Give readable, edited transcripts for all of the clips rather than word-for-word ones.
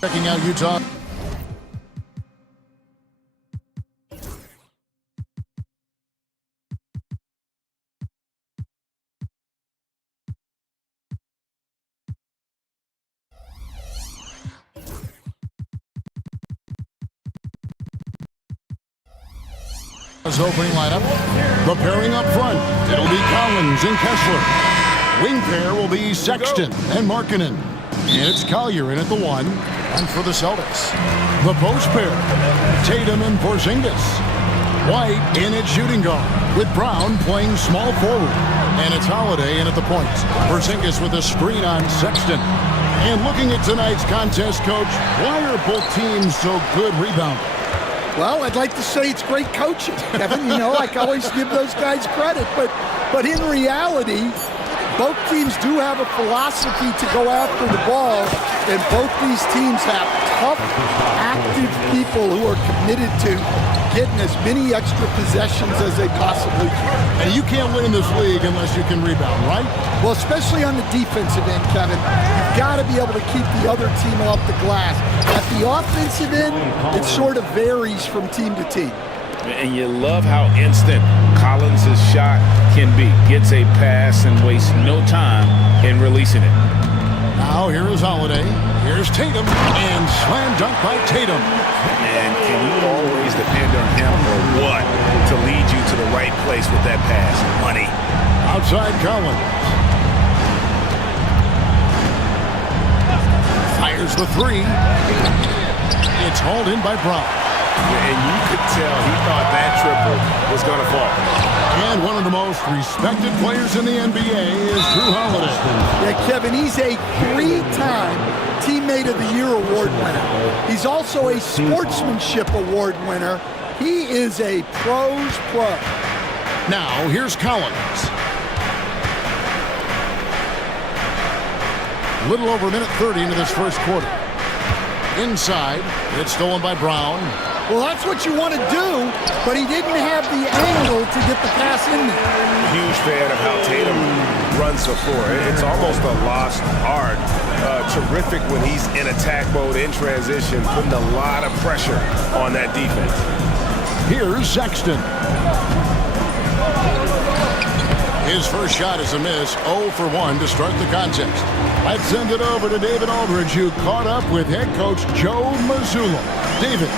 Checking out Utah. Opening lineup. The pairing up front, it'll be Collins and Kessler. Wing pair will be Sexton and Markkanen. And it's Collier in at the 1. And for the Celtics, the post pair, Tatum and Porzingis. White in at shooting guard, with Brown playing small forward. And it's Holiday in at the point. Porzingis with a screen on Sexton. And looking at tonight's contest, Coach, why are both teams so good rebounding? Well, I'd like to say it's great coaching, Kevin. You know, I always give those guys credit. But in reality, both teams do have a philosophy to go after the ball, and both these teams have tough, active people who are committed to getting as many extra possessions as they possibly can. And you can't win in this league unless you can rebound, right? Well, especially on the defensive end, Kevin. You've got to be able to keep the other team off the glass. At the offensive end, it sort of varies from team to team. And you love how instant Collins' shot can be. Gets a pass and wastes no time in releasing it. Now here is Holiday. Here's Tatum, and slam dunk by Tatum. And can you always depend on him or what to lead you to the right place with that pass? Money. Outside Collins. Fires the 3. It's hauled in by Brown. And you could tell he thought that triple was going to fall. And one of the most respected players in the NBA is Drew Holiday. Yeah, Kevin, he's a 3-time Teammate of the Year award winner. He's also a Sportsmanship Award winner. He is a pro's pro. Now, here's Collins. A little over a minute 30 into this first quarter. Inside, it's stolen by Brown. Well, that's what you want to do, but he didn't have the angle to get the pass in there. Huge fan of how Tatum runs the floor. It's almost a lost art. Terrific when he's in attack mode, in transition, putting a lot of pressure on that defense. Here's Sexton. His first shot is a miss, 0 for 1 to start the contest. Let's send it over to David Aldridge, who caught up with head coach Joe Mazzulla. David.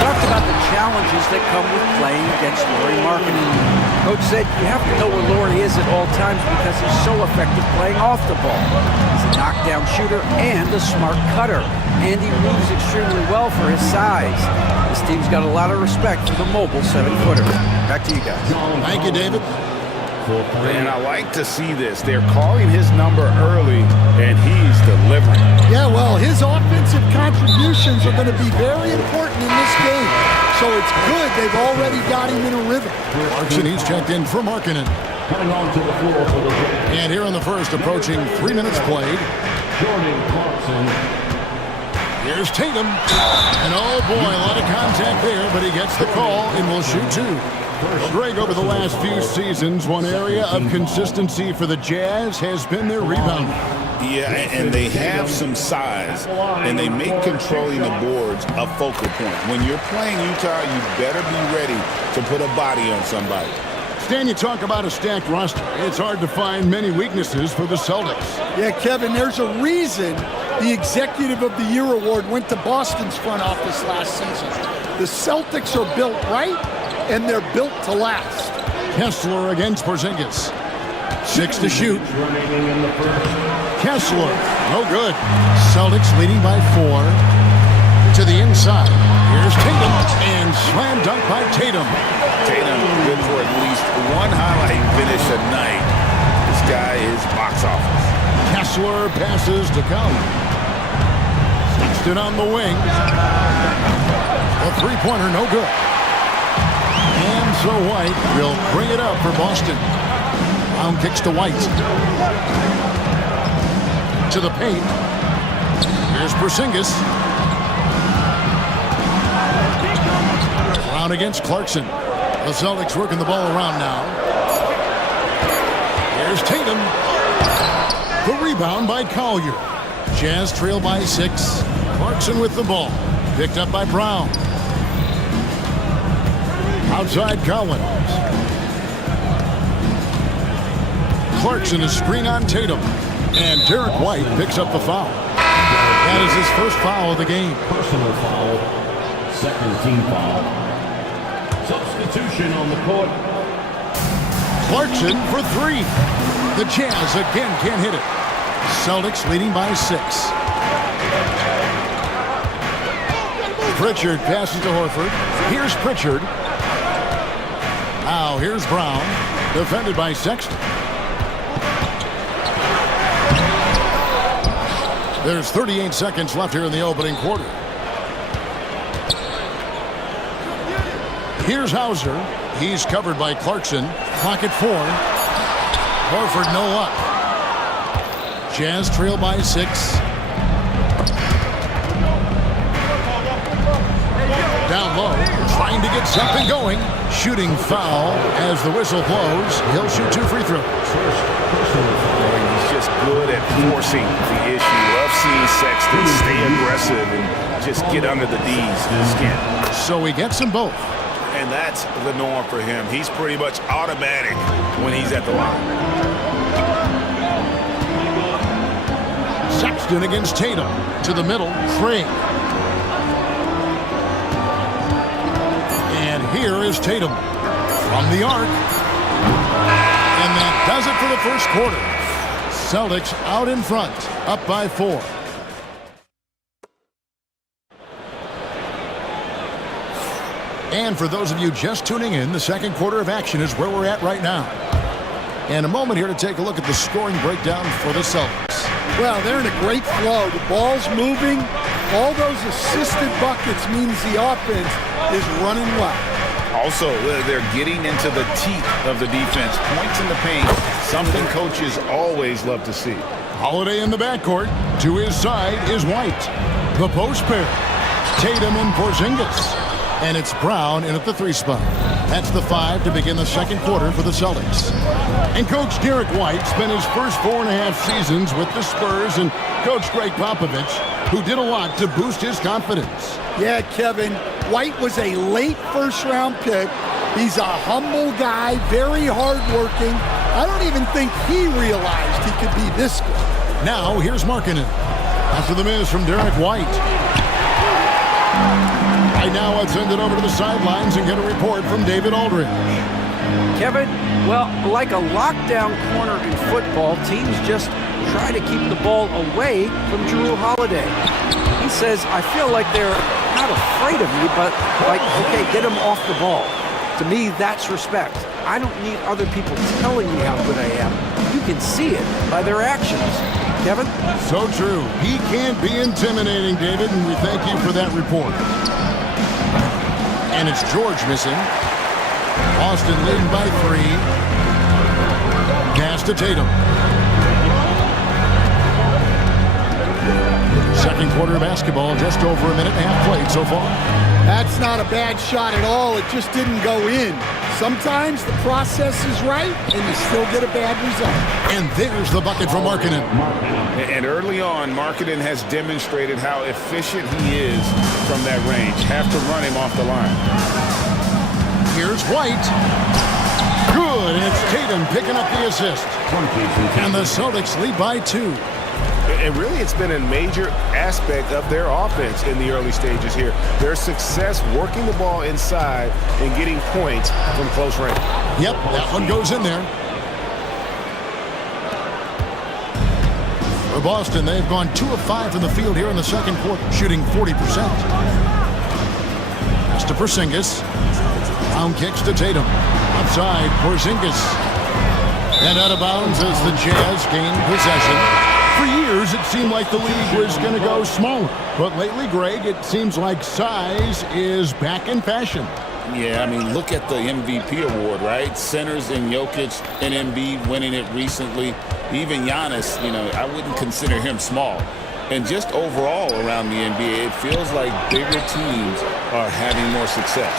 Talked about the challenges that come with playing against Lauri Markkanen. Coach said you have to know where Lauri is at all times because he's so effective playing off the ball. He's a knockdown shooter and a smart cutter, and he moves extremely well for his size. This team's got a lot of respect for the mobile 7-footer. Back to you guys. Thank you, David. And I like to see this. They're calling his number early, and he's delivering. Yeah, well, his offensive contributions are going to be very important in this game. So it's good they've already got him in a rhythm. Clarkson, he's checked in for Markkanen. And here in the first, approaching 3 minutes played. Here's Tatum. And oh boy, a lot of contact there, but he gets the call and will shoot 2. Greg, over the last few seasons, one area of consistency for the Jazz has been their rebounding. Yeah, and they have some size, and they make controlling the boards a focal point. When you're playing Utah, you better be ready to put a body on somebody. Stan, you talk about a stacked roster. It's hard to find many weaknesses for the Celtics. Yeah, Kevin, there's a reason the Executive of the Year award went to Boston's front office last season. The Celtics are built right, and they're built to last. Kessler against Porzingis. 6 to shoot. Kessler, no good. Celtics leading by 4. To the inside. Here's Tatum, and slam dunk by Tatum. Tatum good for at least one highlight finish a night. This guy is box office. Kessler passes to Collins. Sexton on the wing. A three-pointer, no good. And so White will bring it up for Boston. Brown kicks to White. To the paint. Here's Porzingis. Brown against Clarkson. The Celtics working the ball around now. Here's Tatum. The rebound by Collier. Jazz trail by 6. Clarkson with the ball. Picked up by Brown. Outside Collins. Clarkson is screen on Tatum. And Derek White picks up the foul. That is his first foul of the game. Personal foul. Second team foul. Substitution on the court. Clarkson for three. The Jazz again can't hit it. Celtics leading by 6. Pritchard passes to Horford. Here's Pritchard. Now here's Brown. Defended by Sexton. There's 38 seconds left here in the opening quarter. Here's Hauser. He's covered by Clarkson. Clock at 4. Horford no luck. Jazz trail by 6. Down low, trying to get something going. Shooting foul as the whistle blows. He'll shoot 2 free throws. He's just good at forcing the issue. Love seeing Sexton stay aggressive and just get under the D's skin. So he gets them both. And that's the norm for him. He's pretty much automatic when he's at the line. Sexton against Tatum. To the middle, Craig. And here is Tatum from the arc. And that does it for the first quarter. Celtics out in front, up by 4. And for those of you just tuning in, the second quarter of action is where we're at right now. And a moment here to take a look at the scoring breakdown for the Celtics. Well, they're in a great flow. The ball's moving. All those assisted buckets means the offense is running well. Also, they're getting into the teeth of the defense. Points in the paint, something coaches always love to see. Holiday in the backcourt. To his side is White. The post pair. Tatum and Porzingis. And it's Brown in at the 3 spot. That's the 5 to begin the second quarter for the Celtics. And Coach Derek White spent his first 4.5 seasons with the Spurs and Coach Greg Popovich, who did a lot to boost his confidence. Yeah, Kevin, White was a late first-round pick. He's a humble guy, very hardworking. I don't even think he realized he could be this good. Now, here's Markkanen. After the miss from Derek White. Right now, let's send it over to the sidelines and get a report from David Aldridge. Kevin, well, like a lockdown corner in football, teams just try to keep the ball away from Jrue Holiday. He says, I feel like they're not afraid of me, but like, okay, get him off the ball. To me, that's respect. I don't need other people telling me how good I am. You can see it by their actions. Kevin? So true. He can't be intimidating, David, and we thank you for that report. And it's George missing. Boston leading by 3. Pass to Tatum. Second quarter of basketball, just over a minute and a half played so far. That's not a bad shot at all. It just didn't go in. Sometimes the process is right, and you still get a bad result. And there's the bucket from Markkanen. And early on, Markkanen has demonstrated how efficient he is from that range. Have to run him off the line. Here's White. Good, and it's Tatum picking up the assist. And the Celtics lead by 2. And really, it's been a major aspect of their offense in the early stages here. Their success working the ball inside and getting points from close range. Yep, that one goes in there. For Boston, they've gone 2 of 5 from the field here in the second quarter, shooting 40%. That's to Porzingis. Brown kicks to Tatum. Outside, Porzingis. And out of bounds as the Jazz gain possession. For years, it seemed like the league was going to go smaller. But lately, Greg, it seems like size is back in fashion. Yeah, I mean, look at the MVP award, right? Centers and Jokic and Embiid winning it recently. Even Giannis, I wouldn't consider him small. And just overall around the NBA, it feels like bigger teams are having more success.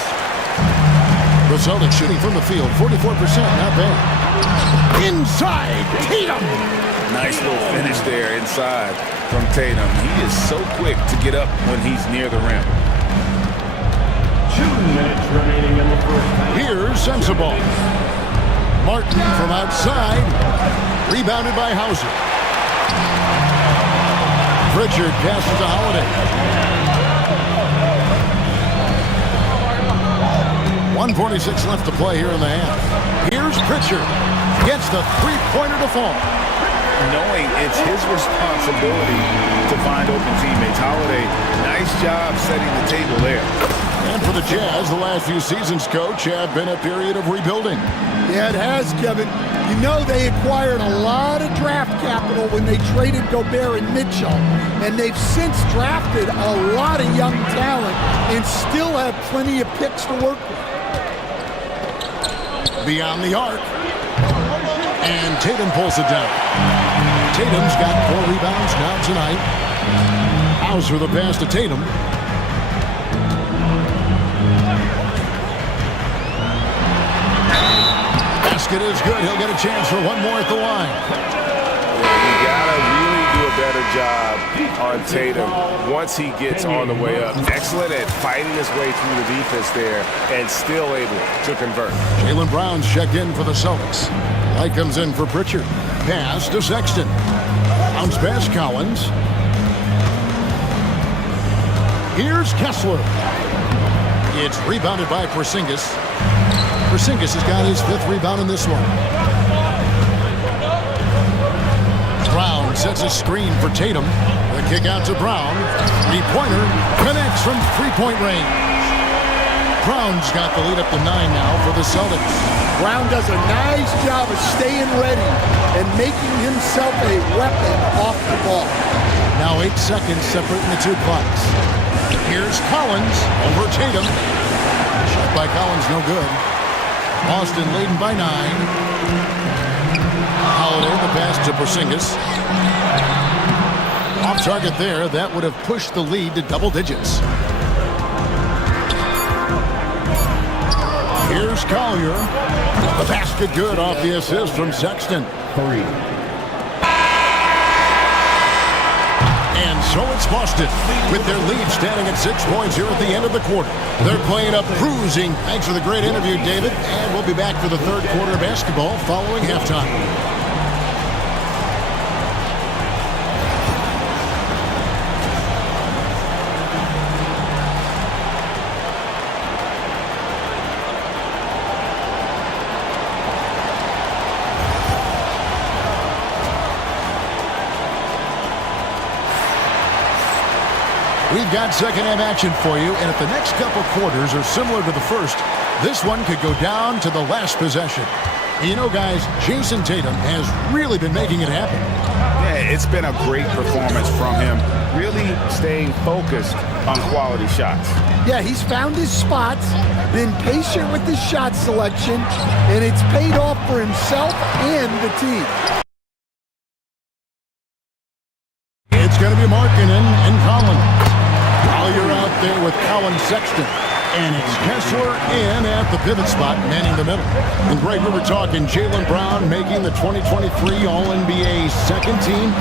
The Celtics shooting from the field, 44%, not bad. Inside, Tatum! Nice little finish there inside from Tatum. He is so quick to get up when he's near the rim. 2 minutes remaining in the first half. Here's Sensible. Martin from outside. Rebounded by Hauser. Pritchard passes to Holiday. 1:46 left to play here in the half. Here's Pritchard. Gets the three-pointer to fall. Knowing it's his responsibility to find open teammates. Holiday, nice job setting the table there. And for the Jazz, the last few seasons, Coach, have been a period of rebuilding. Yeah, it has, Kevin. You know they acquired a lot of draft capital when they traded Gobert and Mitchell, and they've since drafted a lot of young talent and still have plenty of picks to work with. Beyond the arc. And Tatum pulls it down. Tatum's got 4 rebounds now tonight. Hauser the pass to Tatum. Basket is good. He'll get a chance for one more at the line. You gotta really do a better job on Tatum once he gets on the way up. Excellent at fighting his way through the defense there and still able to convert. Jaylen Brown's checked in for the Celtics. Light comes in for Pritchard. Pass to Sexton. Bounce pass Collins. Here's Kessler. It's rebounded by Porzingis. Porzingis has got his 5th rebound in this one. Brown sets a screen for Tatum. The kick out to Brown. Three-pointer connects from three-point range. Brown's got the lead up to 9 now for the Celtics. Brown does a nice job of staying ready and making himself a weapon off the ball. Now 8 seconds separating the 2 clocks. Here's Collins over Tatum. Shot by Collins, no good. Boston leading by 9. Holiday the pass to Porzingis. Off target there. That would have pushed the lead to double digits. Here's Collier. The basket good off the assist from Sexton. 3. And so it's Boston with their lead standing at 6 points here at the end of the quarter. They're playing up cruising. Thanks for the great interview, David. And we'll be back for the 3rd quarter of basketball following halftime. We've got second half action for you, and if the next couple quarters are similar to the first, this one could go down to the last possession. You know, guys, Jason Tatum has really been making it happen. Yeah, it's been a great performance from him, really staying focused on quality shots. Yeah, he's found his spots, been patient with his shot selection, and it's paid off for himself and the team. It's going to be Markkinen and Collins. Collier out there with Collins Sexton. And it's Kessler in at the pivot spot, manning the middle. And Greg, we were talking Jaylen Brown making the 2023 All-NBA second team.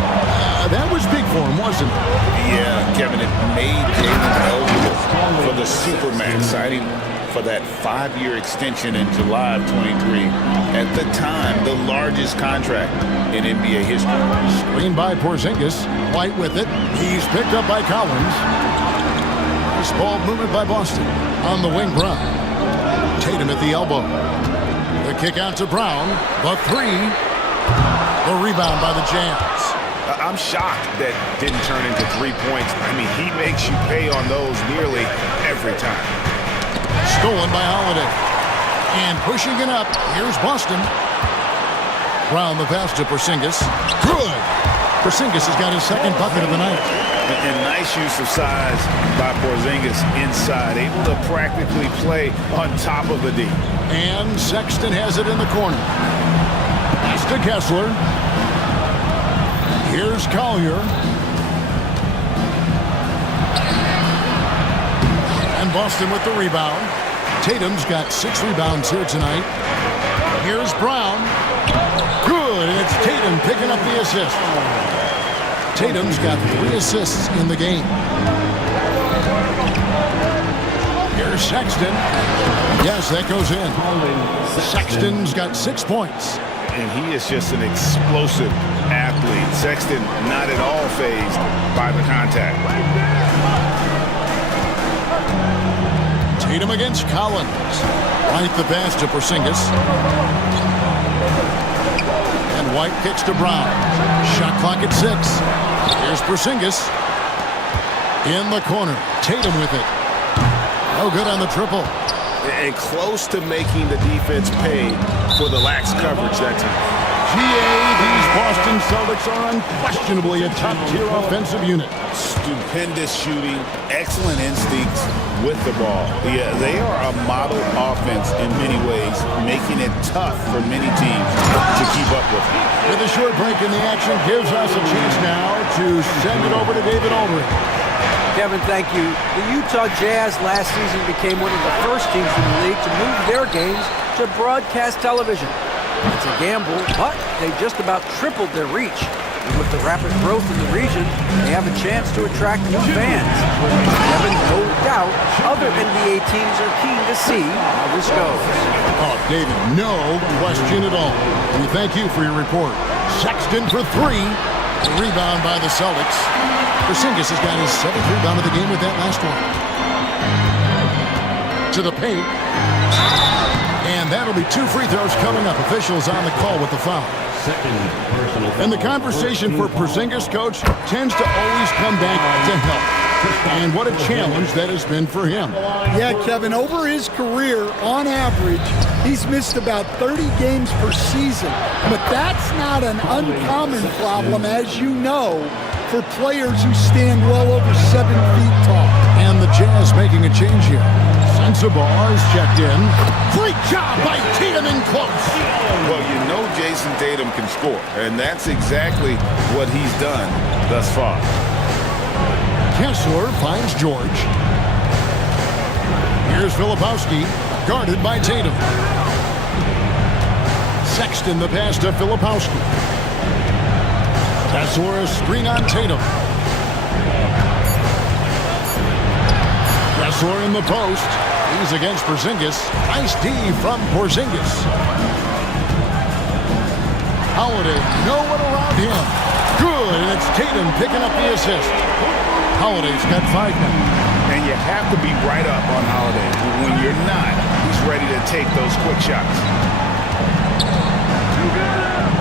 That was big for him, wasn't it? Yeah, Kevin, it made Jaylen eligible for the Supermax, signing for that 5-year extension in July of 23. At the time, the largest contract in NBA history. Screen by Porzingis. White with it. He's picked up by Collins. Nice ball movement by Boston. On the wing, Brown. Tatum at the elbow. The kick out to Brown. The 3. The rebound by the Jazz. I'm shocked that didn't turn into 3 points. I mean, he makes you pay on those nearly every time. Stolen by Holiday. And pushing it up. Here's Boston. Brown the pass to Porzingis. Good. Porzingis has got his second bucket of the night. And nice use of size by Porzingis inside, able to practically play on top of the D. And Sexton has it in the corner. Pass to Kessler. Here's Collier. And Boston with the rebound. Tatum's got 6 rebounds here tonight. Here's Brown. Good, and it's Tatum Tatum picking up the assist. Tatum's got 3 assists in the game. Here's Sexton. Yes, that goes in. Sexton's got 6 points. And he is just an explosive athlete. Sexton not at all fazed by the contact. Tatum against Collins. Right the pass to Porzingis. And White kicks to Brown. Shot clock at 6. Here's Porzingis. In the corner. Tatum with it. No good on the triple. And close to making the defense pay for the lax coverage that time. These Boston Celtics are unquestionably a top-tier offensive unit. Stupendous shooting, excellent instincts with the ball. Yeah, they are a model offense in many ways, making it tough for many teams to keep up with. With a short break in the action, gives us a chance now to send it over to David Aldridge. Kevin, thank you. The Utah Jazz last season became one of the first teams in the league to move their games to broadcast television. It's a gamble, but they just about tripled their reach. And with the rapid growth in the region, they have a chance to attract new fans. Kevin, no doubt, other NBA teams are keen to see how this goes. Oh, David, no question at all. We thank you for your report. Sexton for 3. Rebound by the Celtics. Porzingis has got his 7th rebound of the game with that last one. To the paint. And that'll be 2 free throws coming up. Officials on the call with the foul. And the conversation for Porzingis, coach, tends to always come back to health. And what a challenge that has been for him. Yeah, Kevin, over his career, on average, he's missed about 30 games per season. But that's not an uncommon problem, as you know, for players who stand well over 7 feet tall. And the Jazz making a change here. Sensabaugh is checked in. Great job by Tatum in close. Well, you know Jason Tatum can score, and that's exactly what he's done thus far. Kessler finds George. Here's Filipowski, guarded by Tatum. Sexton the pass to Filipowski. Kessler a screen on Tatum. Kessler in the post. He's against Porzingis. Nice D from Porzingis. Holiday, no one around him. Good, and it's Tatum picking up the assist. Holiday's got 5 now. And you have to be right up on Holiday. When you're not, he's ready to take those quick shots.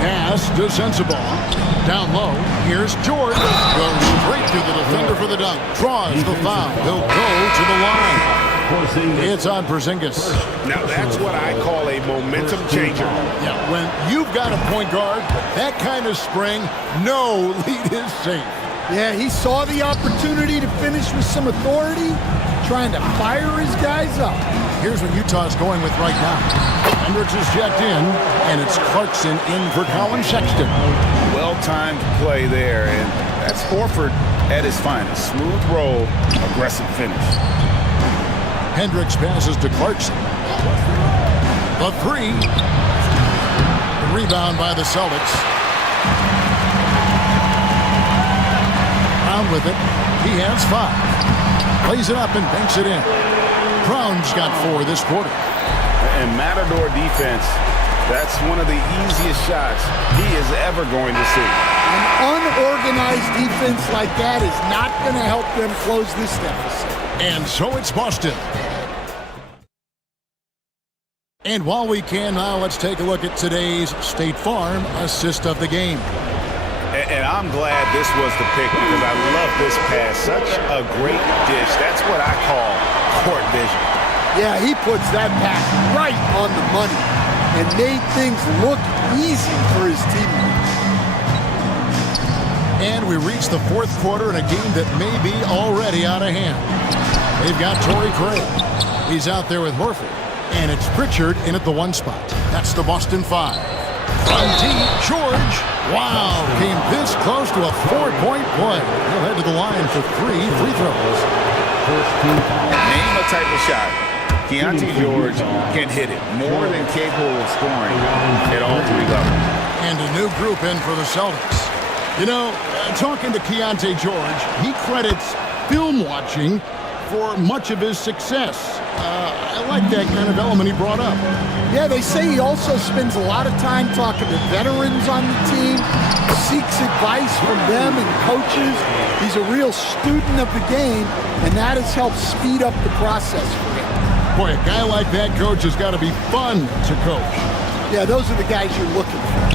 Pass to Sensabaugh. Down low. Here's George. Goes straight to the defender for the dunk. Draws the foul. He'll go to the line. It's on Porzingis. Now that's what I call a momentum changer. Yeah, when you've got a point guard, that kind of spring, no lead is safe. Yeah, he saw the opportunity to finish with some authority, trying to fire his guys up. Here's what Utah's going with right now. Hendricks is checked in, and it's Clarkson in for Colin Sexton. Well-timed play there, and that's Horford at his finest. Smooth roll, aggressive finish. Hendricks passes to Clarkson. The 3. Rebound by the Celtics. Brown with it. He has 5. Plays it up and banks it in. Brown's got 4 this quarter. And Matador defense, that's one of the easiest shots he is ever going to see. An unorganized defense like that is not going to help them close this deficit. And so it's Boston. And while we can now, let's take a look at today's State Farm assist of the game. And I'm glad this was the pick because I love this pass. Such a great dish. That's what I call court vision. Yeah, he puts that pass right on the money and made things look easy for his teammates. And we reach the 4th quarter in a game that may be already out of hand. They've got Torrey Craig. He's out there with Horford. And it's Pritchard in at the 1 spot. That's the Boston 5. From deep, George. Wow, came this close to a 4-point play. He'll head to the line for 3 free throws. Name a type of shot. Keontae George can hit it. More than capable of scoring at all 3 levels. And a new group in for the Celtics. You know, talking to Keontae George, he credits film watching for much of his success. I like that kind of element he brought up. Yeah, they say he also spends a lot of time talking to veterans on the team, seeks advice from them and coaches. He's a real student of the game, and that has helped speed up the process for him. Boy, a guy like that, Coach, has got to be fun to coach. Yeah, those are the guys you're looking for.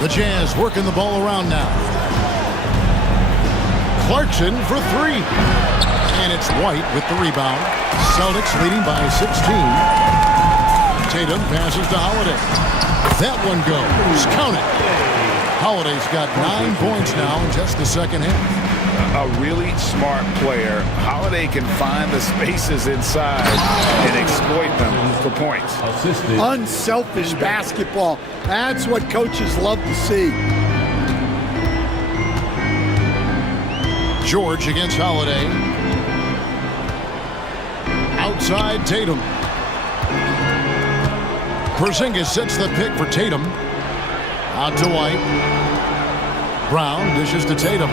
The Jazz working the ball around now. Clarkson for three. And it's White with the rebound. Celtics leading by 16. Tatum passes to Holiday. That one goes. Count it. Holiday's got 9 points now in just the second half. A really smart player. Holiday can find the spaces inside and exploit them for points. Assisted. Unselfish basketball. That's what coaches love to see. George against Holiday. Outside Tatum. Porzingis sets the pick for Tatum. Out to White. Brown dishes to Tatum.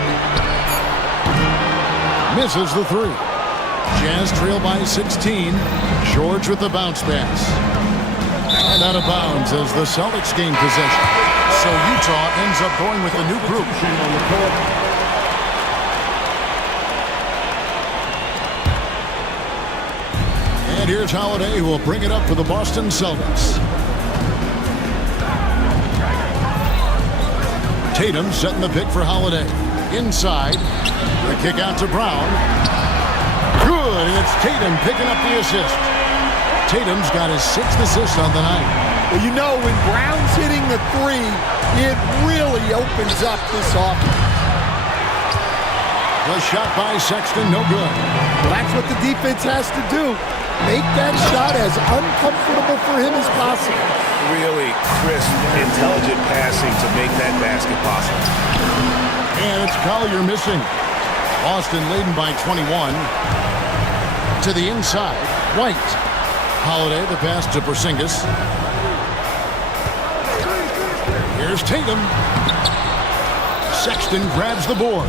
Misses the three. Jazz trail by 16. George with the bounce pass. And out of bounds as the Celtics gain possession. So Utah ends up going with a new group. And here's Holiday, who will bring it up for the Boston Celtics. Tatum setting the pick for Holiday. Inside. The kick out to Brown. Good, and it's Tatum picking up the assist. Tatum's got his 6th assist on the night. Well, you know, when Brown's hitting the three, it really opens up this offense. The shot by Sexton, no good. Well, that's what the defense has to do. Make that shot as uncomfortable for him as possible. Really crisp, intelligent passing to make that basket possible. And it's Collier missing. Boston leading by 21. To the inside, White. Holiday, the pass to Porzingis. Here's Tatum. Sexton grabs the board.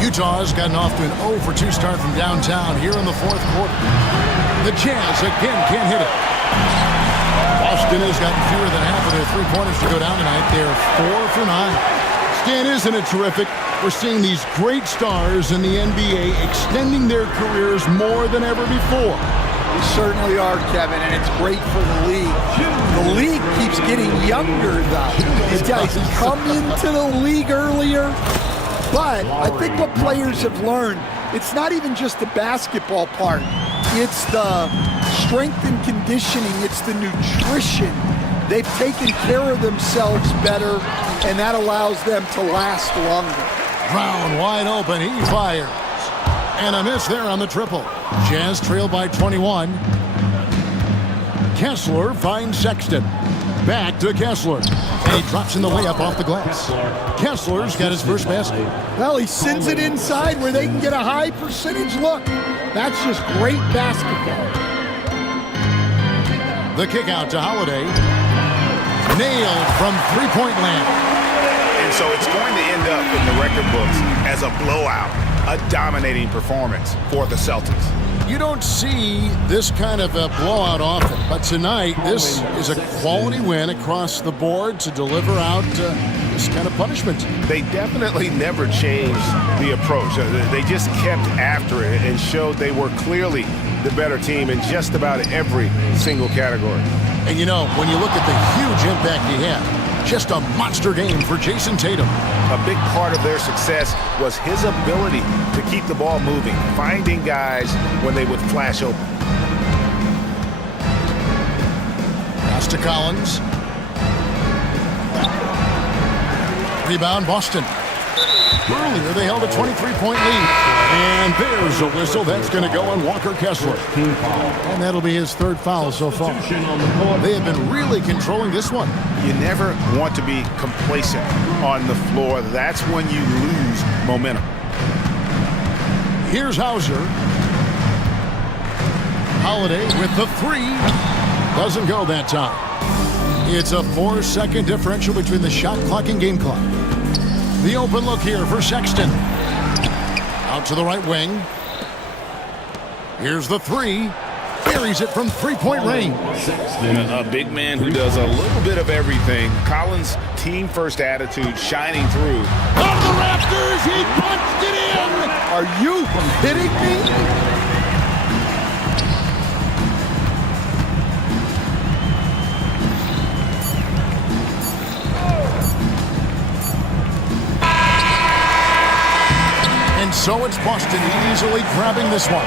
Utah's gotten off to an 0 for 2 start from downtown here in the 4th quarter. The Jazz again can't hit it. Boston has gotten fewer than half of their 3-pointers to go down tonight. They're 4 for 9. Stan, isn't it terrific? We're seeing these great stars in the NBA extending their careers more than ever before. We certainly are, Kevin, and it's great for the league. The league keeps getting younger, though. These guys come into the league earlier. But I think what players have learned, it's not even just the basketball part. It's the strength and conditioning. It's the nutrition. They've taken care of themselves better, and that allows them to last longer. Brown wide open. He fires. And a miss there on the triple. Jazz trail by 21. Kessler finds Sexton. Back to Kessler. And he drops in the layup off the glass. Kessler's got his first basket. Well, he sends it inside where they can get a high percentage look. That's just great basketball. The kick out to Holiday. Nailed from three-point land. And so it's going to end up in the record books as a blowout, a dominating performance for the Celtics. You don't see this kind of a blowout often, but tonight this is a quality win across the board to deliver out this kind of punishment. They definitely never changed the approach. They just kept after it and showed they were clearly the better team in just about every single category. And you know, when you look at the huge impact he had, just a monster game for Jason Tatum. A big part of their success was his ability to keep the ball moving, finding guys when they would flash open. Pass to Collins. Rebound, Boston. Earlier, they held a 23-point lead. And there's a whistle. That's going to go on Walker Kessler. And that'll be his 3rd foul so far. They have been really controlling this one. You never want to be complacent on the floor. That's when you lose momentum. Here's Hauser. Holiday with the 3. Doesn't go that time. It's a 4-second differential between the shot clock and game clock. The open look here for Sexton. Out to the right wing. Here's the three. Buries it from three-point range. A big man who does a little bit of everything. Collins' team-first attitude shining through. On the rafters, he punched it in. Are you kidding me? And so it's Boston easily grabbing this one.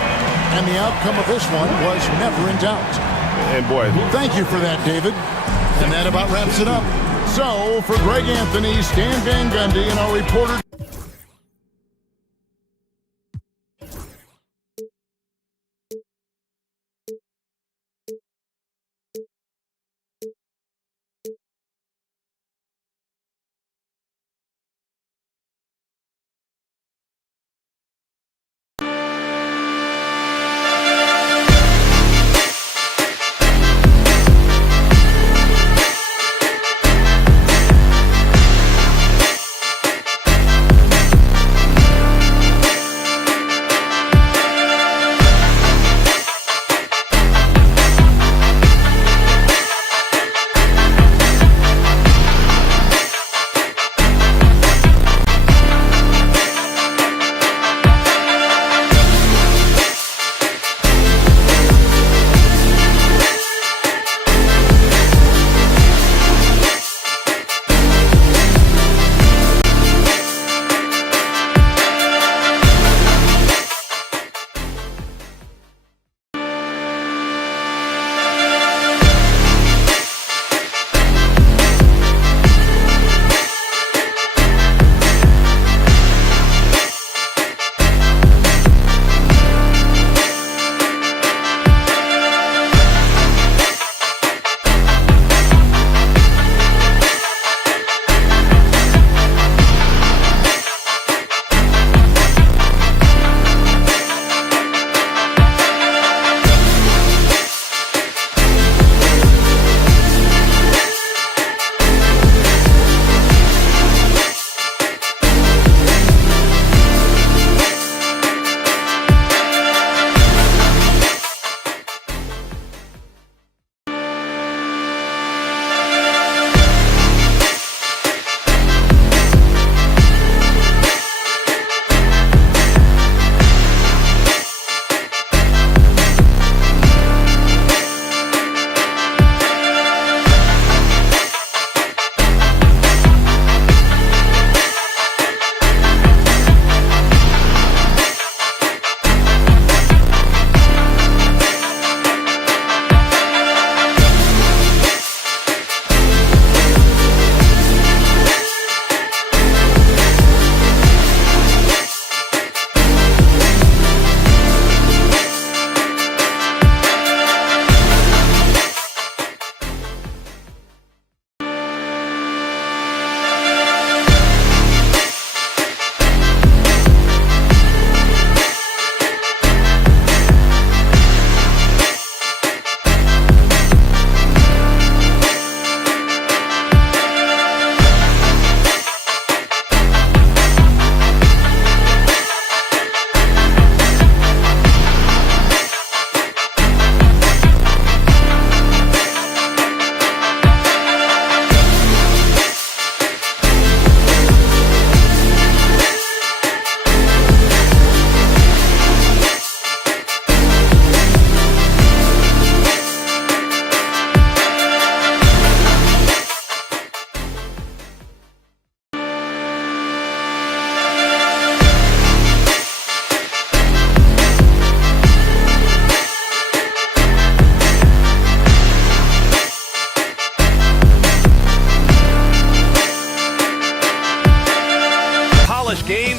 And the outcome of this one was never in doubt. And boy, Thank you for that, David. And that about wraps it up. So, for Greg Anthony, Stan Van Gundy, and our reporter...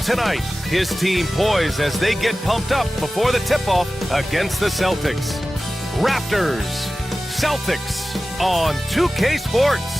tonight. His team poised as they get pumped up before the tip-off against the Celtics. Raptors, Celtics on 2K Sports.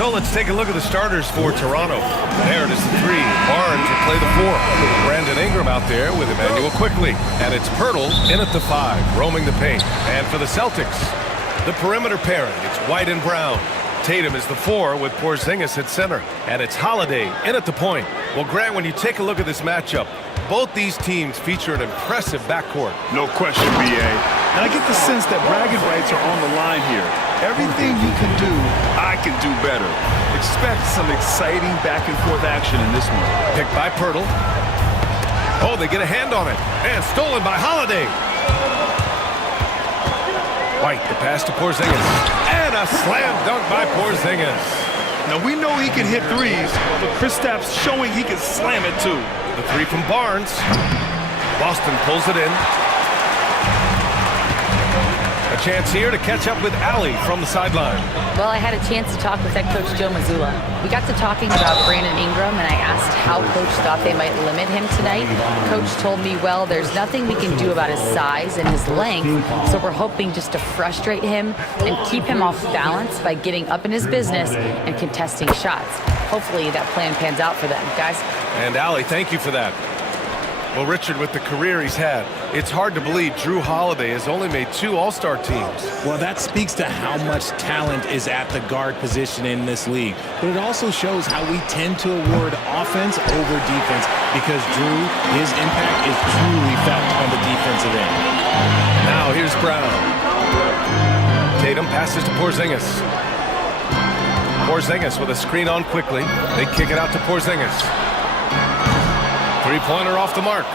So let's take a look at the starters for Toronto. Barrett is the 3. Barnes will play the 4. Brandon Ingram out there with Emmanuel Quickly. And it's Pirtle in at the 5, roaming the paint. And for the Celtics, the perimeter pairing, it's White and Brown. Tatum is the 4 with Porzingis at center. And it's Holiday in at the point. Well, Grant, when you take a look at this matchup, both these teams feature an impressive backcourt. No question, B.A. And I get the sense that bragging rights are on the line here. Everything you can do, I can do better. Expect some exciting back-and-forth action in this one. Picked by Pirtle. Oh, they get a hand on it. And stolen by Holiday. White, the pass to Porzingis. And a slam dunk by Porzingis. Now, we know he can hit threes, but Kristaps showing he can slam it, too. The 3 from Barnes. Boston pulls it in. A chance here to catch up with Allie from the sideline. Well, I had a chance to talk with head coach Joe Mazzulla. We got to talking about Brandon Ingram, and I asked how coach thought they might limit him tonight. Coach told me, well, there's nothing we can do about his size and his length, so we're hoping just to frustrate him and keep him off balance by getting up in his business and contesting shots. Hopefully that plan pans out for them, guys. And Allie, thank you for that. Well, Richard, with the career he's had, it's hard to believe Drew Holiday has only made 2 All-Star teams. Well, that speaks to how much talent is at the guard position in this league. But it also shows how we tend to award offense over defense because Drew, his impact is truly felt on the defensive end. Now here's Brown. Tatum passes to Porzingis. Porzingis with a screen on quickly. They kick it out to Porzingis. 3-pointer off the mark.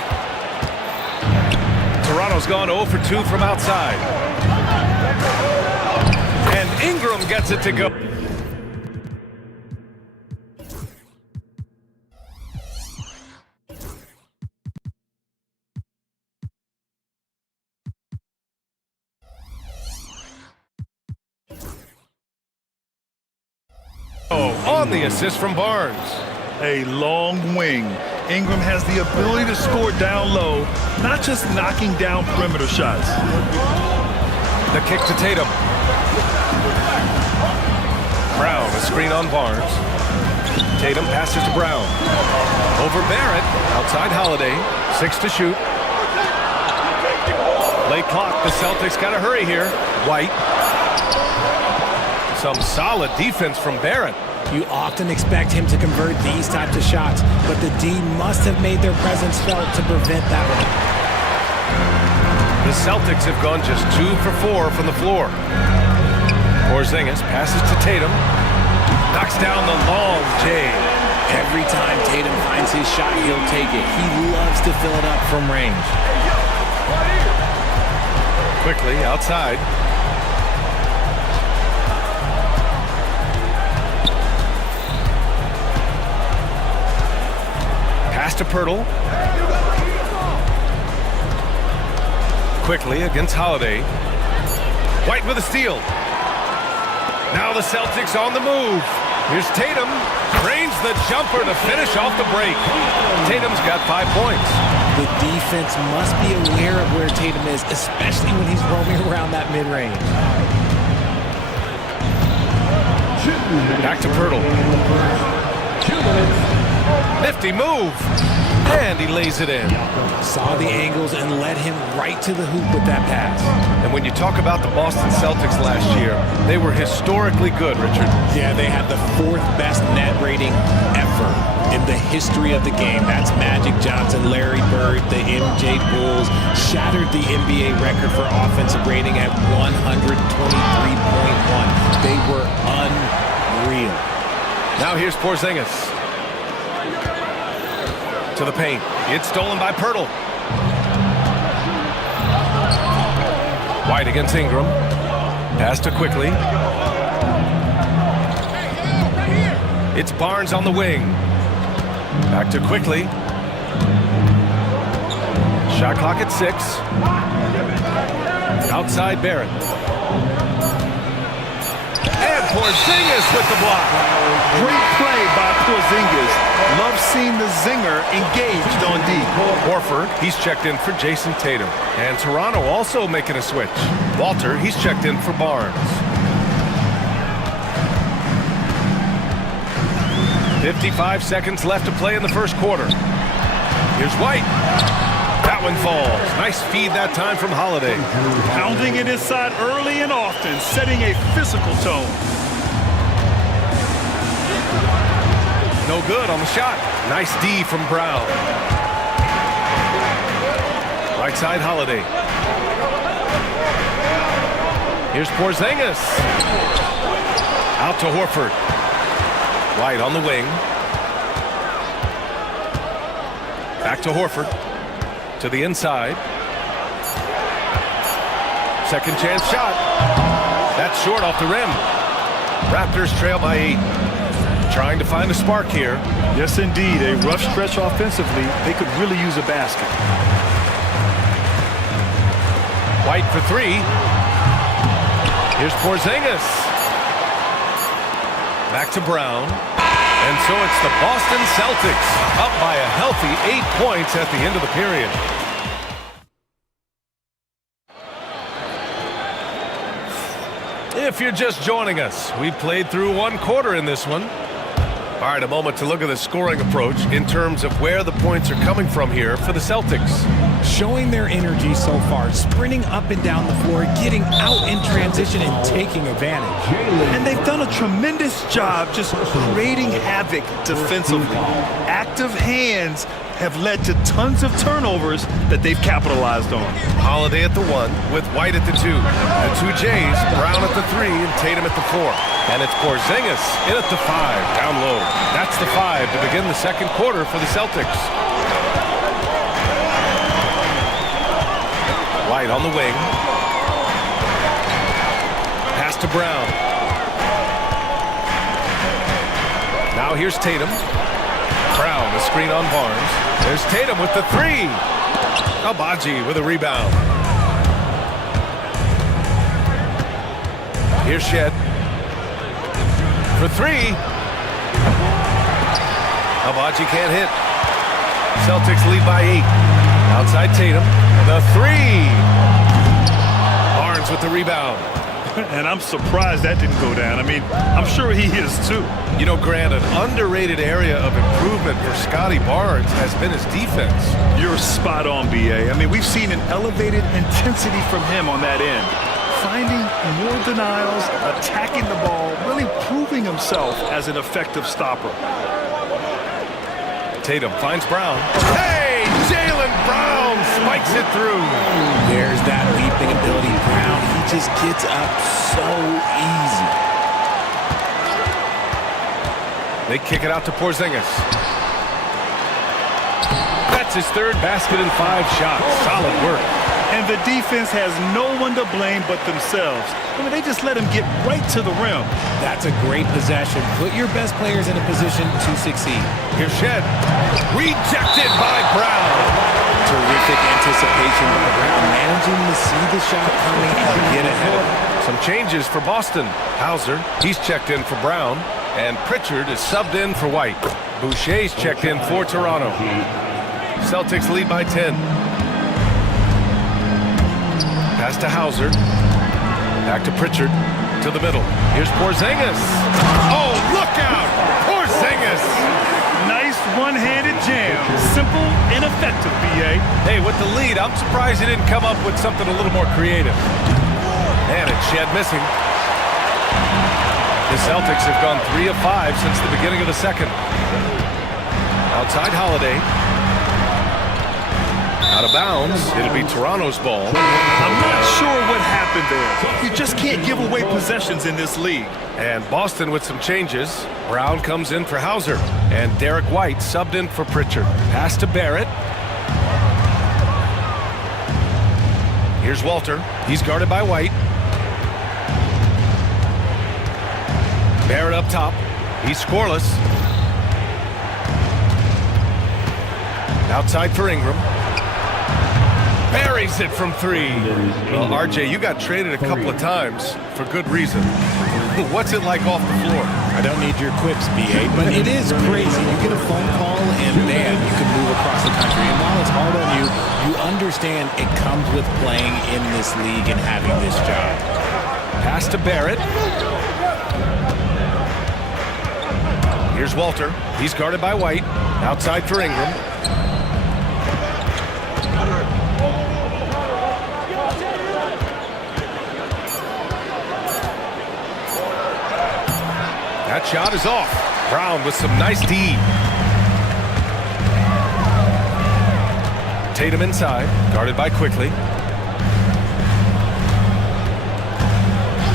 Toronto's gone 0 for 2 from outside. And Ingram gets it to go. On the assist from Barnes. A long wing. Ingram has the ability to score down low, not just knocking down perimeter shots. The kick to Tatum. Brown, a screen on Barnes. Tatum passes to Brown. Over Barrett, outside Holiday. 6 to shoot. Late clock, the Celtics got to hurry here. White. Some solid defense from Barrett. You often expect him to convert these types of shots, but the D must have made their presence felt to prevent that one. The Celtics have gone just 2 for 4 from the floor. Porzingis passes to Tatum. Knocks down the long J. Every time Tatum finds his shot, he'll take it. He loves to fill it up from range. Quickly outside. Pass to Pirtle. Quickly against Holiday. White with a steal. Now the Celtics on the move. Here's Tatum. Drains the jumper to finish off the break. Tatum's got 5 points. The defense must be aware of where Tatum is, especially when he's roaming around that mid-range. Back to Pirtle. Nifty move. And he lays it in. Saw the angles and led him right to the hoop with that pass. And when you talk about the Boston Celtics last year, they were historically good, Richard. Yeah, they had the 4th best net rating ever in the history of the game. That's Magic Johnson, Larry Bird, the MJ Bulls. Shattered the NBA record for offensive rating at 123.1. They were unreal. Now here's Porzingis. To the paint. It's stolen by Pirtle. White against Ingram. Pass to Quickly. It's Barnes on the wing. Back to Quickly. Shot clock at 6. Outside Barrett. And Porzingis with the block. Great play by Porzingis. Love seeing the zinger engaged on D. Horford, he's checked in for Jason Tatum. And Toronto also making a switch. Walter, he's checked in for Barnes. 55 seconds left to play in the first quarter. Here's White. That one falls. Nice feed that time from Holiday. Pounding it inside early and often, setting a physical tone. No good on the shot. Nice D from Brown. Right side, Holiday. Here's Porzingis. Out to Horford. White on the wing. Back to Horford. To the inside. Second chance shot. That's short off the rim. Raptors trail by 8. Trying to find a spark here. Yes, indeed. A rough stretch offensively. They could really use a basket. White for 3. Here's Porzingis. Back to Brown. And so it's the Boston Celtics up by a healthy 8 points at the end of the period. If you're just joining us, we played through 1 quarter in this one. All right, a moment to look at the scoring approach in terms of where the points are coming from here for the Celtics. Showing their energy so far, sprinting up and down the floor, getting out in transition and taking advantage. And they've done a tremendous job just creating havoc defensively. Active hands have led to tons of turnovers that they've capitalized on. Holiday at the 1 with White at the 2. The 2 Jays, Brown at the 3 and Tatum at the 4. And it's Porzingis in at the 5, down low. That's the 5 to begin the second quarter for the Celtics. White on the wing. Pass to Brown. Now here's Tatum. Brown, a screen on Barnes. There's Tatum with the 3. Abaji with a rebound. Here's Shed. For 3. Abaji can't hit. Celtics lead by 8. Outside Tatum. The 3. Barnes with the rebound. And I'm surprised that didn't go down. I mean, I'm sure he is too. You know, Grant, an underrated area of improvement for Scotty Barnes has been his defense. You're spot on, B.A. I mean, we've seen an elevated intensity from him on that end. Finding more denials, attacking the ball, really proving himself as an effective stopper. Tatum finds Brown. Hey, Jaylen Brown spikes it through. There's that leaping ability. Brown, he just gets up so easy. They kick it out to Porzingis. That's his 3rd basket in 5 shots. Solid work. And the defense has no one to blame but themselves. I mean, they just let him get right to the rim. That's a great possession. Put your best players in a position to succeed. Here's Shed. Rejected by Brown. Terrific anticipation by Brown, managing to see the shot coming and get ahead of it. Some changes for Boston. Hauser, he's checked in for Brown. And Pritchard is subbed in for White. Boucher's checked in for Toronto. Celtics lead by 10. Pass to Hauser. Back to Pritchard. To the middle. Here's Porzingis. Oh, look out! Porzingis! Nice one-handed jam. Simple and effective, B.A. Hey, with the lead, I'm surprised he didn't come up with something a little more creative. And it's Shed missing. The Celtics have gone 3 of 5 since the beginning of the second. Outside Holiday. Out of bounds. It'll be Toronto's ball. I'm not sure what happened there. You just can't give away possessions in this league. And Boston with some changes. Brown comes in for Hauser. And Derek White subbed in for Pritchard. Pass to Barrett. Here's Walter. He's guarded by White. Barrett up top. He's scoreless. Outside for Ingram. Buries it from 3. Well, RJ, you got traded a couple of times for good reason. What's it like off the floor? I don't need your quips, B.A., but it is crazy. You get a phone call and, man, you can move across the country. And while it's hard on you, you understand it comes with playing in this league and having this job. Pass to Barrett. Here's Walter. He's guarded by White. Outside for Ingram. That shot is off. Brown with some nice D. Tatum inside, guarded by Quickly.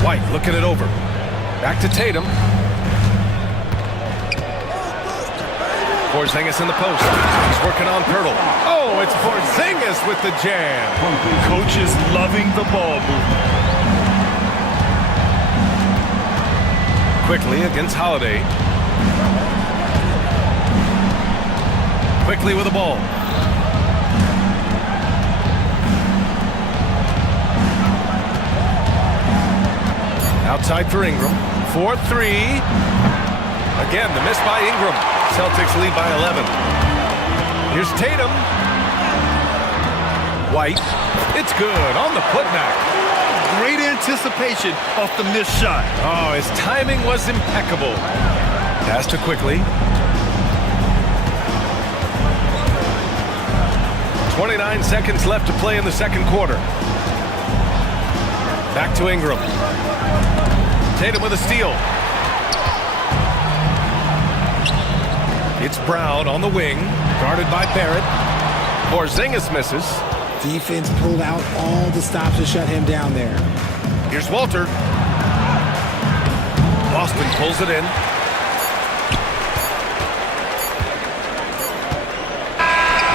White looking it over. Back to Tatum. Porzingis in the post. He's working on Pirtle. Oh, it's Porzingis with the jam. Coach is loving the ball movement. Quickly against Holiday. Quickly with the ball. Outside for Ingram. 4-3. Again, the miss by Ingram. Celtics lead by 11. Here's Tatum. White. It's good on the putback. Great anticipation off the missed shot. Oh, his timing was impeccable. Pass to Quickly. 29 seconds left to play in the second quarter. Back to Ingram. Tatum with a steal. It's Brown on the wing, guarded by Barrett. Porzingis misses. Defense pulled out all the stops to shut him down there. Here's Walter. Boston pulls it in.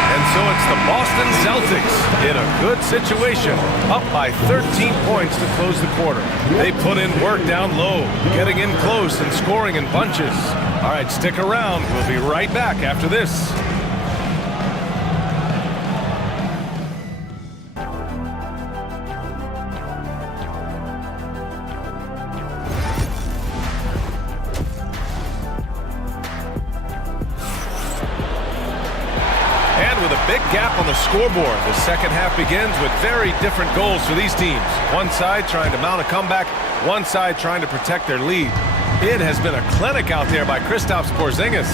And so it's the Boston Celtics in a good situation, up by 13 points to close the quarter. They put in work down low, getting in close and scoring in bunches. All right, stick around. We'll be right back after this. Big gap on the scoreboard. The second half begins with very different goals for these teams. One side trying to mount a comeback, one side trying to protect their lead. It has been a clinic out there by Kristaps Porzingis.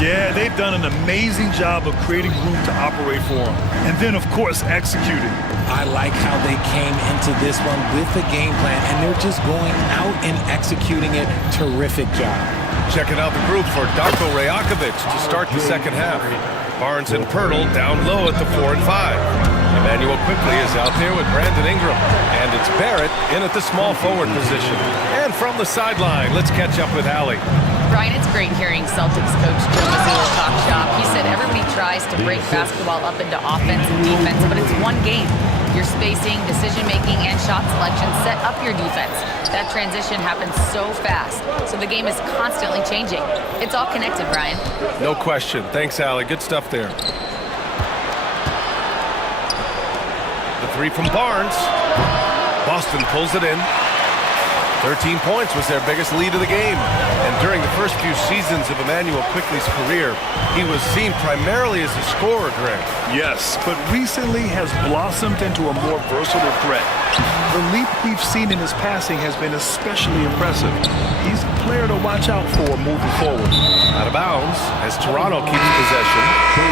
Yeah, they've done an amazing job of creating room to operate for him. And then, of course, executing. I like how they came into this one with the game plan, and they're just going out and executing it. Terrific job. Checking out the group for Darko Rajakovic to start the second half. Barnes and Pirtle down low at the 4 and 5. Emmanuel Quickly is out there with Brandon Ingram. And it's Barrett in at the small forward position. And from the sideline, let's catch up with Allie. Brian, it's great hearing Celtics coach Joe Mazzulla talk shop. He said everybody tries to break basketball up into offense and defense, but it's one game. Your spacing, decision-making, and shot selection set up your defense. That transition happens so fast, so the game is constantly changing. It's all connected, Brian. No question. Thanks, Allie. Good stuff there. The three from Barnes. Boston pulls it in. 13 points was their biggest lead of the game. And during the first few seasons of Emmanuel Quickly's career, he was seen primarily as a scorer, Greg. Yes, but recently has blossomed into a more versatile threat. The leap we've seen in his passing has been especially impressive. He's a player to watch out for moving forward. Out of bounds as Toronto keeps possession.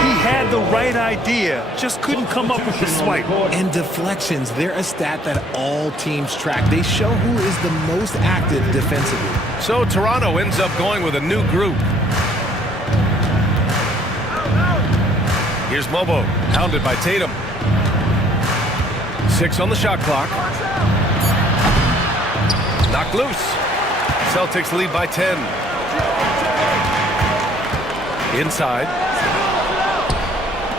He had the right idea, just couldn't come up with the swipe. And deflections, they're a stat that all teams track. They show who is the most active defensively. So Toronto ends up going with a new group. Here's Mobo, hounded by Tatum. 6 on the shot clock. Knocked loose. Celtics lead by 10. Inside.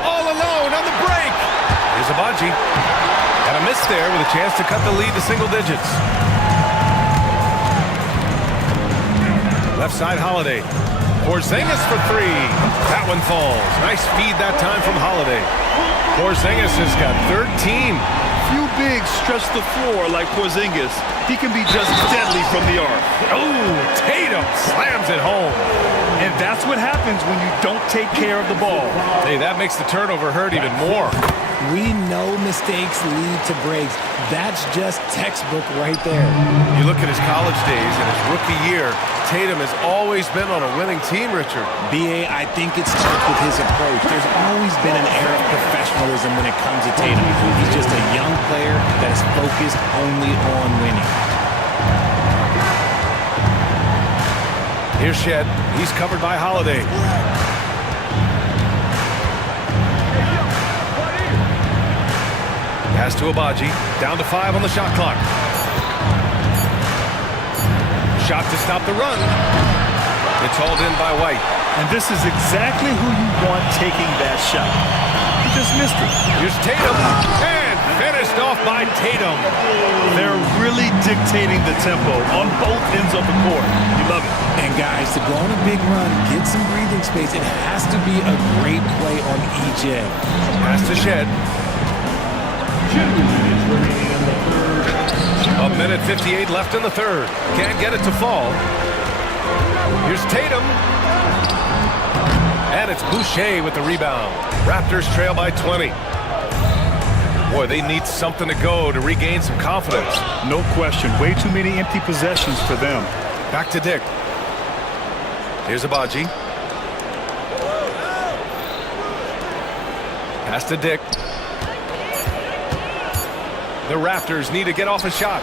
All alone on the break. Here's Abaji. And a miss there with a chance to cut the lead to single digits. Left side, Holiday. Porzingis for 3. That one falls. Nice feed that time from Holiday. Porzingis has got 13. Few bigs stretch the floor like Porzingis. He can be just deadly from the arc. Oh, Tatum slams it home. And that's what happens when you don't take care of the ball. Hey, that makes the turnover hurt even more. We know mistakes lead to breaks. That's just textbook right there. You look at his college days and his rookie year, Tatum has always been on a winning team, Richard. B.A., I think it starts with his approach. There's always been an air of professionalism when it comes to Tatum. He's just a young player that is focused only on winning. Here's Shed. He's covered by Holiday. Pass to Abaji. Down to 5 on the shot clock. Shot to stop the run. It's hauled in by White. And this is exactly who you want taking that shot. He just missed it. Here's Tatum. And finished off by Tatum. They're really dictating the tempo on both ends of the court. You love it. And guys, to go on a big run, get some breathing space, it has to be a great play on each end. Pass to Shed. 2 minutes remaining in the third. A minute 58 left in the third. Can't get it to fall. Here's Tatum. And it's Boucher with the rebound. Raptors trail by 20. Boy, they need something to go to regain some confidence. No question. Way too many empty possessions for them. Back to Dick. Here's Abaji. Pass to Dick. The Raptors need to get off a shot.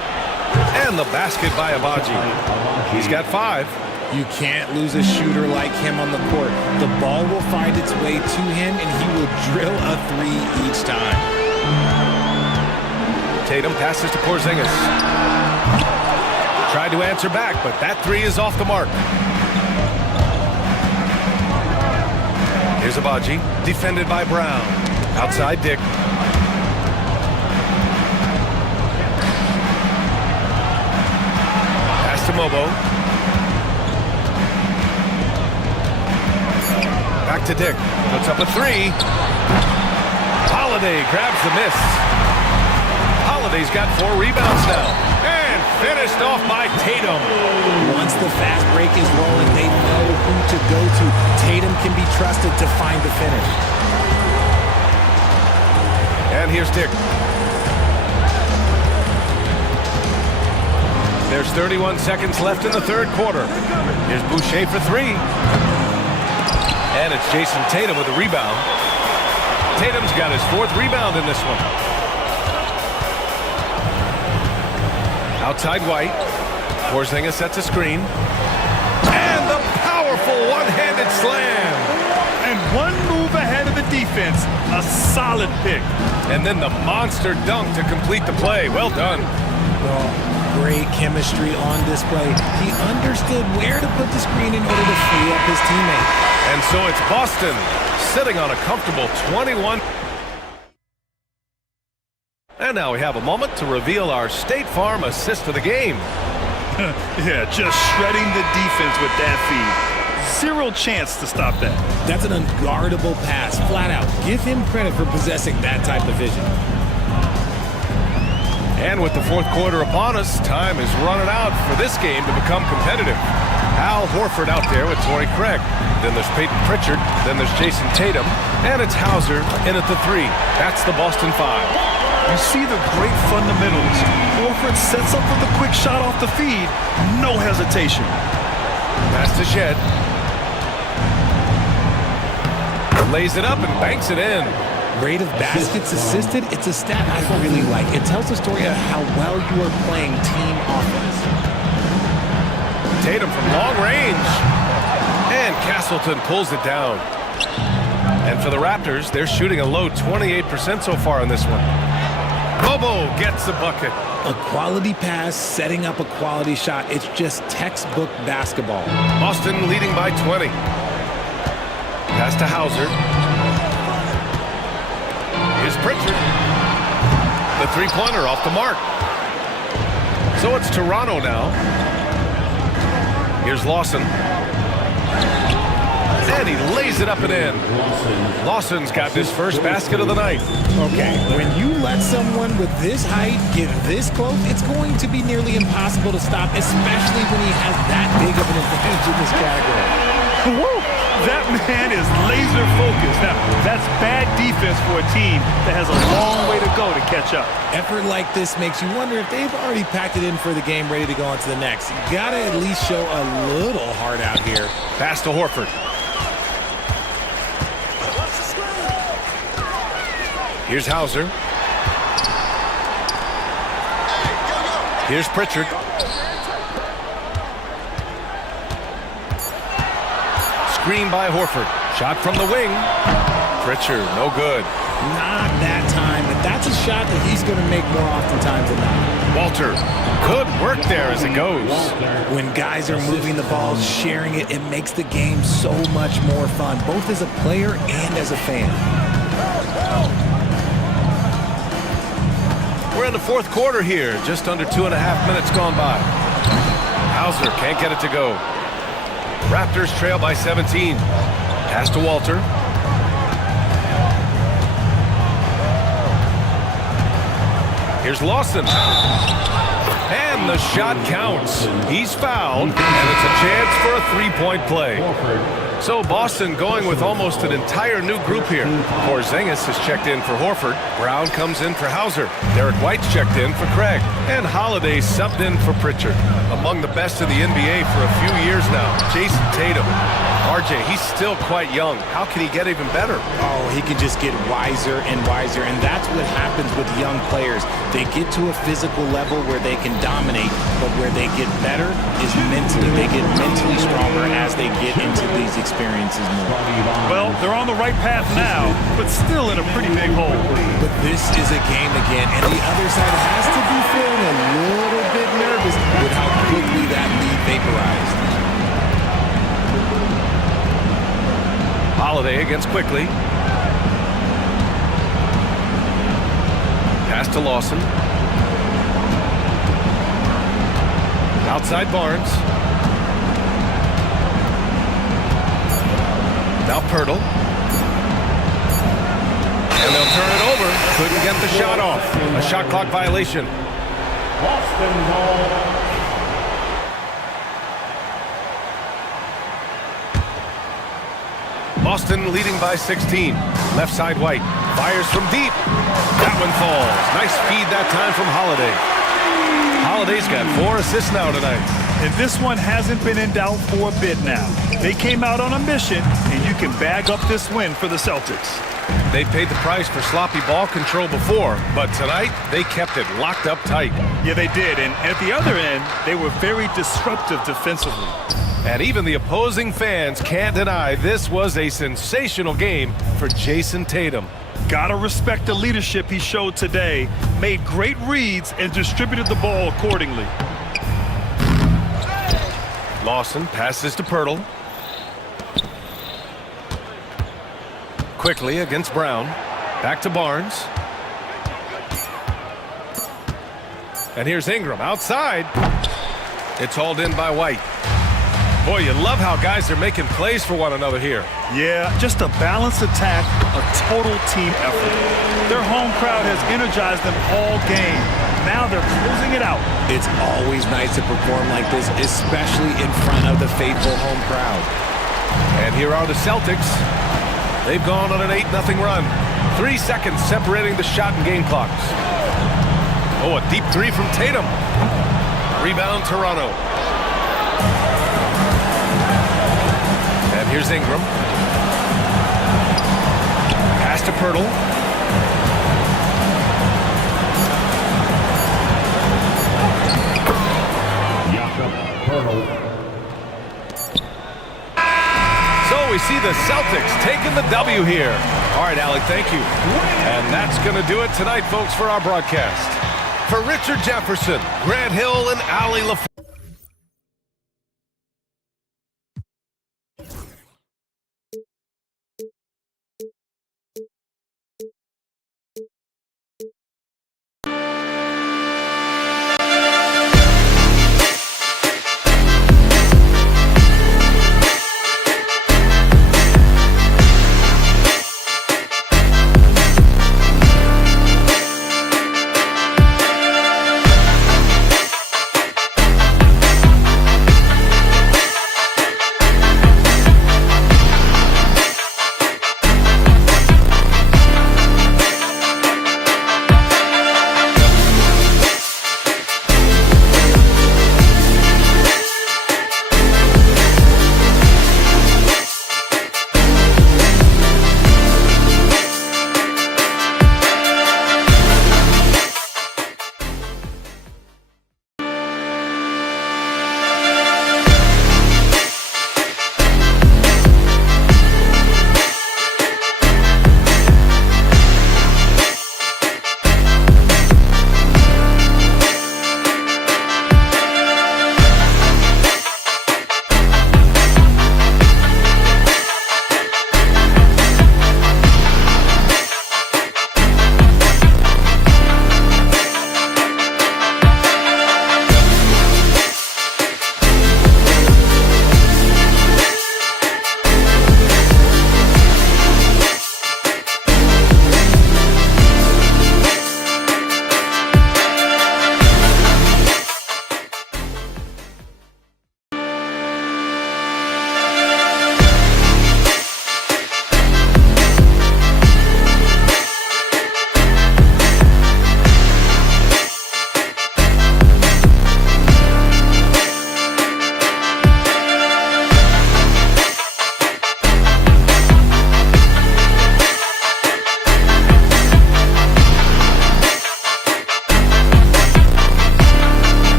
And the basket by Abaji. He's got 5. You can't lose a shooter like him on the court. The ball will find its way to him, and he will drill a 3 each time. Tatum passes to Porzingis. Tried to answer back, but that 3 is off the mark. Here's Abaji, defended by Brown. Outside Dick. Pass to Mobo. Back to Dick. Puts up a 3. Holiday grabs the miss. Holiday's got 4 rebounds now. And finished off by Tatum. Once the fast break is rolling, they know who to go to. Tatum can be trusted to find the finish. And here's Dick. There's 31 seconds left in the third quarter. Here's Boucher for 3. And it's Jason Tatum with a rebound. Tatum's got his 4th rebound in this one. Outside White. Porzingis sets a screen. And the powerful one-handed slam. And one move ahead of the defense. A solid pick. And then the monster dunk to complete the play. Well done. Well, great chemistry on display. He understood where to put the screen in order to free up his teammate. And so it's Boston sitting on a comfortable 21. And now we have a moment to reveal our State Farm assist of the game. Yeah, just shredding the defense with that feed. 0 chance to stop that. That's an unguardable pass, flat out. Give him credit for possessing that type of vision. And with the fourth quarter upon us, time is running out for this game to become competitive. Al Horford out there with Torrey Craig. Then there's Peyton Pritchard. Then there's Jason Tatum. And it's Hauser in at the 3. That's the Boston 5. You see the great fundamentals. Horford sets up for the quick shot off the feed. No hesitation. Pass to Shed. Lays it up and banks it in. Rate of baskets assisted, it's a stat I really like. It tells the story of how well you are playing team offense. Tatum from long range. And Castleton pulls it down. And for the Raptors, they're shooting a low 28% so far in this one. Bobo gets the bucket. A quality pass, setting up a quality shot. It's just textbook basketball. Boston leading by 20. Pass to Hauser. Here's Pritchard. The 3-pointer off the mark. So it's Toronto now. Here's Lawson. And he lays it up and in. Lawson's got his first basket of the night. Okay, when you let someone with this height get this close, it's going to be nearly impossible to stop, especially when he has that big of an advantage in this category. Woo! That man is laser focused. Now, that's bad defense for a team that has a long way to go to catch up. Effort like this makes you wonder if they've already packed it in for the game, ready to go on to the next. You gotta at least show a little heart out here. Pass to Horford. Here's Hauser. Here's Pritchard. Screen by Horford. Shot from the wing. Pritchard, no good. Not that time, but that's a shot that he's going to make more oftentimes than not. Walter, good work there as it goes. When guys are moving the ball, sharing it, it makes the game so much more fun, both as a player and as a fan. We're in the fourth quarter here. Just under 2.5 minutes gone by. Hauser can't get it to go. Raptors trail by 17. Pass to Walter. Here's Lawson. And the shot counts. He's fouled, and it's a chance for a three-point play. So Boston going with almost an entire new group here. Porzingis has checked in for Horford. Brown comes in for Hauser. Derek White's checked in for Craig. And Holiday subbed in for Pritchard. Among the best in the NBA for a few years now, Jason Tatum. RJ, he's still quite young. How can he get even better? Oh, he can just get wiser and wiser, and that's what happens with young players. They get to a physical level where they can dominate, but where they get better is mentally. They get mentally stronger as they get into these experiences more. Well, they're on the right path now, but still in a pretty big hole. But this is a game again, and the other side has to be feeling a little bit nervous with how quickly that lead vaporized. Holiday against Quickly. Pass to Lawson. Outside Barnes. Now Pirtle. And they'll turn it over. Couldn't get the shot off. A shot clock violation. Boston ball. Boston leading by 16. Left side White. Fires from deep. That one falls. Nice feed that time from Holiday. Holiday's got 4 assists now tonight. And this one hasn't been in doubt for a bit now. They came out on a mission, and you can bag up this win for the Celtics. They paid the price for sloppy ball control before, but tonight they kept it locked up tight. Yeah, they did. And at the other end, they were very disruptive defensively. And even the opposing fans can't deny this was a sensational game for Jason Tatum. Gotta respect the leadership he showed today. Made great reads and distributed the ball accordingly. Lawson passes to Pirtle. Quickly against Brown. Back to Barnes. And here's Ingram outside. It's hauled in by White. Boy, you love how guys are making plays for one another here. Yeah, just a balanced attack, a total team effort. Their home crowd has energized them all game. Now they're closing it out. It's always nice to perform like this, especially in front of the faithful home crowd. And here are the Celtics. They've gone on an 8-0 run. 3 seconds separating the shot and game clocks. Oh, a deep three from Tatum. Rebound, Toronto. And here's Ingram. Pass to Pirtle. So we see the Celtics taking the W here. All right, Alec, thank you. And that's going to do it tonight, folks, for our broadcast. For Richard Jefferson, Grant Hill, and Ali LaFleur.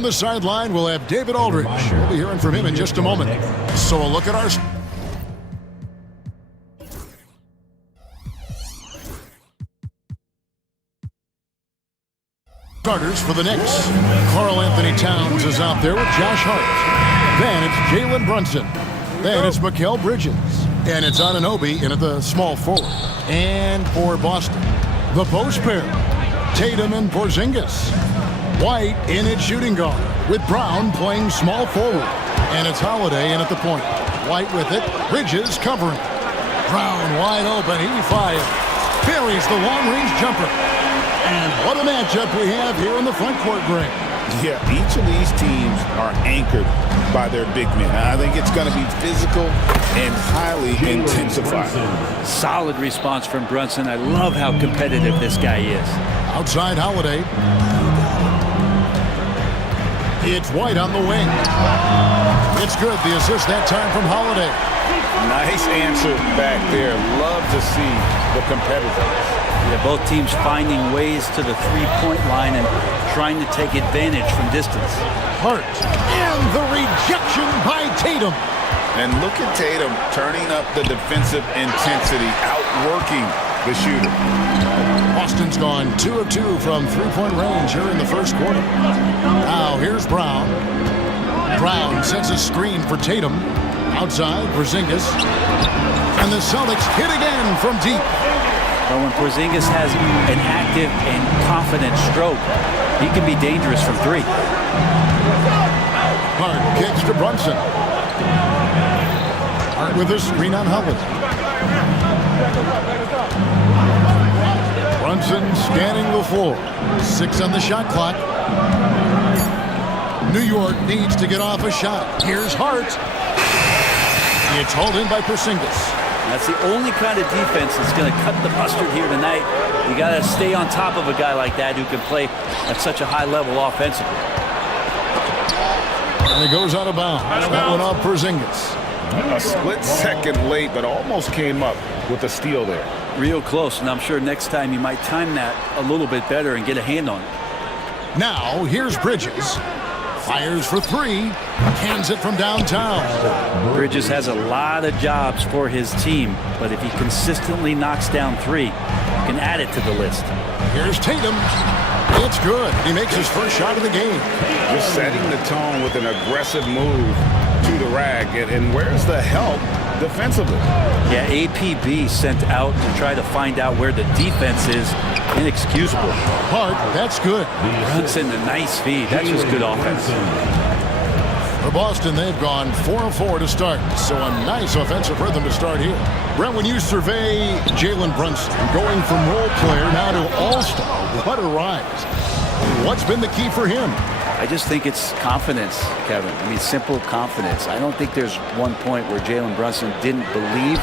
From the sideline, we'll have David Aldridge. We'll be hearing from him in just a moment. So a look at our starters for the Knicks. Karl Anthony Towns is out there with Josh Hart. Then it's Jalen Brunson. Then it's Mikal Bridges. And it's Anunoby in at the small forward. And for Boston, the post pair, Tatum and Porzingis. White in at shooting guard with Brown playing small forward. And it's Holiday in at the point. White with it, Bridges covering. Brown wide open, he fires. Buries the long-range jumper. And what a matchup we have here in the front court, Greg. Yeah, each of these teams are anchored by their big men. I think it's going to be physical and highly intensified. Solid response from Brunson. I love how competitive this guy is. Outside Holiday. It's White on the wing. It's good. The assist that time from Holiday. Nice answer back there. Love to see the competitiveness. Yeah, both teams finding ways to the three-point line and trying to take advantage from distance. Hart. And the rejection by Tatum. And look at Tatum turning up the defensive intensity, outworking the shooter. Boston's gone 2 of 2 from three-point range here in the first quarter. Now here's Brown. Brown sets a screen for Tatum. Outside, Porzingis. And the Celtics hit again from deep. But when Porzingis has an active and confident stroke, he can be dangerous from three. Hart kicks to Brunson. Hart with a screen on Holiday. Brunson scanning the floor. 6 on the shot clock. New York needs to get off a shot. Here's Hart. It's hauled in by Porzingis. That's the only kind of defense that's going to cut the mustard here tonight. You got to stay on top of a guy like that who can play at such a high level offensively. And it goes out of bounds. That one off Porzingis. A split second late, but almost came up with a steal there. Real close, and I'm sure next time you might time that a little bit better and get a hand on it. Now, here's Bridges. Fires for 3. Hands it from downtown. Bridges has a lot of jobs for his team, but if he consistently knocks down 3, you can add it to the list. Here's Tatum. It's good. He makes his first shot of the game. Just setting the tone with an aggressive move to the rack. And where's the help defensively? Yeah, APB sent out to try to find out where the defense is. Inexcusable. Hart, that's good. Brunson, a nice feed. That's just good offense. For Boston, they've gone 4 of 4 to start, so a nice offensive rhythm to start here. Brent, when you survey Jalen Brunson, going from role player now to all-star, what a rise. What's been the key for him? I just think it's confidence, Kevin. I mean, simple confidence. I don't think there's one point where Jalen Brunson didn't believe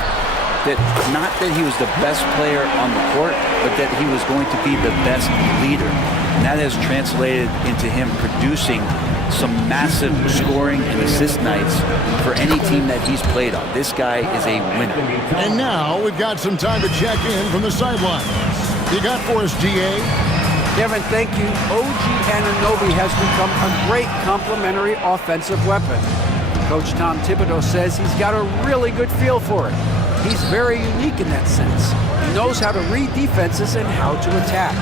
that, not that he was the best player on the court, but that he was going to be the best leader. And that has translated into him producing some massive scoring and assist nights for any team that he's played on. This guy is a winner. And now we've got some time to check in from the sideline. You got for us, GA? Kevin, thank you. OG Anunoby has become a great complementary offensive weapon. Coach Tom Thibodeau says he's got a really good feel for it. He's very unique in that sense. He knows how to read defenses and how to attack.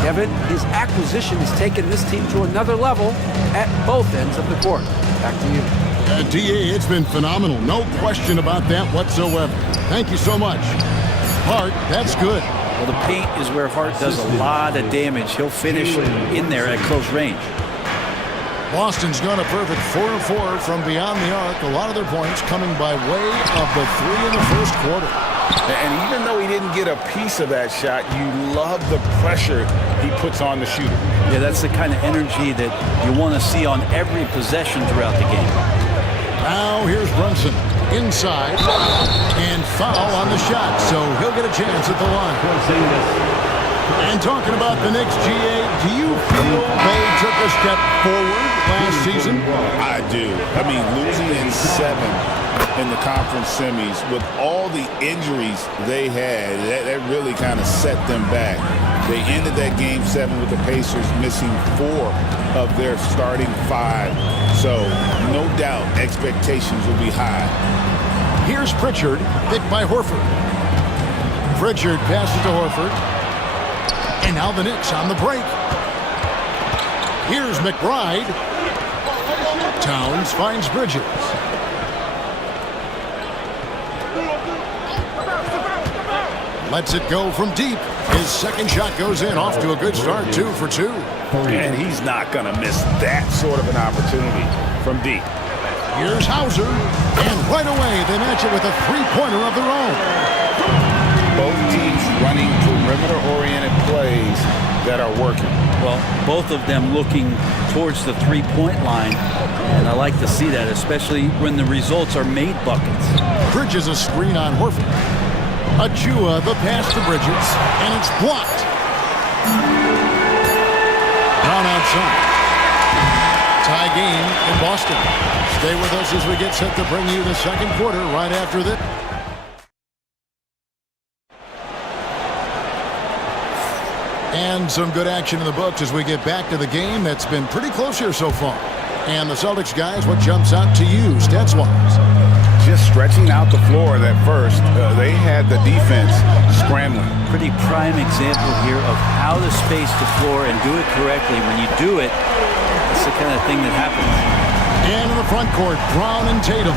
Kevin, his acquisition has taken this team to another level at both ends of the court. Back to you. DA, it's been phenomenal. No question about that whatsoever. Thank you so much. Hart, that's good. Well, the paint is where Hart does a lot of damage. He'll finish in there at close range. Boston's gone a perfect 4 of 4 from beyond the arc. A lot of their points coming by way of the 3 in the first quarter. And even though he didn't get a piece of that shot, you love the pressure he puts on the shooter. Yeah, that's the kind of energy that you want to see on every possession throughout the game. Now here's Brunson inside and foul on the shot, so he'll get a chance at the line. And talking about the Knicks, GA, do you feel they took a step forward last season? I do. I mean, losing in 7 in the conference semis with all the injuries they had, that really kind of set them back. They ended that Game 7 with the Pacers missing 4 of their starting 5. So, no doubt, expectations will be high. Here's Pritchard, picked by Horford. Pritchard passes to Horford. And now the Knicks on the break. Here's McBride. Towns finds Bridges. Lets it go from deep. His second shot goes in, off to a good start, 2 for 2. And he's not going to miss that sort of an opportunity from deep. Here's Hauser, and right away they match it with a three-pointer of their own. Both teams running perimeter-oriented plays that are working. Well, both of them looking towards the three-point line, and I like to see that, especially when the results are made buckets. Bridges a screen on Horford. Achua the pass to Bridges, and it's blocked. Down outside. Tie game in Boston. Stay with us as we get set to bring you the second quarter right after this. And some good action in the books as we get back to the game that's been pretty close here so far. And the Celtics guys, what jumps out to you stats-wise? Just stretching out the floor at first. They had the defense scrambling. Pretty prime example here of how to space the floor and do it correctly. When you do it, it's the kind of thing that happens. And in the front court, Brown and Tatum.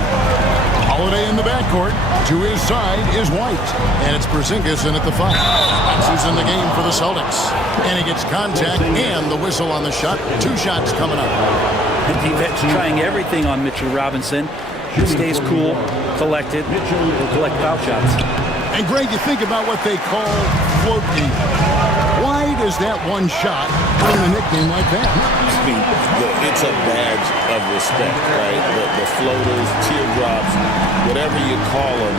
Holiday in the backcourt. To his side is White. And it's Porzingis in at the 5. Who's in the game for the Celtics. And he gets contact and the whistle on the shot. 2 shots coming up. The defense trying everything on Mitchell Robinson. He stays cool, collected, collect foul shots. And Greg, you think about what they call float deep. Why does that one shot earn a nickname like that? I mean, it's a badge of respect, right? The floaters, teardrops, whatever you call them,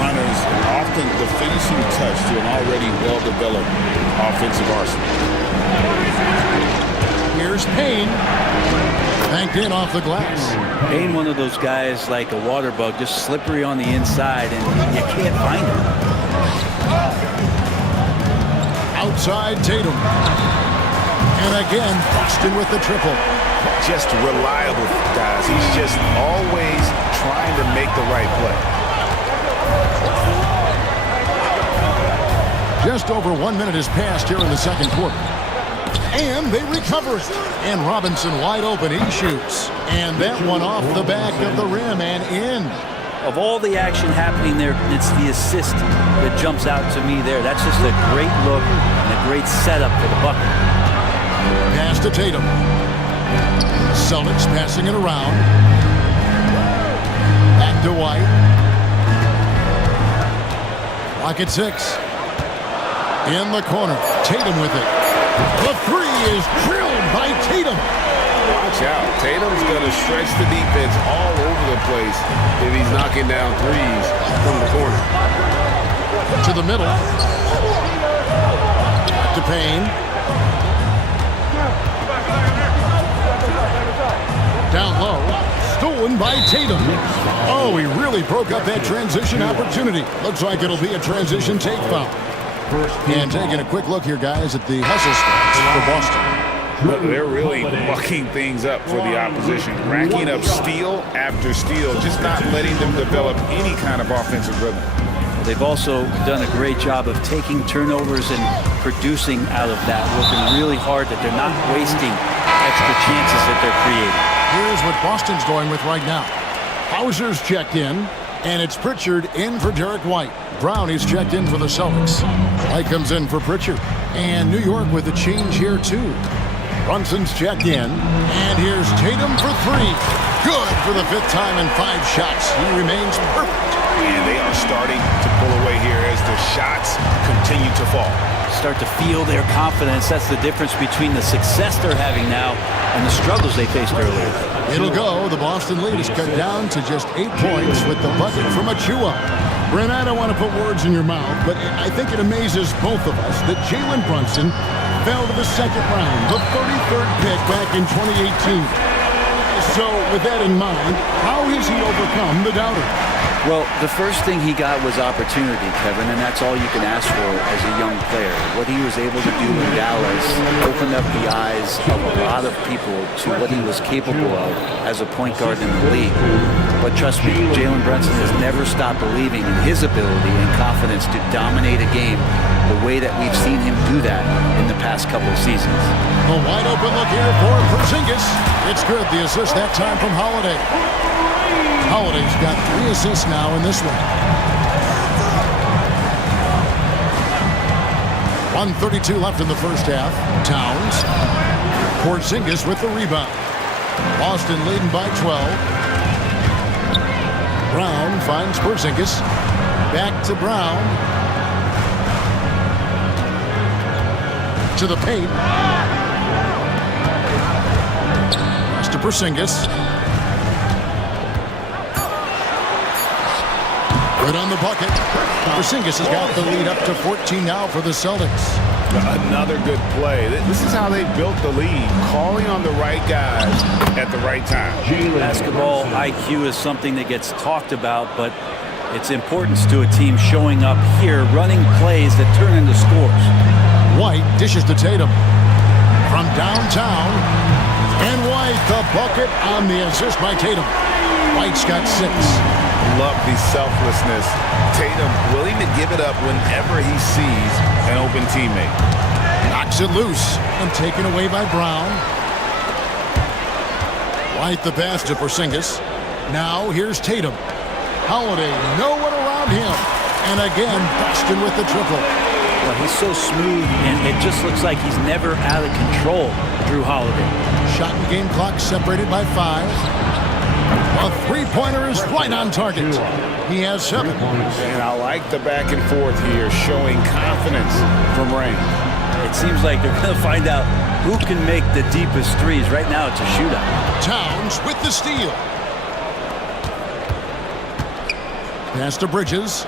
runners, often the finishing touch to an already well-developed offensive arsenal. Here's Payne. Banked in off the glass. Payne, one of those guys like a water bug, just slippery on the inside, and you can't find him. Outside Tatum. And again, Boston with the triple. Just reliable, guys. He's just always trying to make the right play. Just over 1 minute has passed here in the second quarter. And they recover it. And Robinson wide open. He shoots. And that one off the back of the rim and in. Of all the action happening there, it's the assist that jumps out to me there. That's just a great look and a great setup for the bucket. Pass to Tatum. Celtics passing it around. Back to White. Clock at 6. In the corner. Tatum with it. The 3 is drilled by Tatum. Watch out. Tatum's going to stretch the defense all over the place if he's knocking down threes from the corner. To the middle. To Payne. Down low. Stolen by Tatum. Oh, he really broke up that transition opportunity. Looks like it'll be a transition take foul. And taking a quick look here, guys, at the hustle stats for Boston. But they're really mucking things up for the opposition, racking up steal after steal, just not letting them develop any kind of offensive rhythm. They've also done a great job of taking turnovers and producing out of that, working really hard that they're not wasting extra chances that they're creating. Here's what Boston's going with right now. Hauser's checked in, and it's Pritchard in for Derek White. Brown is checked in for the Celtics. White comes in for Pritchard. And New York with a change here, too. Brunson's checked in. And here's Tatum for 3. Good for the 5th time in 5 shots. He remains perfect. And they are starting to pull away here as the shots continue to fall. Start to feel their confidence. That's the difference between the success they're having now and the struggles they faced earlier. It'll go. The Boston lead is cut down to just 8 points with the bucket from Achua. Brent, I don't want to put words in your mouth, but I think it amazes both of us that Jalen Brunson fell to the second round, the 33rd pick back in 2018. So with that in mind, how has he overcome the doubter? Well, the first thing he got was opportunity, Kevin, and that's all you can ask for as a young player. What he was able to do in Dallas opened up the eyes of a lot of people to what he was capable of as a point guard in the league. But trust me, Jalen Brunson has never stopped believing in his ability and confidence to dominate a game the way that we've seen him do that in the past couple of seasons. A wide open look here for Porzingis. It's good. The assist that time from Holiday. Holiday's got 3 assists now in this one. 1:32 left in the first half. Towns. Porzingis with the rebound. Boston leading by 12. Brown finds Porzingis. Back to Brown. To the paint. Pass to Porzingis. Good on the bucket. Porzingis has got the lead up to 14 now for the Celtics. Another good play. This is how they built the lead, calling on the right guys at the right time. Basketball IQ is something that gets talked about, but its importance to a team showing up here, running plays that turn into scores. White dishes to Tatum. From downtown. And White, the bucket on the assist by Tatum. White's got 6. Love the selflessness. Tatum willing to give it up whenever he sees an open teammate. Knocks it loose and taken away by Brown. White the pass to Porzingis. Now here's Tatum. Holiday, no one around him. And again, Boston with the triple. Well, he's so smooth, and it just looks like he's never out of control, Drew Holiday. Shot and game clock separated by 5. A three-pointer is right on target. He has 7. And I like the back and forth here, showing confidence from range. It seems like they're going to find out who can make the deepest threes. Right now, it's a shootout. Towns with the steal. Pass to Bridges.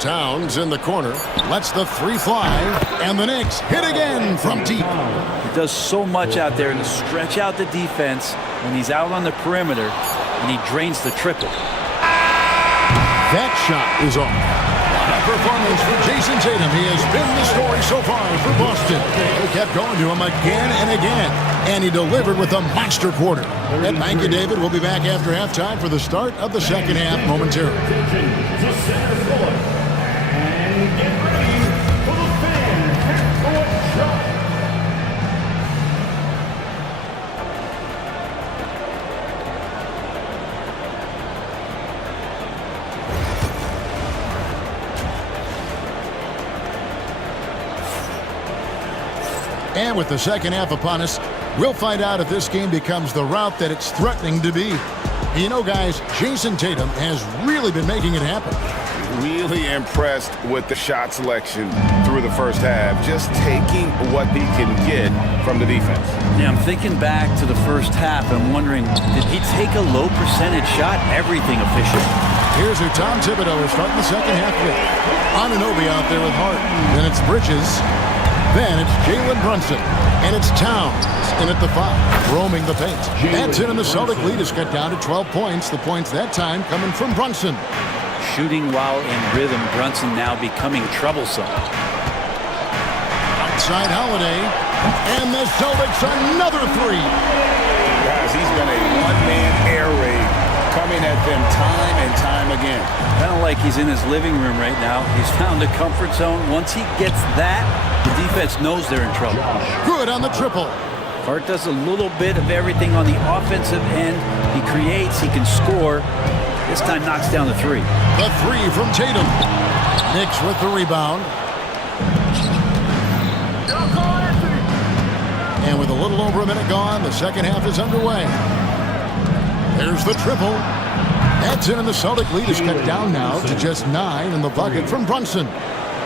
Towns in the corner. Lets the 3 fly. And the Knicks hit again from deep. He does so much out there to stretch out the defense when he's out on the perimeter, and he drains the triple. That shot is off. A performance for Jason Tatum. He has been the story so far for Boston. They kept going to him again and again, and he delivered with a monster quarter. And thank you, David. We'll be back after halftime for the start of the second half momentarily. And with the second half upon us, we'll find out if this game becomes the route that it's threatening to be. You know, guys, Jason Tatum has really been making it happen. Really impressed with the shot selection through the first half, just taking what he can get from the defense. Yeah, I'm thinking back to the first half and wondering, did he take a low percentage shot? Everything efficient. Here's who Tom Thibodeau is starting the second half with. Anunoby out there with Hart. Then it's Bridges. Then it's Jalen Brunson. And it's Towns in at the 5, roaming the paint. That's it, and the Celtic lead is cut down to 12 points. The points that time coming from Brunson. Shooting while in rhythm, Brunson now becoming troublesome. Outside Holiday. And the Celtics another 3. Guys, he's been a one-man air raid, coming at them time and time again. Kind of like he's in his living room right now. He's found a comfort zone. Once he gets that, the defense knows they're in trouble. Good on the triple. Hart does a little bit of everything on the offensive end. He creates, he can score. This time knocks down the 3. The 3 from Tatum. Knicks with the rebound. And with a little over a minute gone, the second half is underway. There's the triple. That's in, and the Celtic lead is cut down now to just 9 in the bucket from Brunson.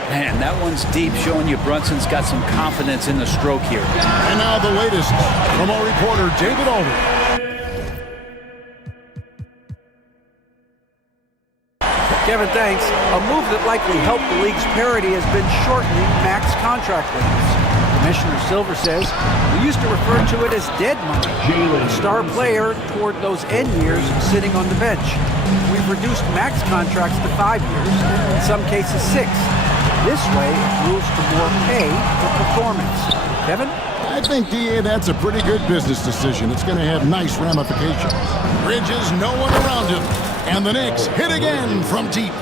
Man, that one's deep, showing you Brunson's got some confidence in the stroke here. And now the latest from our reporter, David Aldridge. Kevin, thanks. A move that likely helped the league's parity has been shortening max contract limits. The Commissioner Silver says, we used to refer to it as dead money. A star player toward those end years sitting on the bench. We've reduced max contracts to 5 years, in some cases 6. This way, it moves to more pay for performance. Kevin? I think, DA, that's a pretty good business decision. It's going to have nice ramifications. Bridges, no one around him. And the Knicks hit again from deep.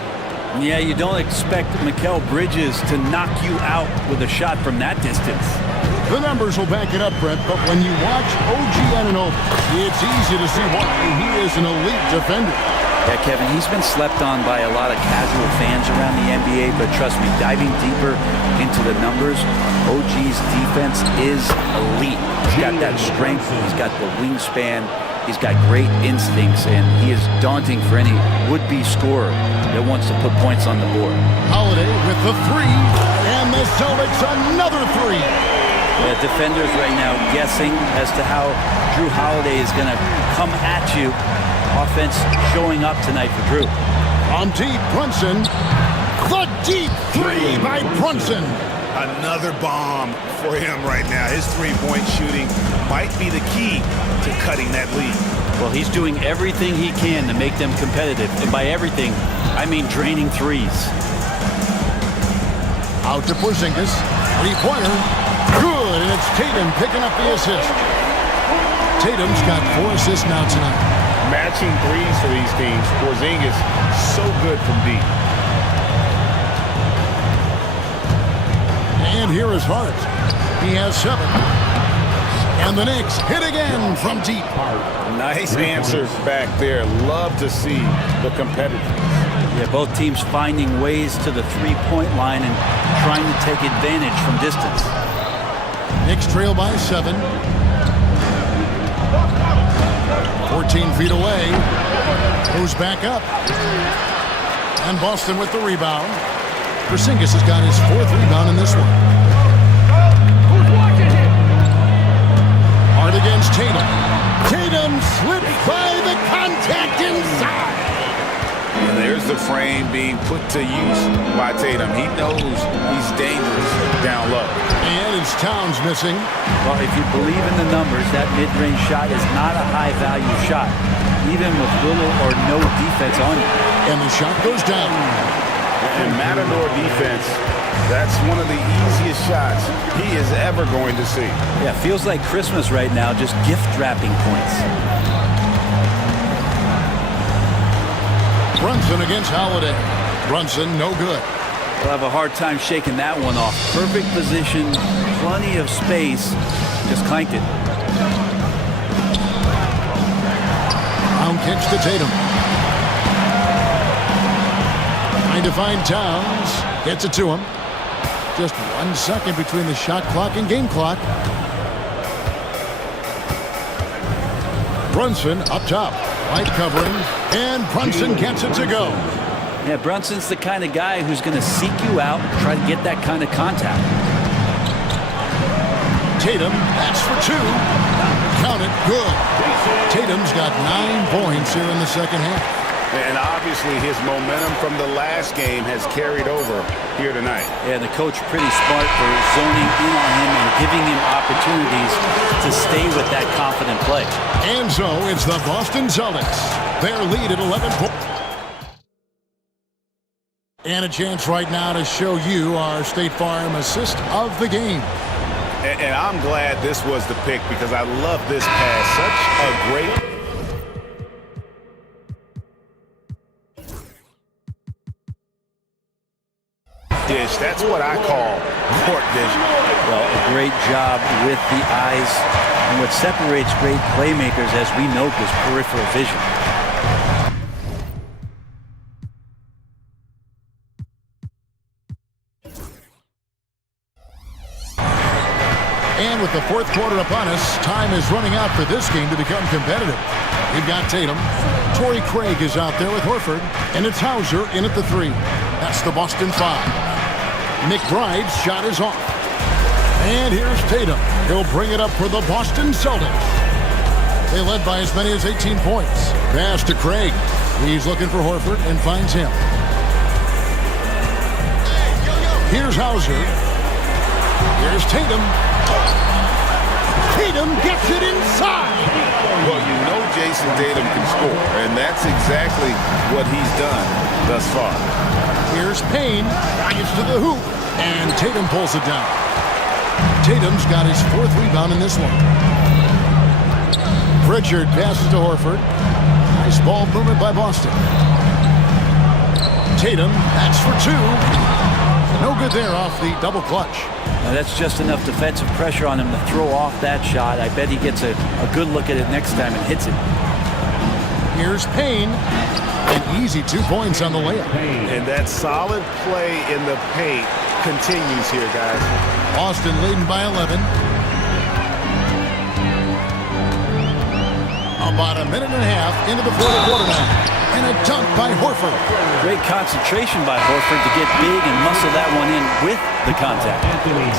Yeah, you don't expect Mikal Bridges to knock you out with a shot from that distance. The numbers will back it up, Brett, but when you watch OG Anunoby, it's easy to see why he is an elite defender. Yeah, Kevin, he's been slept on by a lot of casual fans around the NBA, but trust me, diving deeper into the numbers, OG's defense is elite. He's got that strength, he's got the wingspan, he's got great instincts, and he is daunting for any would-be scorer that wants to put points on the board. Holiday with the three, and the Celtics another three. The defenders right now guessing as to how Drew Holiday is going to come at you. Offense showing up tonight for Drew. On deep, Brunson. The deep three by Brunson. Another bomb for him right now. His three-point shooting might be the key to cutting that lead. Well, he's doing everything he can to make them competitive. And by everything, I mean draining threes. Out to Porzingis. Three-pointer. Good, and it's Tatum picking up the assist. Tatum's got 4 assists now tonight. Matching threes for these teams. Porzingis so good from deep. And here is Hart. He has 7. And the Knicks hit again from deep. Nice answers back there. Love to see the competitiveness. Yeah, both teams finding ways to the three-point line and trying to take advantage from distance. Knicks trail by 7. 14 feet away. Goes back up. And Boston with the rebound. Porzingis has got his 4th rebound in this one. Hard against Tatum. Tatum slipped by the contact inside. And there's the frame being put to use by Tatum. He knows he's dangerous down low. And it's Towns missing. Well, if you believe in the numbers, that mid-range shot is not a high-value shot, even with little or no defense on you. And the shot goes down. And Matador defense, that's one of the easiest shots he is ever going to see. Yeah, feels like Christmas right now, just gift-wrapping points. Brunson against Holiday. Brunson, no good. We'll have a hard time shaking that one off. Perfect position, plenty of space, just clanked it. Brown kicks to Tatum. Trying to find Towns. Gets it to him. Just 1 second between the shot clock and game clock. Brunson up top. Light covering. And Brunson gets it to go. Yeah, Brunson's the kind of guy who's going to seek you out and try to get that kind of contact. Tatum, that's for 2. Count it, good. Tatum's got 9 points here in the second half. And obviously his momentum from the last game has carried over here tonight. Yeah, the coach pretty smart for zoning in on him and giving him opportunities to stay with that confident play. And so it's the Boston Celtics. Their lead at 11 points. And a chance right now to show you our State Farm assist of the game. And I'm glad this was the pick because I love this pass. Such a great dish. That's what I call court vision. Well, a great job with the eyes. And what separates great playmakers, as we note, is peripheral vision. And with the 4th quarter upon us, time is running out for this game to become competitive. We've got Tatum. Torrey Craig is out there with Horford. And it's Hauser in at the 3. That's the Boston 5. McBride's shot is off. And here's Tatum. He'll bring it up for the Boston Celtics. They led by as many as 18 points. Pass to Craig. He's looking for Horford and finds him. Here's Hauser. Here's Tatum. Tatum gets it inside. Well, you know Jason Tatum can score, and that's exactly what he's done thus far. Here's Payne, gets to the hoop, and Tatum pulls it down. Tatum's got his 4th rebound in this one. Pritchard passes to Horford. Nice ball movement by Boston. Tatum, that's for 2. No good there off the double clutch. Now that's just enough defensive pressure on him to throw off that shot. I bet he gets a good look at it next time and hits it. Here's Payne. An easy 2 points on the layup. And that solid play in the paint continues here, guys. Boston leading by 11. About a minute and a half into the 4th quarter now. And a dunk by Horford. Great concentration by Horford to get big and muscle that one in with the contact.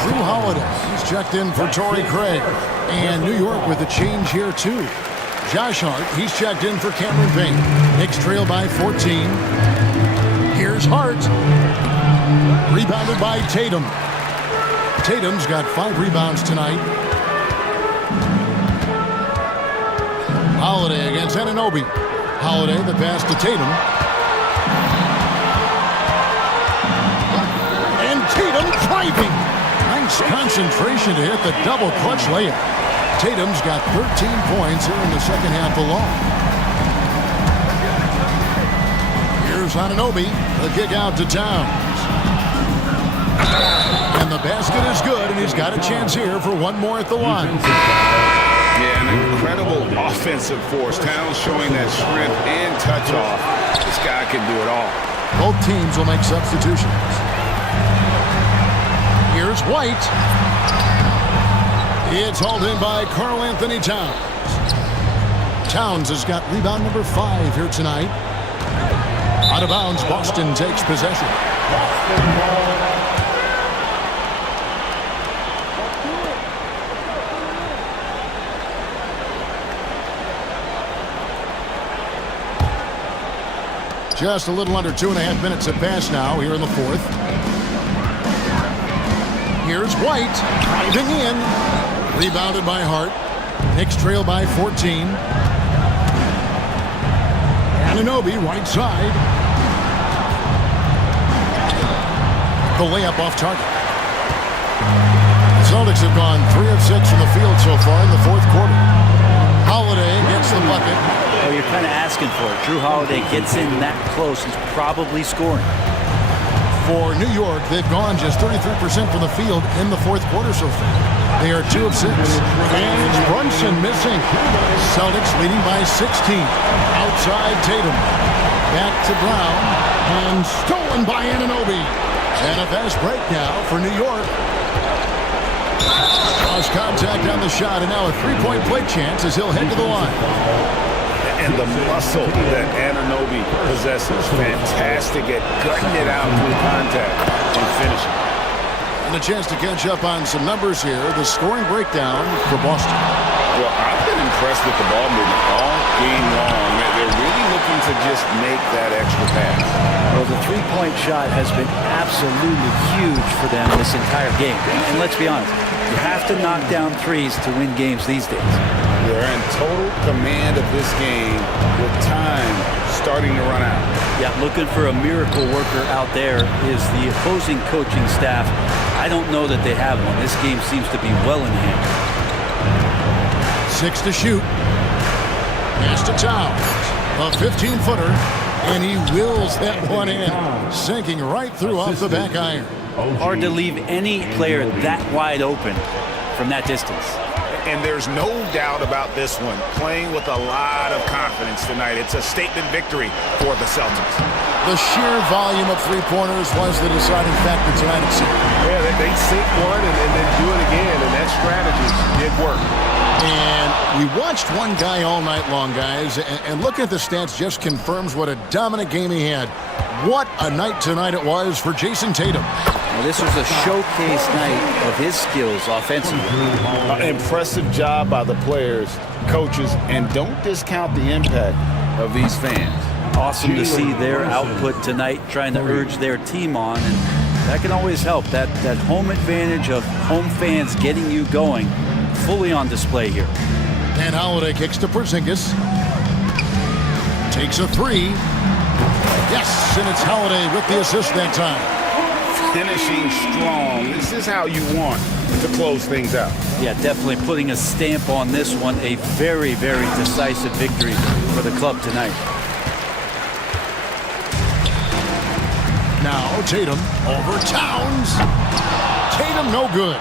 Drew Holiday, he's checked in for Torrey Craig. And New York with a change here too. Josh Hart, he's checked in for Cameron Payne. Knicks trail by 14. Here's Hart. Rebounded by Tatum. Tatum's got 5 rebounds tonight. Holiday against Anunoby. Holiday, the pass to Tatum. And Tatum driving. Nice concentration to hit the double clutch layup. Tatum's got 13 points here in the second half alone. Here's Anunoby. The kick out to Towns. And the basket is good, and he's got a chance here for one more at the line. Yeah, an incredible offensive force. Towns showing that strength and touch off. This guy can do it all. Both teams will make substitutions. Here's White. It's hauled in by Karl Anthony Towns. Towns has got rebound number 5 here tonight. Out of bounds, Boston takes possession. Just a little under 2.5 minutes have passed now here in the 4th. Here's White, driving in. Rebounded by Hart. Knicks trail by 14. Anunoby, right side. The layup off target. The Celtics have gone 3 of 6 from the field so far in the 4th quarter. Holiday gets the bucket. Oh, you're kind of asking for it. Drew Holiday gets in that close. He's probably scoring. For New York, they've gone just 33% from the field in the 4th quarter so far. They are 2 of 6. And it's Brunson missing. Celtics leading by 16. Outside Tatum. Back to Brown. And stolen by Anunoby. And a fast break now for New York. Lost contact on the shot, and now a 3-point play chance as he'll head to the line. And the muscle that Anunoby possesses, fantastic at gutting it out through contact and finishing. And a chance to catch up on some numbers here. The scoring breakdown for Boston. Well, I've been impressed with the ball movement all game long. They're really looking to just make that extra pass. Well, the 3-point shot has been absolutely huge for them this entire game. And let's be honest, you have to knock down threes to win games these days. They're in total command of this game with time starting to run out. Yeah, looking for a miracle worker out there is the opposing coaching staff. I don't know that they have one. This game seems to be well in hand. 6 to shoot. Pass to Towns. A 15-footer. And he wills that one in. Sinking right through off the back iron. Hard to leave any player that wide open from that distance. And there's no doubt about this one. Playing with a lot of confidence tonight. It's a statement victory for the Celtics. The sheer volume of three-pointers was the deciding factor tonight, it seemed. Yeah, they sink one and then do it again, and that strategy did work. And we watched one guy all night long, guys, and looking at the stats just confirms what a dominant game he had. What a night tonight it was for Jason Tatum. Well, this was a showcase night of his skills offensively. Impressive job by the players, coaches, and don't discount the impact of these fans. Awesome to see their output tonight, trying to urge their team on. And That can always help. That home advantage of home fans getting you going, fully on display here. And Holiday kicks to Porzingis. Takes a three. Yes, and it's Holiday with the assist that time. Finishing strong. This is how you want to close things out. Yeah, definitely putting a stamp on this one. A very, very decisive victory for the club tonight. Now Tatum over Towns. Tatum no good.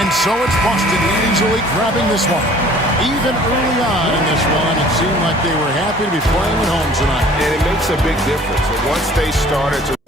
And so it's Boston easily grabbing this one. Even early on in this one, it seemed like they were happy to be playing at home tonight. And it makes a big difference. And once they started to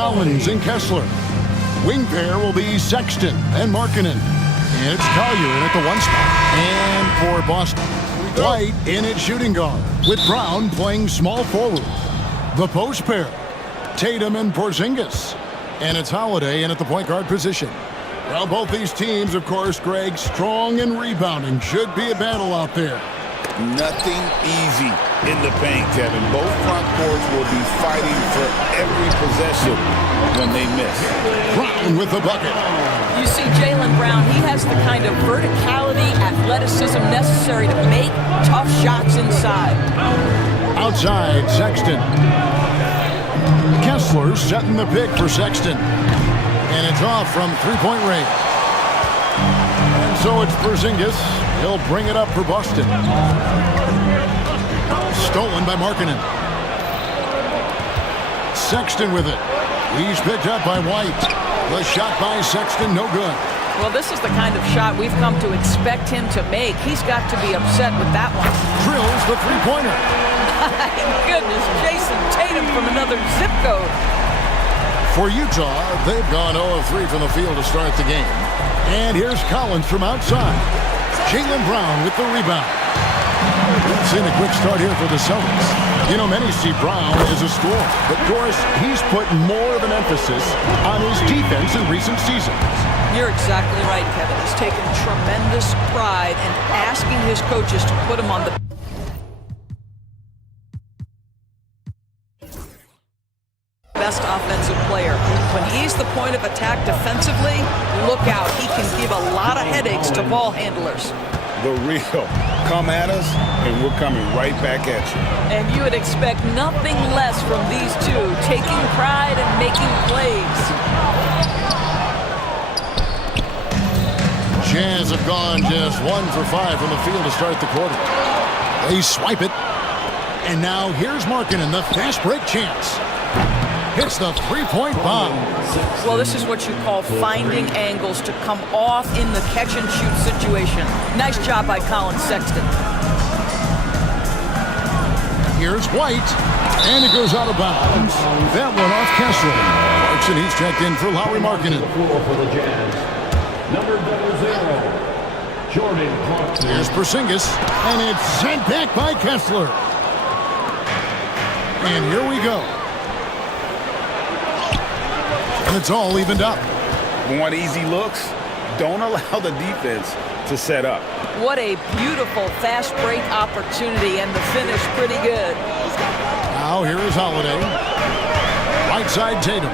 Collins and Kessler. Wing pair will be Sexton and Markkanen. And it's Collier in at the 1 spot. And for Boston, White in at shooting guard, with Brown playing small forward. The post pair, Tatum and Porzingis. And it's Holiday in at the point guard position. Well, both these teams, of course, Greg, strong and rebounding. Should be a battle out there. Nothing easy in the paint, Kevin. Both front courts will be fighting for every possession when they miss. Brown with the bucket. You see Jaylen Brown, he has the kind of verticality, athleticism necessary to make tough shots inside. Outside, Sexton. Kessler setting the pick for Sexton. And it's off from three-point range. And so it's Porzingis. He'll bring it up for Boston. Stolen by Markkanen. Sexton with it. He's picked up by White. The shot by Sexton, no good. Well, this is the kind of shot we've come to expect him to make. He's got to be upset with that one. Drills the three-pointer. My goodness, Jason Tatum from another zip code. For Utah, they've gone 0 of 3 from the field to start the game. And here's Collins from outside. Jaylen Brown with the rebound. We've seen a quick start here for the Celtics. You know, many see Brown as a scorer, but Doris, he's put more of an emphasis on his defense in recent seasons. You're exactly right, Kevin. He's taken tremendous pride in asking his coaches to put him on the best offensive player. When he's the point of attack defensively, look out. He can give a lot of headaches to ball handlers. The real. Come at us, and we're coming right back at you. And you would expect nothing less from these two, taking pride and making plays. Jazz have gone just 1 for 5 from the field to start the quarter. They swipe it. And now here's Markkanen, the fast break chance. Hits the three-point bomb. Well, this is what you call finding angles to come off in the catch-and-shoot situation. Nice job by Colin Sexton. Here's White, and it goes out of bounds. That one off Kessler. Clarkson, he's checked in for Lauri Markkanen. For the Jazz, number 0, Jordan Clarkson. Here's Porzingis, and it's sent back by Kessler. And here we go. And it's all evened up. Want easy looks? Don't allow the defense to set up. What a beautiful fast break opportunity, and the finish pretty good. Now here is Holiday. Right side Tatum.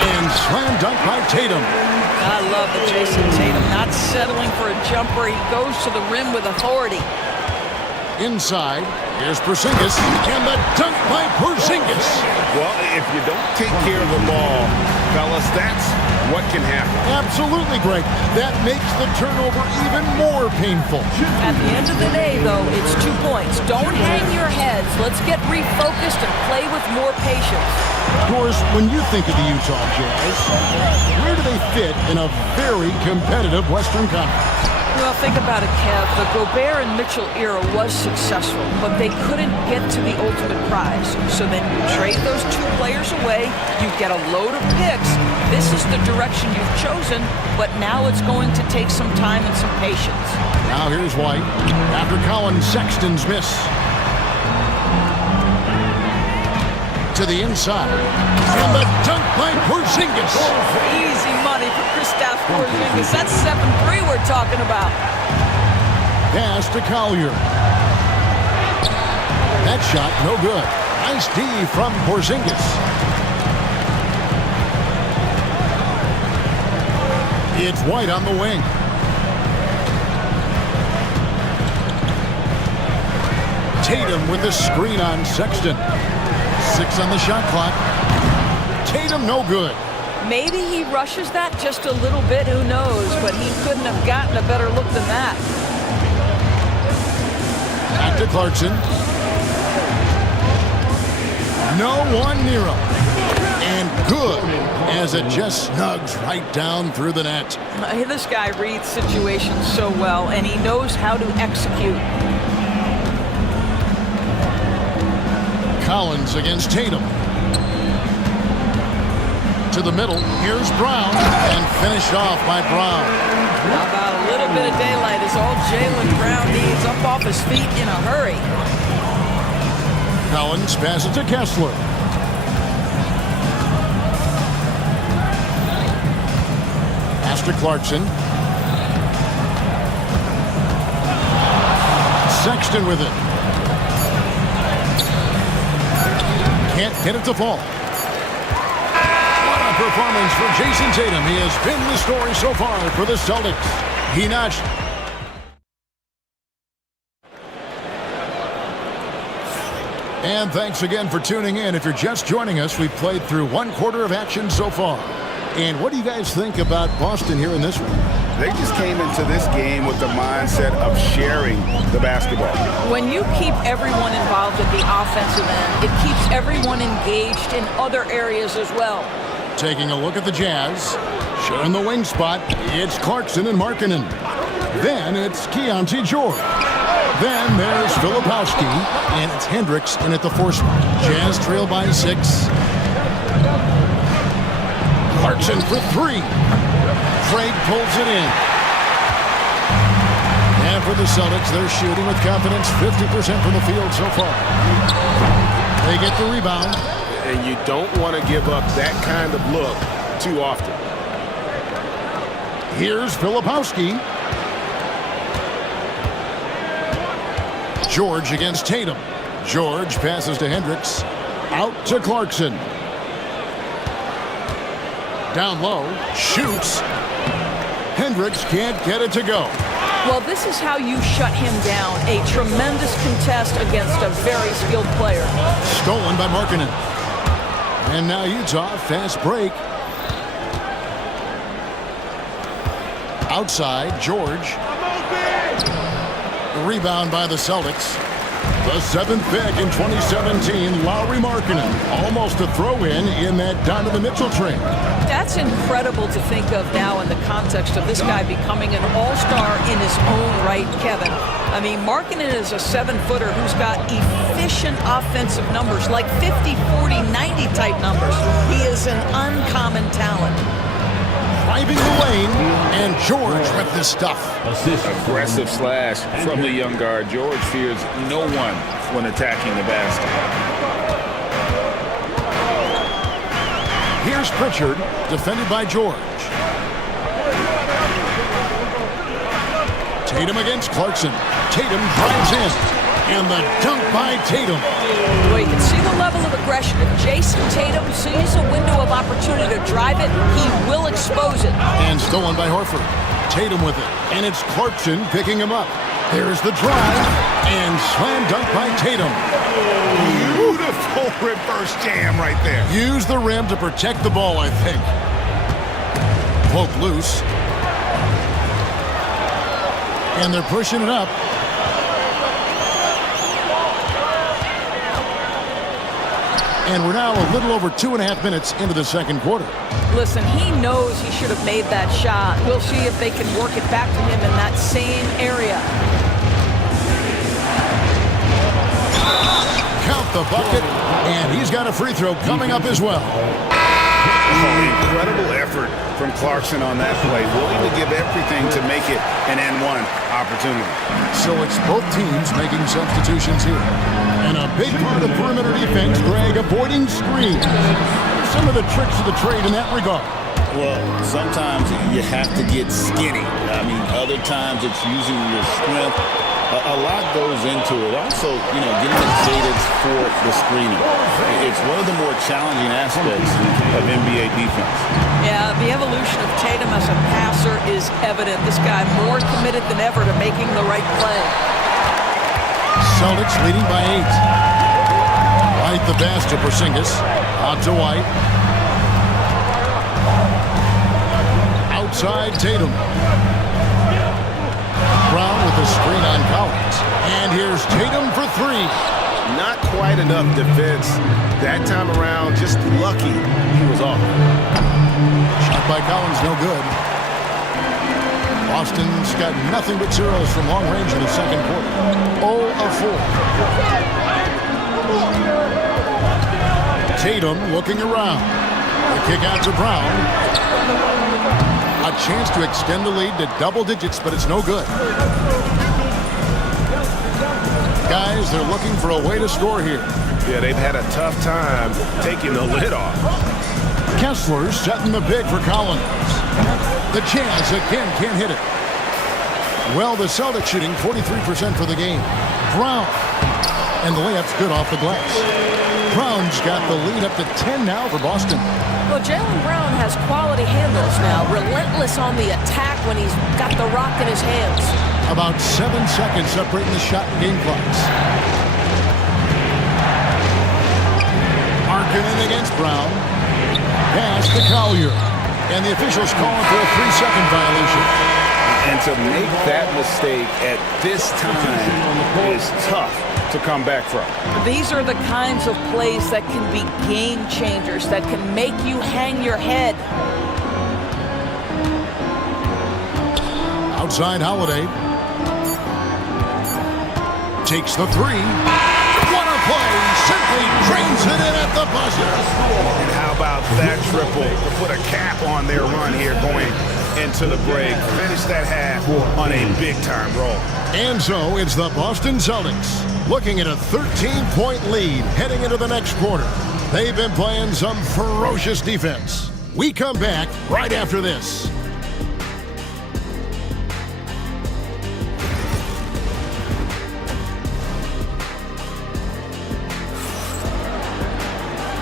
And slam dunk by Tatum. I love the Jason Tatum not settling for a jumper. He goes to the rim with authority. Inside, here's Porzingis, and the dunk by Porzingis. Well, if you don't take care of the ball, fellas, that's what can happen. Absolutely, Greg. That makes the turnover even more painful. At the end of the day, though, it's 2 points. Don't hang your heads. Let's get refocused and play with more patience. Doris, when you think of the Utah Jazz, where do they fit in a very competitive Western Conference? Well, think about it, Kev. The Gobert and Mitchell era was successful, but they couldn't get to the ultimate prize. So then you trade those 2 players away, you get a load of picks. This is the direction you've chosen, but now it's going to take some time and some patience. Now here's White after Colin Sexton's miss. To the inside. And the dunk by Porzingis. Easy money for Kristaps Porzingis. That's 7-3 we're talking about. Pass to Collier. That shot, no good. Nice D from Porzingis. It's White on the wing. Tatum with the screen on Sexton. 6 on the shot clock. Tatum no good. Maybe he rushes that just a little bit, who knows, but he couldn't have gotten a better look than that. Back to Clarkson. No one near him. And good as it just snugs right down through the net. This guy reads situations so well, and he knows how to execute. Collins against Tatum. To the middle. Here's Brown. And finished off by Brown. How about a little bit of daylight is all Jaylen Brown needs, up off his feet in a hurry. Collins passes to Kessler. Pass to Clarkson. Sexton with it. Can't get it to fall. What a performance for Jason Tatum. He has been the story so far for the Celtics. He notched. And thanks again for tuning in. If you're just joining us, we've played through 1/4 of action so far. And what do you guys think about Boston here in this one? They just came into this game with the mindset of sharing the basketball. When you keep everyone involved at the offensive end, it keeps everyone engaged in other areas as well. Taking a look at the Jazz. Sharing the wing spot, it's Clarkson and Markkanen. Then it's Keontae George. Then there's Filipowski, and it's Hendricks in at the 4 spot. Jazz trail by 6. Clarkson for 3. Craig pulls it in. And for the Celtics, they're shooting with confidence, 50% from the field so far. They get the rebound. And you don't want to give up that kind of look too often. Here's Filipowski. George against Tatum. George passes to Hendricks. Out to Clarkson. Down low. Shoots. Hendricks can't get it to go. Well, this is how you shut him down. A tremendous contest against a very skilled player. Stolen by Markkanen. And now Utah, fast break. Outside, George. Rebound by the Celtics. The 7th pick in 2017, Lauri Markkanen. Almost a throw-in in that Donovan Mitchell trade. That's incredible to think of now in the context of this guy becoming an all-star in his own right, Kevin. I mean, Markkanen is a 7-footer who's got efficient offensive numbers, like 50, 40, 90 type numbers. He is an uncommon talent. Driving the lane, and George with this stuff. Aggressive slash from the young guard. George fears no one when attacking the basket. Here's Pritchard, defended by George. Tatum against Clarkson. Tatum drives in, and the dunk by Tatum. Well, you can see the level of aggression. If Jason Tatum sees a window of opportunity to drive it, he will expose it. And stolen by Horford. Tatum with it, and it's Clarkson picking him up. There's the drive, and slam dunk by Tatum. Beautiful reverse jam right there. Use the rim to protect the ball, I think. Poke loose. And they're pushing it up. And we're now a little over 2.5 minutes into the second quarter. Listen, he knows he should have made that shot. We'll see if they can work it back to him in that same area. Count the bucket, and he's got a free throw coming up as well. Incredible effort from Clarkson on that play. Willing to give everything to make it an N1 opportunity. So it's both teams making substitutions here. And a big part of perimeter defense, Greg, avoiding screens. Some of the tricks of the trade in that regard. Well, sometimes you have to get skinny. I mean, other times it's using your strength. A lot goes into it. Also, getting the cadence for the screening. It's one of the more challenging aspects of NBA defense. Yeah, the evolution of Tatum as a passer is evident. This guy more committed than ever to making the right play. Celtics leading by 8. White the pass to Porzingis. Out to White. Outside Tatum. Brown with a screen on Collins. And here's Tatum for 3. Not quite enough defense that time around. Just lucky he was off. Shot by Collins, no good. Boston's got nothing but zeros from long range in the second quarter. 0 of 4. Tatum looking around. The kick out to Brown. A chance to extend the lead to double digits, but it's no good. Guys, they're looking for a way to score here. Yeah, they've had a tough time taking the lid off. Kessler setting the big for Collins. The chance again, can't hit it. Well, the Celtics shooting 43% for the game. Brown. And the layup's good off the glass. Brown's got the lead up to 10 now for Boston. Well, Jaylen Brown has quality handles now. Relentless on the attack when he's got the rock in his hands. About 7 seconds separating the shot and game clocks. Markkanen against Brown. Pass to Collier. And the officials calling for a 3-second violation. And to make that mistake at this time is tough to come back from. These are the kinds of plays that can be game changers, that can make you hang your head. Outside Holiday. Takes the three. What a play! Simply drains it in at the buzzer. And how about that triple to put a cap on their run here going into the break. Finish that half on a big-time roll. And so it's the Boston Celtics looking at a 13-point lead heading into the next quarter. They've been playing some ferocious defense. We come back right after this.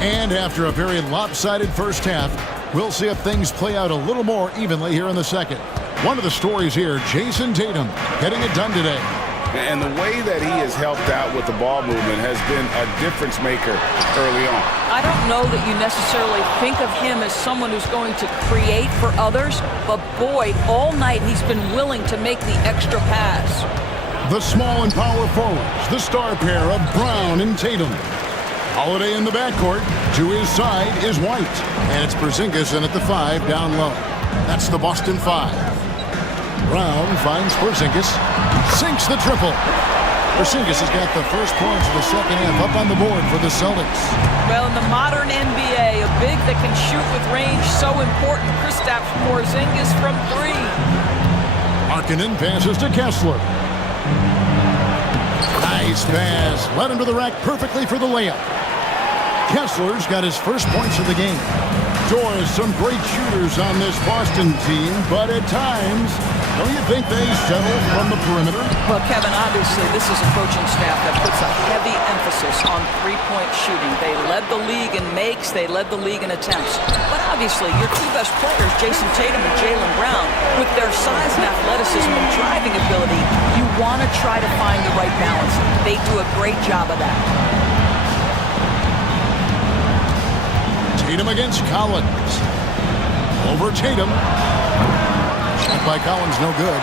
And after a very lopsided first half, we'll see if things play out a little more evenly here in the second. One of the stories here, Jason Tatum getting it done today. And the way that he has helped out with the ball movement has been a difference maker early on. I don't know that you necessarily think of him as someone who's going to create for others, but boy, all night he's been willing to make the extra pass. The small and power forwards, the star pair of Brown and Tatum. Holiday in the backcourt. To his side is White. And it's Porzingis in at the 5 down low. That's the Boston 5. Brown finds Porzingis. Sinks the triple. Porzingis has got the first points of the second half up on the board for the Celtics. Well, in the modern NBA, a big that can shoot with range, so important. Kristaps Porzingis from 3. Markkanen passes to Kessler. Nice pass. Led him to the rack perfectly for the layup. Kessler's got his first points of the game. Doris, some great shooters on this Boston team, but at times, don't you think they settle from the perimeter? Well, Kevin, obviously this is a coaching staff that puts a heavy emphasis on three-point shooting. They led the league in makes, they led the league in attempts. But obviously, your two best players, Jason Tatum and Jaylen Brown, with their size and athleticism and driving ability, you want to try to find the right balance. They do a great job of that. Tatum against Collins. Over Tatum. Shot by Collins, no good.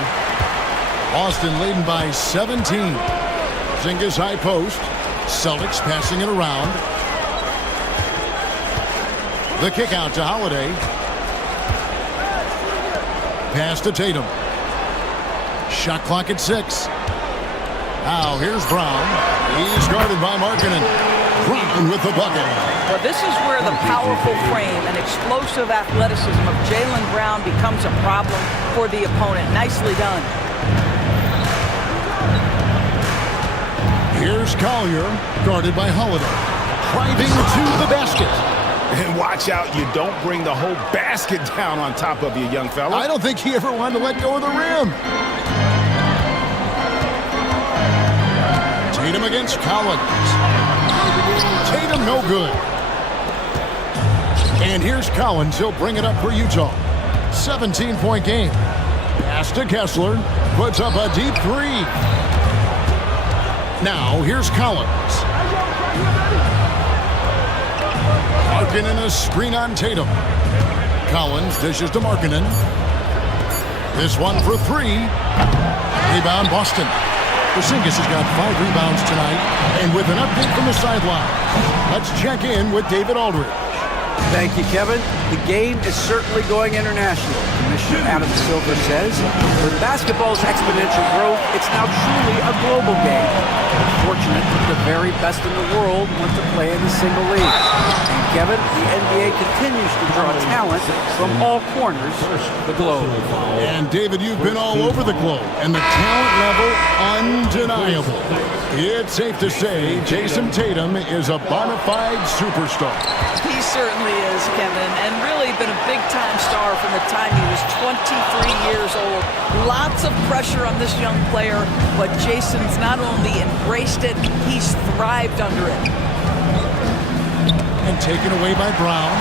Boston leading by 17. Porzingis high post. Celtics passing it around. The kick out to Holiday. Pass to Tatum. Shot clock at 6. Now here's Brown. He's guarded by Markkanen. Brown with the bucket. Well, this is where the powerful frame and explosive athleticism of Jaylen Brown becomes a problem for the opponent. Nicely done. Here's Collier, guarded by Holiday. Driving to the basket. And watch out, you don't bring the whole basket down on top of you, young fella. I don't think he ever wanted to let go of the rim. Tatum against Collins. Tatum no good. And here's Collins. He'll bring it up for Utah. 17-point game. Pass to Kessler. Puts up a deep 3. Now here's Collins. Markkanen a screen on Tatum. Collins dishes to Markkanen. This one for 3. Rebound Boston. Porzingis has got 5 rebounds tonight. And with an update from the sideline, let's check in with David Aldridge. Thank you, Kevin. The game is certainly going international. Commissioner Adam Silver says, with basketball's exponential growth, it's now truly a global game. It's fortunate that the very best in the world want to play in a single league. And Kevin, the NBA continues to draw talent from all corners of the globe. And David, you've been all over the globe, and the talent level undeniable. It's safe to say Jason Tatum is a bona fide superstar. He certainly is, Kevin, and really been a big-time star from the time he was 23 years old. Lots of pressure on this young player, but Jason's not only embraced it, he's thrived under it. And taken away by Brown.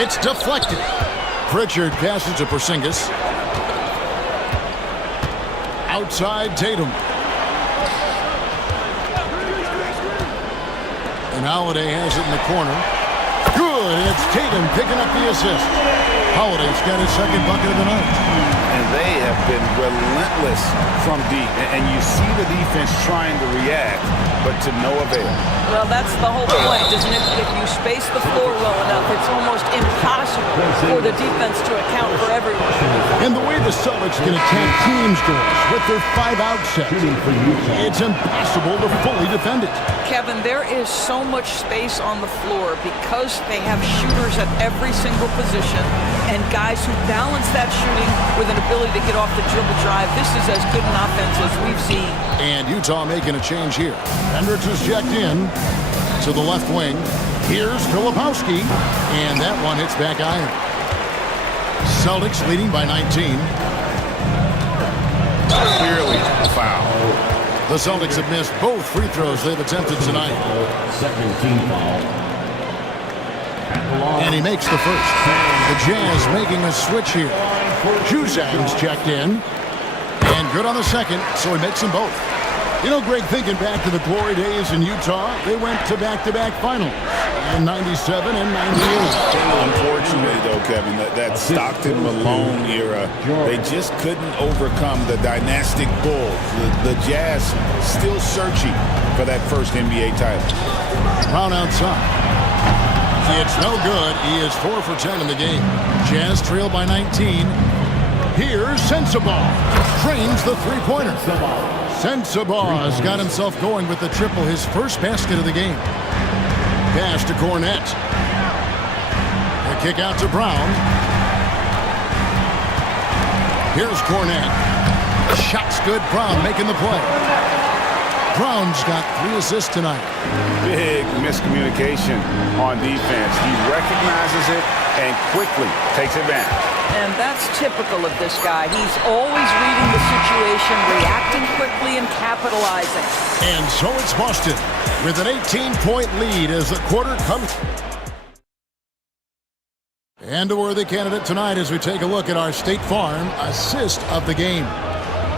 It's deflected. Pritchard passes to Porzingis. Outside Tatum. And Holiday has it in the corner. Good, and it's Tatum picking up the assist. Holiday's got his second bucket of the night. And they have been relentless from deep. And you see the defense trying to react, but to no avail. Well, that's the whole point, isn't it? If you space the floor well enough, it's almost impossible for the defense to account for everyone. And the way the Celtics can attack teams' doors with their 5-out sets, it's impossible to fully defend it. Kevin, there is so much space on the floor because they have shooters at every single position and guys who balance that shooting with an ability to get off the dribble drive. This is as good an offense as we've seen. And Utah making a change here. Hendricks is checked in to the left wing. Here's Filipowski, and that one hits back iron. Celtics leading by 19. Clearly a foul. The Celtics have missed both free throws they've attempted tonight. Second team foul. And he makes the first. The Jazz making a switch here. Juzang's checked in. And good on the second, so he makes them both. You know, Greg, thinking back to the glory days in Utah, they went to back-to-back finals in 97 and 98. Unfortunately, though, Kevin, that Stockton-Malone era, they just couldn't overcome the dynastic Bulls. The Jazz still searching for that first NBA title. Brown outside. It's no good. He is 4 for 10 in the game. Jazz trail by 19. Here's Sensabaugh. Trains the three-pointer. Sensabaugh has got himself going with the triple, his first basket of the game. Pass to Cornette. The kick out to Brown. Here's Cornette. Shot's good. Brown making the play. Brown's got 3 assists tonight. Big miscommunication on defense. He recognizes it and quickly takes advantage. And that's typical of this guy. He's always reading the situation, reacting quickly, and capitalizing. And so it's Boston with an 18-point lead as the quarter comes. And a worthy candidate tonight as we take a look at our State Farm assist of the game.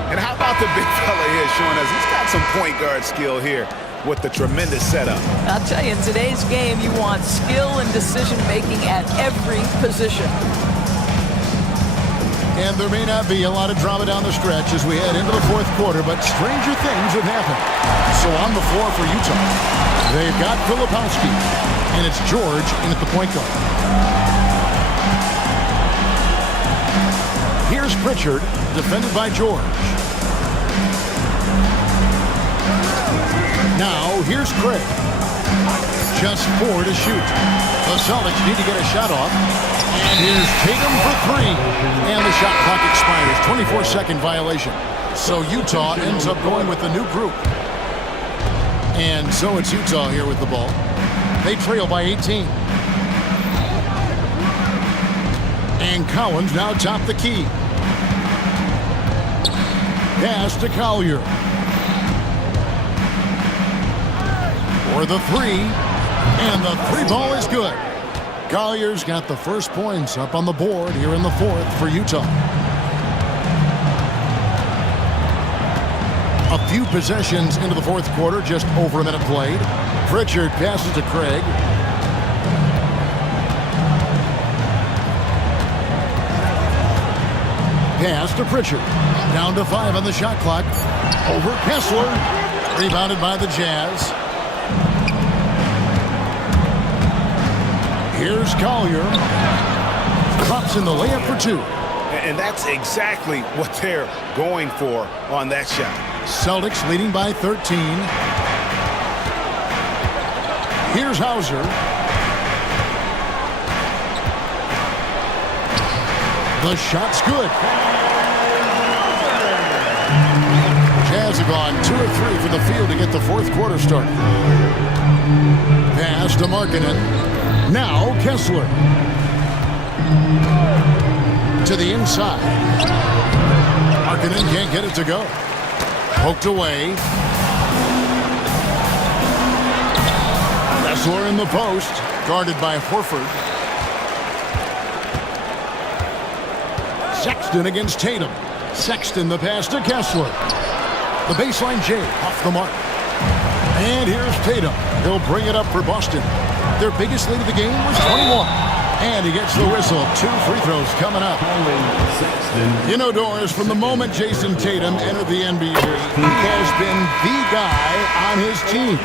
And how about the big fella here showing us he's got some point guard skill here with the tremendous setup. I'll tell you, in today's game, you want skill and decision-making at every position. And there may not be a lot of drama down the stretch as we head into the fourth quarter, but stranger things have happened. So on the floor for Utah, they've got Filipowski, and it's George in at the point guard. Here's Pritchard, defended by George. Now, here's Craig. Just 4 to shoot. The Celtics need to get a shot off. And here's Tatum for 3. And the shot clock expires. 24-second violation. So Utah ends up going with the new group. And so it's Utah here with the ball. They trail by 18. And Collins now top the key. Pass to Collier. For the 3. And the 3 ball is good. Collier's got the first points up on the board here in the fourth for Utah. A few possessions into the fourth quarter, just over a minute played. Pritchard passes to Craig. Pass to Pritchard. Down to 5 on the shot clock. Over Kessler. Rebounded by the Jazz. Here's Collier. Drops in the layup for 2. And that's exactly what they're going for on that shot. Celtics leading by 13. Here's Hauser. The shot's good. Jazz have gone 2 of 3 from the field to get the fourth quarter started. Pass to Markkanen. Now Kessler. To the inside. Markkanen can't get it to go. Poked away. Kessler in the post. Guarded by Horford. Sexton against Tatum. Sexton the pass to Kessler. The baseline J off the mark. And here's Tatum. He'll bring it up for Boston. Their biggest lead of the game was 21. And he gets the whistle. 2 free throws coming up. You know, Doris, from the moment Jason Tatum entered the NBA, he has been the guy on his team.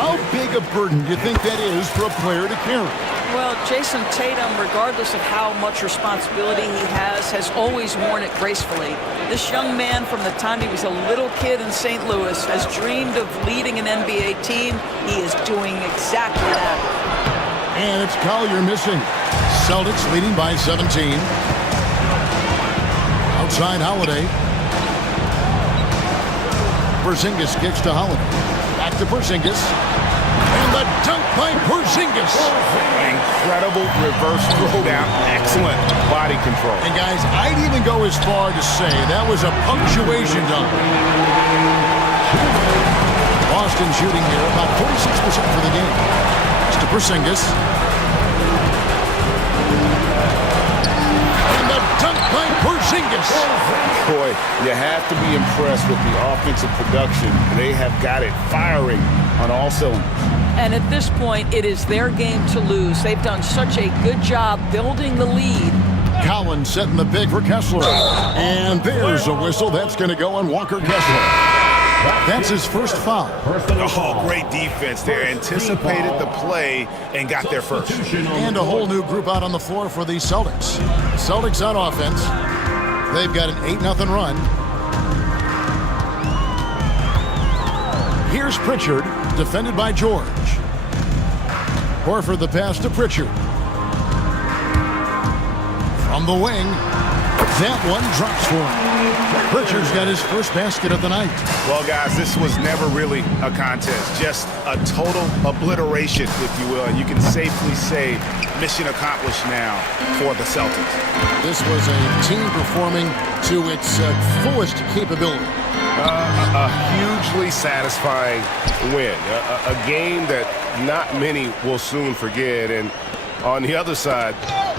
How big a burden do you think that is for a player to carry? Well, Jason Tatum, regardless of how much responsibility he has always worn it gracefully. This young man, from the time he was a little kid in St. Louis, has dreamed of leading an NBA team. He is doing exactly that. And it's Collier missing. Celtics leading by 17. Outside Holiday. Porzingis kicks to Holiday. Back to Porzingis. And the dunk by Porzingis. Incredible reverse throwdown. Excellent body control. And guys, I'd even go as far to say that was a punctuation dunk. Boston shooting here about 46% for the game. It's to Porzingis. And the dunk by Porzingis. Boy, you have to be impressed with the offensive production. They have got it firing on all cylinders. And at this point, it is their game to lose. They've done such a good job building the lead. Collins setting the big for Kessler. And there's a whistle. That's going to go on Walker Kessler. That's his first foul. Oh, great defense there. Anticipated the play and got there first. And a whole new group out on the floor for the Celtics. Celtics on offense. They've got an 8-0 run. Here's Pritchard, defended by George. Horford the pass to Pritchard. From the wing, that one drops for him. Pritchard's got his first basket of the night. Well, guys, this was never really a contest. Just a total obliteration, if you will. And you can safely say mission accomplished now for the Celtics. This was a team performing to its fullest capability. A hugely satisfying win. A game that not many will soon forget. And on the other side,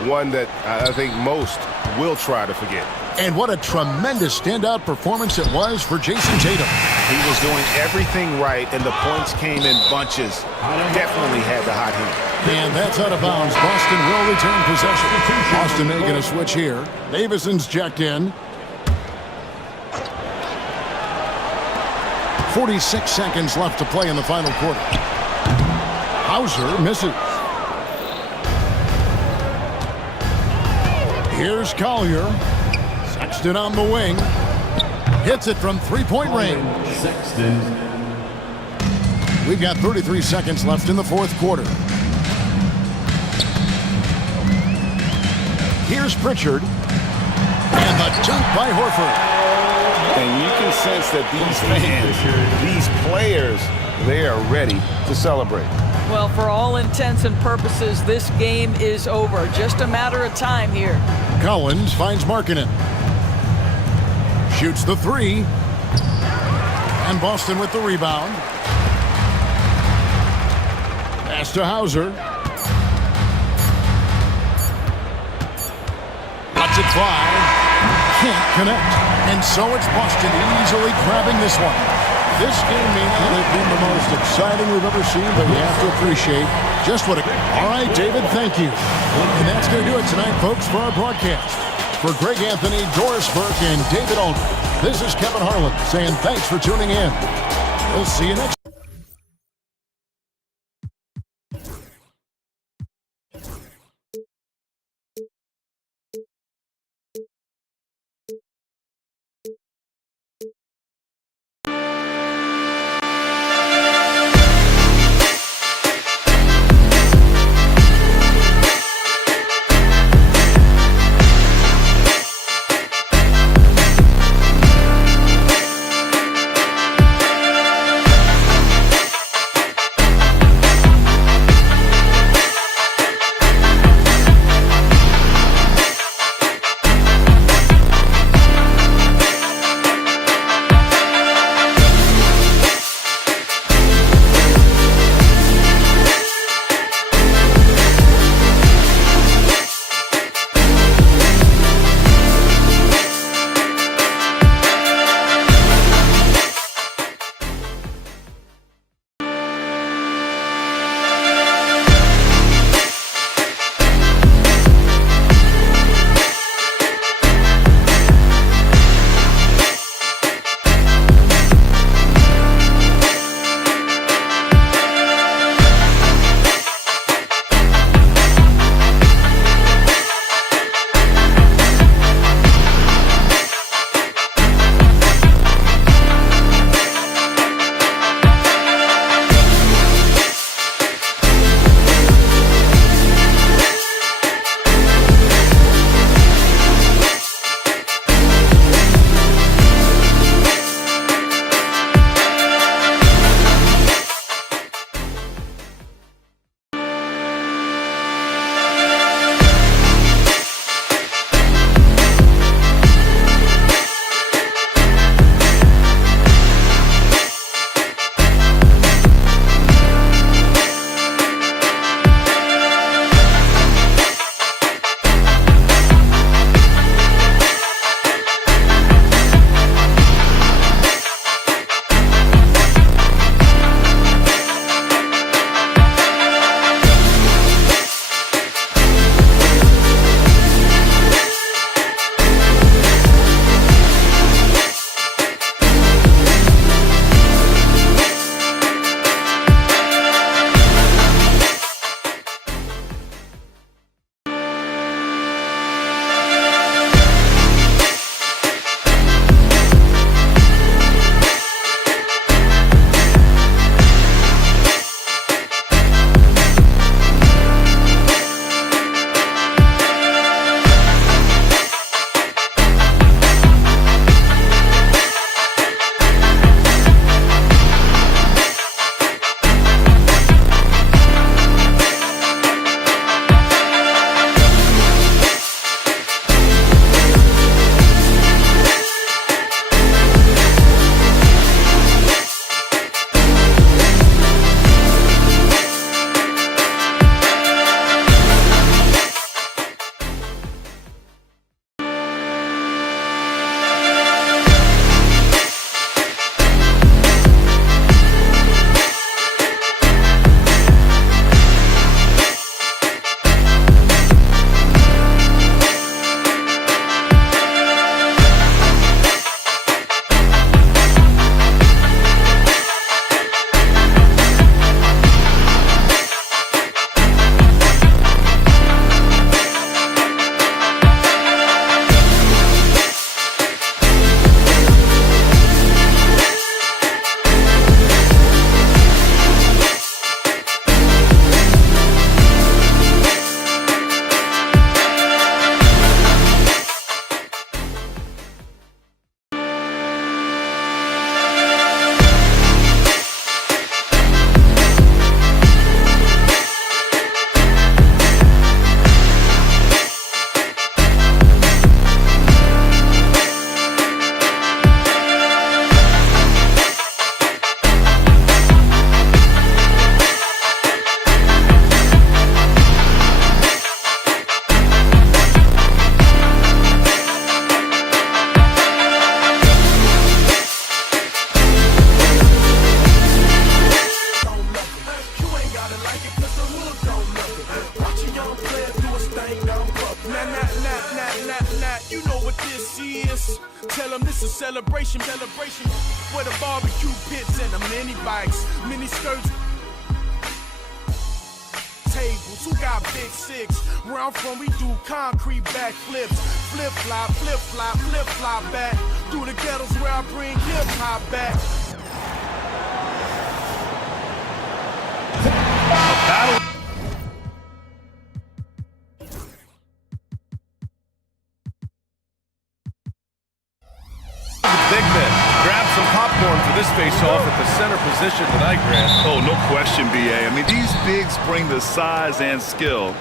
one that I think most will try to forget. And what a tremendous standout performance it was for Jason Tatum. He was doing everything right, and the points came in bunches. Definitely had the hot hand. And that's out of bounds. Boston will return possession. Boston making a switch here. Davison's checked in. 46 seconds left to play in the final quarter. Hauser misses. Here's Collier. Sexton on the wing. Hits it from three-point range. Sexton. We've got 33 seconds left in the fourth quarter. Here's Pritchard. And the dunk by Horford. And you can sense that these fans, these players, they are ready to celebrate. Well, for all intents and purposes, this game is over. Just a matter of time here. Collins finds Markkanen. Shoots the three. And Boston with the rebound. Pass to Hauser. Lets it fly. Can't connect. And so it's Boston easily grabbing this one. This game may not have been the most exciting we've ever seen, but you have to appreciate just what a... All right, David, thank you. And that's going to do it tonight, folks, for our broadcast. For Greg Anthony, Doris Burke, and David Aldridge, this is Kevin Harlan saying thanks for tuning in. We'll see you next what this is. Tell them this is celebration. Where the barbecue pits and the mini bikes, mini skirts, tables. Who got big six? Where I'm from, we do concrete backflips. Flip flop back. Through the ghettos where I bring hip hop back. A battle. Big men. Grab some popcorn for this face-off at the center position tonight, Grant. Oh, no question, B.A. I mean, these bigs bring the size and skill.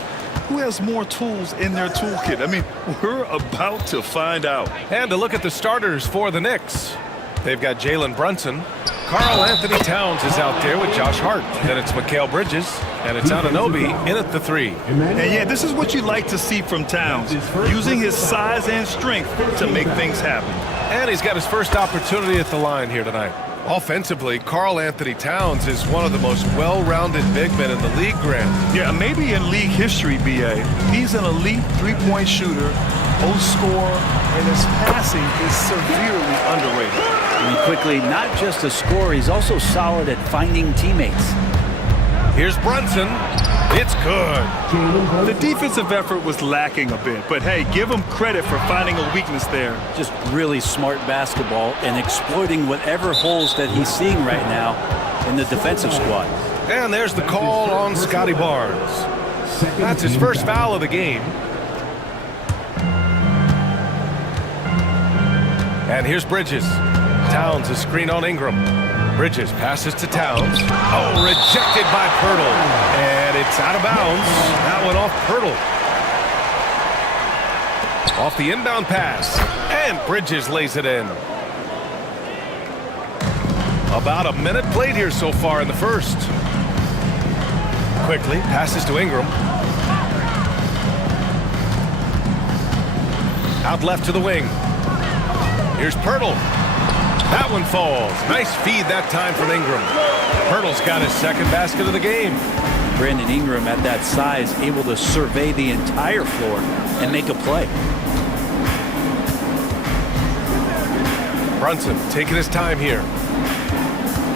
Who has more tools in their toolkit? I mean, we're about to find out. And to look at the starters for the Knicks. They've got Jalen Brunson. Karl Anthony Towns is out there with Josh Hart. Then it's Mikal Bridges. And it's Anunoby in at the 3. And yeah, this is what you like to see from Towns, using his size and strength to make things happen. And he's got his first opportunity at the line here tonight. Offensively, Karl Anthony Towns is one of the most well-rounded big men in the league, Grant. Yeah, maybe in league history, B.A. He's an elite three-point shooter, post scorer, and his passing is severely underrated. And quickly, not just a scorer, he's also solid at finding teammates. Here's Brunson. It's good. The defensive effort was lacking a bit, but hey, give him credit for finding a weakness there. Just really smart basketball and exploiting whatever holes that he's seeing right now in the defensive squad. And there's the call on Scotty Barnes. That's his first foul of the game. And here's Bridges. Towns is screen on Ingram. Bridges passes to Towns. Oh, rejected by Pirtle. And it's out of bounds. That one off Pirtle. Off the inbound pass. And Bridges lays it in. About a minute played here so far in the first. Quickly passes to Ingram. Out left to the wing. Here's Pirtle. That one falls. Nice feed that time from Ingram. Pirtle's got his second basket of the game. Brandon Ingram at that size, able to survey the entire floor and make a play. Brunson taking his time here.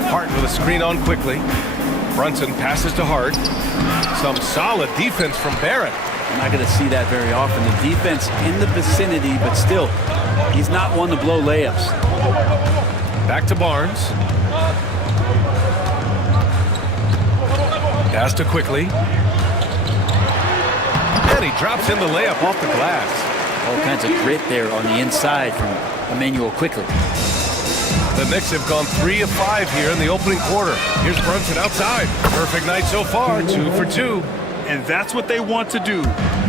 Hart with a screen on quickly. Brunson passes to Hart. Some solid defense from Barrett. I'm not going to see that very often. The defense in the vicinity, but still, he's not one to blow layups. Back to Barnes. Pass to quickly. And he drops in the layup off the glass. All kinds of grit there on the inside from Emmanuel Quickly. The Knicks have gone 3 of 5 here in the opening quarter. Here's Brunson outside. Perfect night so far, 2 for 2. And that's what they want to do.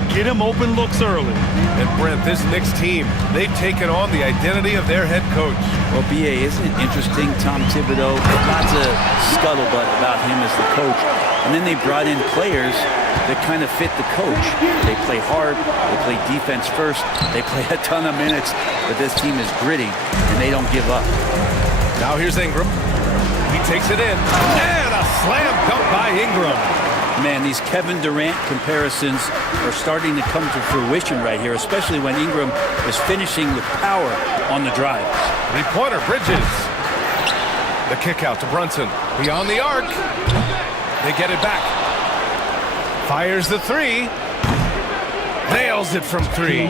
Get him open looks early. And Brent, this Knicks team, they've taken on the identity of their head coach. Well, B.A., isn't it interesting? Tom Thibodeau, lots of scuttlebutt about him as the coach. And then they brought in players that kind of fit the coach. They play hard, they play defense first, they play a ton of minutes, but this team is gritty, and they don't give up. Now here's Ingram. He takes it in, and a slam dunk by Ingram. Man, these Kevin Durant comparisons are starting to come to fruition right here, especially when Ingram is finishing with power on the drive. Three-pointer, Bridges. The kick out to Brunson. Beyond the arc. They get it back. Fires the 3. Nails it from 3.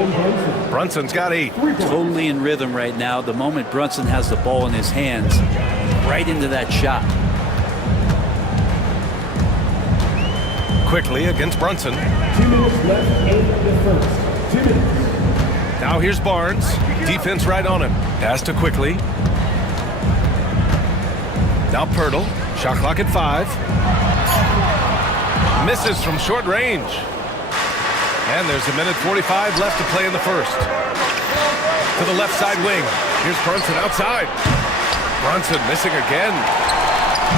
Brunson's got 8. Totally in rhythm right now. The moment Brunson has the ball in his hands, right into that shot. Quickly against Brunson. 2 minutes left in the first. 2 minutes. Now here's Barnes. Defense right on him. Pass to Quickly. Now Pirtle. Shot clock at 5. Misses from short range. And there's a minute 45 left to play in the first. To the left side wing. Here's Brunson outside. Brunson missing again.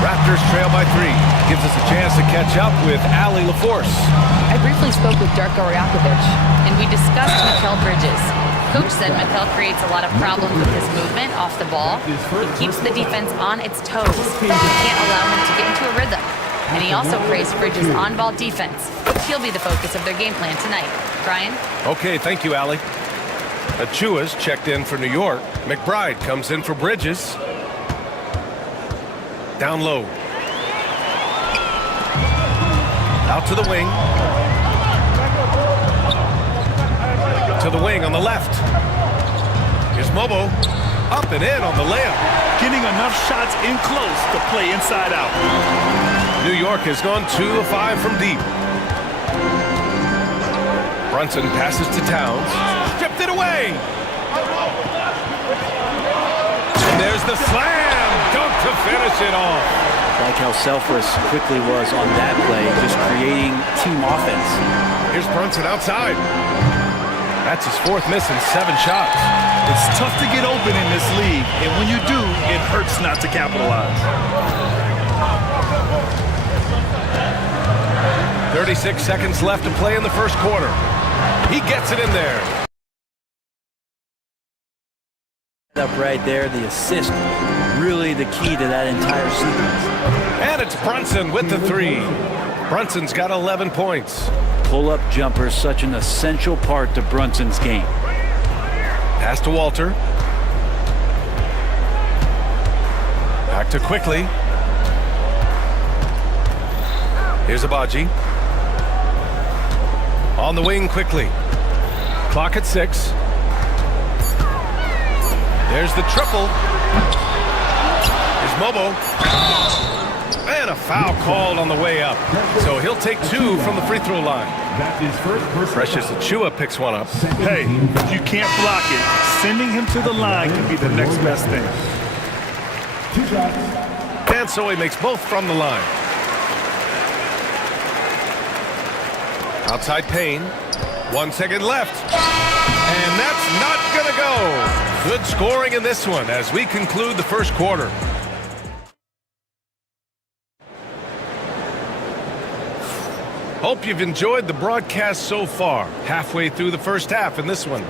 Raptors trail by 3. Gives us a chance to catch up with Allie LaForce. I briefly spoke with Darko Rajakovic, and we discussed Mikal Bridges. Coach said Mikal creates a lot of problems with his movement off the ball. He keeps the defense on its toes. You can't allow him to get into a rhythm. And he also praised Bridges' on-ball defense. He'll be the focus of their game plan tonight. Brian? Okay, thank you, Allie. Achua's checked in for New York. McBride comes in for Bridges. Down low. Out to the wing. To the wing on the left. Here's Mobo. Up and in on the layup. Getting enough shots in close to play inside out. New York has gone 2 of 5 from deep. Brunson passes to Towns. Stripped it away. And there's the slam. Dunk to finish it off. Like how selfless quickly was on that play, just creating team offense. Here's Brunson outside. That's his 4th miss in 7 shots. It's tough to get open in this league, and when you do, it hurts not to capitalize. 36 seconds left to play in the first quarter. He gets it in there. Up right there, the assist, really the key to that entire sequence. And it's Brunson with the 3. Brunson's got 11 points. Pull-up jumper is such an essential part to Brunson's game. Pass to Walter. Back to Quickly. Here's Abaji. On the wing Quickly. Clock at 6. There's the triple. Here's Mobo. And a foul called on the way up. So he'll take 2 from the free throw line. Precious Achiuwa picks one up. Hey, if you can't block it, sending him to the line can be the next best thing. And so he makes both from the line. Outside Payne. 1 second left. And that's not gonna go. Good scoring in this one as we conclude the first quarter. Hope you've enjoyed the broadcast so far. Halfway through the first half in this one.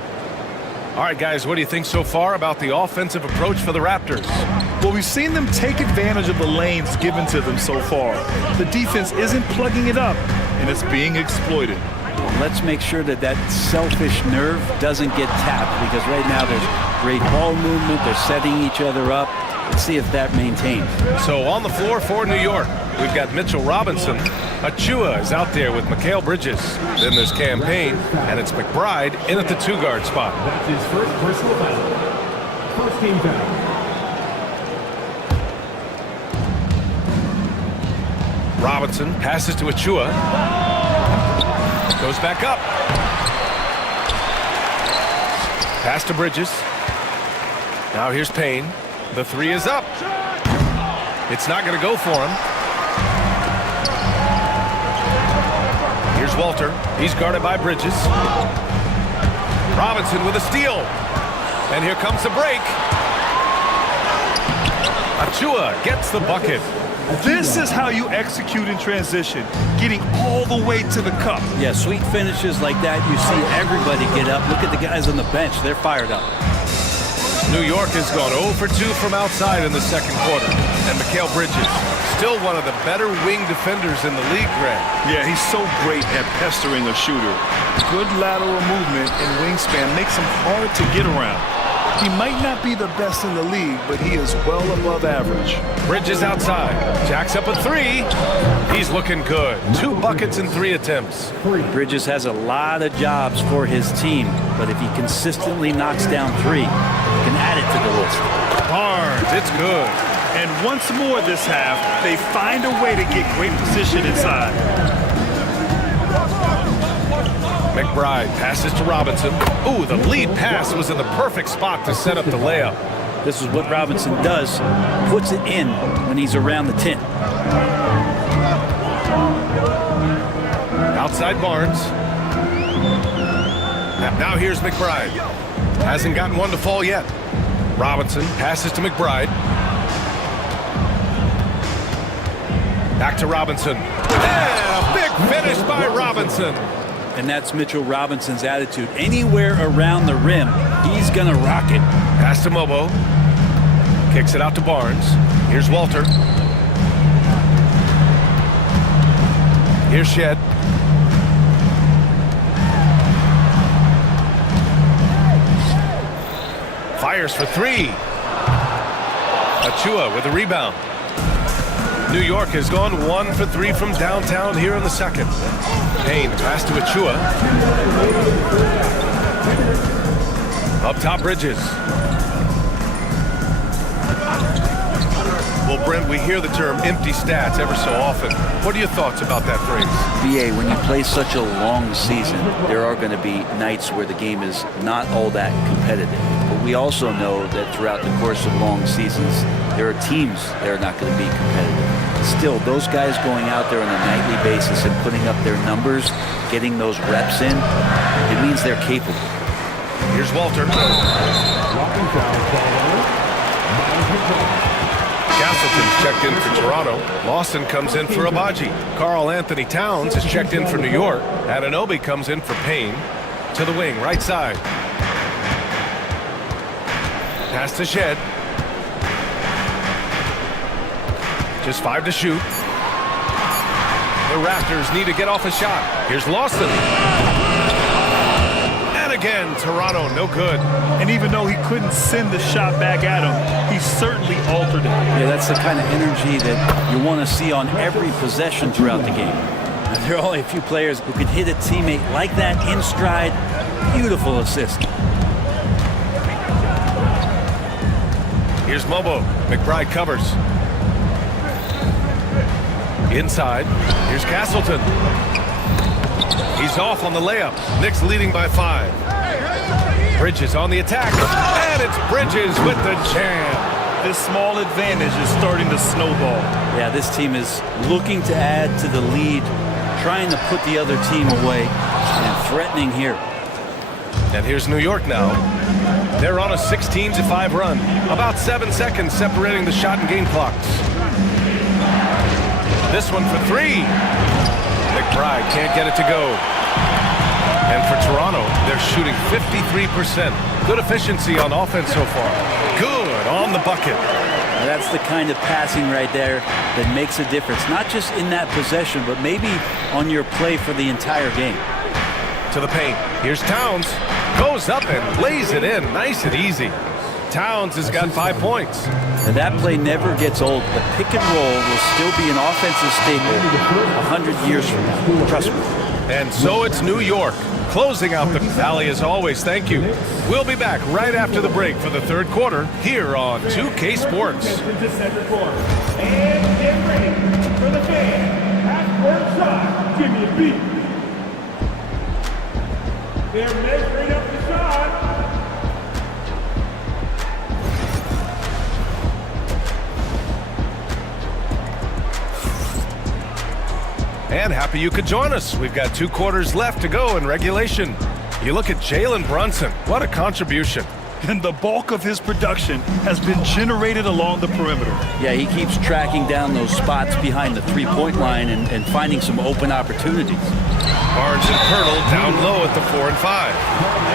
All right, guys, what do you think so far about the offensive approach for the Raptors? Well, we've seen them take advantage of the lanes given to them so far. The defense isn't plugging it up, and it's being exploited. Let's make sure that that selfish nerve doesn't get tapped, because right now there's great ball movement. They're setting each other up. Let's see if that maintains. So on the floor for New York, we've got Mitchell Robinson. Achiuwa is out there with Mikal Bridges. Then there's Cam Payne, and it's McBride in at the 2-guard spot. That's his first personal foul. First team foul. Robinson passes to Achiuwa. Goes back up. Pass to Bridges. Now here's Payne. The 3 is up. It's not going to go for him. Here's Walter. He's guarded by Bridges. Robinson with a steal. And here comes the break. Achiuwa gets the bucket. This is how you execute in transition, getting all the way to the cup. Yeah, sweet finishes like that, you see everybody get up. Look at the guys on the bench. They're fired up. New York has gone 0 for 2 from outside in the second quarter. And Mikal Bridges, still one of the better wing defenders in the league, Greg. Yeah, he's so great at pestering a shooter. Good lateral movement and wingspan makes him hard to get around. He might not be the best in the league, but he is well above average. Bridges outside. Jacks up a 3. He's looking good. 2 buckets in 3 attempts. Bridges has a lot of jobs for his team, but if he consistently knocks down 3, he can add it to the list. Barnes, it's good. And once more this half, they find a way to get great position inside. McBride passes to Robinson. Ooh, the lead pass was in the perfect spot to set up the layup. This is what Robinson does. Puts it in when he's around the 10. Outside Barnes. Now here's McBride. Hasn't gotten one to fall yet. Robinson passes to McBride. Back to Robinson. And a big finish by Robinson. And that's Mitchell Robinson's attitude. Anywhere around the rim, he's going to rock it. Pass to Mobo. Kicks it out to Barnes. Here's Walter. Here's Shed. Fires for three. Achua with a rebound. New York has gone 1 for 3 from downtown here in the second. Payne pass to Achua. Up top, Bridges. Well, Brent, we hear the term empty stats ever so often. What are your thoughts about that phrase? BA, when you play such a long season, there are going to be nights where the game is not all that competitive. But we also know that throughout the course of long seasons, there are teams that are not going to be competitive. Still, those guys going out there on a nightly basis and putting up their numbers, getting those reps in, it means they're capable. Here's Walter. Castleton's checked in for Toronto. Lawson comes in for Abaji. Karl Anthony Towns is checked in for New York. Anunoby comes in for Payne. To the wing, right side. Pass to Shed. Just 5 to shoot. The Raptors need to get off a shot. Here's Lawson. And again, Toronto, no good. And even though he couldn't send the shot back at him, he certainly altered it. Yeah, that's the kind of energy that you want to see on every possession throughout the game. There are only a few players who could hit a teammate like that in stride. Beautiful assist. Here's Mobo. McBride covers. Inside. Here's Castleton. He's off on the layup. Knicks leading by 5. Bridges on the attack. And it's Bridges with the jam. This small advantage is starting to snowball. Yeah, this team is looking to add to the lead, trying to put the other team away, and threatening here. And here's New York now. They're on a 16-5 run. About 7 seconds separating the shot and game clocks. This one for 3. McBride can't get it to go. And for Toronto, they're shooting 53%. Good efficiency on offense so far. Good on the bucket. Now that's the kind of passing right there that makes a difference. Not just in that possession, but maybe on your play for the entire game. To the paint. Here's Towns. Goes up and lays it in. Nice and easy. Towns has got 5 points. And that play never gets old. The pick and roll will still be an offensive staple 100 years from now. Trust me. And so it's New York. Closing out the Valley as always. Thank you. We'll be back right after the break for the third quarter here on 2K Sports. And get ready for the fan. Half-court shot. Give me a beat. They're measuring up the shot. And happy you could join us. We've got 2 quarters left to go in regulation. You look at Jalen Brunson. What a contribution. And the bulk of his production has been generated along the perimeter. Yeah, he keeps tracking down those spots behind the three-point line and finding some open opportunities. Barnes and Pirtle down low at the 4 and 5.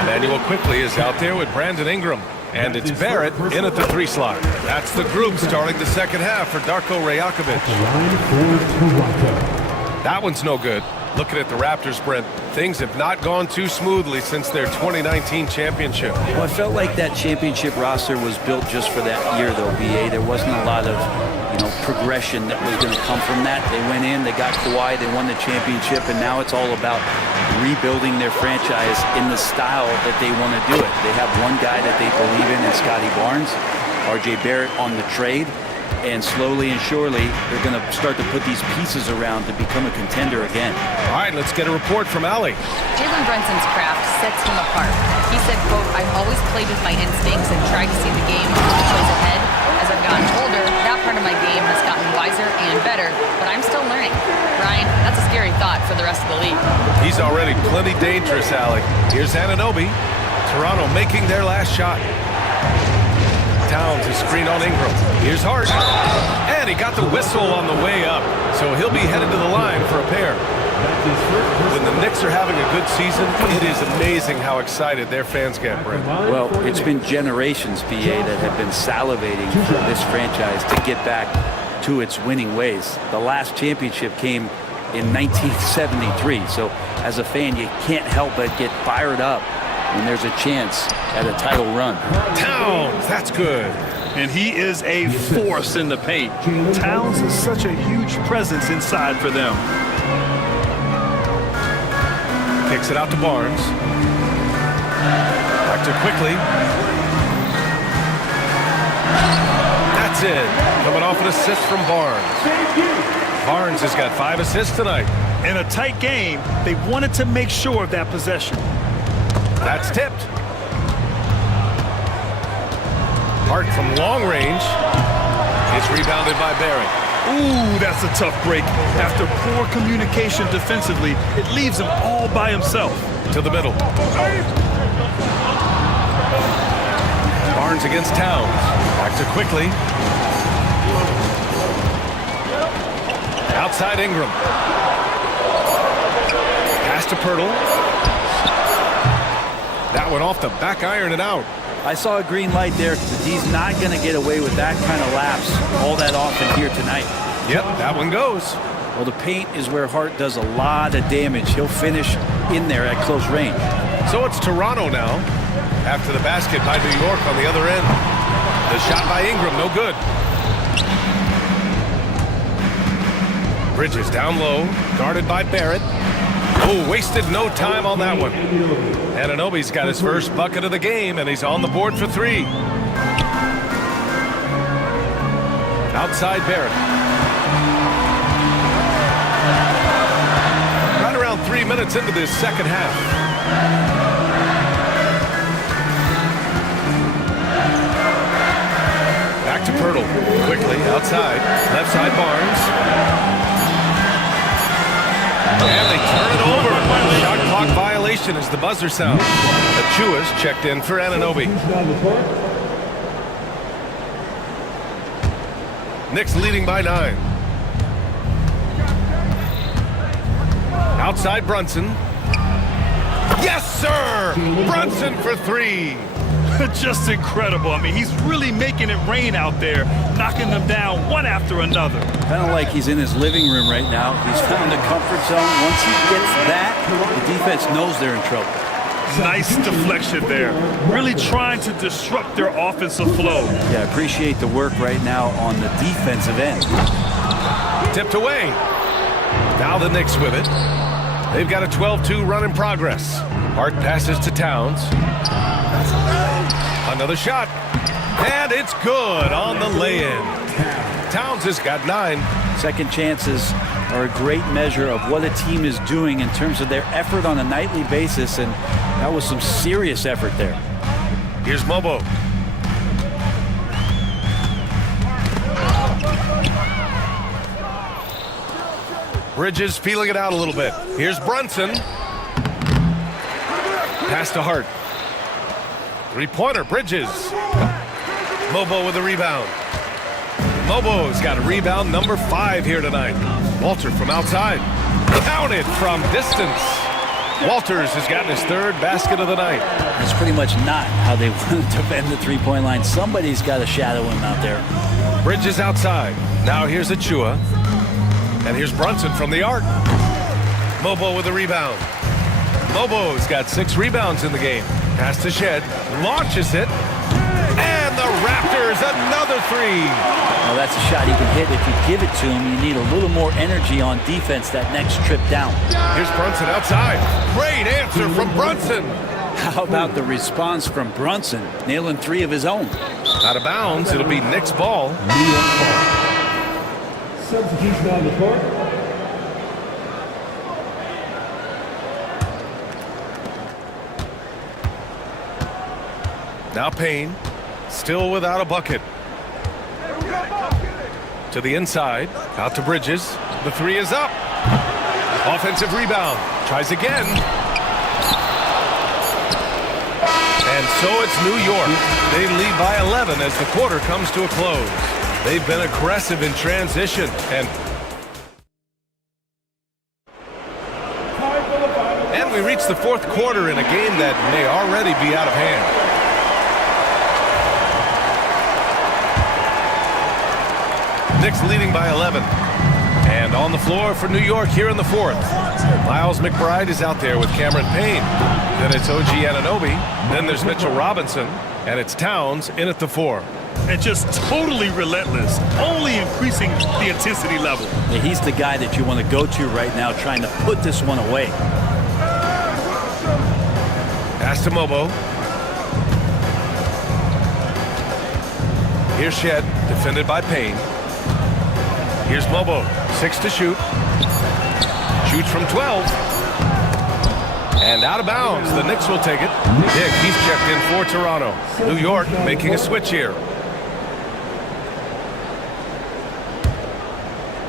Emmanuel Quickly is out there with Brandon Ingram. And it's Barrett in at the 3 slot. That's the group starting the second half for Darko Rajakovic. That one's no good. Looking at the Raptors, Brent, things have not gone too smoothly since their 2019 championship. Well, I felt like that championship roster was built just for that year, though, BA. There wasn't a lot of, progression that was going to come from that. They went in, they got Kawhi, they won the championship, and now it's all about rebuilding their franchise in the style that they want to do it. They have one guy that they believe in Scotty Barnes, RJ Barrett on the trade. And slowly and surely, they're going to start to put these pieces around to become a contender again. All right, let's get a report from Allie. Jalen Brunson's craft sets him apart. He said, quote, "I've always played with my instincts and tried to see the game a few plays ahead. As I've gotten older, that part of my game has gotten wiser and better, but I'm still learning." Ryan, that's a scary thought for the rest of the league. He's already plenty dangerous, Allie. Here's Anunoby. Toronto making their last shot. Towns is screen on Ingram. Here's Hart. And he got the whistle on the way up. So he'll be headed to the line for a pair. When the Knicks are having a good season, it is amazing how excited their fans get, Brent. Well, it's been generations, BA, that have been salivating for this franchise to get back to its winning ways. The last championship came in 1973. So as a fan, you can't help but get fired up when there's a chance at a title run. Towns, that's good. And he is a force in the paint. Towns is such a huge presence inside for them. Kicks it out to Barnes. Back to Quickly. That's it. Coming off an assist from Barnes. Barnes has got 5 assists tonight. In a tight game, they wanted to make sure of that possession. That's tipped. Hart from long range. It's rebounded by Barrett. Ooh, that's a tough break. After poor communication defensively, it leaves him all by himself. To the middle. Barnes against Towns. Back to Quickly. Outside Ingram. Pass to Pirtle. That one off the back iron and out. I saw a green light there. He's not going to get away with that kind of lapse all that often here tonight. Yep, that one goes. Well, the paint is where Hart does a lot of damage. He'll finish in there at close range. So it's Toronto now. After the basket by New York on the other end. The shot by Ingram, no good. Bridges down low, guarded by Barrett. Oh, wasted no time on that one. Anunoby's got his first bucket of the game, and he's on the board for 3. Outside Barrett. Right around 3 minutes into this second half. Back to Pirtle. Quickly outside. Left side Barnes. And they turn it over. Shot clock violation as the buzzer sounds. Achua's checked in for Anunoby. Knicks leading by 9. Outside Brunson. Yes, sir! Brunson for 3. Just incredible. I mean, he's really making it rain out there, knocking them down one after another. Kind of like he's in his living room right now. He's found a comfort zone. Once he gets that, the defense knows they're in trouble. Nice deflection there. Really trying to disrupt their offensive flow. Yeah, appreciate the work right now on the defensive end. Tipped away. Now the Knicks with it. They've got a 12-2 run in progress. Hart passes to Towns. Another shot. And it's good on the lay-in. Towns has got 9. Second chances are a great measure of what a team is doing in terms of their effort on a nightly basis, and that was some serious effort there. Here's Mobo. Bridges feeling it out a little bit. Here's Brunson. Pass to Hart. 3-pointer, Bridges. Mobo with a rebound. Mobo's got a rebound number 5 here tonight. Walter from outside. Counted from distance. Walters has gotten his 3rd basket of the night. That's pretty much not how they want to defend the three-point line. Somebody's got to shadow him out there. Bridges outside. Now here's Achua. And here's Brunson from the arc. Mobo with a rebound. Mobo's got 6 rebounds in the game. Pass to Shed. Launches it. And the Raptors, another 3. Well, that's a shot he can hit. If you give it to him, you need a little more energy on defense that next trip down. Here's Brunson outside. Great answer from Brunson. How about the response from Brunson? Nailing 3 of his own. Out of bounds. It'll be Knicks ball. Substitution on the court. Now Payne, still without a bucket. To the inside, out to Bridges. The 3 is up. Offensive rebound. Tries again. And so it's New York. They lead by 11 as the quarter comes to a close. They've been aggressive in transition and we reach the 4th quarter in a game that may already be out of hand. Knicks leading by 11. And on the floor for New York here in the fourth. Miles McBride is out there with Cameron Payne. Then it's OG Anunoby. Then there's Mitchell Robinson. And it's Towns in at the 4. And just totally relentless, only increasing the intensity level. Yeah, he's the guy that you want to go to right now, trying to put this one away. Pass to Mobo. Here's Shed, defended by Payne. Here's Mobo, 6 to shoot. Shoots from 12. And out of bounds, the Knicks will take it. Dick, he's checked in for Toronto. New York making a switch here.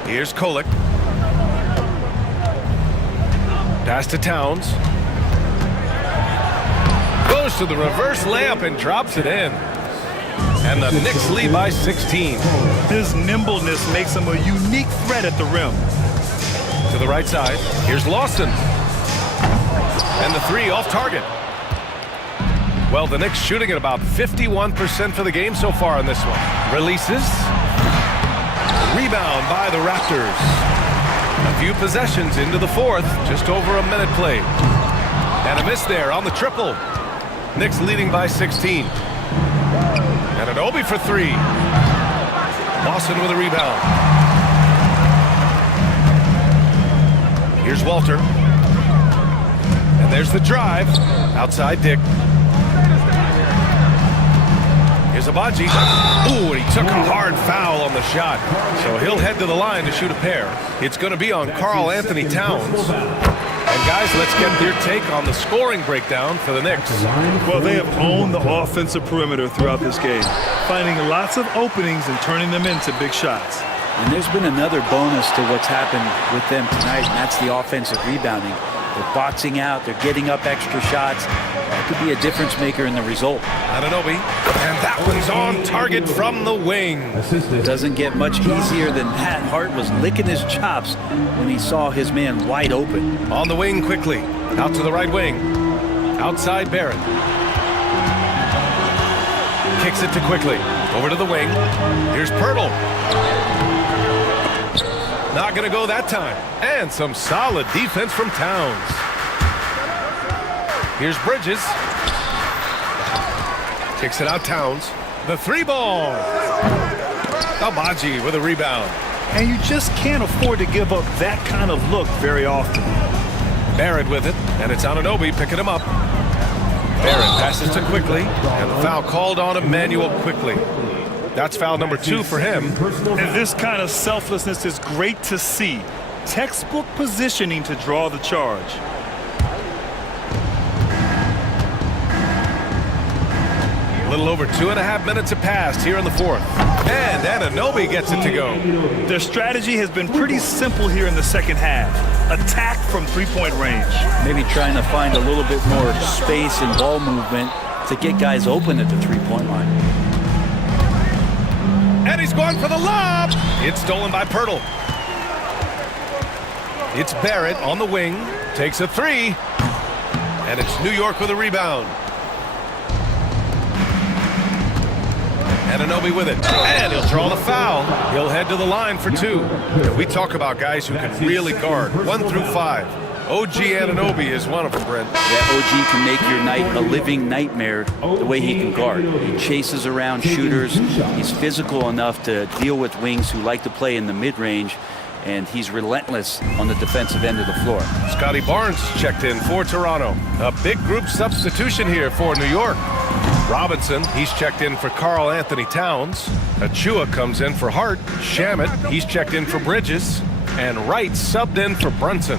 Here's Kolek. Pass to Towns. Goes to the reverse layup and drops it in. And the Knicks lead by 16. His nimbleness makes him a unique threat at the rim. To the right side, here's Lawson. And the 3 off target. Well, the Knicks shooting at about 51% for the game so far on this one. Releases. Rebound by the Raptors. A few possessions into the fourth, just over a minute played. And a miss there on the triple. Knicks leading by 16. And Anunoby for 3. Lawson with a rebound. Here's Walter. And there's the drive. Outside Dick. Here's Abaji. Ooh, and he took a hard foul on the shot. So he'll head to the line to shoot a pair. It's going to be on Karl Anthony Towns. And guys, let's get your take on the scoring breakdown for the Knicks. Well, they have owned the offensive perimeter throughout this game, finding lots of openings and turning them into big shots. And there's been another bonus to what's happened with them tonight, and that's the offensive rebounding. They're boxing out, they're getting up extra shots. That could be a difference maker in the result. Anunoby, and that one's on target from the wing. It doesn't get much easier than that. Hart was licking his chops when he saw his man wide open. On the wing quickly, out to the right wing. Outside Barrett. Kicks it to Quickly, over to the wing. Here's Pirtle. Not gonna go that time. And some solid defense from Towns. Here's Bridges. Kicks it out Towns. The 3 ball. Abaji with a rebound. And you just can't afford to give up that kind of look very often. Barrett with it, and it's Anunoby picking him up. Barrett passes to Quickly, and the foul called on Emmanuel Quickly. That's foul number 2 for him. And this kind of selflessness is great to see. Textbook positioning to draw the charge. A little over 2.5 minutes have passed here in the fourth. And Anunoby gets it to go. Their strategy has been pretty simple here in the second half. Attack from three-point range. Maybe trying to find a little bit more space and ball movement to get guys open at the three-point line. And he's going for the lob. It's stolen by Pirtle. It's Barrett on the wing. Takes a 3. And it's New York with a rebound. Anunoby with it. And he'll draw the foul. He'll head to the line for 2. We talk about guys who can really guard 1 through 5. OG Anunoby is one of them, Brent. That OG can make your night a living nightmare the way he can guard. He chases around shooters. He's physical enough to deal with wings who like to play in the mid-range, and he's relentless on the defensive end of the floor. Scotty Barnes checked in for Toronto. A big group substitution here for New York. Robinson, he's checked in for Karl Anthony Towns. Achua comes in for Hart. Shamet, he's checked in for Bridges. And Wright subbed in for Brunson.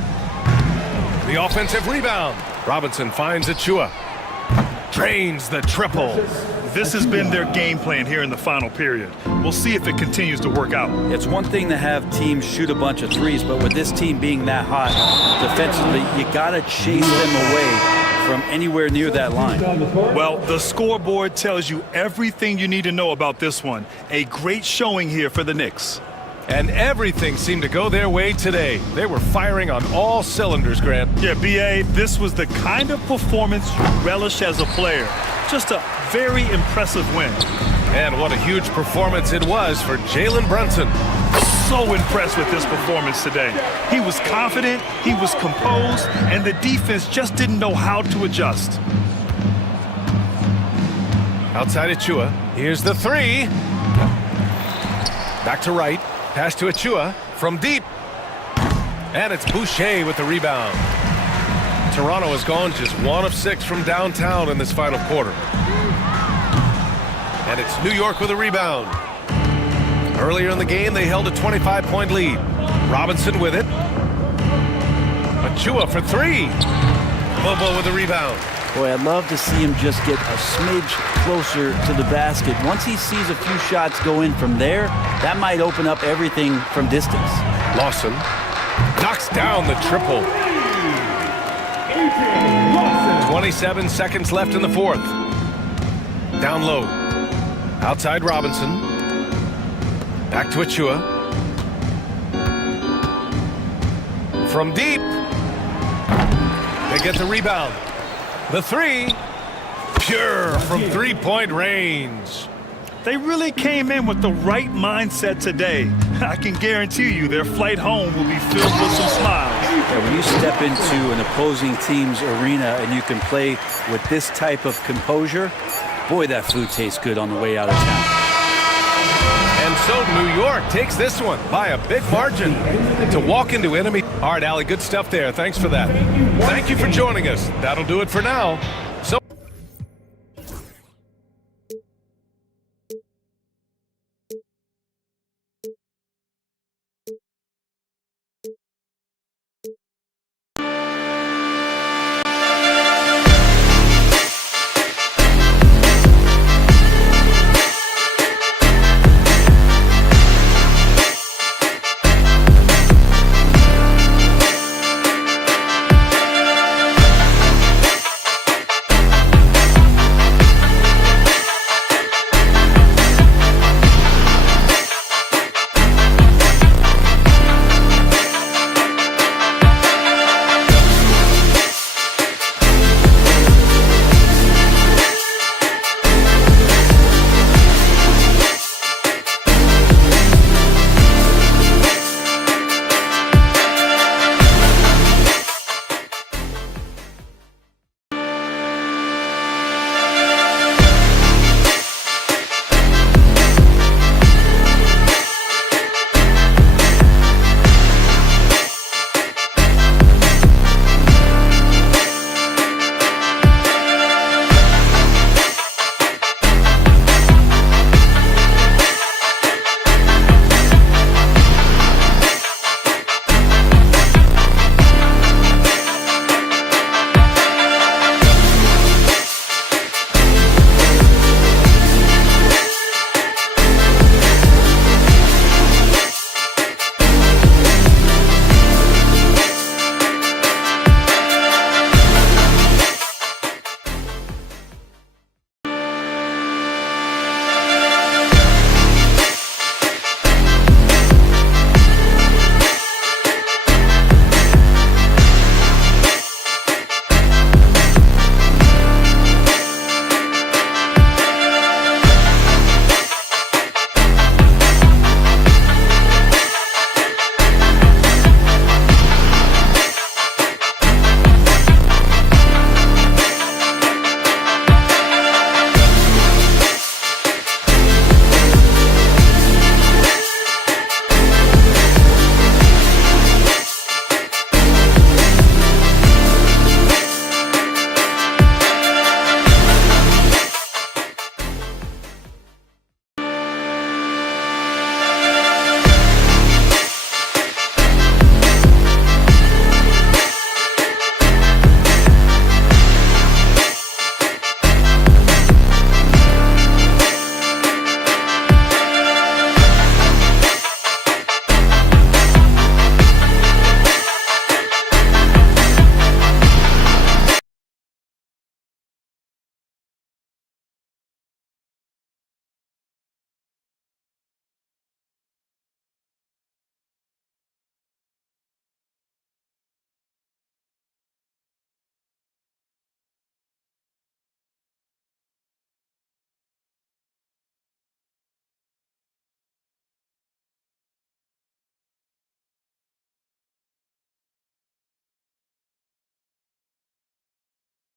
The offensive rebound. Robinson finds Achua. Drains the triple. This has been their game plan here in the final period. We'll see if it continues to work out. It's one thing to have teams shoot a bunch of threes, but with this team being that hot defensively, you got to chase them away from anywhere near that line. Well, the scoreboard tells you everything you need to know about this one. A great showing here for the Knicks. And everything seemed to go their way today. They were firing on all cylinders, Grant. Yeah, B.A., this was the kind of performance you relish as a player. Just a very impressive win. And what a huge performance it was for Jalen Brunson. so impressed with this performance today. He was confident, he was composed, and the defense just didn't know how to adjust. Outside Achua. Here's the three. Back to right. Pass to Achua from deep. And it's Boucher with the rebound. Toronto has gone just 1 of 6 from downtown in this final quarter. And it's New York with a rebound. Earlier in the game, they held a 25-point lead. Robinson with it. Achua for three. Bobo with the rebound. Boy, I'd love to see him just get a smidge closer to the basket. Once he sees a few shots go in from there, that might open up everything from distance. Lawson knocks down the triple. 27 seconds left in the fourth. Down low. Outside Robinson. Back to Achua. From deep. They get the rebound. The three. Pure from three-point range. They really came in with the right mindset today. I can guarantee you their flight home will be filled with some smiles. Yeah, when you step into an opposing team's arena and you can play with this type of composure, boy, that food tastes good on the way out of town. And so New York takes this one by a big margin to walk into enemy. All right, Allie, good stuff there. Thanks for that. Thank you for joining us. That'll do it for now. So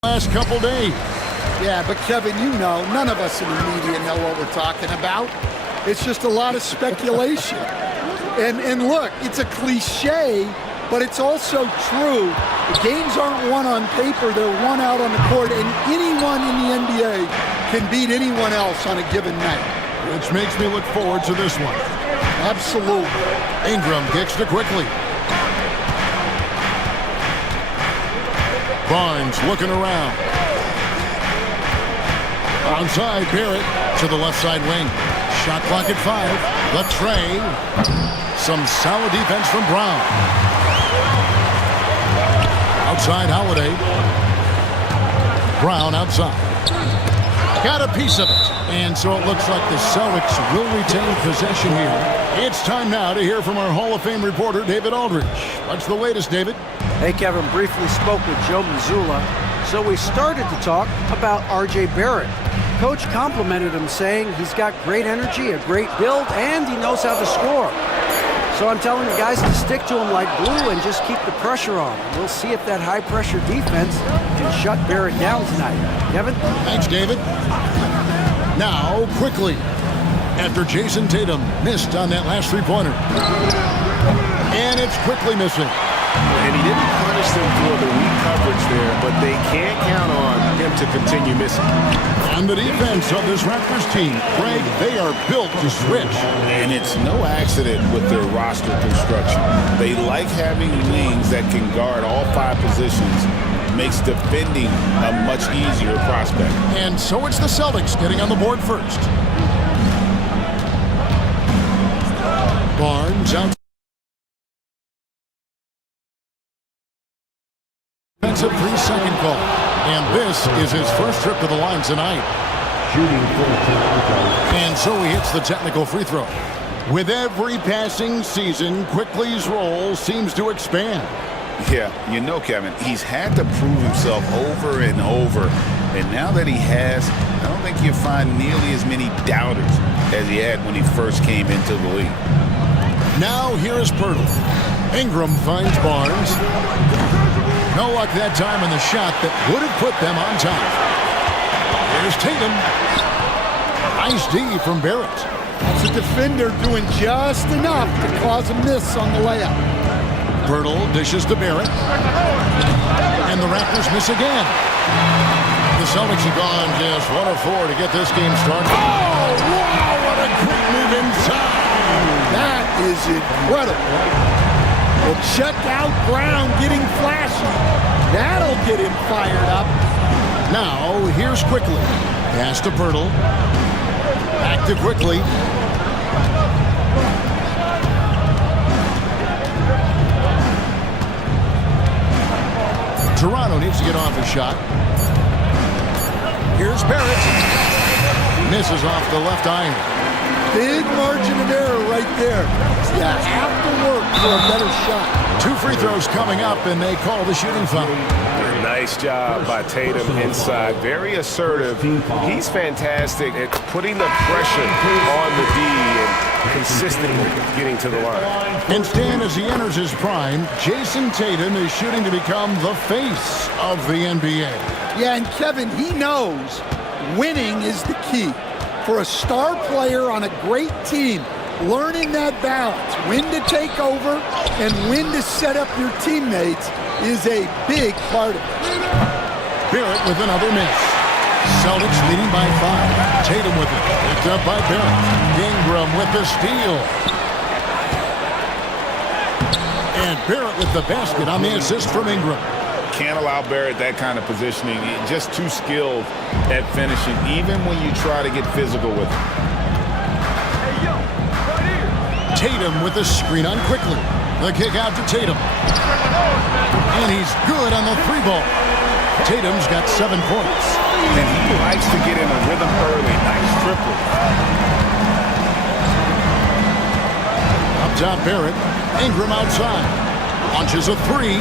last couple days. Yeah, but Kevin, you know, none of us in the media know what we're talking about. It's just a lot of speculation. And look, it's a cliche, but it's also true. The games aren't won on paper, they're won out on the court, and anyone in the NBA can beat anyone else on a given night. Which makes me look forward to this one. Absolutely. Ingram kicks to quickly. Barnes looking around. Onside, Barrett to the left side wing. Shot clock at 5. The tray. Some solid defense from Brown. Outside Holiday. Brown outside. Got a piece of it. And so it looks like the Celtics will retain possession here. It's time now to hear from our Hall of Fame reporter, David Aldridge. What's the latest, David? Hey, Kevin, briefly spoke with Joe Mazzulla, so we started to talk about R.J. Barrett. Coach complimented him, saying he's got great energy, a great build, and he knows how to score. So I'm telling the guys to stick to him like glue and just keep the pressure on. We'll see if that high-pressure defense can shut Barrett down tonight. Kevin? Thanks, David. Now, quickly, after Jason Tatum missed on that last three-pointer. And it's quickly missing. And he didn't punish them for the weak coverage there, but they can't count on him to continue missing. On the defense of this Raptors team, Greg, they are built to switch. And it's no accident with their roster construction. They like having wings that can guard all 5 positions. Makes defending a much easier prospect. And so it's the Celtics getting on the board first. Barnes out. Defensive 3-second call. And this is his first trip to the line tonight. And so he hits the technical free throw. With every passing season, Quickly's role seems to expand. Yeah, you know, Kevin, he's had to prove himself over and over. And now that he has, I don't think you'll find nearly as many doubters as he had when he first came into the league. Now here is Pirtle. Ingram finds Barnes. No luck that time on the shot that would have put them on top. Here's Tatum. Nice D from Barrett. That's a defender doing just enough to cause a miss on the layup. Pirtle dishes to Barrett. And the Raptors miss again. The Celtics have gone just 1 of 4 to get this game started. Oh, wow, what a quick move inside. That is incredible. Well, check out Brown getting flashy. That'll get him fired up. Now, here's Quickly. Pass to Pirtle. Back to Quickly. Toronto needs to get off a shot. Here's Barrett. Misses off the left iron. Big margin of error right there. You have to work for a better shot. 2 free throws coming up, and they call the shooting foul. Nice job by Tatum inside. Very assertive. He's fantastic at putting the pressure on the D and consistently getting to the line. And Stan, as he enters his prime, Jason Tatum is shooting to become the face of the NBA. Yeah, and Kevin, he knows winning is the key. For a star player on a great team, learning that balance, when to take over and when to set up your teammates, is a big part of it. Barrett with another miss. Celtics leading by 5. Tatum with it. Picked up by Barrett. Ingram with the steal. And Barrett with the basket on the assist from Ingram. Can't allow Barrett that kind of positioning. Just too skilled at finishing, even when you try to get physical with him. Tatum with the screen on Quickly. The kick out to Tatum. And he's good on the 3-ball. Tatum's got 7 points. And he likes to get in a rhythm early. Nice triple. Up top, Barrett. Ingram outside. Launches a 3.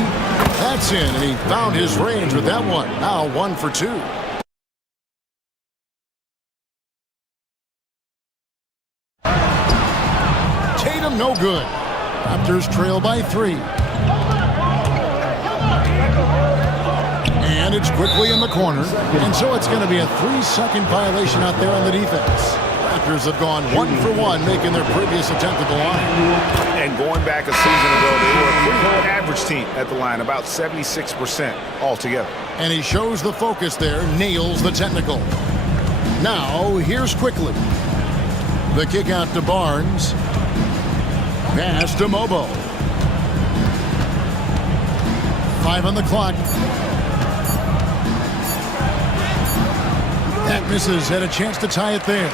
That's in, and he found his range with that one. Now 1 for 2. Tatum no good. Raptors trail by 3. And it's It's quickly in the corner, and so it's going to be a 3-second violation out there on the defense. Raptors have gone 1 for 1, making their previous attempt at the line. And going back a season ago, they were a pretty average team at the line, about 76% altogether. And he shows the focus there, nails the technical. Now, here's quickly. The kick out to Barnes. Pass to Mobo. 5 on the clock. That misses. Had a chance to tie it there.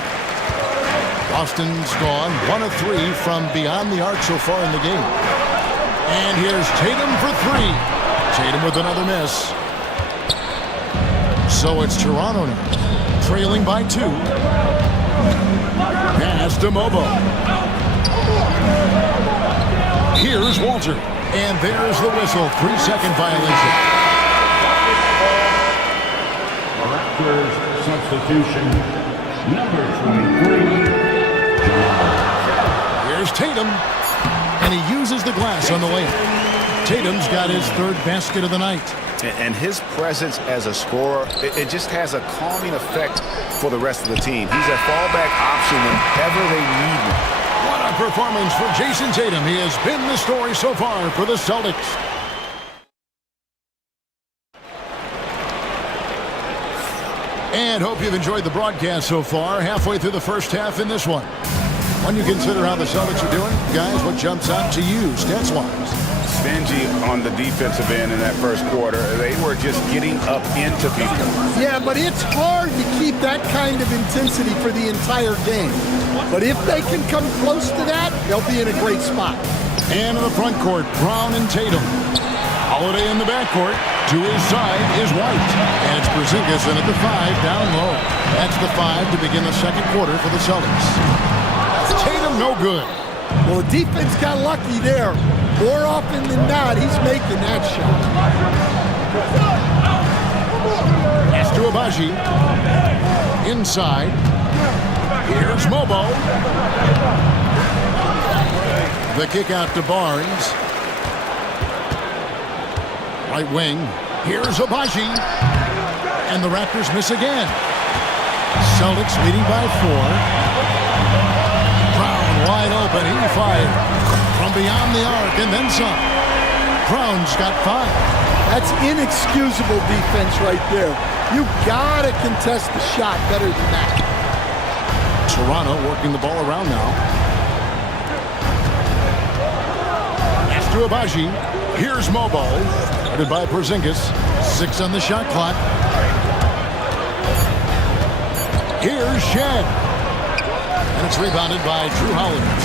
Boston's gone 1 of 3 from beyond the arc so far in the game. And here's Tatum for 3. Tatum with another miss. So it's Toronto now, trailing by 2. Pass to Mobo. Here's Walter. And there's the whistle. 3-second violation. Raptors substitution, number 23. Here's Tatum. And he uses the glass on the way. Tatum's got his 3rd basket of the night. And his presence as a scorer, it just has a calming effect for the rest of the team. He's a fallback option whenever they need him. What a performance for Jason Tatum. He has been the story so far for the Celtics. And hope you've enjoyed the broadcast so far. Halfway through the first half in this one. When you consider how the Celtics are doing, guys, what jumps out to you stats-wise? Stingy on the defensive end in that first quarter. They were just getting up into people. Yeah, but it's hard to keep that kind of intensity for the entire game. But if they can come close to that, they'll be in a great spot. And in the front court, Brown and Tatum. Holiday in the backcourt. To his side is White. And it's Porzingis in at the 5 down low. That's the 5 to begin the second quarter for the Celtics. Tatum no good. Well, the defense got lucky there. More often than not, he's making that shot. Pass to Abaji. Inside. Here's Mobo. The kick out to Barnes. Right wing. Here's Abaji. And the Raptors miss again. Celtics leading by 4. Brown wide open. He fired from beyond the arc and then some. Brown's got 5. That's inexcusable defense right there. You gotta contest the shot better than that. Toronto working the ball around now. Pass to Abaji. Here's Mobo. Guarded by Porzingis. 6 on the shot clock. Here's Shed. And it's rebounded by Drew Holiday.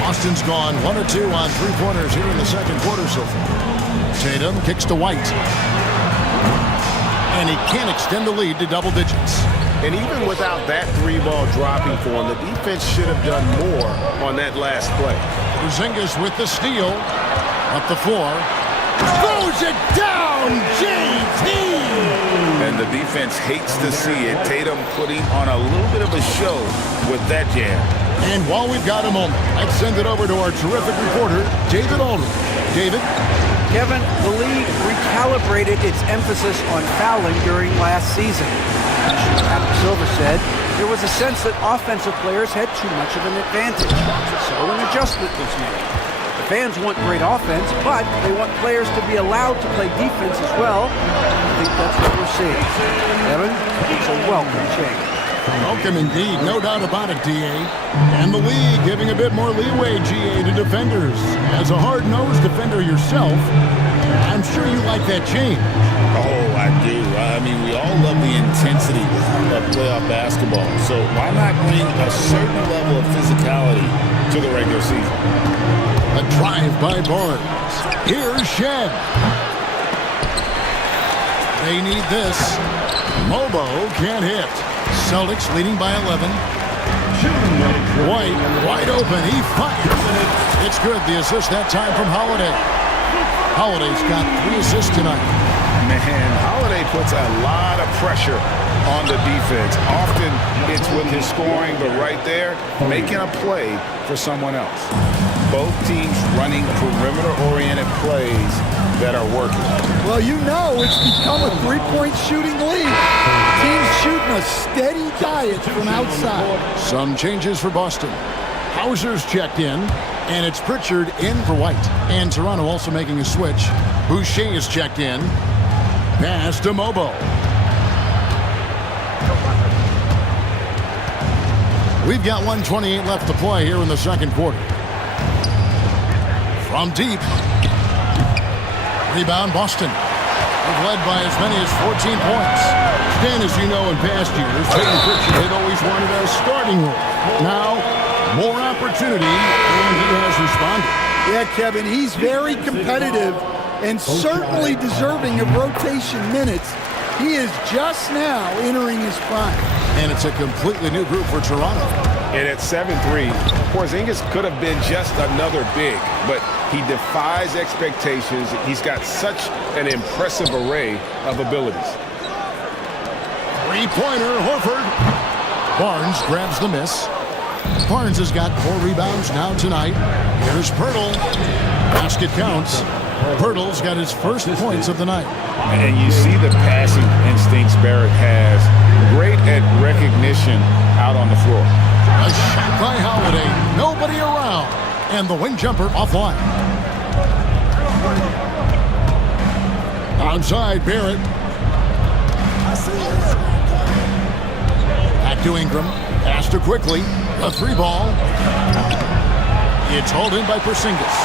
Boston's gone 1 or 2 on 3-pointers here in the second quarter so far. Tatum kicks to White. And he can't extend the lead to double digits. And even without that 3-ball dropping for him, the defense should have done more on that last play. Porzingis with the steal. Up the floor. Throws it down, JT! And the defense hates to see it. Tatum putting on a little bit of a show with that jam. And while we've got a moment, let's send it over to our terrific reporter, David Aldridge. David? Kevin, the league recalibrated its emphasis on fouling during last season. Adam Silver said there was a sense that offensive players had too much of an advantage. So an adjustment was made. The fans want great offense, but they want players to be allowed to play defense as well. I think that's what we're seeing. Kevin, it's a welcome change. Welcome indeed, no doubt about it, DA. And the league giving a bit more leeway, GA, to defenders. As a hard-nosed defender yourself, I'm sure you like that change. Oh, I do. I mean, we all love the intensity of playoff basketball. So why not bring a certain level of physicality to the regular season? A drive by Barnes. Here's Shed. They need this. Mobo can't hit. Celtics leading by 11. White wide open. He fires. It's good. The assist that time from Holiday. Holiday's got 3 assists tonight. Man, Holiday puts a lot of pressure on the defense. Often it's with his scoring, but right there, making a play for someone else. Both teams running perimeter-oriented plays that are working. Well, you know it's become a three-point shooting league. Teams shooting a steady diet from outside. Some changes for Boston. Hauser's checked in, and it's Pritchard in for White. And Toronto also making a switch. Boucher is checked in. Pass to Mobo. We've got 1:28 left to play here in the second quarter. From deep. Rebound Boston. They've led by as many as 14 points. Stan, as you know, in past years, Peyton Pritchard had always wanted a starting role. Now, more opportunity, and he has responded. Yeah, Kevin, he's very competitive and certainly deserving of rotation minutes. He is just now entering his prime. And it's a completely new group for Toronto. And at 7'3", Porzingis could have been just another big, but he defies expectations. He's got such an impressive array of abilities. Three-pointer, Horford. Barnes grabs the miss. Barnes has got 4 rebounds now tonight. Here's Pirtle. Basket counts. Pirtle's got his first points of the night. And you see the passing instincts Barrett has. Great at recognition out on the floor. A shot by Holiday. Nobody around. And the wing jumper offline. Outside, Barrett. Back to Ingram. Pass to quickly. A 3-ball. It's hauled in by Porzingis.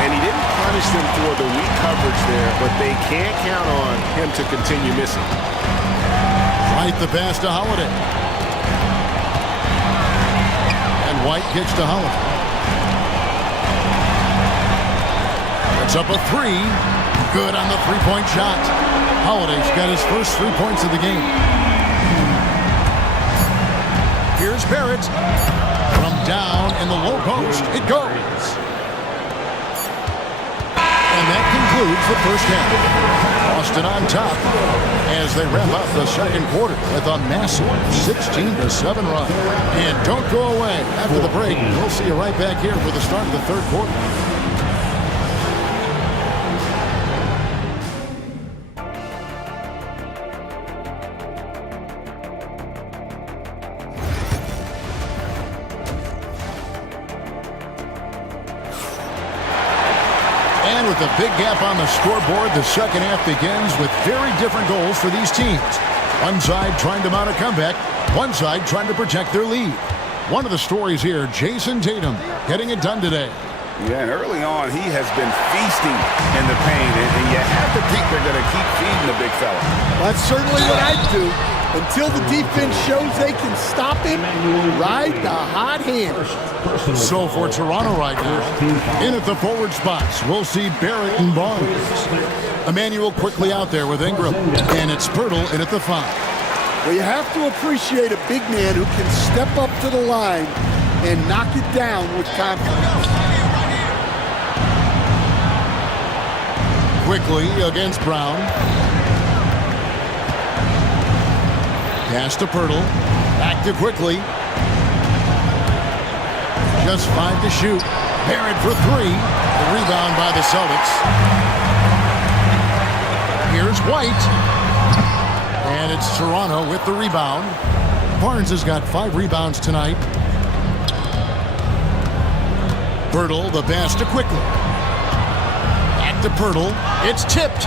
And he didn't punish them for the weak coverage there, but they can't count on him to continue missing. White the pass to Holiday. And White gets to Holiday. It's up a 3. Good on the three-point shot. Holiday's got his first 3 points of the game. Here's Barrett. From down in the low post, it goes. And that concludes the first half. Boston on top as they wrap up the second quarter with a massive 16-7 run. And don't go away. After the break, we'll see you right back here for the start of the third quarter. With a big gap on the scoreboard, the second half begins with very different goals for these teams. One side trying to mount a comeback, one side trying to protect their lead. One of the stories here, Jason Tatum getting it done today. Yeah, and early on, he has been feasting in the paint, and you have to think they're going to keep feeding the big fella. That's certainly what I'd do. Until the defense shows they can stop him, ride the hot hand. So for Toronto right now, in at the forward spots, we'll see Barrett and Barnes. Emmanuel quickly out there with Ingram, and it's Pirtle in at the 5. Well, you have to appreciate a big man who can step up to the line and knock it down with confidence. Quickly against Brown. Pass to Pirtle. Back to quickly. Just 5 to shoot. Barrett for 3. The rebound by the Celtics. Here's White. And it's Toronto with the rebound. Barnes has got 5 rebounds tonight. Pirtle, the pass to quickly. Back to Pirtle. It's tipped.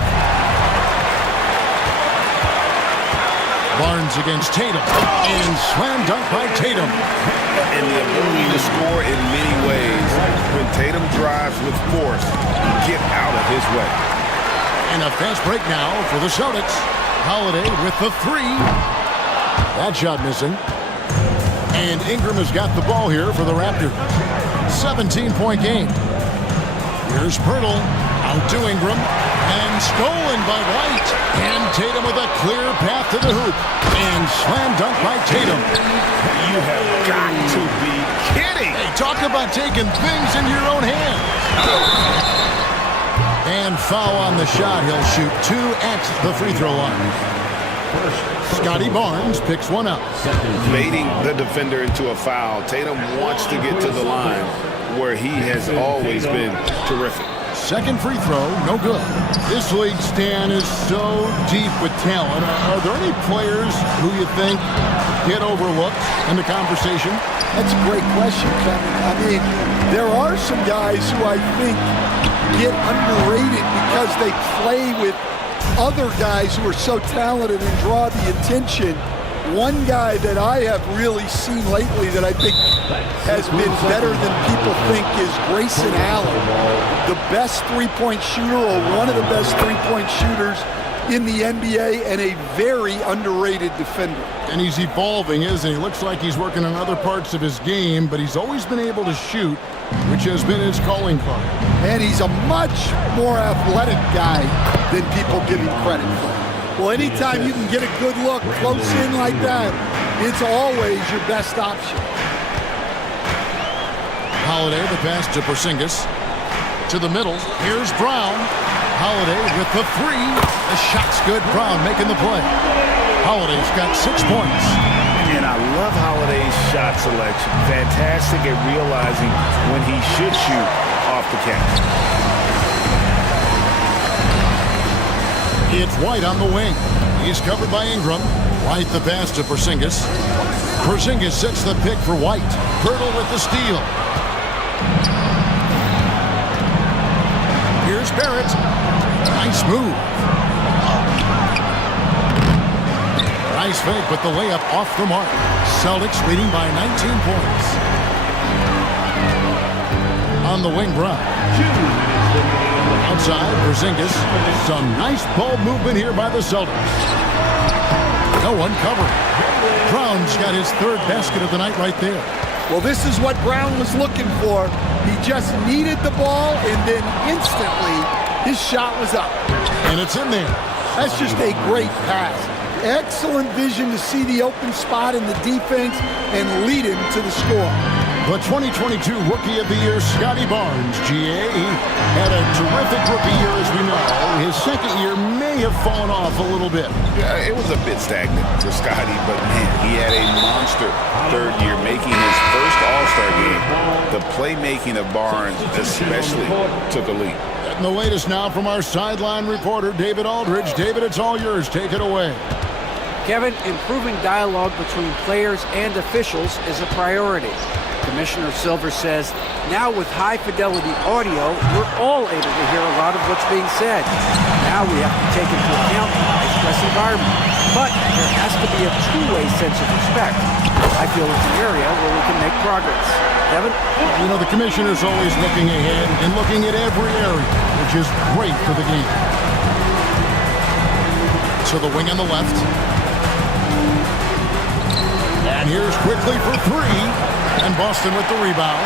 Barnes against Tatum, and slam dunk by Tatum. And the ability to score in many ways. When Tatum drives with force, get out of his way. And a fast break now for the Celtics. Holiday with the 3. That shot missing. And Ingram has got the ball here for the Raptors. 17-point game. Here's Pirtle, out to Ingram. And stolen by White. And Tatum with a clear path to the hoop. And slam dunk by Tatum. You have got to be kidding. Hey, talk about taking things into your own hands. And foul on the shot. He'll shoot 2 at the free throw line. Scotty Barnes picks one up. Baiting the defender into a foul. Tatum wants to get to the line where he has always been terrific. second free throw, no good. This league, Stan, is so deep with talent. Are there any players who you think get overlooked in the conversation? That's a great question, Kevin. I mean, there are some guys who I think get underrated because they play with other guys who are so talented and draw the attention. One guy that I have really seen lately that I think has been better than people think is Grayson Allen, the best three-point shooter or one of the best three-point shooters in the NBA and a very underrated defender. And he's evolving, isn't he? Looks like he's working on other parts of his game, but he's always been able to shoot, which has been his calling card. And he's a much more athletic guy than people give him credit for. Well, anytime you can get a good look close in like that, it's always your best option. Holiday, the pass to Porzingis. To the middle, here's Brown. Holiday with the three. The shot's good. Brown making the play. Holiday's got 6 points. And I love Holiday's shot selection. Fantastic at realizing when he should shoot off the catch. It's White on the wing. He's covered by Ingram. White the pass to Porzingis. Porzingis sets the pick for White. Pirtle with the steal. Here's Barrett. Nice move. Nice fake, but the layup off the mark. Celtics leading by 19 points. On the wing, Brown. Outside, Porzingis. Some nice ball movement here by the Celtics. No one covering. Brown's got his third basket of the night right there. Well, this is what Brown was looking for. He just needed the ball, and then instantly his shot was up. And it's in there. That's just a great pass. Excellent vision to see the open spot in the defense and lead him to the score. The 2022 Rookie of the Year, Scotty Barnes, GA, had a terrific rookie year, as we know. His second year may have fallen off a little bit. Yeah, it was a bit stagnant for Scotty, but man, he had a monster third year, making his first All-Star game. The playmaking of Barnes especially took a leap. And the latest now from our sideline reporter, David Aldridge. David, it's all yours. Take it away. Kevin, improving dialogue between players and officials is a priority. Commissioner Silver says, now with high-fidelity audio, we're all able to hear a lot of what's being said. Now we have to take into account the high-stress environment. But there has to be a two-way sense of respect. I feel it's an area where we can make progress. Kevin? You know, the commissioner's always looking ahead and looking at every area, which is great for the game. So the wing on the left. And here's quickly for three. And Boston with the rebound.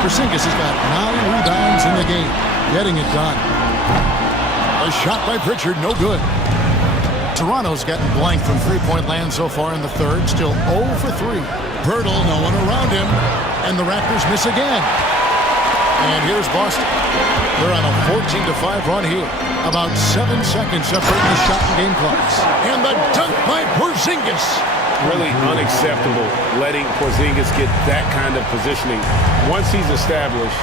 Porzingis has got 9 rebounds in the game. Getting it done. A shot by Pritchard, no good. Toronto's gotten blanked from three-point land so far in the third. Still 0 for 3. Pirtle, no one around him. And the Raptors miss again. And here's Boston. They're on a 14-5 run here. About 7 seconds separating the shot and game clocks. And the dunk by Porzingis. Really unacceptable letting Porzingis get that kind of positioning. Once he's established,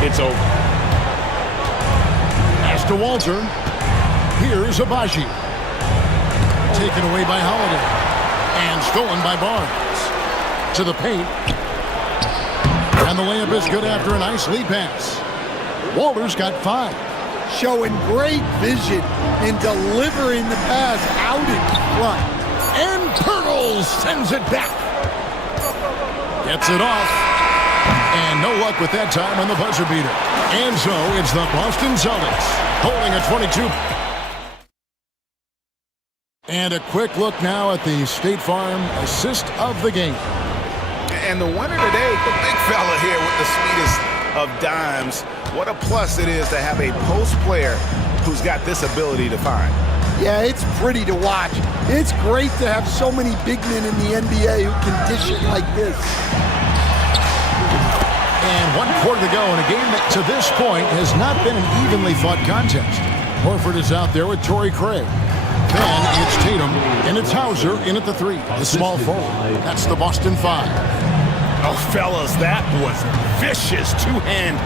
it's over. Pass to Walter. Here's Abaji. Taken away by Holiday. And stolen by Barnes. To the paint. And the layup is good after a nice lead pass. Walter's got 5. Showing great vision in delivering the pass out in front. And Pirtle sends it back. Gets it off. And no luck with that time on the buzzer beater. And so it's the Boston Celtics holding a 22. And a quick look now at the State Farm assist of the game. And the winner today, the big fella here with the sweetest of dimes. What a plus it is to have a post player who's got this ability to find. Yeah, it's pretty to watch. It's great to have so many big men in the NBA who can dish it like this. And 1 quarter to go in a game that to this point has not been an evenly fought contest. Horford is out there with Torrey Craig. Then it's Tatum, and it's Hauser in at the 3. The small forward. That's the Boston 5. Oh, fellas, that was vicious two-hand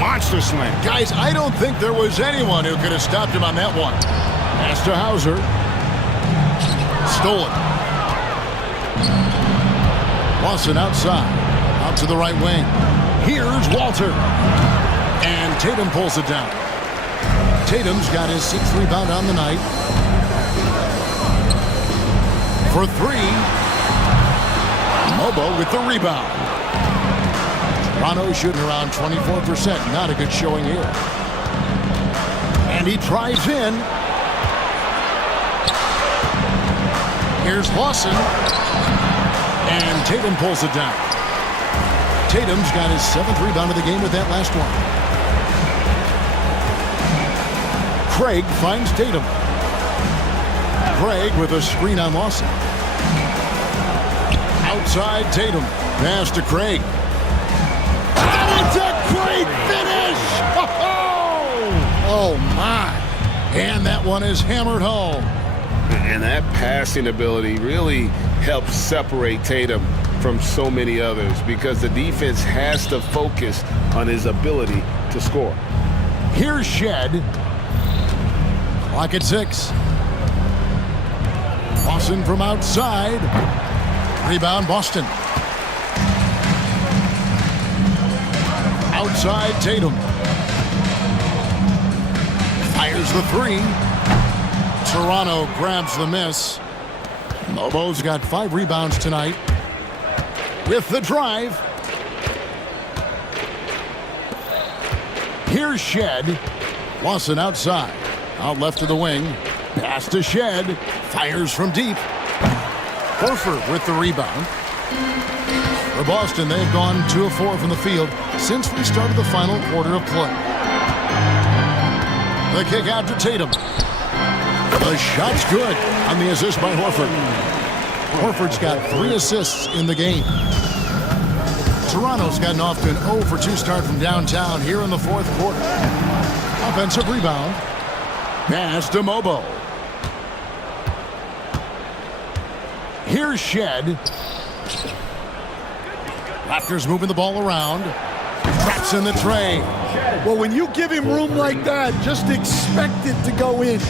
monster slam. Guys, I don't think there was anyone who could have stopped him on that one. Pass to Hauser. Stolen. Lawson outside. Out to the right wing. Here's Walter. And Tatum pulls it down. Tatum's got his 6th rebound on the night. For 3. Mobo with the rebound. Toronto shooting around 24%. Not a good showing here. And he drives in. Here's Lawson. And Tatum pulls it down. Tatum's got his 7th rebound of the game with that last one. Craig finds Tatum. Craig with a screen on Lawson. Outside Tatum. Pass to Craig. And it's a great finish! Oh, my. And that one is hammered home. And that passing ability really helps separate Tatum from so many others because the defense has to focus on his ability to score. Here's Shed. Clock at 6. Lawson from outside. Rebound Boston. Outside Tatum. Fires the 3. Toronto grabs the miss. Mobo's got 5 rebounds tonight. With the drive. Here's Shed. Lawson outside. Out left of the wing. Pass to Shed. Fires from deep. Horford with the rebound. For Boston, they've gone 2 of 4 from the field since we started the final quarter of play. The kick out to Tatum. The shot's good on the assist by Horford. Horford's got 3 assists in the game. Toronto's gotten off to an 0 for 2 start from downtown here in the 4th quarter. Offensive rebound. Pass to Mobo. Here's Shed. Raptors moving the ball around. Traps in the tray. Well, when you give him room like that, just expect it to go in.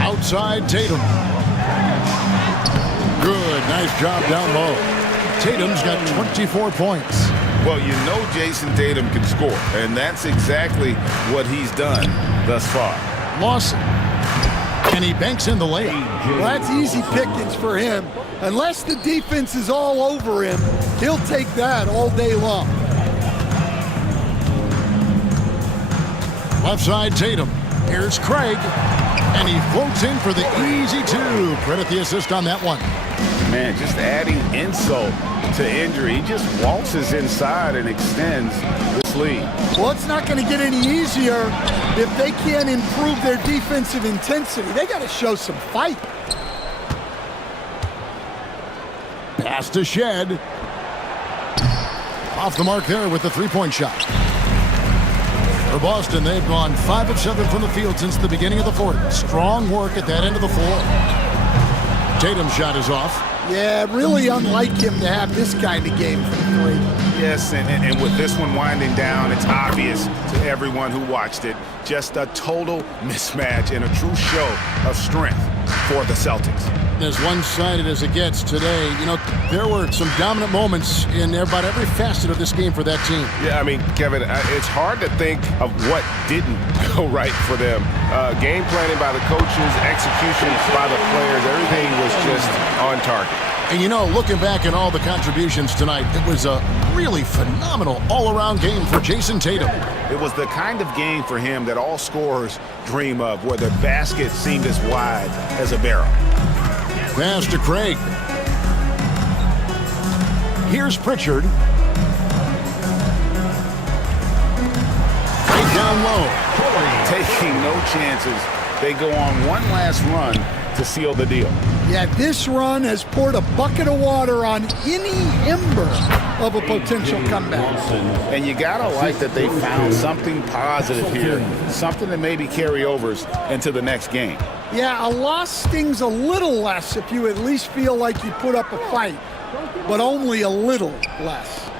Outside Tatum. Good, nice job down low. Tatum's got 24 points. Well, you know Jason Tatum can score, and that's exactly what he's done thus far. Lawson. And he banks in the layup. Well, that's easy pickings for him. Unless the defense is all over him, he'll take that all day long. Left side Tatum. Here's Craig. And he floats in for the easy 2. Credit the assist on that one. Man, just adding insult to injury. He just waltzes inside and extends this lead. Well, it's not going to get any easier if they can't improve their defensive intensity. They got to show some fight. Pass to Shed. Off the mark there with the 3-point shot. For Boston, they've gone 5 of 7 from the field since the beginning of the 4th. Strong work at that end of the floor. Tatum's shot is off. Yeah, really unlike him to have this kind of game from 3. Yes, and with this one winding down, it's obvious to everyone who watched it. Just a total mismatch and a true show of strength for the Celtics. As one-sided as it gets today, you know, there were some dominant moments in about every facet of this game for that team. Yeah, I mean, Kevin, it's hard to think of what didn't go right for them. Game planning by the coaches, execution by the players, everything was just on target. And you know, looking back at all the contributions tonight, it was a really phenomenal all-around game for Jason Tatum. It was the kind of game for him that all scorers dream of, where the basket seemed as wide as a barrel. Pass to Craig. Here's Pritchard. Right down low. Taking no chances. They go on one last run to seal the deal. Yeah, this run has poured a bucket of water on any ember of a potential comeback. And you gotta like that they found something positive here, something that maybe carryovers into the next game. Yeah, a loss stings a little less if you at least feel like you put up a fight, but only a little less.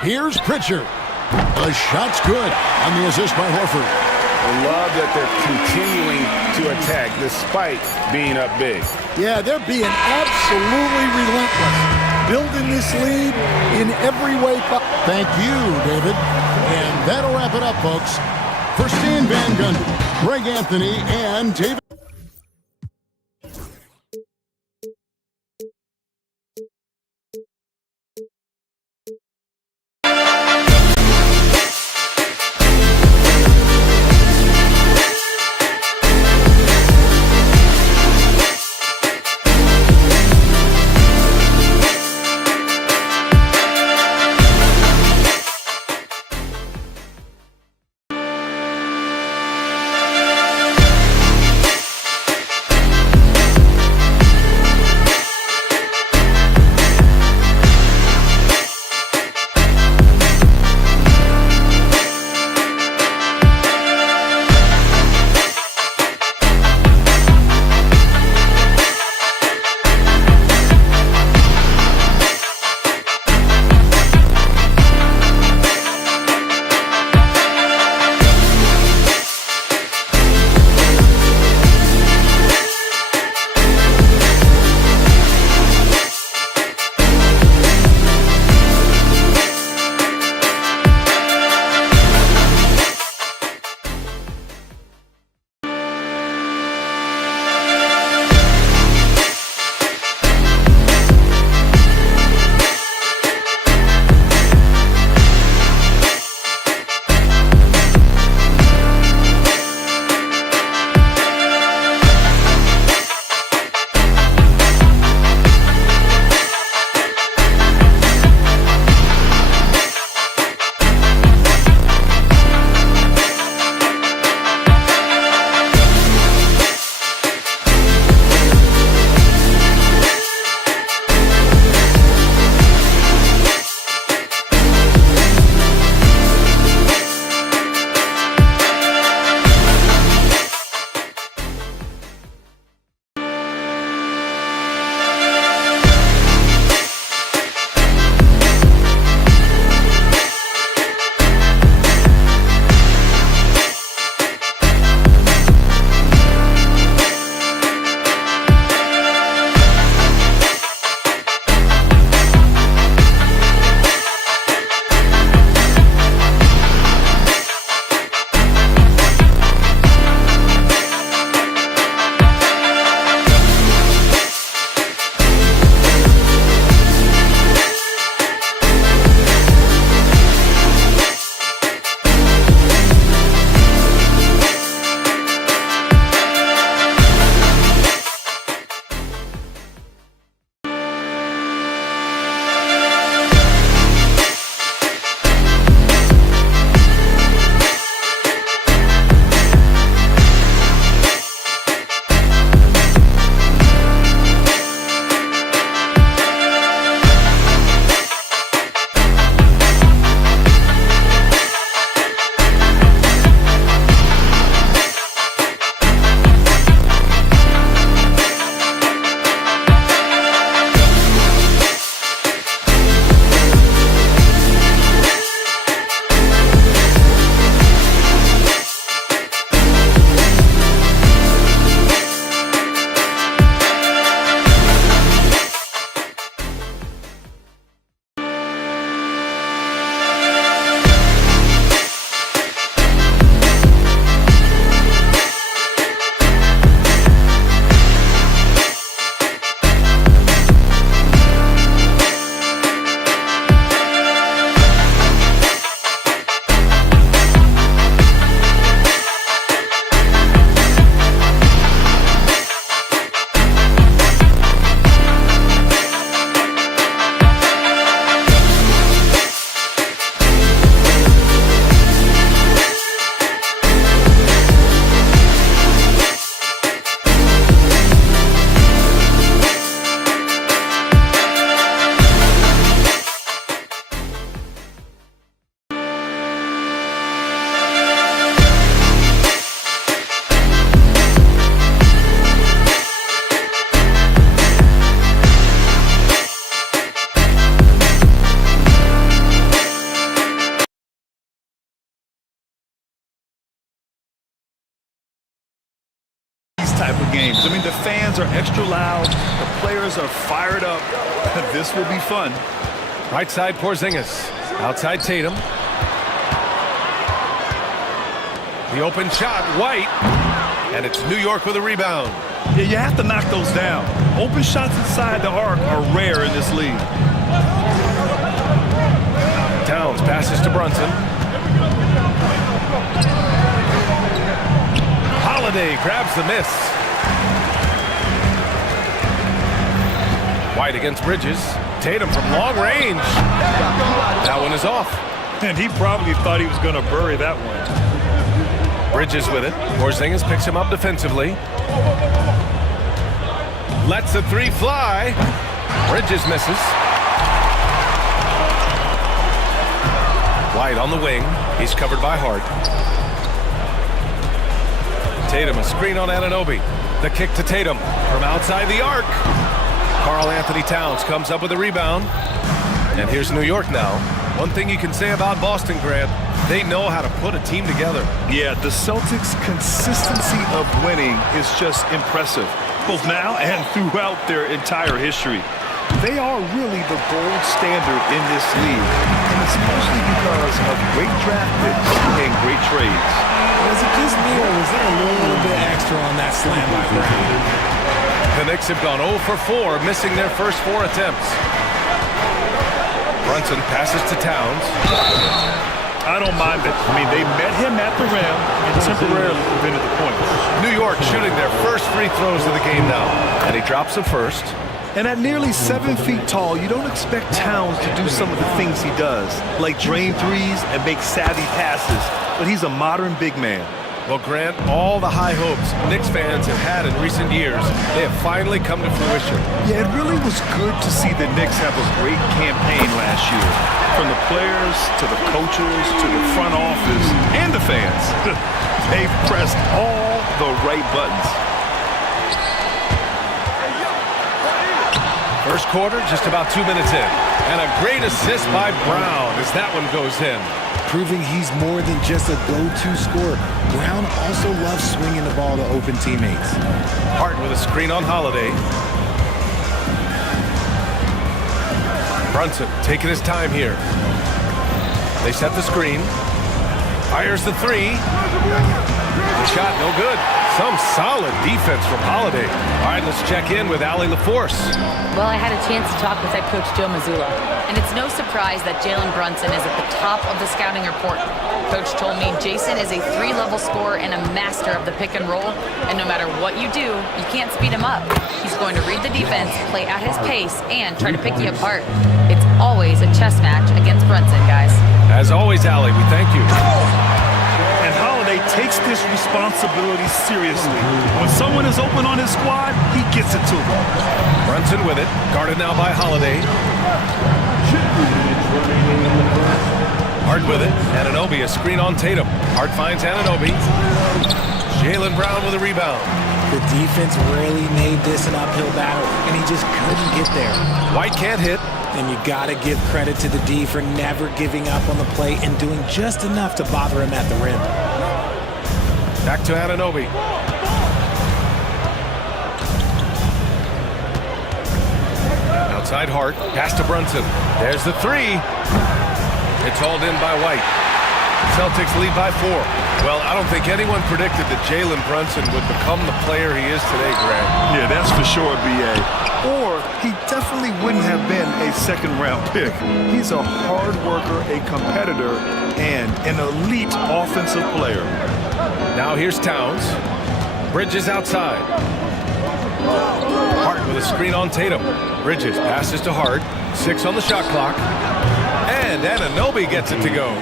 Here's Pritchard. The shot's good on the assist by Horford. I love that they're continuing to attack despite being up big. Yeah, they're being absolutely relentless, building this lead in every way possible. Thank you, David. And that'll wrap it up, folks. For Stan Van Gundy, Greg Anthony, and David. fans are extra loud. The players are fired up. This will be fun. Right side, Porzingis. Outside, Tatum. The open shot, White. And it's New York with a rebound. Yeah, you have to knock those down. Open shots inside the arc are rare in this league. Towns passes to Brunson. Holiday grabs the miss. White against Bridges. Tatum from long range. That one is off. And he probably thought he was going to bury that one. Bridges with it. Porzingis picks him up defensively. Lets the three fly. Bridges misses. White on the wing. He's covered by Hart. Tatum, a screen on Anunoby. The kick to Tatum from outside the arc. Karl Anthony Towns comes up with a rebound. And here's New York now. One thing you can say about Boston, Grant, they know how to put a team together. Yeah, the Celtics' consistency of winning is just impressive, both now and throughout their entire history. They are really the gold standard in this league, and it's mostly because of great draft picks and great trades. Was it just me, or was there a little bit extra on that slam by Brown? The Knicks have gone 0 for 4, missing their first 4 attempts. Brunson passes to Towns. I don't mind it. I mean, they met him at the rim and temporarily prevented the points. New York shooting their first free throws of the game now. And he drops them first. And at nearly 7 feet tall, you don't expect Towns to do some of the things he does, like drain threes and make savvy passes. But he's a modern big man. Well, Grant, all the high hopes Knicks fans have had in recent years, they have finally come to fruition. Yeah, it really was good to see the Knicks have a great campaign last year. From the players, to the coaches, to the front office, and the fans. They've pressed all the right buttons. First quarter, just about 2 minutes in. And a great assist by Brown as that one goes in. Proving he's more than just a go-to scorer. Brown also loves swinging the ball to open teammates. Hart with a screen on Holiday. Brunson taking his time here. They set the screen. Fires the three. The shot, no good. Some solid defense from Holiday. All right, let's check in with Allie LaForce. Well, I had a chance to talk with head coach Joe Mazzulla, and it's no surprise that Jalen Brunson is at the top of the scouting report. Coach told me Jason is a 3-level scorer and a master of the pick and roll, and no matter what you do, you can't speed him up. He's going to read the defense, play at his pace, and try to pick you apart. It's always a chess match against Brunson, guys. As always, Allie, we thank you. And Holiday takes this responsibility seriously. When someone is open on his squad, he gets it to them. Brunson with it, guarded now by Holiday. Hart with it. Anunoby, a screen on Tatum. Hart finds Anunoby. Jaylen Brown with a rebound. The defense really made this an uphill battle, and he just couldn't get there. White can't hit. And you got to give credit to the D for never giving up on the play and doing just enough to bother him at the rim. Back to Anunoby. Outside Hart, pass to Brunson. There's the three. It's hauled in by White. Celtics lead by 4. Well, I don't think anyone predicted that Jalen Brunson would become the player he is today, Grant. Yeah, that's for sure, B.A. Or he definitely wouldn't have been a second-round pick. He's a hard worker, a competitor, and an elite offensive player. Now here's Towns. Bridges outside. Hart with a screen on Tatum. Bridges passes to Hart. 6 on the shot clock. And Anunoby gets it to go.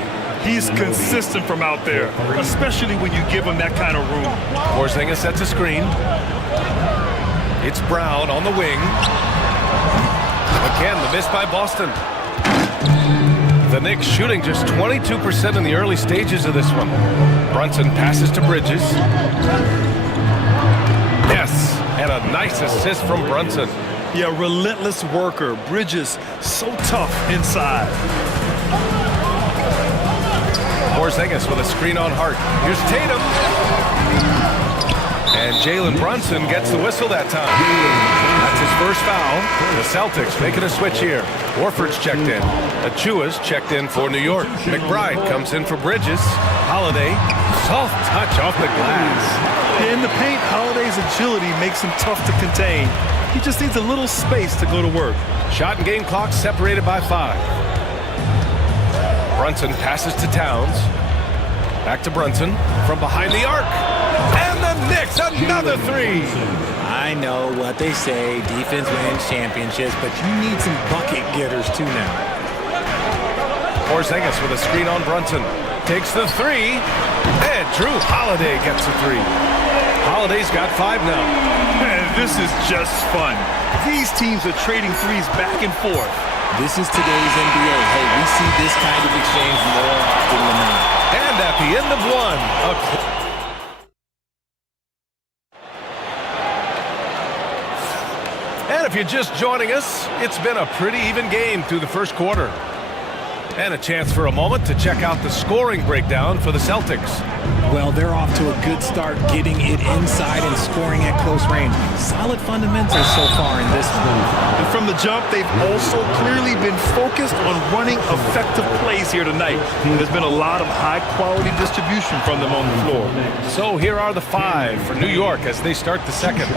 He's consistent from out there, especially when you give him that kind of room. Porzingis sets a screen. It's Brown on the wing. Again, the miss by Boston. The Knicks shooting just 22% in the early stages of this one. Brunson passes to Bridges. Yes, and a nice assist from Brunson. Yeah, relentless worker. Bridges, so tough inside. Porzingis with a screen on Hart. Here's Tatum. And Jalen Brunson gets the whistle that time. That's his first foul. The Celtics making a switch here. Warford's checked in. Achua's checked in for New York. McBride comes in for Bridges. Holiday, soft touch off the glass. In the paint, Holiday's agility makes him tough to contain. He just needs a little space to go to work. Shot and game clock separated by 5. Brunson passes to Towns. Back to Brunson from behind the arc. And the Knicks, another 3. I know what they say, defense wins championships, but you need some bucket getters too now. Porzingis with a screen on Brunson. Takes the 3. And Drew Holiday gets a 3. Holiday's got 5 now. Man, this is just fun. These teams are trading threes back and forth. This is today's NBA. Hey, we see this kind of exchange more often than not. And at the end of 1, and if you're just joining us, it's been a pretty even game through the first quarter. And a chance for a moment to check out the scoring breakdown for the Celtics. Well, they're off to a good start getting it inside and scoring at close range. Solid fundamentals so far in this one. And from the jump, they've also clearly been focused on running effective plays here tonight. There's been a lot of high-quality distribution from them on the floor. So here are the 5 for New York as they start the second.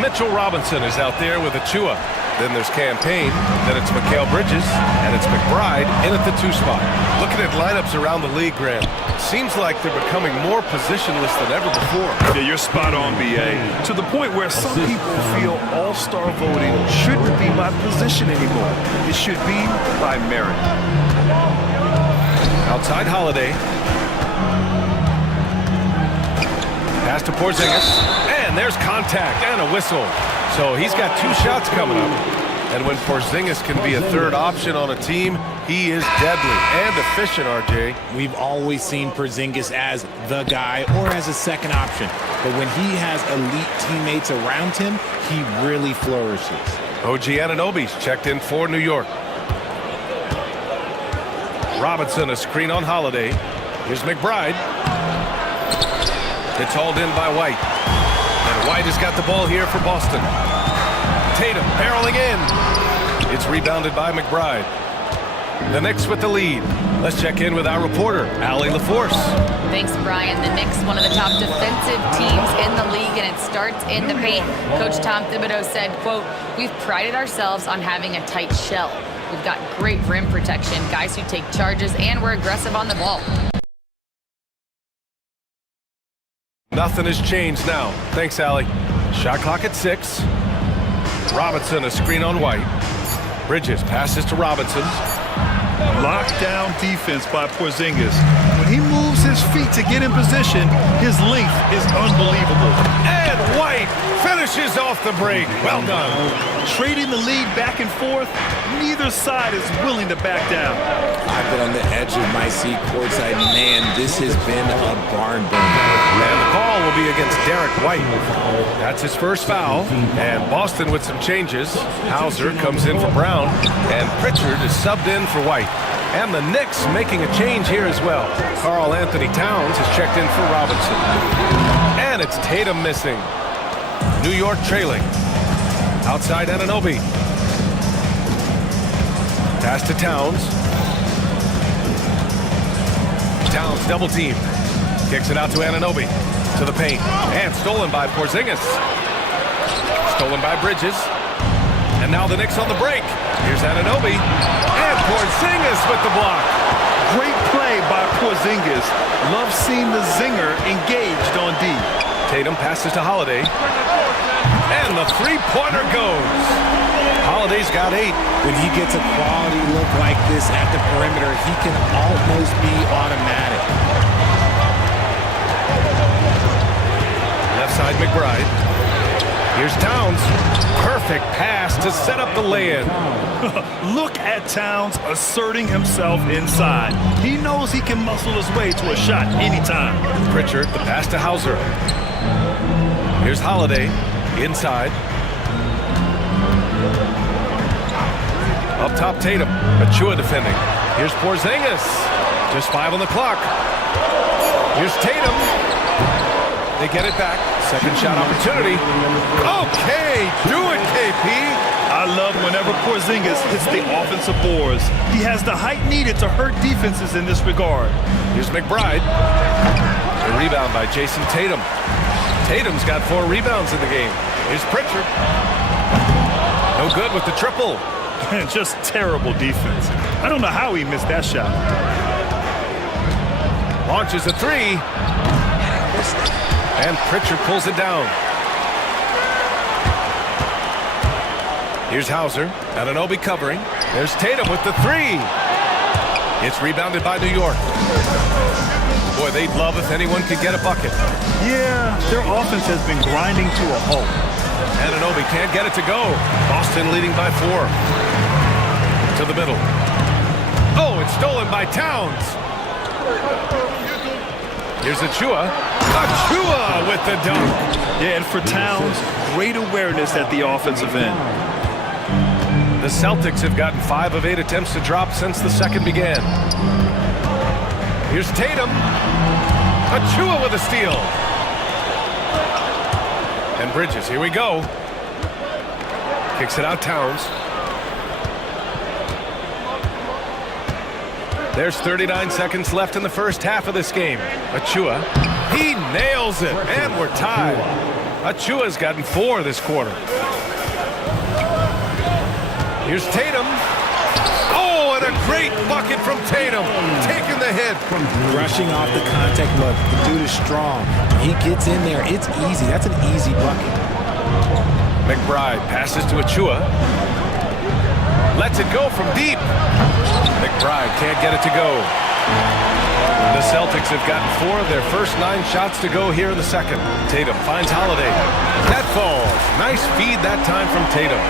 Mitchell Robinson is out there with Achua. Then there's Campaign, then it's Mikal Bridges, and it's McBride in at the 2 spot. Looking at lineups around the league, Graham, seems like they're becoming more positionless than ever before. Yeah, you're spot on, B.A. To the point where some people feel all-star voting shouldn't be by position anymore. It should be by merit. Outside Holiday. Pass to Porzingis, and there's contact and a whistle. So he's got 2 shots coming up. And when Porzingis can be a third option on a team, he is deadly and efficient, RJ. We've always seen Porzingis as the guy or as a second option. But when he has elite teammates around him, he really flourishes. OG Anunoby's checked in for New York. Robinson, a screen on Holiday. Here's McBride. It's hauled in by White. And White has got the ball here for Boston. Tatum barreling in. It's rebounded by McBride. The Knicks with the lead. Let's check in with our reporter, Allie LaForce. Thanks, Brian. The Knicks, one of the top defensive teams in the league, and it starts in the paint. Coach Tom Thibodeau said, quote, "We've prided ourselves on having a tight shell. We've got great rim protection, guys who take charges, and we're aggressive on the ball." Nothing has changed now. Thanks, Allie. Shot clock at 6. Robinson, a screen on White. Bridges passes to Robinson. Lockdown defense by Porzingis. When he moves his feet to get in position, his length is unbelievable. And White finishes off the break. Well done. Trading the lead back and forth, neither side is willing to back down. I've been on the edge of my seat courtside. Man, this has been a barn burner. And the call will be against Derek White. That's his first foul. And Boston with some changes. Hauser comes in for Brown. And Pritchard is subbed in for White. And the Knicks making a change here as well. Karl Anthony Towns has checked in for Robinson. And it's Tatum missing. New York trailing. Outside Anunoby. Pass to Towns. Towns double team. Kicks it out to Anunoby. To the paint. And stolen by Porzingis. Stolen by Bridges. And now the Knicks on the break. Here's Anunoby. And Porzingis with the block. Great play by Porzingis. Love seeing the zinger engaged on D. Tatum passes to Holiday. And the three-pointer goes. Holiday's got 8. When he gets a quality look like this at the perimeter, he can almost be automatic. Left side McBride. Here's Towns. Perfect pass to set up the lay-in. Look at Towns asserting himself inside. He knows he can muscle his way to a shot anytime. Pritchard, the pass to Hauser. Here's Holiday. Inside. Up top, Tatum. Achua defending. Here's Porzingis. Just 5 on the clock. Here's Tatum. They get it back. Second shot opportunity. Okay, do it, KP. I love whenever Porzingis hits the offensive boards. He has the height needed to hurt defenses in this regard. Here's McBride. A rebound by Jason Tatum. Tatum's got 4 rebounds in the game. Here's Pritchard. No good with the triple. Just terrible defense. I don't know how he missed that shot. Launches a 3. And Pritchard pulls it down. Here's Hauser. Anunoby covering. There's Tatum with the 3. It's rebounded by New York. Boy, they'd love if anyone could get a bucket. Yeah, their offense has been grinding to a halt. Anunoby can't get it to go. Boston leading by 4. To the middle. Oh, it's stolen by Towns. Here's Achua. Achua with the dunk. Yeah, and for Towns, great awareness at the offensive end. The Celtics have gotten 5 of 8 attempts to drop since the second began. Here's Tatum. Achua with a steal. And Bridges, here we go. Kicks it out, Towns. There's 39 seconds left in the first half of this game. Achua, he nails it, and we're tied. Achua's gotten 4 this quarter. Here's Tatum. Oh, and a great bucket from Tatum. Taking the hit. Brushing off the contact. Look, the dude is strong. He gets in there. It's easy. That's an easy bucket. McBride passes to Achua. Lets it go from deep. McBride can't get it to go. The Celtics have gotten 4 of their first 9 shots to go here in the second. Tatum finds Holiday. That falls. Nice feed that time from Tatum.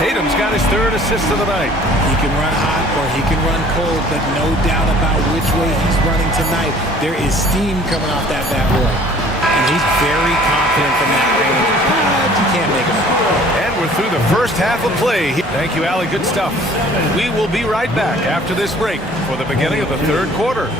Tatum's got his 3rd assist of the night. He can run hot or he can run cold, but no doubt about which way he's running tonight. There is steam coming off that bad boy. And he's very confident from that range. But you can't make him out. And we're through the first half of play. Thank you, Allie. Good stuff. We will be right back after this break for the beginning of the 3rd quarter.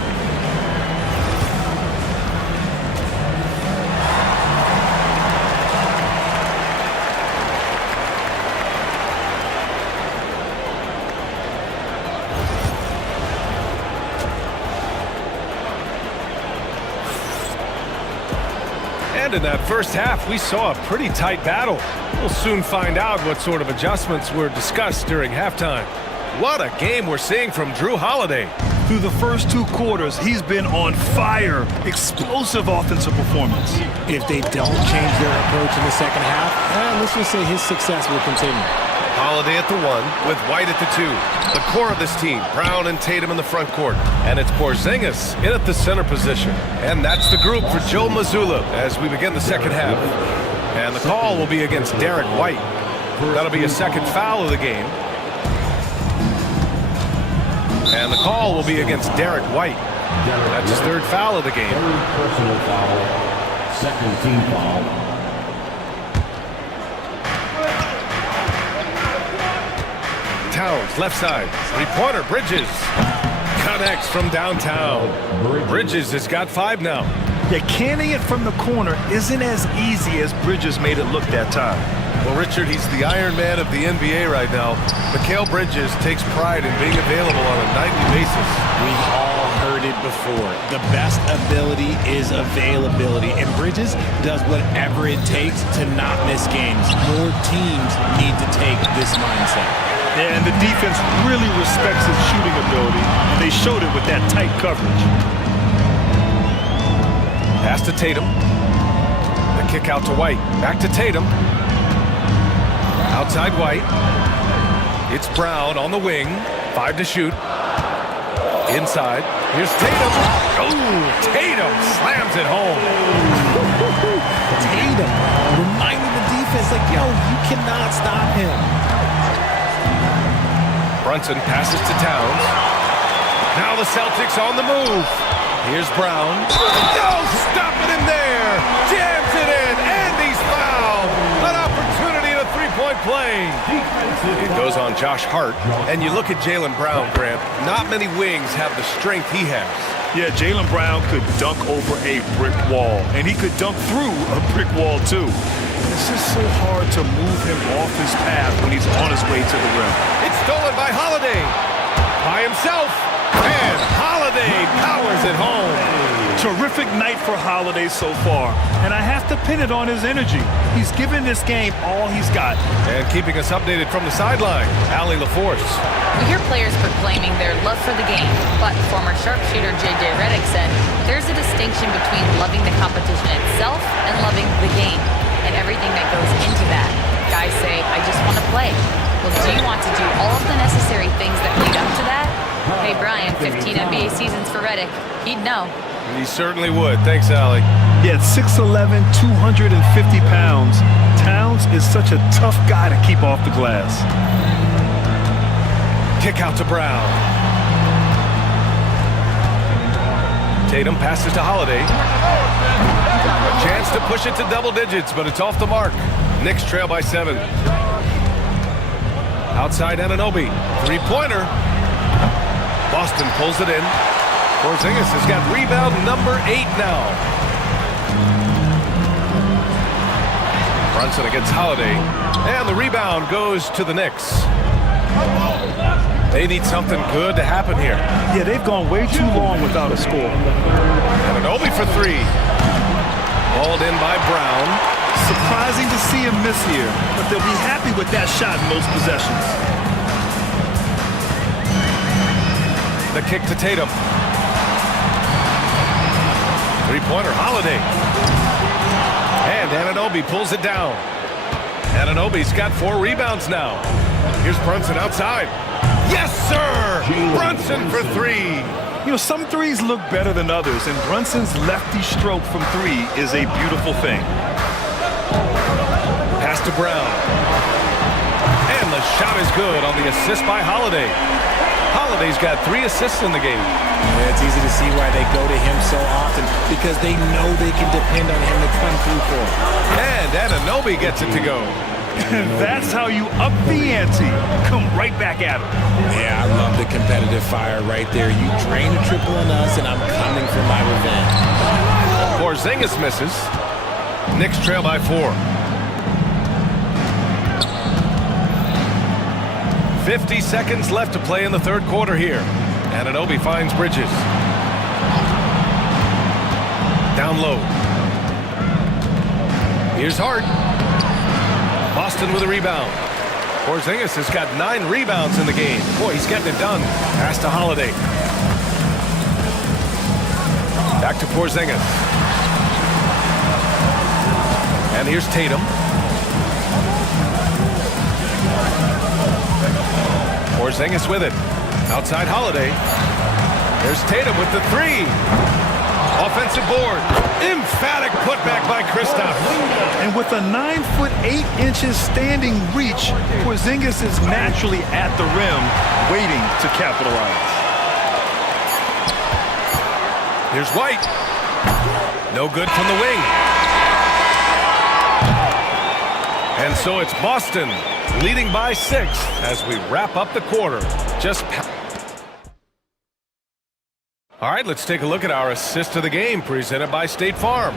And in that first half, we saw a pretty tight battle. We'll soon find out what sort of adjustments were discussed during halftime. What a game we're seeing from Drew Holiday. Through the first 2 quarters, he's been on fire. Explosive offensive performance. If they don't change their approach in the second half, let's just say his success will continue. Holiday at the 1 with White at the 2. The core of this team, Brown and Tatum in the front court. And it's Porzingis in at the center position. And that's the group for Joe Mazzulla as we begin the second half. And the call will be against Derek White. That'll be a second foul of the game. And the call will be against Derek White. That's his 3rd foul of the game. 3rd personal foul, 2nd team foul. Towns, left side. 3-pointer, Bridges. Connects from downtown. Bridges has got 5 now. Yeah, canning it from the corner isn't as easy as Bridges made it look that time. Well, Richard, he's the Iron Man of the NBA right now. Mikal Bridges takes pride in being available on a nightly basis. We've all heard it before. The best ability is availability, and Bridges does whatever it takes to not miss games. More teams need to take this mindset. Yeah, and the defense really respects his shooting ability, and they showed it with that tight coverage. Pass to Tatum. The kick out to White. Back to Tatum. Outside White. It's Brown on the wing. 5 to shoot. Inside. Here's Tatum. Oh, Tatum slams it home. Tatum reminding the defense, like, yo, you cannot stop him. Brunson passes to Towns. Now the Celtics on the move. Here's Brown. No, stop it in there. Jams it in, and he's fouled. An opportunity in a 3-point play. It goes on Josh Hart. And you look at Jaylen Brown, Grant. Not many wings have the strength he has. Yeah, Jaylen Brown could dunk over a brick wall, and he could dunk through a brick wall, too. It's just so hard to move him off his path when he's on his way to the rim. It's stolen by Holiday. By himself. And Holiday powers it home. Terrific night for Holiday so far, and I have to pin it on his energy. He's given this game all he's got. And keeping us updated from the sideline, Allie LaForce. We hear players proclaiming their love for the game, but former sharpshooter J.J. Redick said there's a distinction between loving the competition itself and loving the game and everything that goes into that. Guys say, I just want to play. Well, do you want to do all of the necessary things that lead up to that? Hey, Brian, 15 NBA seasons for Redick. He'd know. He certainly would. Thanks, Allie. Yeah, at 6'11", 250 pounds, Towns is such a tough guy to keep off the glass. Kick out to Brown. Tatum passes to Holiday. A chance to push it to double digits, but it's off the mark. Knicks trail by 7. Outside Anunoby. Three-pointer. Boston pulls it in. Porzingis has got rebound number 8 now. Brunson against Holiday. And the rebound goes to the Knicks. They need something good to happen here. Yeah, they've gone way too long without a score. Anunoby for 3. Hauled in by Brown. Surprising to see him miss here, but they'll be happy with that shot in most possessions. The kick to Tatum. Three-pointer, Holiday. And Anunoby pulls it down. Anunoby's got 4 rebounds now. Here's Brunson outside. Yes, sir! Brunson for 3. You know, some threes look better than others, and Brunson's lefty stroke from 3 is a beautiful thing. Pass to Brown. And the shot is good on the assist by Holiday. Holiday's got 3 assists in the game. Yeah, it's easy to see why they go to him so often, because they know they can depend on him to come through for them. And Anunoby gets it to go. That's how you up the ante. Come right back at him. Yeah, I love the competitive fire right there. You drain a triple on us, and I'm coming for my revenge. Porzingis misses. Knicks trail by 4. 50 seconds left to play in the third quarter here. Anunoby finds Bridges. Down low. Here's Hart. Boston with a rebound. Porzingis has got 9 rebounds in the game. Boy, he's getting it done. Pass to Holiday. Back to Porzingis. And here's Tatum. Porzingis with it. Outside Holiday. There's Tatum with the 3. Offensive board. Emphatic putback by Kristaps. And with a 9'8" standing reach, Porzingis is naturally at the rim, waiting to capitalize. Here's White. No good from the wing. And so it's Boston leading by 6 as we wrap up the quarter. All right, let's take a look at our assist of the game presented by State Farm.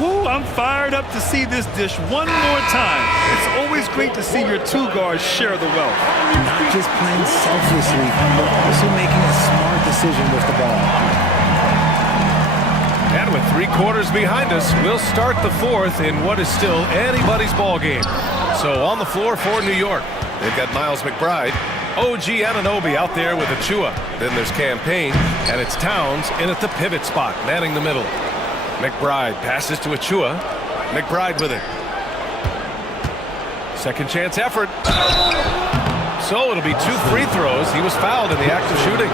Woo, I'm fired up to see this dish one more time. It's always great to see your 2 guards share the wealth. Not just playing selflessly, but also making a smart decision with the ball. And with 3 quarters behind us, we'll start the 4th in what is still anybody's ball game. So on the floor for New York, they've got Miles McBride, OG Anunoby out there with Achua. Then there's Campaign, and it's Towns in at the pivot spot, manning the middle. McBride passes to Achua. McBride with it. Second chance effort. So it'll be 2 free throws. He was fouled in the act of shooting.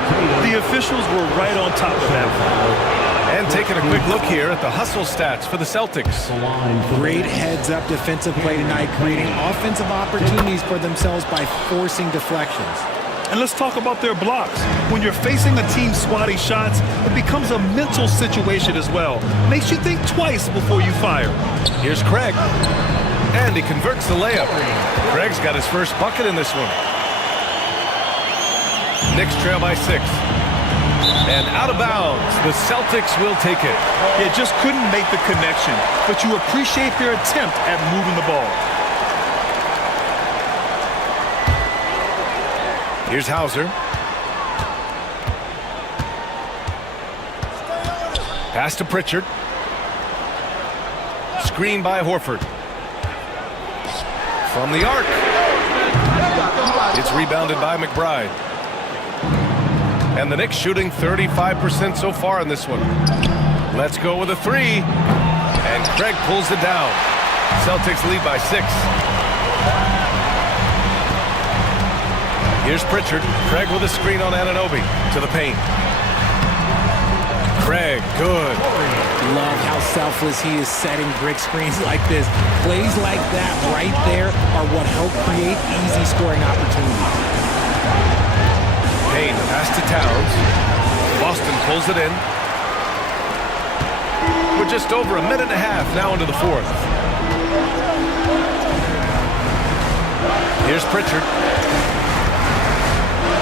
The officials were right on top of that. And taking a quick look here at the hustle stats for the Celtics. Great heads-up defensive play tonight, creating offensive opportunities for themselves by forcing deflections. And let's talk about their blocks. When you're facing a team swatting shots, it becomes a mental situation as well. Makes you think twice before you fire. Here's Craig. And he converts the layup. Craig's got his first bucket in this one. Knicks trail by 6. And out of bounds, the Celtics will take it. Yeah, just couldn't make the connection, but you appreciate their attempt at moving the ball. Here's Hauser. Pass to Pritchard. Screen by Horford. From the arc. It's rebounded by McBride. And the Knicks shooting 35% so far in this one. Let's go with a three. And Craig pulls it down. Celtics lead by 6. Here's Pritchard. Craig with a screen on Anunoby. To the paint. Craig, good. Love how selfless he is setting brick screens like this. Plays like that right there are what help create easy scoring opportunities. Payne, pass to Towns. Boston pulls it in. We're just over a minute and a half now into the fourth. Here's Pritchard.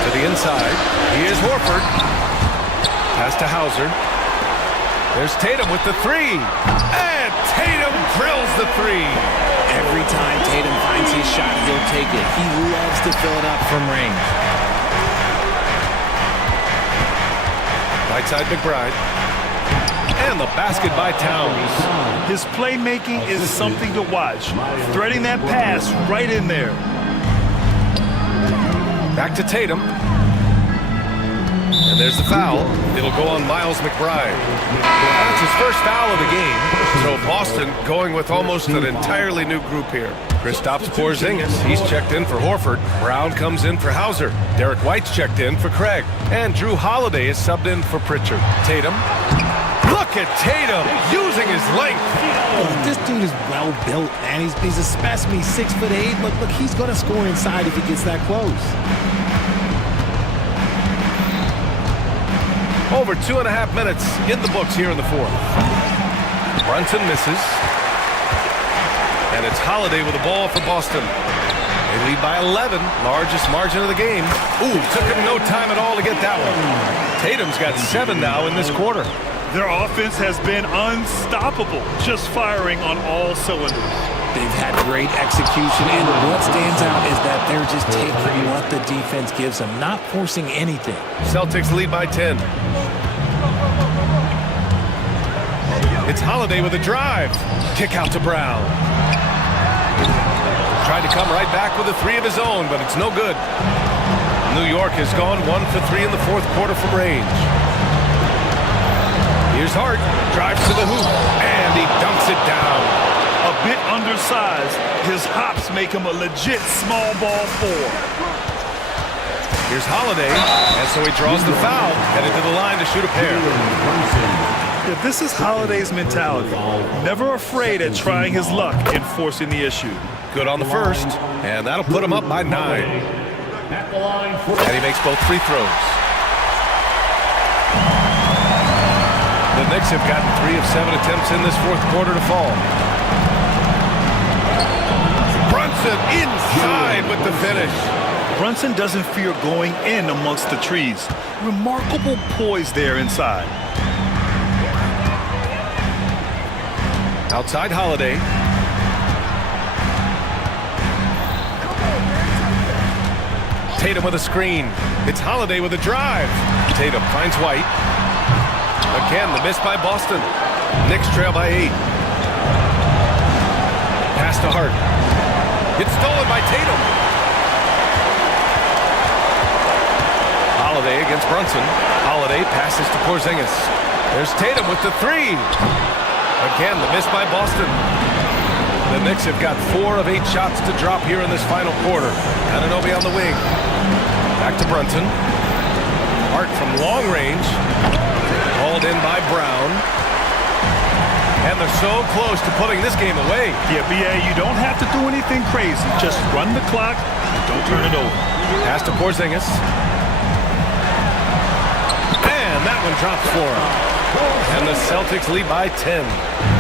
To the inside. Here's Horford. Pass to Hauser. There's Tatum with the three. And Tatum drills the three. Every time Tatum finds his shot, he'll take it. He loves to fill it up from range. Right side McBride. And the basket by Towns. His playmaking is something to watch. Threading that pass right in there. Back to Tatum. And there's the foul. It'll go on Miles McBride. That's his first foul of the game. So Boston going with almost an entirely new group here. Kristaps Porzingis, he's checked in for Horford. Brown comes in for Hauser. Derek White's checked in for Craig. And Drew Holiday is subbed in for Pritchard. Tatum. Look at Tatum using his length. Oh, this dude is well built, man. He's a specimen. He's 6'8". Look, he's going to score inside if he gets that close. Over 2.5 minutes in the books here in the fourth. Brunson misses. And it's Holiday with the ball for Boston. They lead by 11, largest margin of the game. Ooh, took him no time at all to get that one. Tatum's got 7 now in this quarter. Their offense has been unstoppable, just firing on all cylinders. They've had great execution, and what stands out is that they're just taking what the defense gives them, not forcing anything. Celtics lead by 10. It's Holiday with a drive. Kick out to Brown. Tried to come right back with a three of his own, but it's no good. New York has gone 1 for 3 in the fourth quarter from range. Here's Hart. Drives to the hoop, and he dunks it down. A bit undersized, his hops make him a legit small ball 4. Here's Holiday, and so he draws the foul, headed to the line to shoot a pair. Yeah, this is Holiday's mentality. Never afraid at trying his luck in forcing the issue. Good on the first, and that'll put him up by 9. And he makes both free throws. The Knicks have gotten 3 of 7 attempts in this fourth quarter to fall. Brunson inside with the finish. Brunson doesn't fear going in amongst the trees. Remarkable poise there inside. Outside Holiday. Tatum with a screen. It's Holiday with a drive. Tatum finds White. Again, the miss by Boston. Knicks trail by 8. Pass to Hart. It's stolen by Tatum. Holiday against Brunson. Holiday passes to Porzingis. There's Tatum with the three. Again, the miss by Boston. The Knicks have got 4 of 8 shots to drop here in this final quarter. Anunoby on the wing. Back to Brunson. Hart from long range. Hauled in by Brown. And they're so close to putting this game away. Yeah, B.A., you don't have to do anything crazy. Just run the clock and don't turn it over. Pass to Porzingis. And that one drops for him. And the Celtics lead by 10.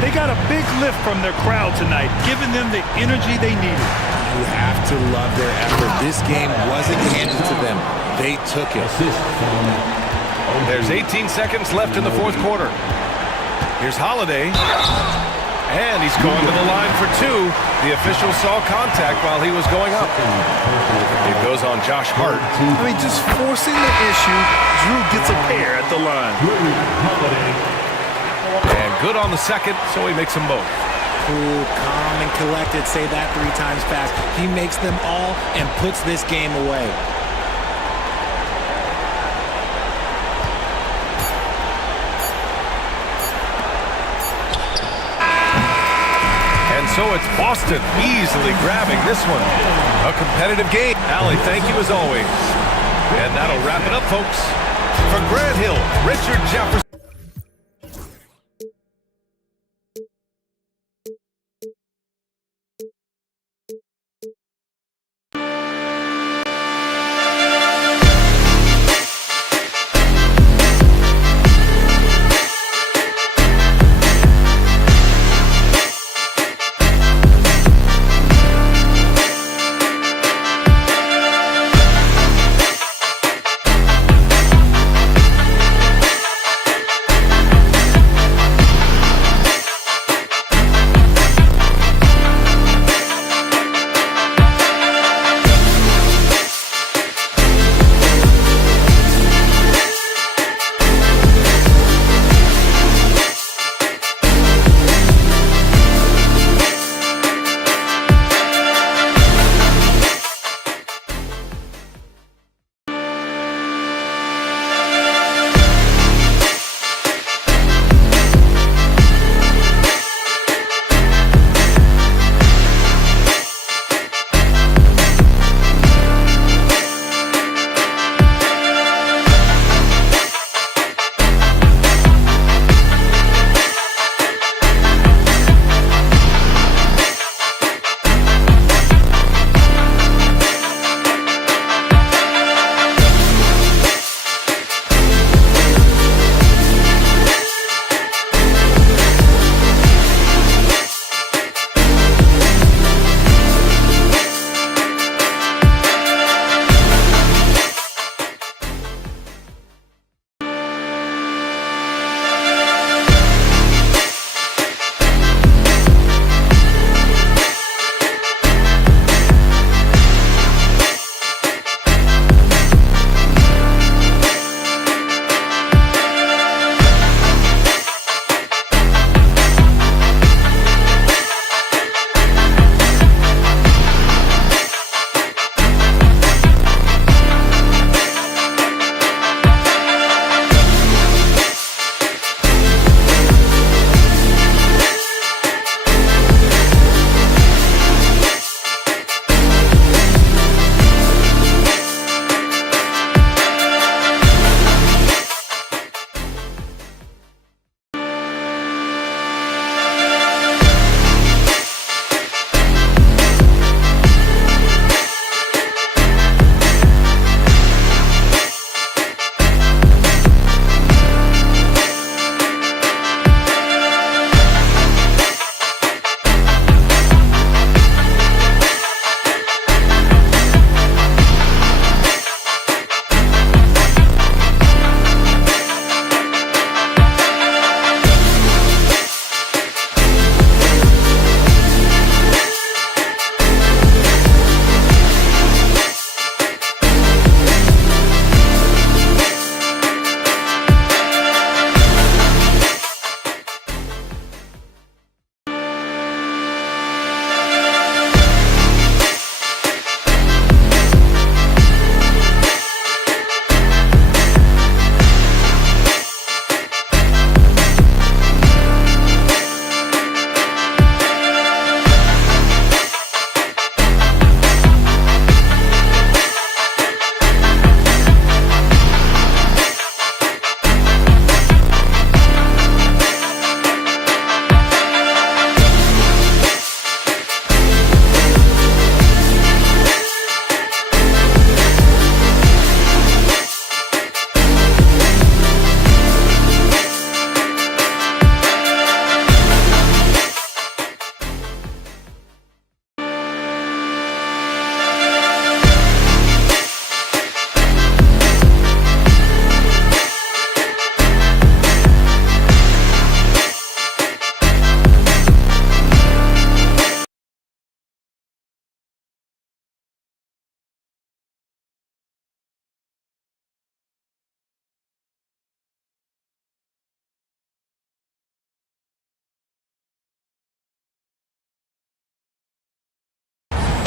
They got a big lift from their crowd tonight, giving them the energy they needed. You have to love their effort. This game wasn't handed to them. They took it. There's 18 seconds left in the fourth quarter. Here's Holiday. And he's going to the line for two. The official saw contact while he was going up. It goes on Josh Hart. I mean, just forcing the issue. Drew gets a pair at the line. And good on the second, so he makes them both. Cool, calm, and collected. Say that 3 times fast. He makes them all and puts this game away. So it's Boston easily grabbing this one. A competitive game. Allie, thank you as always. And that'll wrap it up, folks. For Grant Hill, Richard Jefferson.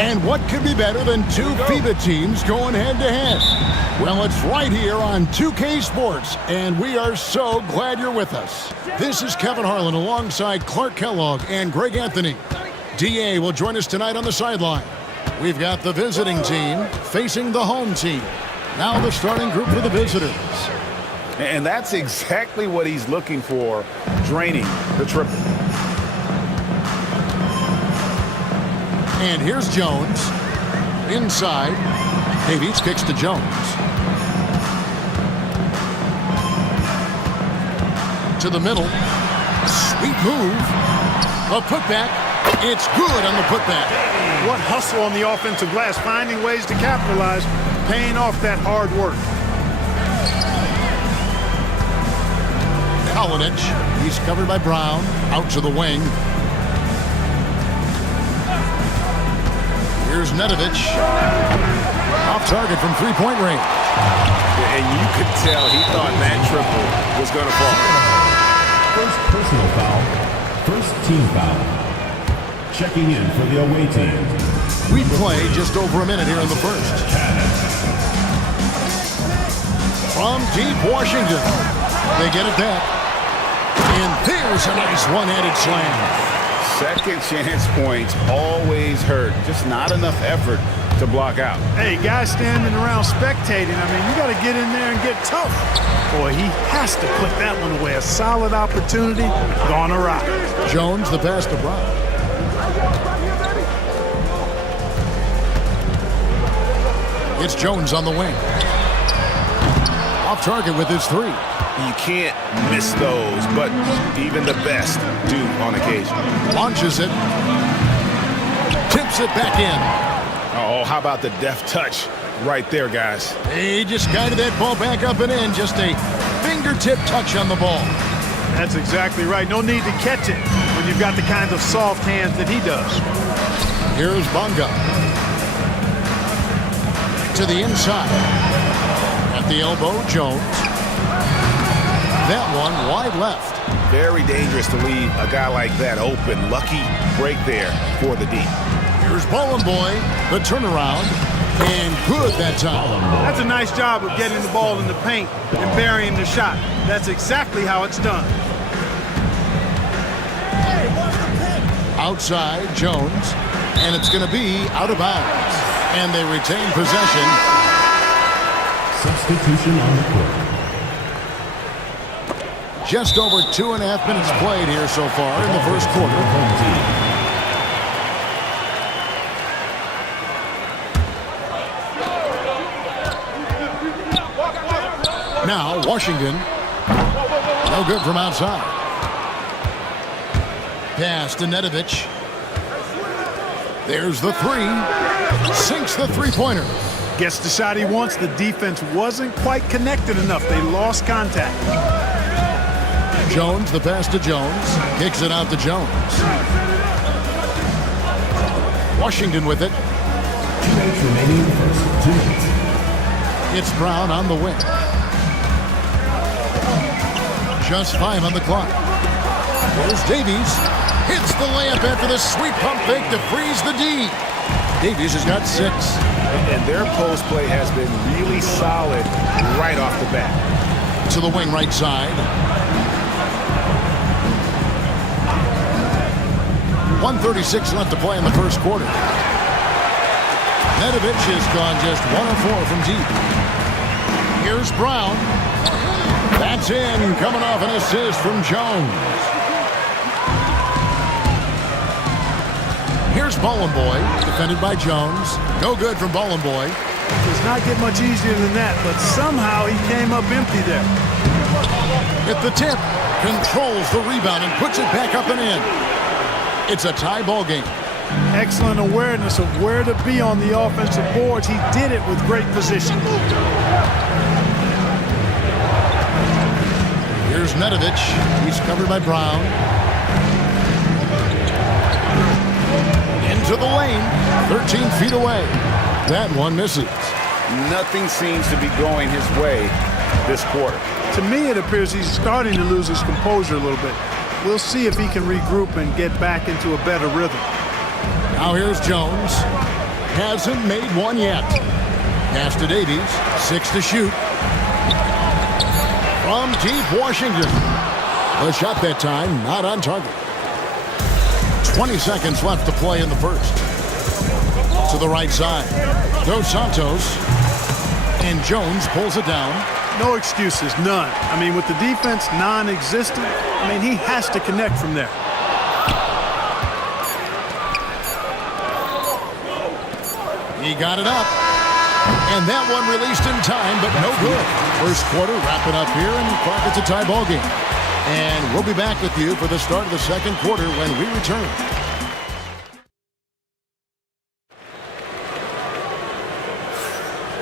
And what could be better than two FIBA teams going head-to-head? Well, it's right here on 2K Sports, and we are so glad you're with us. This is Kevin Harlan alongside Clark Kellogg and Greg Anthony. DA will join us tonight on the sideline. We've got the visiting team facing the home team. Now the starting group for the visitors. And that's exactly what he's looking for, draining the triple. And here's Jones. Inside. Davies kicks to Jones. To the middle. Sweet move. A putback. It's good on the putback. What hustle on the offensive glass, finding ways to capitalize, paying off that hard work. Kalinich. He's covered by Brown. Out to the wing. Here's Nedovic. Off target from three-point range. And you could tell he thought that triple was going to fall. First personal foul. First team foul. Checking in for the away team. We play just over a minute here in the first. From deep Washington. They get it back. And there's a nice one-handed slam. Second chance points always hurt. Just not enough effort to block out. Hey, guys standing around spectating, I mean, you got to get in there and get tough. Boy, he has to put that one away. A solid opportunity gone awry. Jones, the pass to Brown. It's Jones on the wing. Off target with his three. You can't miss those, but even the best do on occasion. Launches it. Tips it back in. Oh, how about the deft touch right there, guys? He just guided that ball back up and in. Just a fingertip touch on the ball. That's exactly right. No need to catch it when you've got the kind of soft hands that he does. Here's Bonga. To the inside. At the elbow, Jones. That one wide left. Very dangerous to leave a guy like that open. Lucky break there for the D. Here's Ballin' Boy, the turnaround, and good that time. That's a nice job of getting the ball in the paint and burying the shot. That's exactly how it's done. Outside, Jones, and it's going to be out of bounds. And they retain possession. Substitution on the court. Just over 2.5 minutes played here so far in the first quarter. Now, Washington. No good from outside. Pass to Nedovic. There's the three. Sinks the three-pointer. Gets the shot he wants. The defense wasn't quite connected enough. They lost contact. Jones, the pass to Jones. Kicks it out to Jones. Washington with it. 2 minutes remaining in the first. 2 minutes. It's Brown on the wing. Just 5 on the clock. There's Davies. Hits the layup after the sweet pump fake to freeze the D. Davies has got 6. And their post play has been really solid right off the bat. To the wing right side. 1:36 left to play in the first quarter. Nedovic has gone just 1 of 4 from deep. Here's Brown. That's in, coming off an assist from Jones. Here's Ballin' Boy, defended by Jones. No good from Ballin' Boy. Does not get much easier than that, but somehow he came up empty there. At the tip, controls the rebound and puts it back up and in. It's a tie ball game. Excellent awareness of where to be on the offensive boards. He did it with great position. Here's Nedovic. He's covered by Brown. Into the lane. 13 feet away. That one misses. Nothing seems to be going his way this quarter. To me, it appears he's starting to lose his composure a little bit. We'll see if he can regroup and get back into a better rhythm. Now here's Jones. hasn't made one yet. Pass to Davies, 6 to shoot. From deep Washington. The shot that time, not on target. 20 seconds left to play in the first. To the right side. Dos Santos. And Jones pulls it down. No excuses, none. I mean, with the defense non-existent, I mean, he has to connect from there. He got it up. And that one released in time, but no good. First quarter wrapping up here, and clock it's a tie ball game. And we'll be back with you for the start of the second quarter when we return.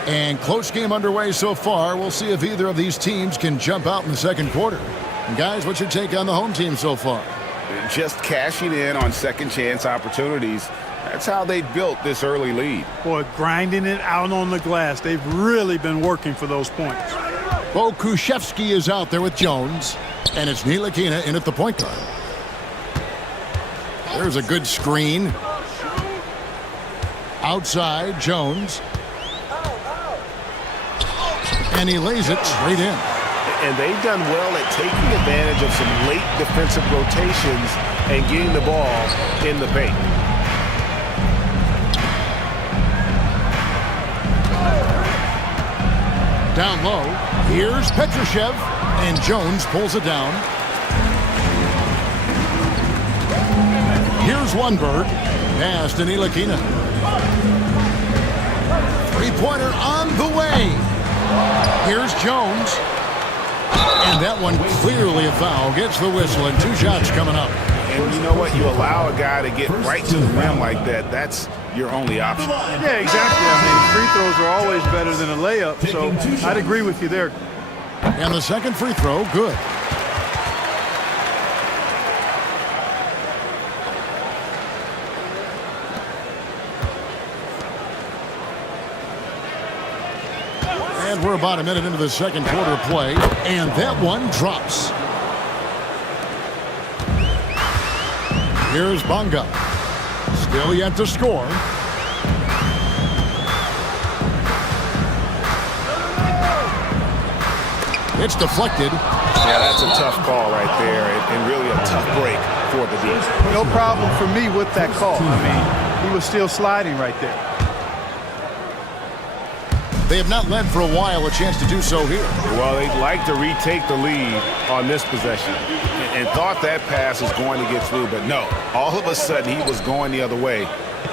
And close game underway so far. We'll see if either of these teams can jump out in the second quarter. And guys, what's your take on the home team so far? Just cashing in on second chance opportunities. That's how they built this early lead. Boy, grinding it out on the glass. They've really been working for those points. Bo Kushevsky is out there with Jones. And it's Ntilikina in at the point guard. There's a good screen. Outside, Jones. And he lays it straight in. And they've done well at taking advantage of some late defensive rotations and getting the ball in the paint. Down low, here's Petrushev, and Jones pulls it down. Here's Lundberg, pass to Ntilikina. Three-pointer on the way. Here's Jones. And that one clearly a foul. Gets the whistle, and 2 shots coming up. And you know what? You allow a guy to get right to the rim like that. That's your only option. Yeah, exactly. I mean, free throws are always better than a layup, so I'd agree with you there. And the second free throw, good. And we're about a minute into the second quarter play, and that one drops. Here's Bonga. Still yet to score. It's deflected. Yeah, that's a tough call right there, and really a tough break for the D. No problem for me with that call. I mean, he was still sliding right there. They have not led for a while, a chance to do so here. Well, they'd like to retake the lead on this possession and thought that pass was going to get through, but no. All of a sudden, he was going the other way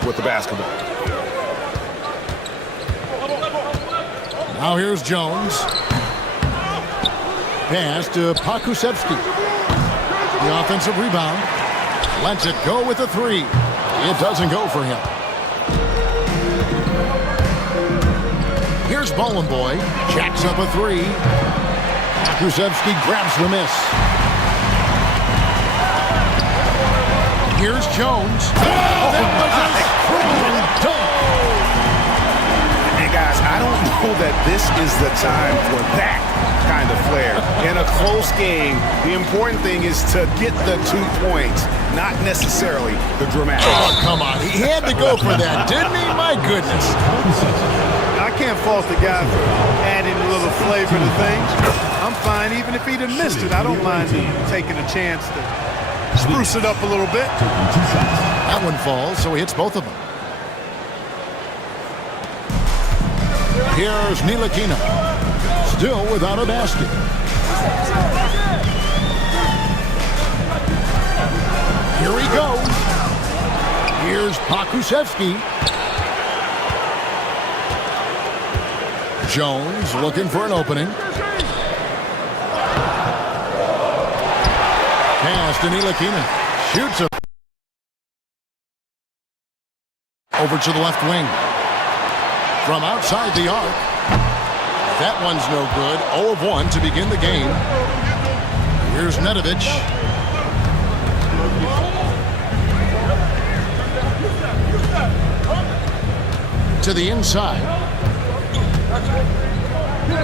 with the basketball. Now here's Jones. Pass to Pakusevsky. The offensive rebound. Lets it go with a 3. It doesn't go for him. Here's Ballin' Boy. Jacks up a 3. Pakusevsky grabs the miss. Here's Jones. That was a screaming dunk. And guys, I don't know that this is the time for that kind of flair. In a close game, the important thing is to get the 2 points, not necessarily the dramatic. Oh, come on. He had to go for that, didn't he? My goodness. I can't fault the guy for adding a little flavor to things. I'm fine even if he'd have missed it. I don't mind taking a chance to spruce it up a little bit. That one falls, so he hits both of them. Here's Ntilikina. Still without a basket. Here he goes. Here's Pakusevsky. Jones looking for an opening. Pass to Ntilikina. Shoots it. Over to the left wing. From outside the arc. That one's no good. 0 of 1 to begin the game. Here's Nedovic. To the inside.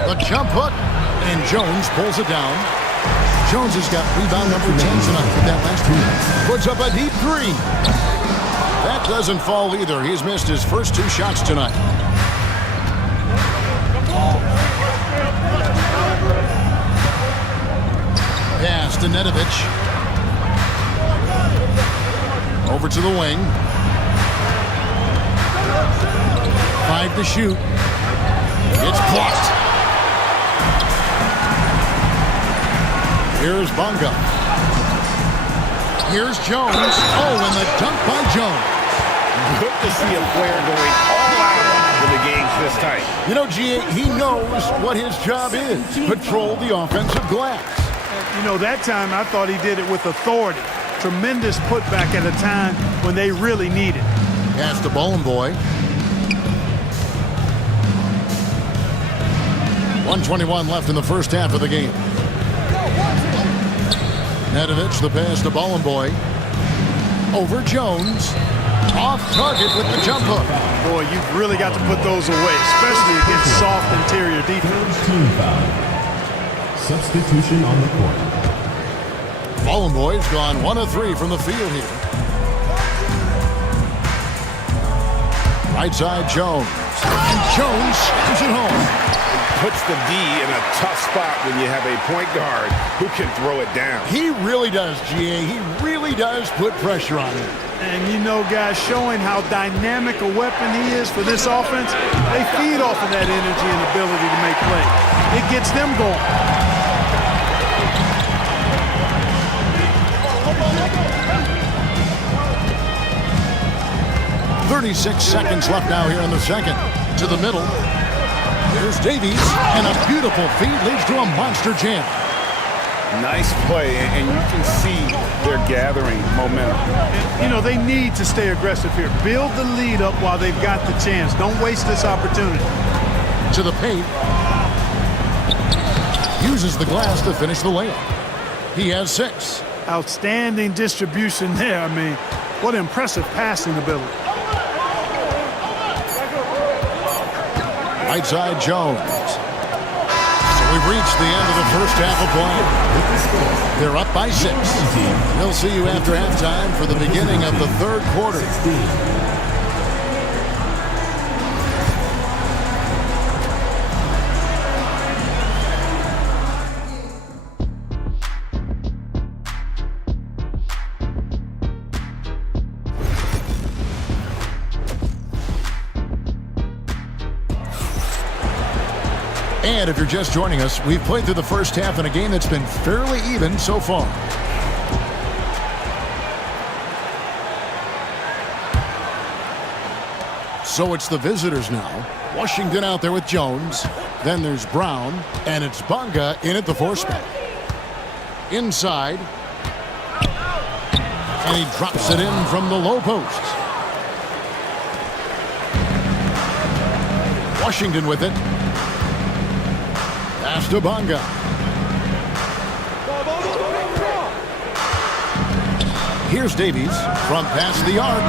The jump hook. And Jones pulls it down. Jones has got rebound number 10 tonight with that last one. Puts up a deep 3. That doesn't fall either. He's missed his first 2 shots tonight. Pass to Nedovic. Over to the wing. 5 to shoot. It's blocked. Here's Bonga. Here's Jones. Oh, and the dunk by Jones. Good to see a player going all out when the game's this tight. You know, G.A., he knows what his job is. Patrol the offensive glass. You know, that time I thought he did it with authority. Tremendous putback at a time when they really need it. Pass to Boy. 1:21 left in the first half of the game. Nedovic, the pass to Boy. Over Jones. Off target with the jump hook. Boy, you've really got to put those away, especially against soft interior defense. Team foul. Substitution on the court. Boy's gone 1 of 3 from the field here. Right side Jones. And Jones slams it home. Puts the D in a tough spot when you have a point guard who can throw it down. He really does, G.A. He really does put pressure on him. And you know, guys, showing how dynamic a weapon he is for this offense, they feed off of that energy and ability to make plays. It gets them going. 36 seconds left now here in the second. To the middle. Here's Davies, and a beautiful feed leads to a monster jam. Nice play, and you can see they're gathering momentum. You know, they need to stay aggressive here. Build the lead up while they've got the chance. Don't waste this opportunity. To the paint. Uses the glass to finish the layup. He has 6. Outstanding distribution there. I mean, what impressive passing ability. Right side Jones. So we've reached the end of the first half of play. They're up by 6. We'll see you after halftime for the beginning of the third quarter. And if you're just joining us, we've played through the first half in a game that's been fairly even so far. So it's the visitors now. Washington out there with Jones. Then there's Brown. And it's Bonga in at the 4 spot. Inside. And he drops it in from the low post. Washington with it. Pass to Bonga. Here's Davies from past the arc.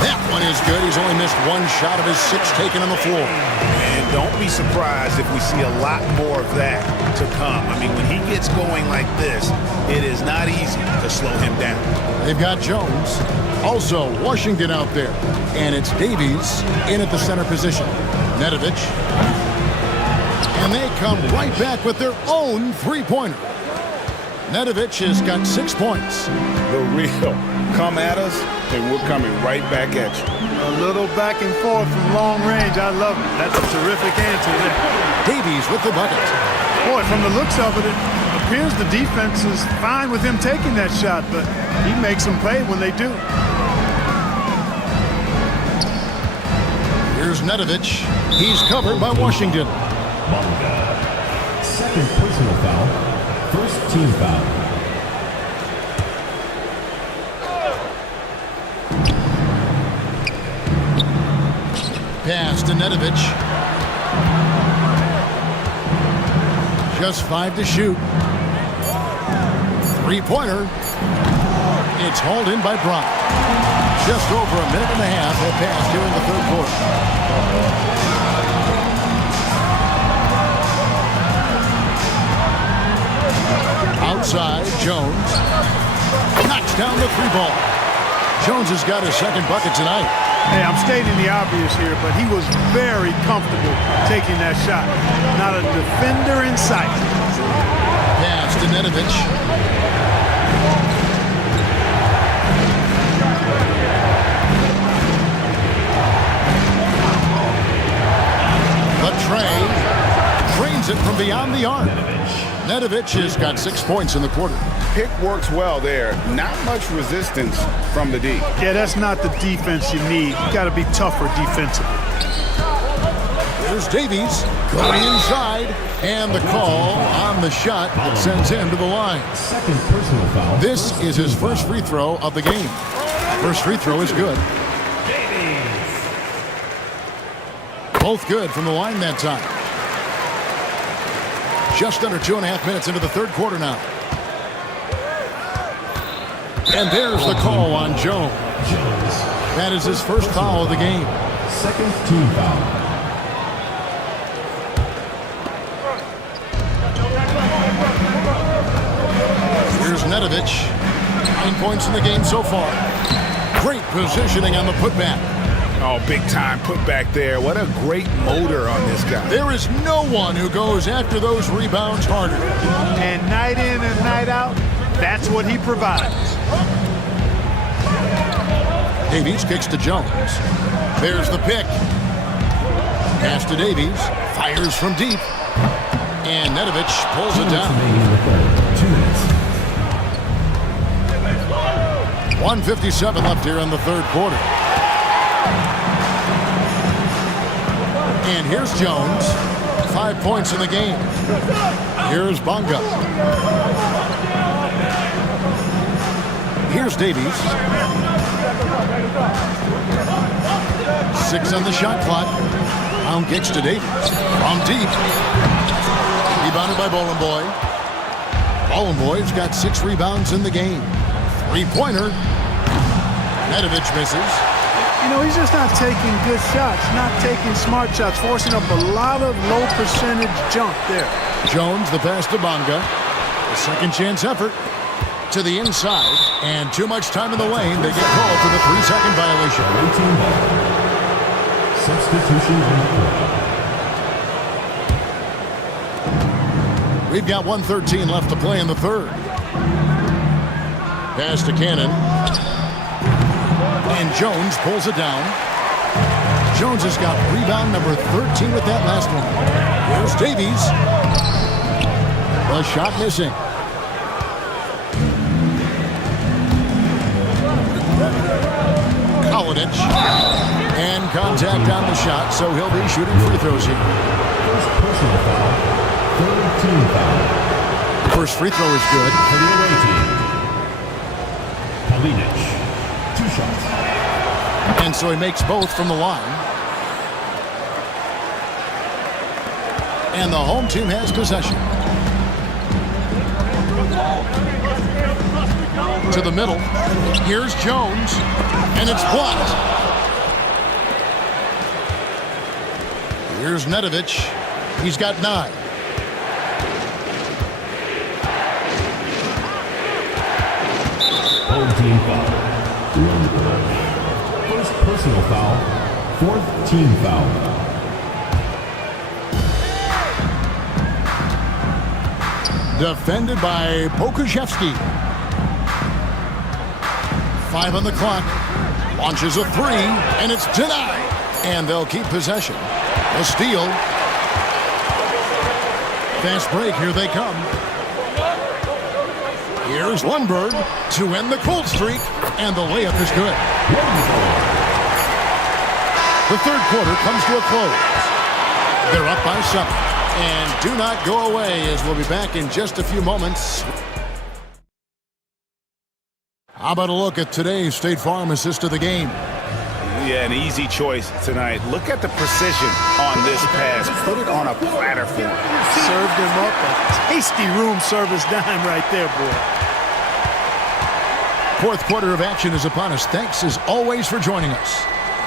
That one is good. He's only missed 1 shot of his 6 taken on the floor. And don't be surprised if we see a lot more of that to come. I mean, when he gets going like this, it is not easy to slow him down. They've got Jones. Also, Washington out there. And it's Davies in at the center position. Nedovic. And they come right back with their own 3-pointer. Nedovic has got 6 points. The real. Come at us, and we're coming right back at you. A little back and forth from long range. I love it. That's a terrific answer there. Davies with the bucket. Boy, from the looks of it, it appears the defense is fine with him taking that shot, but he makes them pay when they do. Here's Nedovic. He's covered by Washington. Second personal foul. First team foul. Pass to Nedovic. Just 5 to shoot. 3-pointer. It's hauled in by Brown. Just over a minute and a half have passed here in the third quarter. Outside, Jones knocks down the 3 ball. Jones has got his second bucket tonight. Hey, I'm stating the obvious here, but he was very comfortable taking that shot. Not a defender in sight. Pass to Nedovic. The tray drains it from beyond the arc. Nedovic has got 6 points in the quarter. Pick works well there. Not much resistance from the D. Yeah, that's not the defense you need. You got to be tougher defensively. There's Davies going inside, and the call on the shot that sends him to the line. Second personal foul. This is his first free throw of the game. First free throw is good. Both good from the line that time. Just under 2.5 minutes into the third quarter now. And there's the call on Jones. That is his first foul of the game. Second team foul. Here's Nedovic. 9 points in the game so far. Great positioning on the putback. Oh, big time putback there. What a great motor on this guy. There is no one who goes after those rebounds harder. And night in and night out, that's what he provides. Davies kicks to Jones. There's the pick. Pass to Davies. Fires from deep. And Nedovic pulls it down. 1:57 left here in the third quarter. And here's Jones. 5 points in the game. Here's Bonga. Here's Davies. 6 on the shot clock. Brown kicks to Davies. From deep. Rebounded by Boy. Boy's got 6 rebounds in the game. 3-pointer. Nedovic misses. You know, he's just not taking good shots, not taking smart shots, forcing up a lot of low percentage junk there. Jones, the pass to Bonga. A second chance effort to the inside. And too much time in the lane. They get called for the 3-second violation. Substitution on the court. We've got 1:13 left to play in the third. Pass to Cannon. And Jones pulls it down. Jones has got rebound number 13 with that last one. Here's Davies. The shot missing. Kalinic. And contact on the shot, so he'll be shooting free throws here. First personal foul. Third team foul. First free throw is good. For the away team. Kalinic. 2 shots. And so he makes both from the line. And the home team has possession. To the middle. Here's Jones. And it's blocked. Here's Nedovic. He's got 9. Home team foul. First personal foul. Fourth team foul. Defended by Pokuševski. 5 on the clock. Launches a 3, and it's denied. And they'll keep possession. A steal. Fast break, here they come. Here's Lundberg to end the cold streak, and the layup is good. The third quarter comes to a close. They're up by 7. And do not go away, as we'll be back in just a few moments. How about a look at today's State Farm assist of the game? Yeah, an easy choice tonight. Look at the precision on this pass. Put it on a platter for him. Served him up a tasty room service dime right there, boy. Fourth quarter of action is upon us. Thanks, as always, for joining us.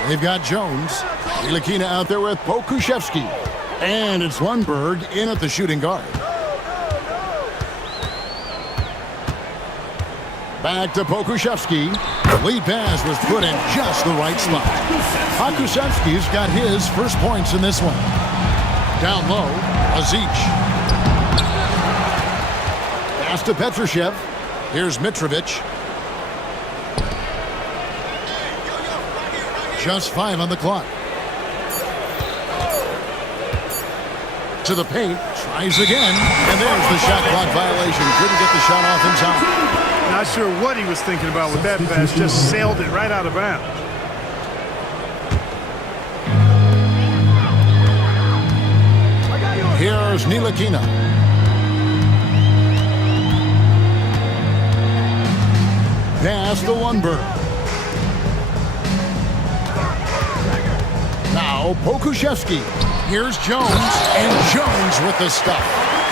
They've got Jones. Ilakina out there with Pokuševski. And it's Lundberg in at the shooting guard. Back to Pokuševski. The lead pass was put in just the right spot. Pokuševski's got his first points in this one. Down low, Azic. Pass to Petrushev. Here's Mitrovic. Just 5 on the clock. To the paint, tries again, and there's the shot clock violation. Couldn't get the shot off in time. Not sure what he was thinking about with that pass. Just sailed it right out of bounds. Here's Ntilikina. Pass to Lundberg. Now Pokuševski. Here's Jones, and Jones with the stuff.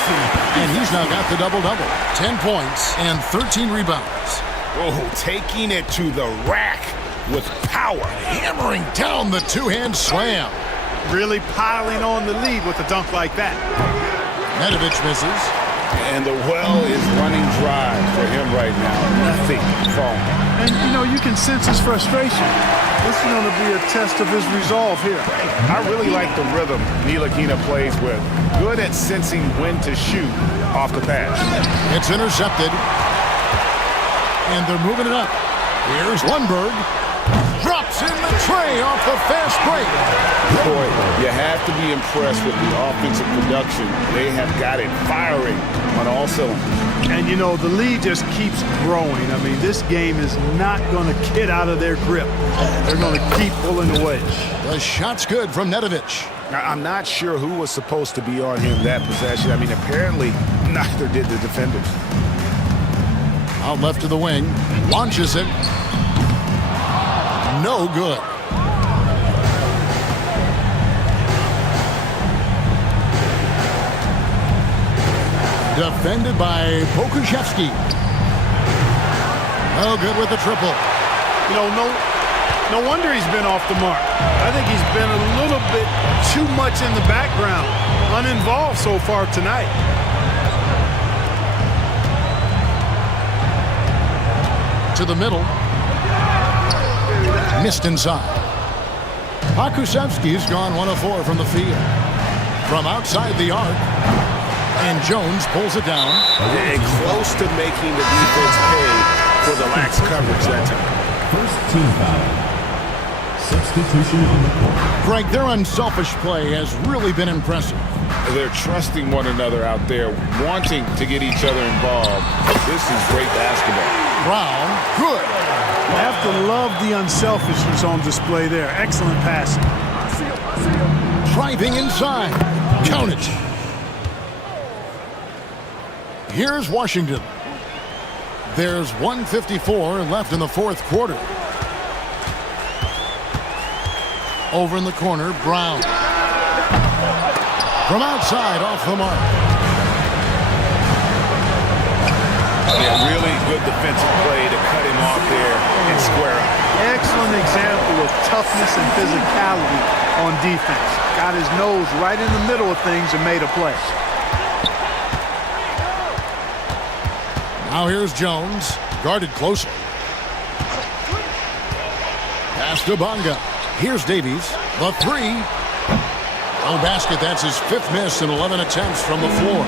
And he's now got the double-double. 10 points and 13 rebounds. Oh, taking it to the rack with power. Hammering down the two-hand slam. Really piling on the lead with a dunk like that. Nedovic misses. And the well is running dry for him right now. Nothing falling. And, you know, you can sense his frustration. This is going to be a test of his resolve here. I really like the rhythm Ntilikina plays with. Good at sensing when to shoot off the pass. It's intercepted. And they're moving it up. Here's Lundberg. Drops in the tray off the fast break. Boy, you have to be impressed with the offensive production. They have got it firing on all cylinders. And, you know, the lead just keeps growing. I mean, this game is not going to get out of their grip. They're going to keep pulling the wedge. The shot's good from Nedovic. I'm not sure who was supposed to be on him that possession. I mean, apparently neither did the defenders. Out left to the wing. Launches it. No good. Defended by Pokuševski. No good with the triple. You know, no wonder he's been off the mark. I think he's been a little bit too much in the background, uninvolved so far tonight. To the middle. Missed inside. Pokuševski's gone 1 of 4 from the field. From outside the arc. And Jones pulls it down. And close to making the defense pay for the lax coverage that time. First team foul. Substitution on the court. Greg, their unselfish play has really been impressive. They're trusting one another out there, wanting to get each other involved. This is great basketball. Brown, good. I have to love the unselfishness on display there. Excellent passing. Driving inside. Count it. Here's Washington. There's 1:54 left in the fourth quarter. Over in the corner, Brown. From outside, off the mark. Yeah, really good defensive play to cut him off there and square up. Excellent example of toughness and physicality on defense. Got his nose right in the middle of things and made a play. Now here's Jones, guarded closely. Pass to Bonga. Here's Davies. The three. No basket. That's his 5th miss in 11 attempts from the floor.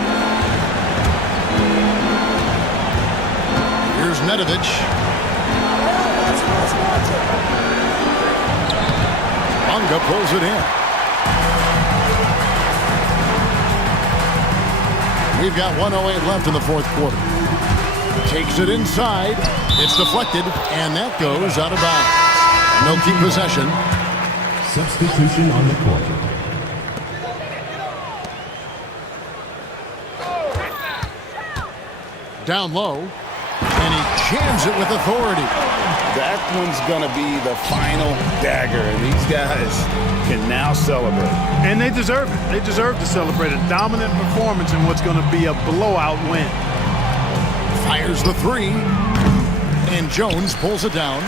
Here's Nedovic. Bonga pulls it in. We've got 1:08 left in the fourth quarter. Takes it inside. It's deflected, and that goes out of bounds. No keep possession. Substitution on the court. Down low, and he jams it with authority. That one's going to be the final dagger, and these guys can now celebrate. And they deserve it. They deserve to celebrate a dominant performance in what's going to be a blowout win. Fires the three, and Jones pulls it down.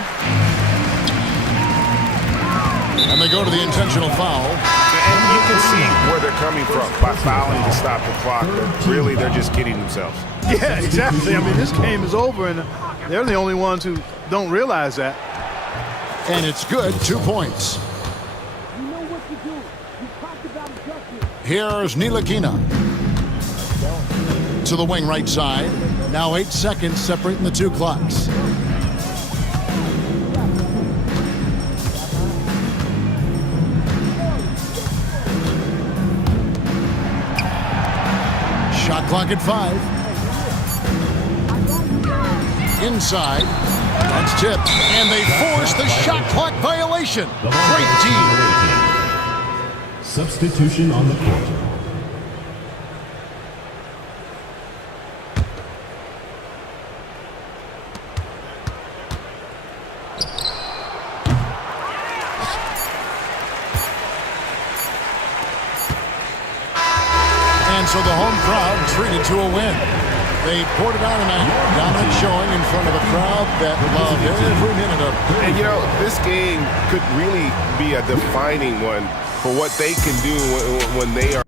And they go to the intentional foul. And you can see where they're coming by fouling to stop the clock, but really they're just kidding themselves. Yeah, exactly. I mean, this game is over, and they're the only ones who don't realize that. And it's good, 2 points. Here's Ntilikina. To the wing right side. Now 8 seconds separating the two clocks. Shot clock at 5. Inside. That's tipped. And they force the shot clock violation. Great team. Substitution on the court. And so the home crowd treated to a win. They poured it on tonight. Dominant showing in front of a crowd that loved every minute of it. And, you know, this game could really be a defining one for what they can do when they are.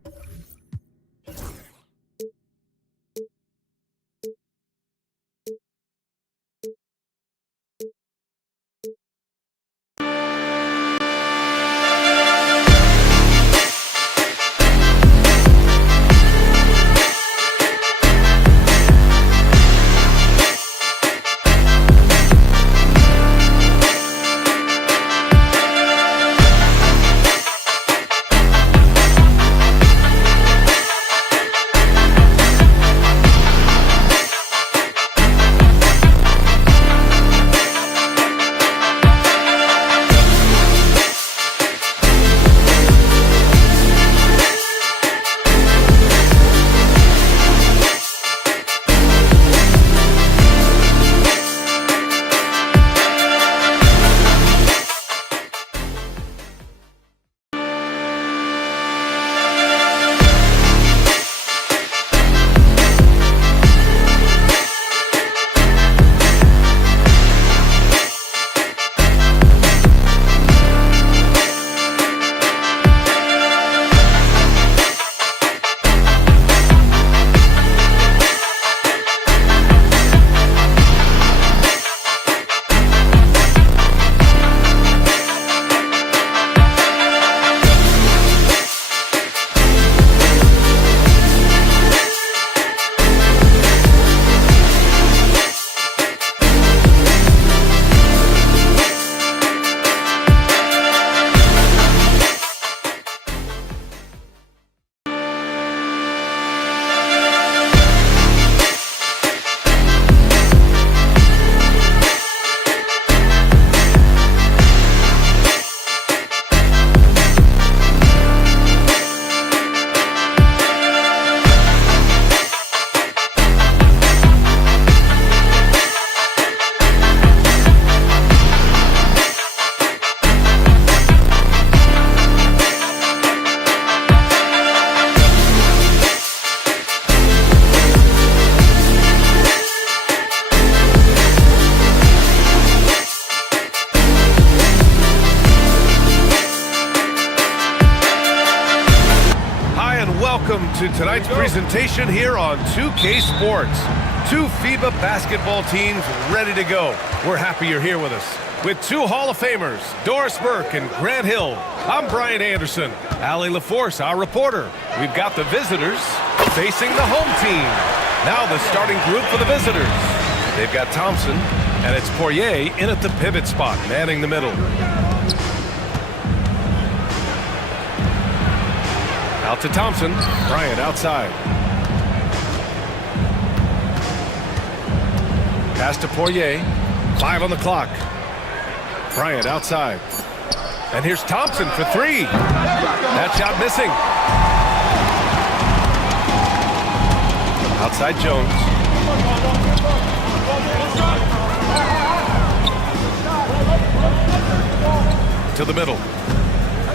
Welcome to tonight's presentation here on 2K Sports. Two FIBA basketball teams ready to go. We're happy you're here with us. With two Hall of Famers, Doris Burke and Grant Hill, I'm Brian Anderson. Allie LaForce, our reporter. We've got the visitors facing the home team. Now the starting group for the visitors. They've got Thompson, and it's Poirier in at the pivot spot, manning the middle. Out to Thompson. Bryant outside. Pass to Poirier. 5 on the clock. Bryant outside. And here's Thompson for 3. That shot missing. Outside Jones. To the middle.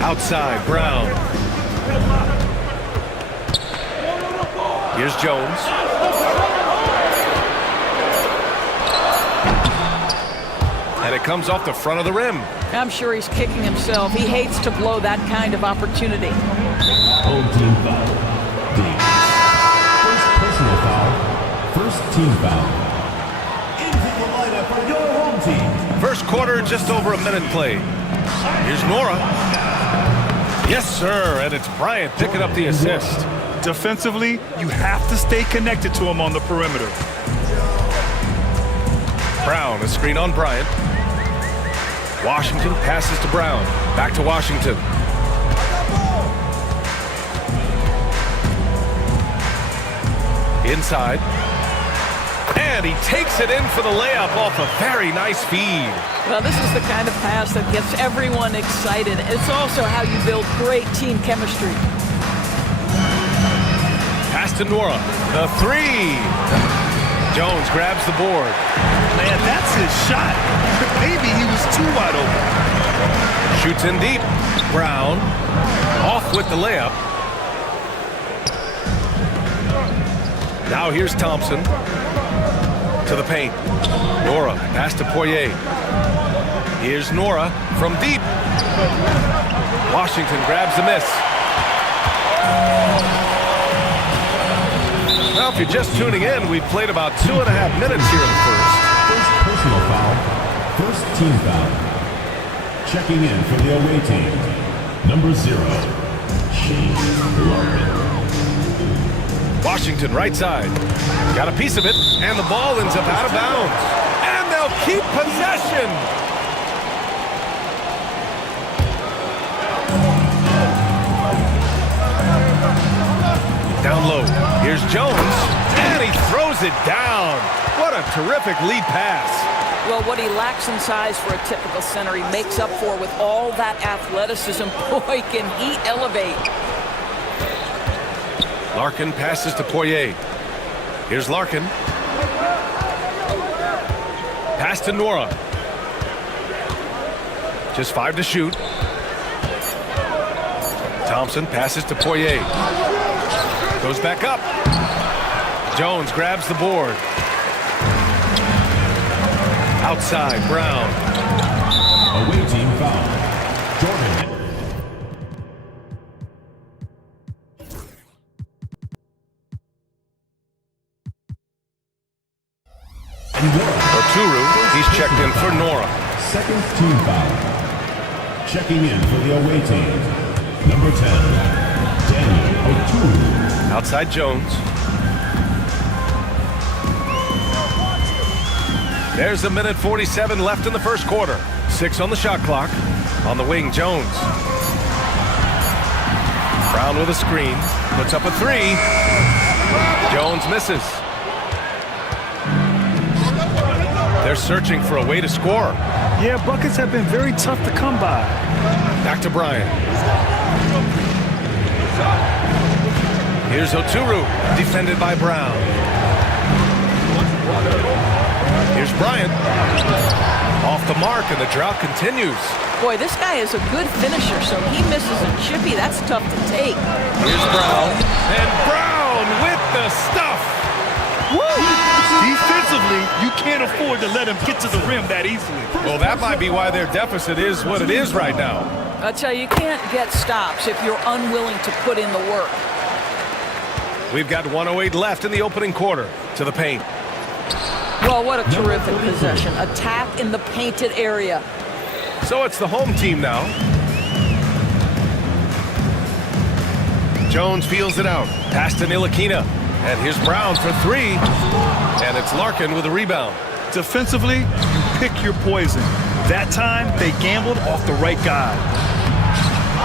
Outside Brown. Here's Jones. And it comes off the front of the rim. I'm sure he's kicking himself. He hates to blow that kind of opportunity. Home team foul. foul. Into the lineup for your home team. First quarter, just over a minute played. Here's Nora. Yes, sir, and it's Bryant picking up the assist. Defensively, you have to stay connected to him on the perimeter. Brown, a screen on Bryant. Washington passes to Brown. Back to Washington. Inside. And he takes it in for the layup off a very nice feed. Well, this is the kind of pass that gets everyone excited. It's also how you build great team chemistry. Pass to Nora. The three. Jones grabs the board. Man, that's his shot. Maybe he was too wide open. Shoots in deep. Brown off with the layup. Now here's Thompson to the paint. Nora, pass to Poirier. Here's Nora from deep. Washington grabs the miss. Well, if you're just tuning in, we've played about 2.5 minutes here in the first. First personal foul. First team foul. Checking in for the away team. Number 0. Shane Larkin. Washington right side. Got a piece of it, and the ball ends up out of bounds. And they'll keep possession. Down low. Here's Jones, and he throws it down. What a terrific lead pass. Well, what he lacks in size for a typical center, he makes up for with all that athleticism. Boy, can he elevate. Larkin passes to Poirier. Here's Larkin. Pass to Nora. Just 5 to shoot. Thompson passes to Poirier. Goes back up. Jones grabs the board. Outside, Brown. Away team foul. Jordan. Oturu, he's checked in for Nora. Second team foul. Checking in for the away team. Number 10, Daniel Oturu. Outside Jones. There's a minute 47 left in the first quarter. 6 on the shot clock. On the wing, Jones. Brown with a screen. Puts up a 3. Jones misses. They're searching for a way to score. Yeah, buckets have been very tough to come by. Back to Bryant. Here's Oturu, defended by Brown. Here's Bryant. Off the mark, and the drought continues. Boy, this guy is a good finisher, so he misses a chippy. That's tough to take. Here's Brown. And Brown with the stuff. Woo! Defensively, you can't afford to let him get to the rim that easily. Well, that might be why their deficit is what it is right now. I tell you, you can't get stops if you're unwilling to put in the work. We've got 1:08 left in the opening quarter. To the paint. Well, what a terrific possession. Attack in the painted area. So it's the home team now. Jones feels it out. Pass to Ntilikina. And here's Brown for 3. And it's Larkin with a rebound. Defensively, you pick your poison. That time, they gambled off the right guy.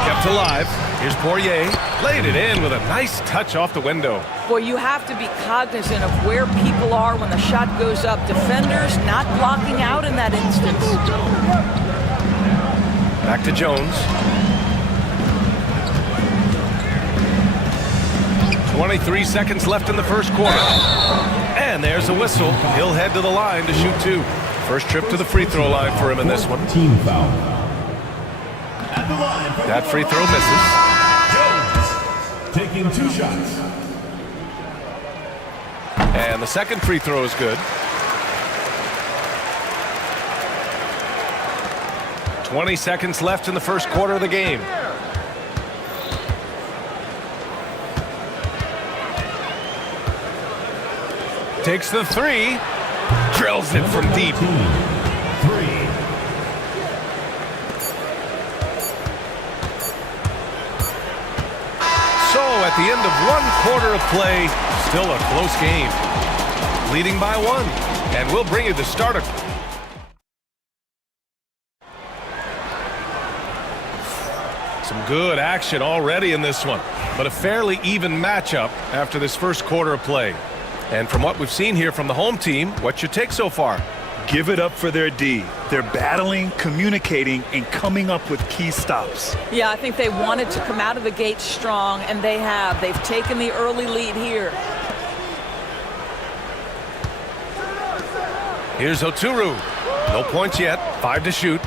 Kept alive. Here's Poirier. Laid it in with a nice touch off the window. Boy, you have to be cognizant of where people are when the shot goes up. Defenders not blocking out in that instance. Back to Jones. 23 seconds left in the first quarter. And there's a whistle. He'll head to the line to shoot 2. First trip to the free throw line for him in this one. Team foul. That free throw misses. Taking 2 shots. And the second free throw is good. 20 seconds left in the first quarter of the game. Takes the three. Drills it from deep. 3. So at the end of 1 quarter of play, still a close game. Leading by 1. And we'll bring you the starter. Some good action already in this one, but a fairly even matchup after this first quarter of play. And from what we've seen here from the home team, what's your take so far? Give it up for their D. They're battling, communicating, and coming up with key stops. Yeah, I think they wanted to come out of the gate strong, and they have. They've taken the early lead here. Here's Oturu. No points yet. 5 to shoot.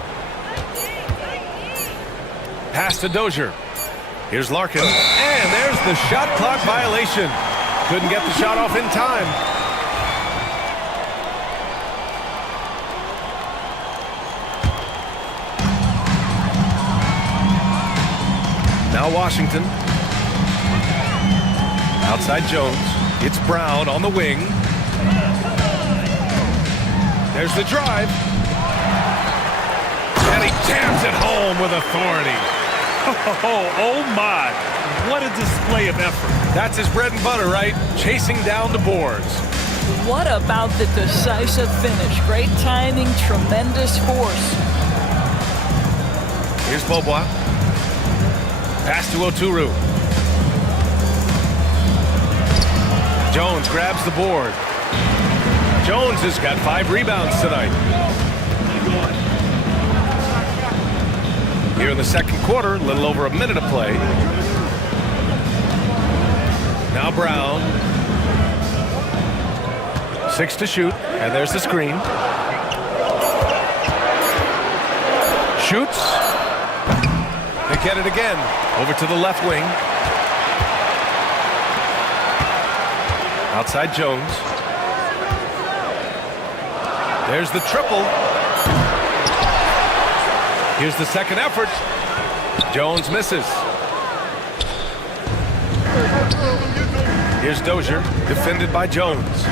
Pass to Dozier. Here's Larkin. And there's the shot clock violation. Couldn't get the shot off in time. Now Washington. Outside Jones. It's Brown on the wing. There's the drive. And he jams it home with authority. Oh my, what a display of effort. That's his bread and butter, right? Chasing down the boards. What about the decisive finish? Great timing, tremendous force. Here's Bobois. Pass to Oturu. Jones grabs the board. Jones has got 5 rebounds tonight. Here in the second quarter, a little over a minute of play. Now Brown. 6 to shoot, and there's the screen. Shoots. They get it again. Over to the left wing. Outside Jones. There's the triple. Here's the second effort. Jones misses. Here's Dozier, defended by Jones.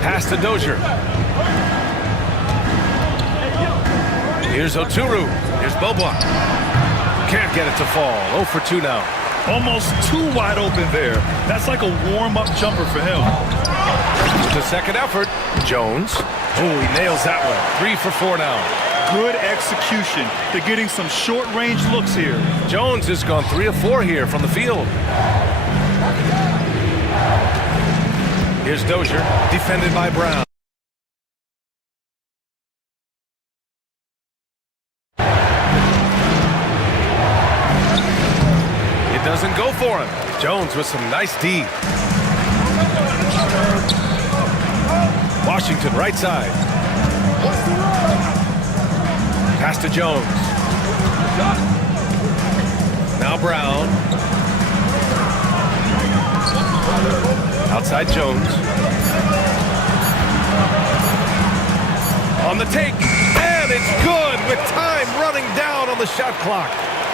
Pass to Dozier. Here's Oturu. Here's Bobois. Can't get it to fall. 0 for 2 now. Almost too wide open there. That's like a warm-up jumper for him. The second effort. Jones. Oh, he nails that one. 3 for 4 now. Good execution. They're getting some short-range looks here. Jones has gone 3 of 4 here from the field. Here's Dozier, defended by Brown. It doesn't go for him. Jones with some nice D. Washington, right side. Pass to Jones. Now Brown. Outside Jones. On the take. And it's good with time running down on the shot clock.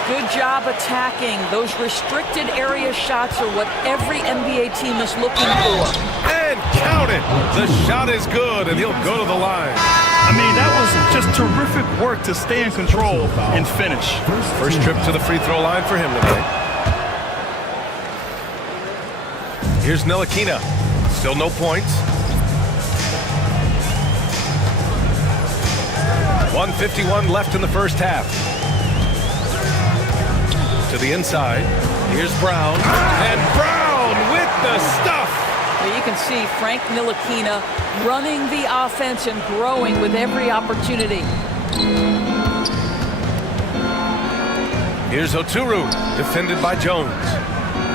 Good job attacking. Those restricted area shots are what every NBA team is looking for. And count it. The shot is good, and he'll go to the line. I mean, that was just terrific work to stay in control and finish. First trip to the free throw line for him tonight. Here's Ntilikina. Still no points. 1:51 left in the first half. To the inside. Here's Brown. And Brown with the stuff. Well, you can see Frank Ntilikina running the offense and growing with every opportunity. Here's Oturu, defended by Jones.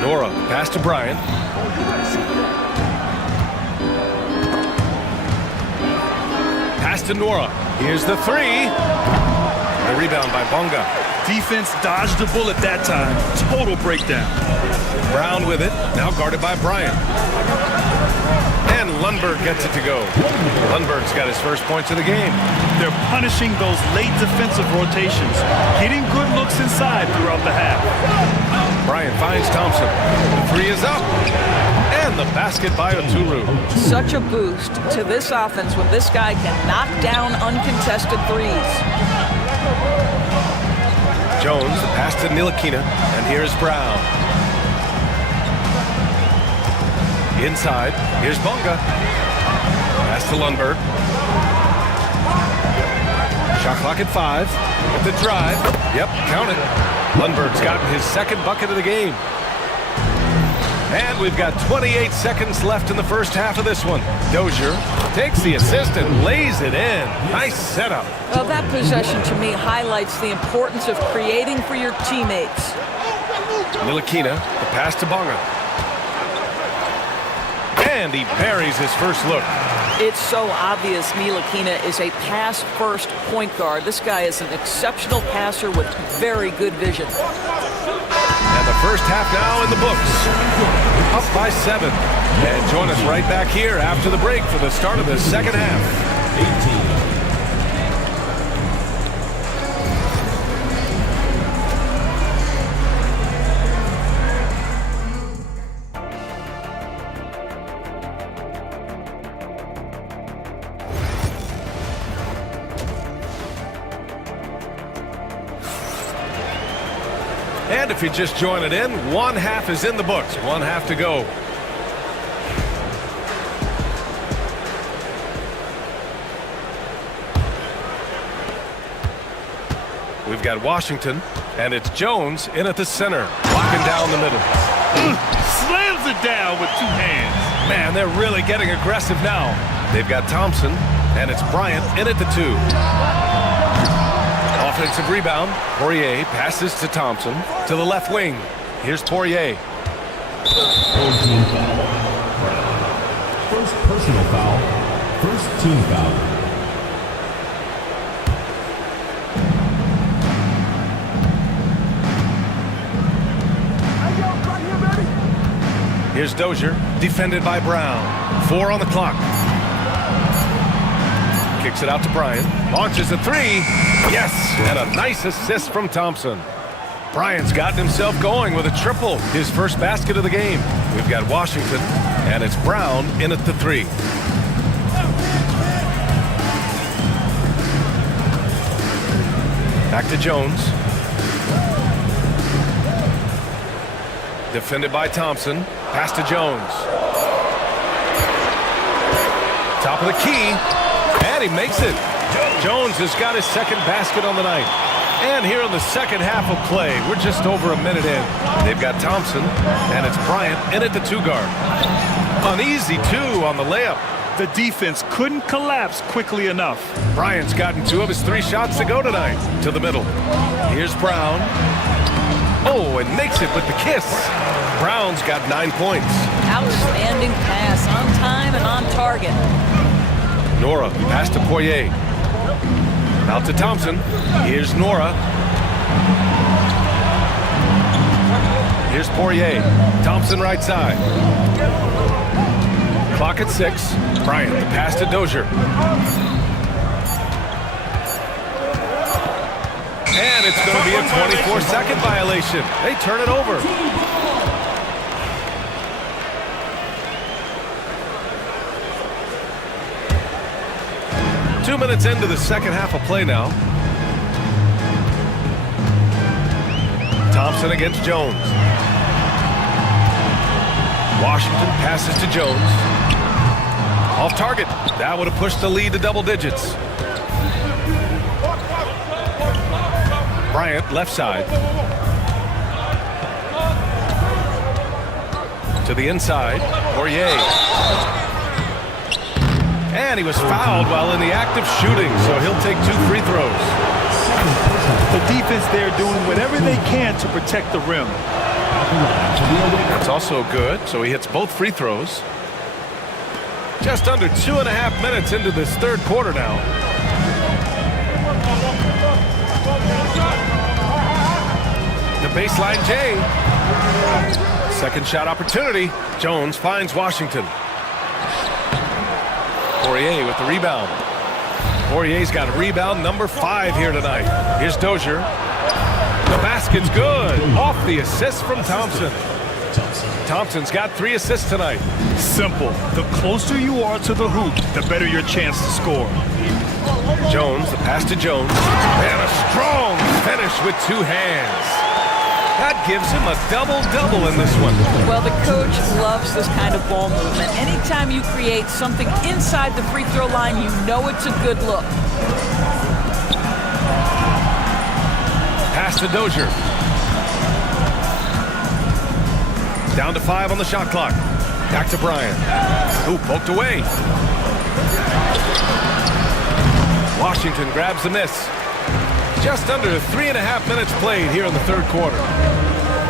Nora, pass to Bryant. Pass to Nora. Here's the three. The rebound by Bonga. Defense dodged the bullet that time. Total breakdown. Brown with it, now guarded by Bryant. And Lundberg gets it to go. Lundberg's got his first points of the game. They're punishing those late defensive rotations, getting good looks inside throughout the half. Bryant finds Thompson. The three is up. And the basket by Oturu. Such a boost to this offense when this guy can knock down uncontested threes. Jones, the pass to Ntilikina, and here's Brown. Inside, here's Bonga. Pass to Lundberg. Shot clock at 5. At the drive. Yep, count it. Lundberg's gotten his second bucket of the game. And we've got 28 seconds left in the first half of this one. Dozier takes the assist and lays it in. Nice setup. Well, that possession to me highlights the importance of creating for your teammates. Ntilikina, the pass to Bonga. And he buries his first look. It's so obvious Ntilikina is a pass-first point guard. This guy is an exceptional passer with very good vision. And the first half now in the books. Up by 7. And join us right back here after the break for the start of the second half. 18. And if you just join it in, one half is in the books. One half to go. We've got Washington, and it's Jones in at the center, locking down the middle. Slams it down with 2 hands. Man, they're really getting aggressive now. They've got Thompson, and it's Bryant in at the 2. Offensive rebound. Poirier passes to Thompson to the left wing. Here's Poirier. First personal foul. First team foul. Here's Dozier, defended by Brown. 4 on the clock. Kicks it out to Bryant. Launches a 3. Yes, and a nice assist from Thompson. Bryant's gotten himself going with a triple. His first basket of the game. We've got Washington, and it's Brown in at the 3. Back to Jones. Defended by Thompson. Pass to Jones. Top of the key. And he makes it. Jones has got his second basket on the night. And here in the second half of play, we're just over a minute in. They've got Thompson, and it's Bryant in at the 2 guard. An easy 2 on the layup. The defense couldn't collapse quickly enough. Bryant's gotten 2 of his 3 shots to go tonight. To the middle. Here's Brown. Oh, and makes it with the kiss. Brown's got 9 points. Outstanding pass, on time and on target. Nora, pass to Poirier. Out to Thompson. Here's Nora. Here's Poirier. Thompson right side. Clock at 6. Bryant, the pass to Dozier. And it's going to be a 24-second violation. They turn it over. Two minutes into the second half of play now. Thompson against Jones. Washington passes to Jones. Off target. That would have pushed the lead to double digits. Bryant, left side. To the inside. Poirier. And he was fouled while in the act of shooting, so he'll take 2 free throws. The defense there doing whatever they can to protect the rim. That's also good, so he hits both free throws. Just under 2.5 minutes into this third quarter now. The baseline J. Second shot opportunity. Jones finds Washington. Poirier with the rebound. Poirier's got rebound number 5 here tonight. Here's Dozier. The basket's good. Off the assist from Thompson. Thompson's got 3 assists tonight. Simple. The closer you are to the hoop, the better your chance to score. Jones, the pass to Jones. And a strong finish with 2 hands. That gives him a double-double in this one. Well, the coach loves this kind of ball movement. Anytime you create something inside the free throw line, you know it's a good look. Pass to Dozier. Down to 5 on the shot clock. Back to Bryant. Who poked away. Washington grabs the miss. Just under 3.5 minutes played here in the third quarter.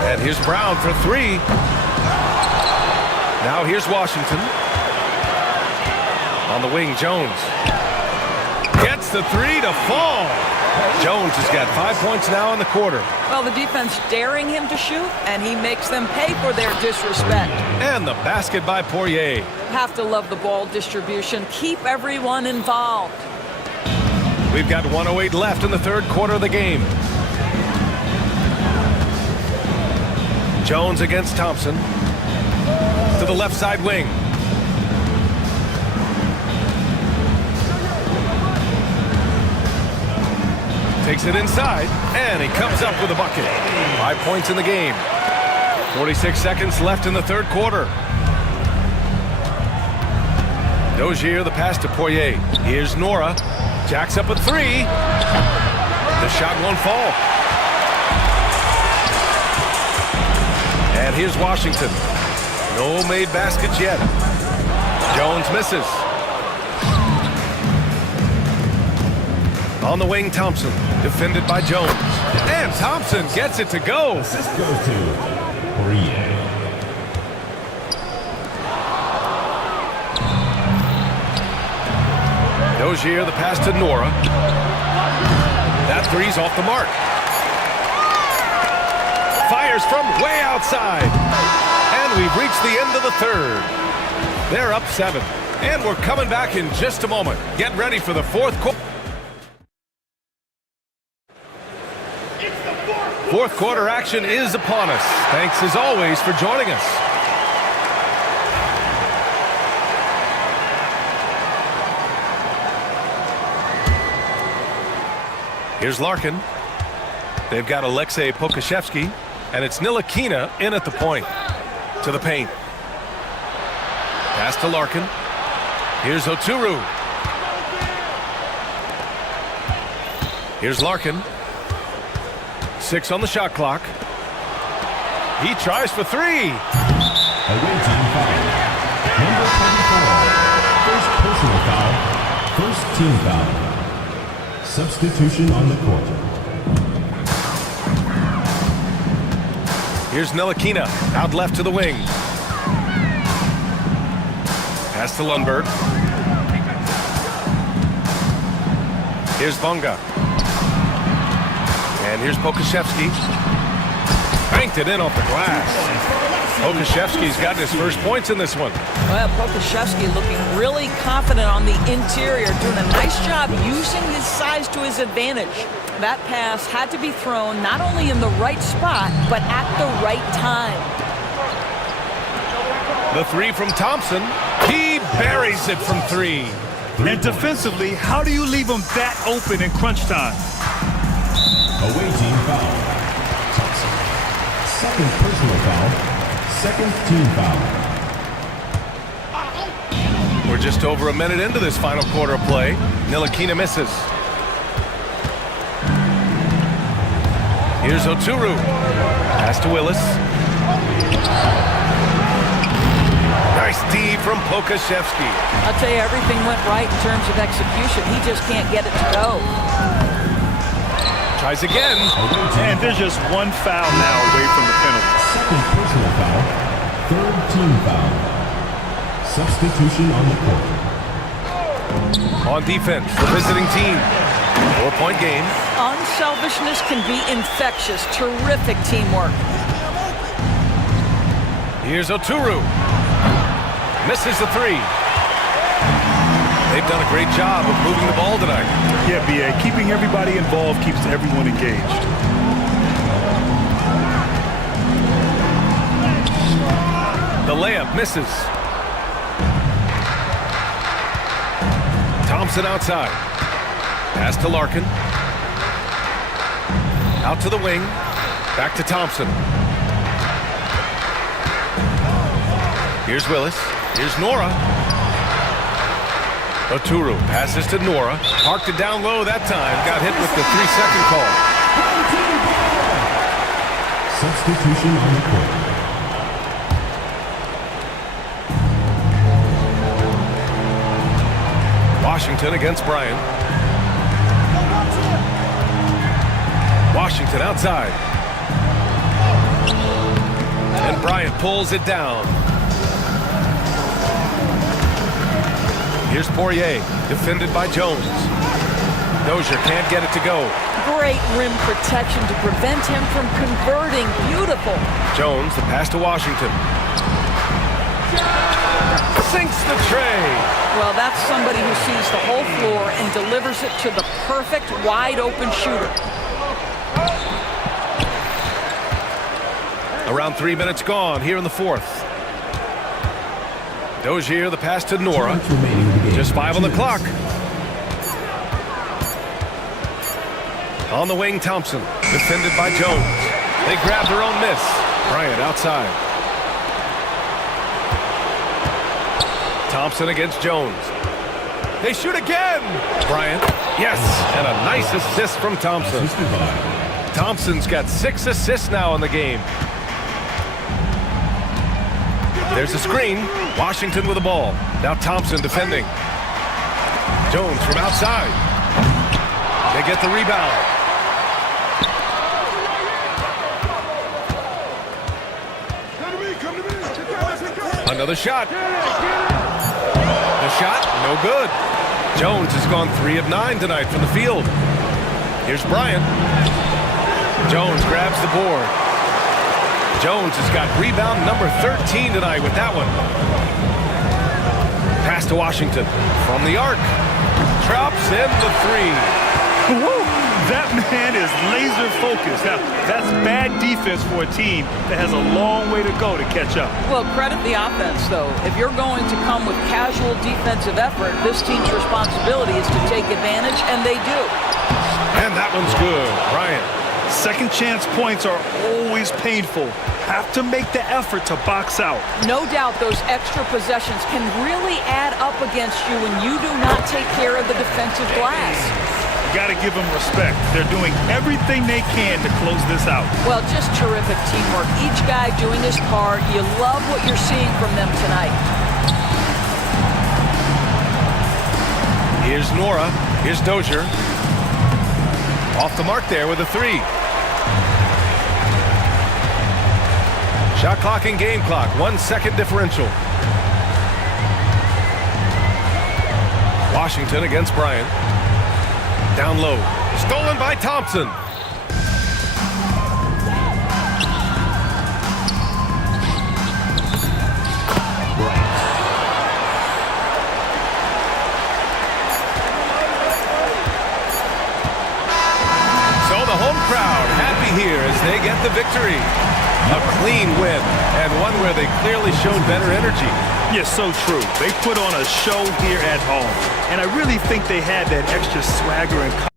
And here's Brown for 3. Now here's Washington. On the wing, Jones. Gets the 3 to fall. Jones has got 5 points now in the quarter. Well, the defense daring him to shoot, and he makes them pay for their disrespect. And the basket by Poirier. Have to love the ball distribution. Keep everyone involved. We've got 1:08 left in the third quarter of the game. Jones against Thompson. To the left side wing. Takes it inside, and he comes up with a bucket. 5 points in the game. 46 seconds left in the third quarter. Dozier, the pass to Poirier. Here's Nora. Jacks up a 3. The shot won't fall. And here's Washington. No made baskets yet. Jones misses. On the wing, Thompson. Defended by Jones. And Thompson gets it to go. Assist goes to Poirier. Dozier, the pass to Nora. That 3's off the mark. Fires from way outside. And we've reached the end of the third. They're up 7. And we're coming back in just a moment. Get ready for the fourth quarter. Fourth quarter action is upon us. Thanks as always for joining us. Here's Larkin. They've got Alexei Pokashevsky, and it's Ntilikina in at the point. To the paint. Pass to Larkin. Here's Oturu. Here's Larkin. 6 on the shot clock. He tries for 3. Away team foul. Number 24. First personal foul. First team foul. Substitution on the court. Here's Ntilikina, out left to the wing. Pass to Lundberg. Here's Bonga. And here's Pokashevsky. Banked it in off the glass. Pokashevsky's gotten his first points in this one. Well, Pokashevsky looking really confident on the interior, doing a nice job using his size to his advantage. That pass had to be thrown not only in the right spot, but at the right time. The 3 from Thompson. He buries it from 3. And defensively, how do you leave them that open in crunch time? Away team foul. Thompson. Second personal foul. Second team foul. We're just over a minute into this final quarter of play. Ntilikina misses. Here's Oturu. Pass to Willis. Nice D from Pokashevsky. I'll tell you, everything went right in terms of execution. He just can't get it to go. Tries again. And there's just one foul now away from the penalty. Second personal foul. Third team foul. Substitution on the court. On defense, the visiting team. 4-point game. Unselfishness can be infectious. Terrific teamwork. Here's Oturu. Misses the 3. They've done a great job of moving the ball tonight. Yeah, B.A. Keeping everybody involved keeps everyone engaged. layup misses. Thompson outside. Pass to Larkin. Out to the wing. Back to Thompson. Here's Willis. Here's Nora. Oturu passes to Nora. Parked it down low that time. Got hit with the 3-second call. Substitution on the court. Washington against Bryant. Washington outside. And Bryant pulls it down. Here's Poirier, defended by Jones. Dozier can't get it to go. Great rim protection to prevent him from converting. Beautiful. Jones, the pass to Washington. Sinks the tray. Well, that's somebody who sees the whole floor and delivers it to the perfect wide open shooter. Around 3 minutes gone here in the fourth. Dozier, the pass to Nora. Just 5 on the clock. On the wing, Thompson, defended by Jones. They grab their own miss. Bryant outside. Thompson against Jones. They shoot again. Bryant, yes, and a nice assist from Thompson. Thompson's got 6 assists now in the game. There's a screen. Washington with the ball. Now Thompson defending. Jones from outside. They get the rebound. Another shot. The shot, no good. Jones has gone 3 of 9 tonight from the field. Here's Bryant. Jones grabs the board. Jones has got rebound number 13 tonight with that one. Pass to Washington from the arc. Drops in the 3. Woo! That man is laser focused. Now, that's bad defense for a team that has a long way to go to catch up. Well, credit the offense, though. If you're going to come with casual defensive effort, this team's responsibility is to take advantage, and they do. And that one's good. Bryant. Second chance points are always painful. Have to make the effort to box out. No doubt those extra possessions can really add up against you when you do not take care of the defensive glass. Got to give them respect. They're doing everything they can to close this out. Well, just terrific teamwork. Each guy doing his part. You love what you're seeing from them tonight. Here's Nora. Here's Dozier. Off the mark there with a 3. Shot clock and game clock. 1 second differential. Washington against Bryant. Down low. Stolen by Thompson. So the home crowd happy here as they get the victory. A clean win, and one where they clearly showed better energy. Yes, so true. They put on a show here at home, and I really think they had that extra swagger and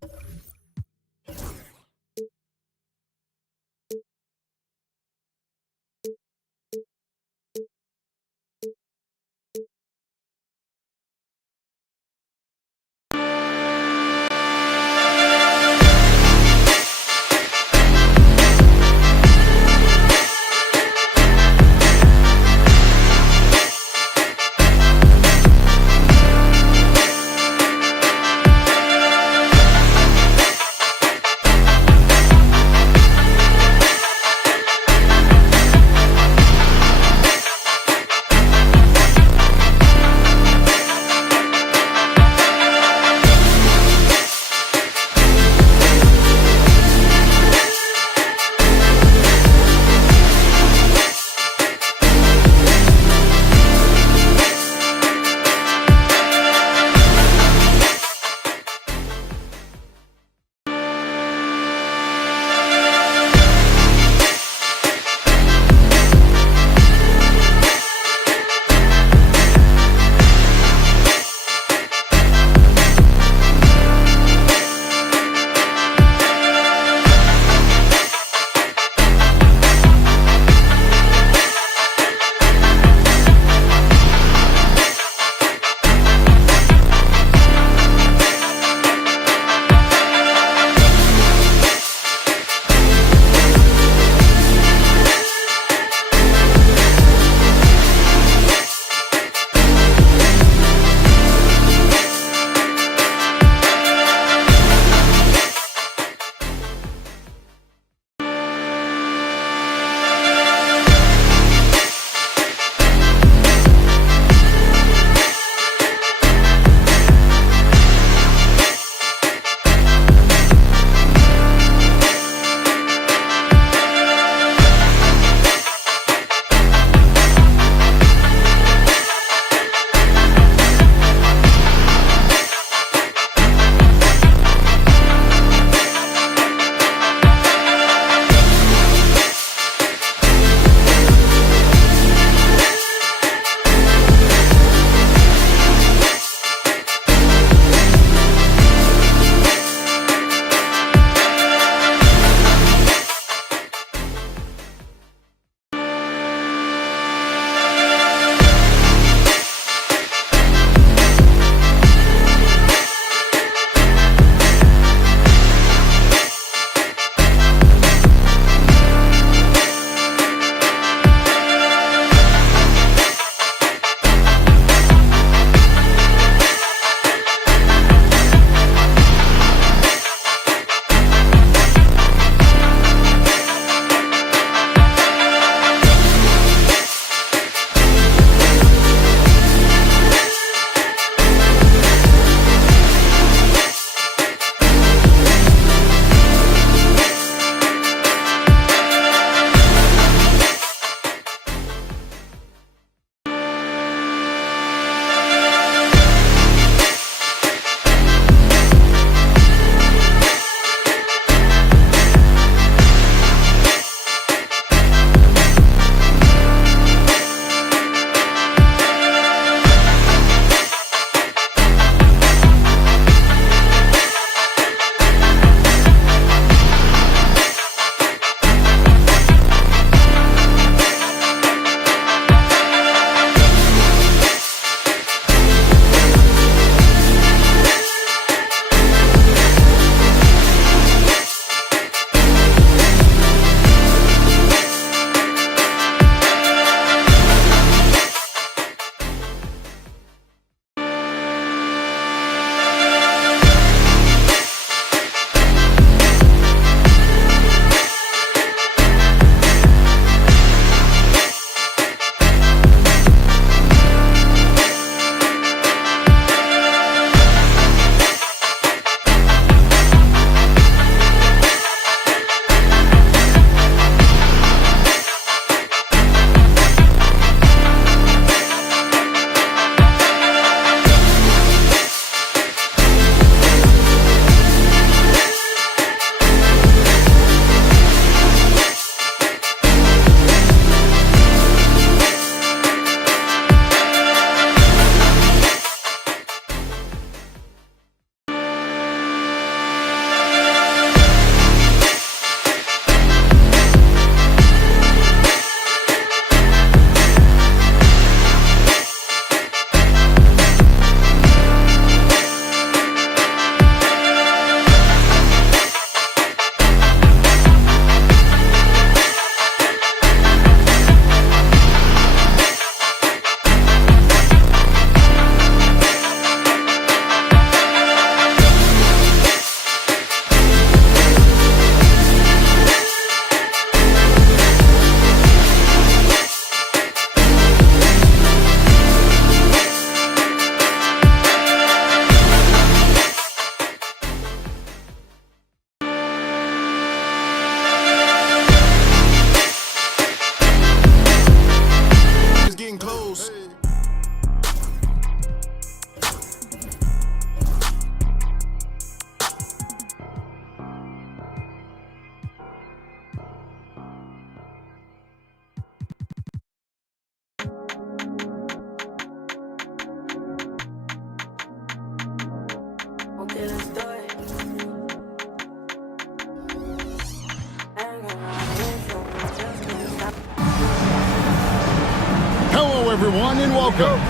everyone, and welcome.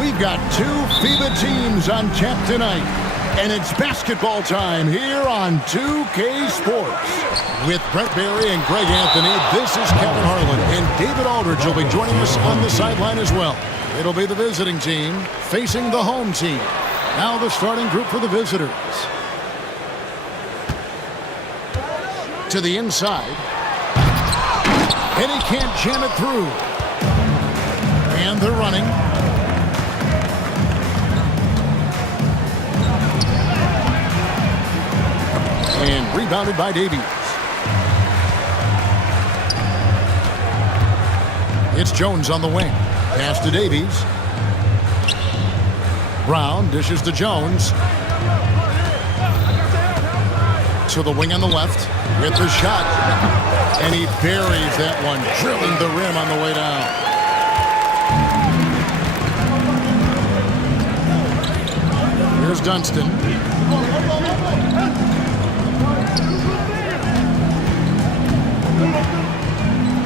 We've got two FIBA teams on tap tonight, and it's basketball time here on 2K Sports. With Brent Barry and Greg Anthony, this is Kevin Harlan, and David Aldridge will be joining us on the sideline as well. It'll be the visiting team facing the home team. Now the starting group for the visitors. To the inside. And he can't jam it through. And they're running. And rebounded by Davies. It's Jones on the wing. Pass to Davies. Brown dishes to Jones. To the wing on the left. With the shot. And he buries that one, drilling the rim on the way down. Here's Dunston.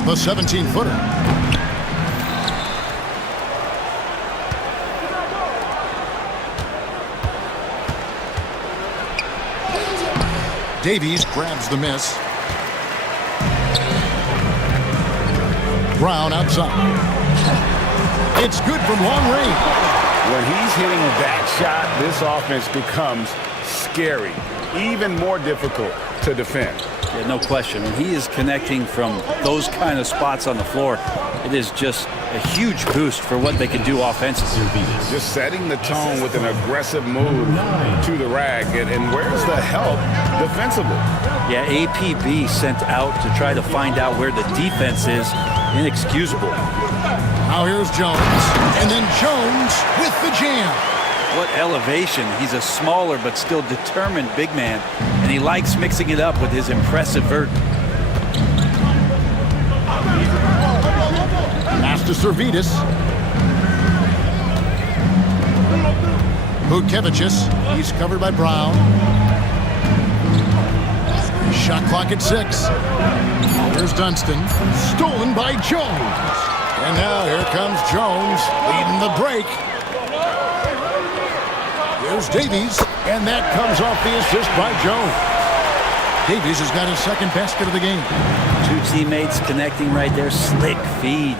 The 17-footer. Davies grabs the miss. Brown outside. It's good from long range. When he's hitting that shot, this offense becomes scary, even more difficult to defend. Yeah, no question. When he is connecting from those kind of spots on the floor, it is just a huge boost for what they can do offensively. Just setting the tone with an aggressive move to the rack. And where's the help defensively? Yeah, APB sent out to try to find out where the defense is. Inexcusable. Now here's Jones. And then Jones with the jam. What elevation. He's a smaller but still determined big man. And he likes mixing it up with his impressive vert. Pass to Servetus. Butkevicius. He's covered by Brown. Shot clock at 6. Here's Dunston. Stolen by Jones. And now here comes Jones leading the break. Here's Davies. And that comes off the assist by Jones. Davies has got his second basket of the game. Two teammates connecting right there. Slick feed.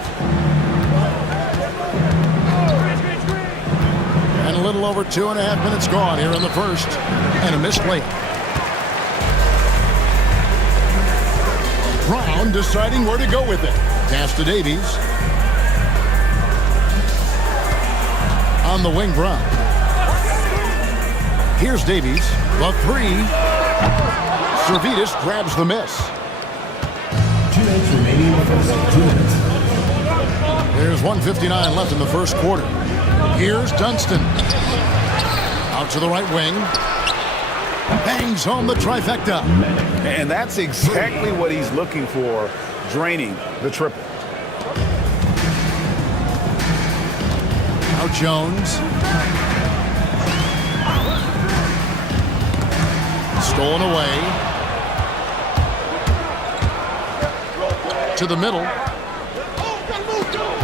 And a little over 2.5 minutes gone here in the first. And a missed layup. Brown deciding where to go with it. Pass to Davies. On the wing, Brown. Here's Davies. The three. Servetus grabs the miss. 2 minutes remaining in the first. 2 minutes. There's 1:59 left in the first quarter. Here's Dunston. Out to the right wing. Bangs home the trifecta. And that's exactly what he's looking for, draining the triple. Now Jones. Stolen away. To the middle.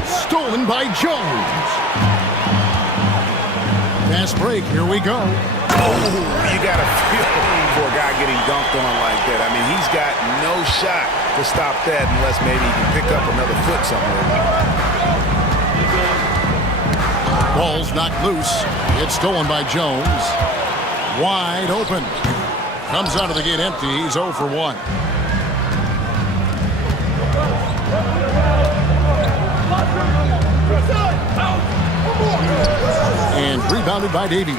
Stolen by Jones. Fast break. Here we go. Oh, you got to feel for a guy getting dunked on like that. I mean, he's got no shot to stop that unless maybe he can pick up another foot somewhere. Ball's knocked loose. It's stolen by Jones. Wide open. Comes out of the gate empty. He's 0 for 1. And rebounded by Davies.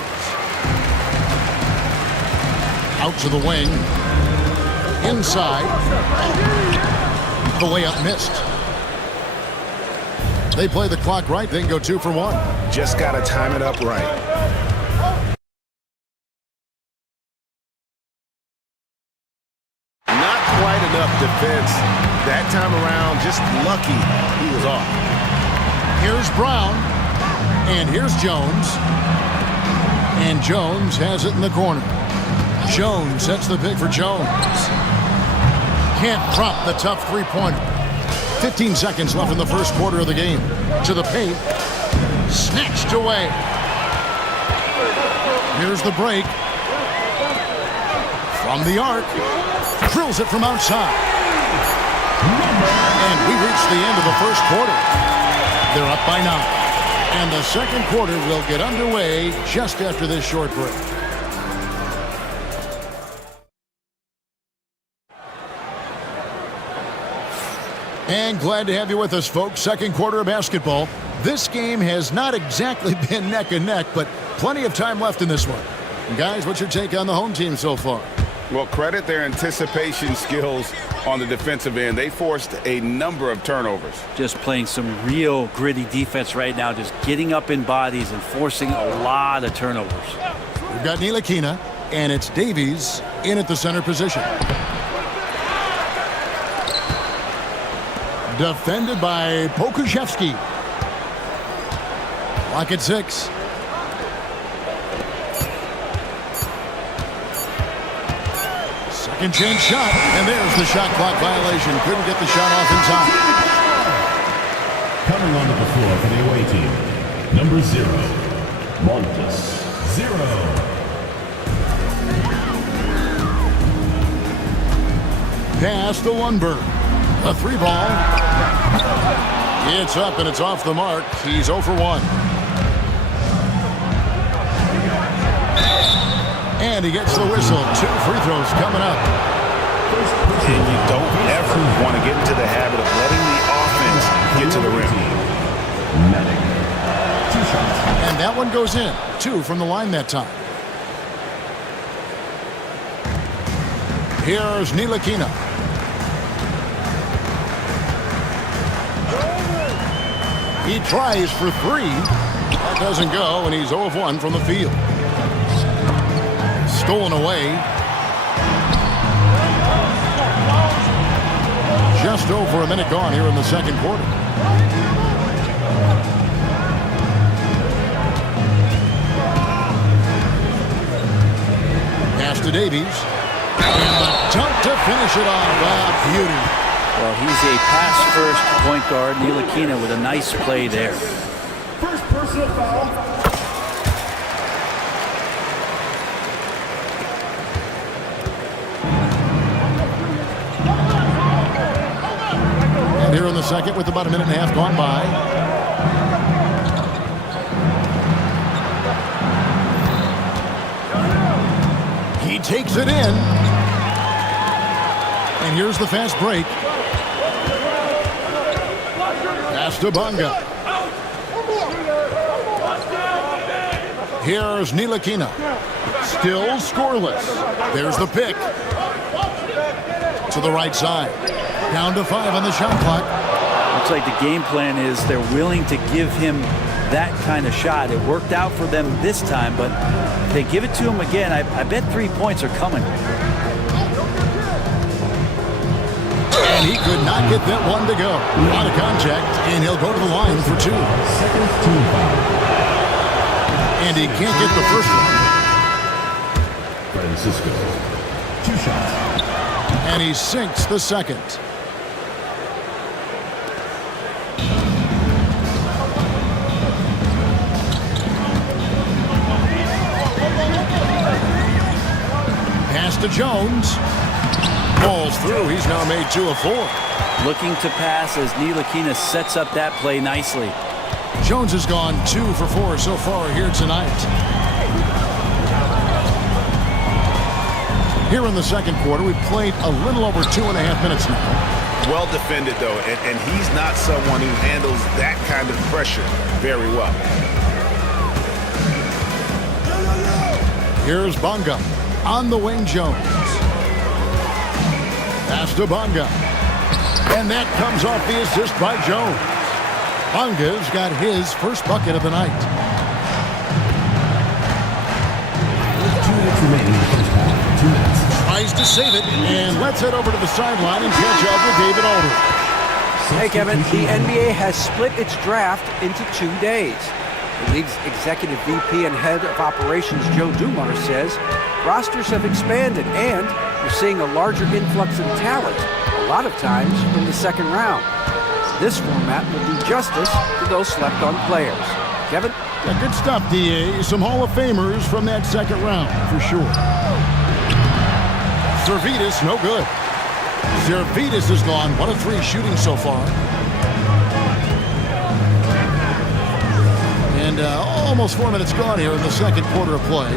Out to the wing. Inside. The layup missed. They play the clock right, then go 2 for 1. Just got to time it up right. Not quite enough defense. That time around, just lucky he was off. Here's Brown. And here's Jones. And Jones has it in the corner. Jones sets the pick for Jones. Can't drop the tough three-pointer. 15 seconds left in the first quarter of the game. To the paint. Snatched away. Here's the break. From the arc. Drills it from outside. And we reached the end of the first quarter. They're up by 9. And the second quarter will get underway just after this short break. And glad to have you with us, folks. Second quarter of basketball. This game has not exactly been neck and neck, but plenty of time left in this one. And guys, what's your take on the home team so far? Well, credit their anticipation skills on the defensive end. They forced a number of turnovers. Just playing some real gritty defense right now, just getting up in bodies and forcing a lot of turnovers. We've got Ntilikina, and it's Davies in at the center position. Defended by Pokusevski. Clock at 6. Second chance shot, and there's the shot clock violation. Couldn't get the shot off in time. Coming onto the floor for the away team, number 0, Montes 0. Pass to Lundberg. A 3-ball. It's up and it's off the mark. He's 0 for 1. And he gets the whistle. 2 free throws coming up. And you don't ever want to get into the habit of letting the offense get to the rim. And that one goes in. 2 from the line that time. Here's Ntilikina. He tries for 3. That doesn't go, and he's 0 of 1 from the field. Stolen away. Just over a minute gone here in the second quarter. Pass to Davies. And the dunk to finish it off. Beauty. Well, he's a pass-first point guard. Ntilikina with a nice play there. First personal foul. And here in the second with about a minute and a half gone by. He takes it in. And here's the fast break. Pass to Bonga. Here's Ntilikina. Still scoreless. There's the pick. To the right side. Down to 5 on the shot clock. Looks like the game plan is they're willing to give him that kind of shot. It worked out for them this time, but if they give it to him again, I bet 3 points are coming. And he could not get that one to go. A lot of contact, and he'll go to the line for 2. And he can't get the first one. Francisco, 2 shots. And he sinks the second. Pass to Jones. Falls through. He's now made 2 of 4. Looking to pass as Ntilikina sets up that play nicely. Jones has gone 2 for 4 so far here tonight. Here in the second quarter, we've played a little over 2.5 minutes now. Well defended, though, and he's not someone who handles that kind of pressure very well. Here's Bonga. On the wing, Jones. Pass to Bonga. And that comes off the assist by Jones. Bonga's got his first bucket of the night. 2 minutes remaining in the first half. 2 minutes. Tries to save it, and let's head over to the sideline and catch up with David Aldridge. Hey, Kevin, the NBA has split its draft into 2 days. The league's executive VP and head of operations, Joe Dumars, says rosters have expanded and we're seeing a larger influx of talent, a lot of times from the second round. This format will do justice to those slept-on players. Kevin? Yeah, good stuff, D.A. Some Hall of Famers from that second round, for sure. Servetus, no good. Servetus is gone. 1 of 3 shooting so far. And almost 4 minutes gone here in the second quarter of play.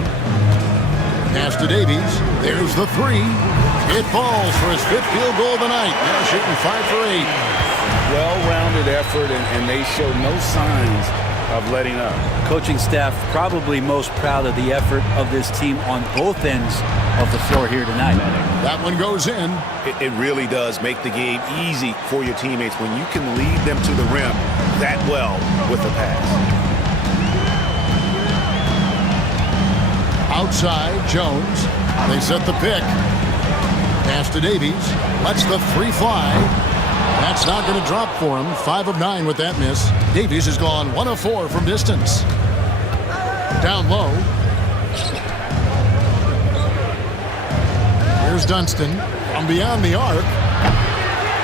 Pass to Davies. There's the 3. It falls for his 5th field goal of the night. Now shooting 5 for 8. Well-rounded effort, and they show no signs of letting up. Coaching staff probably most proud of the effort of this team on both ends of the floor here tonight. That one goes in. It really does make the game easy for your teammates when you can lead them to the rim that well with the pass. Outside, Jones. They set the pick. Pass to Davies. Lets the 3 fly. That's not going to drop for him. 5 of 9 with that miss. Davies has gone 1 of 4 from distance. Down low. Here's Dunston from beyond the arc.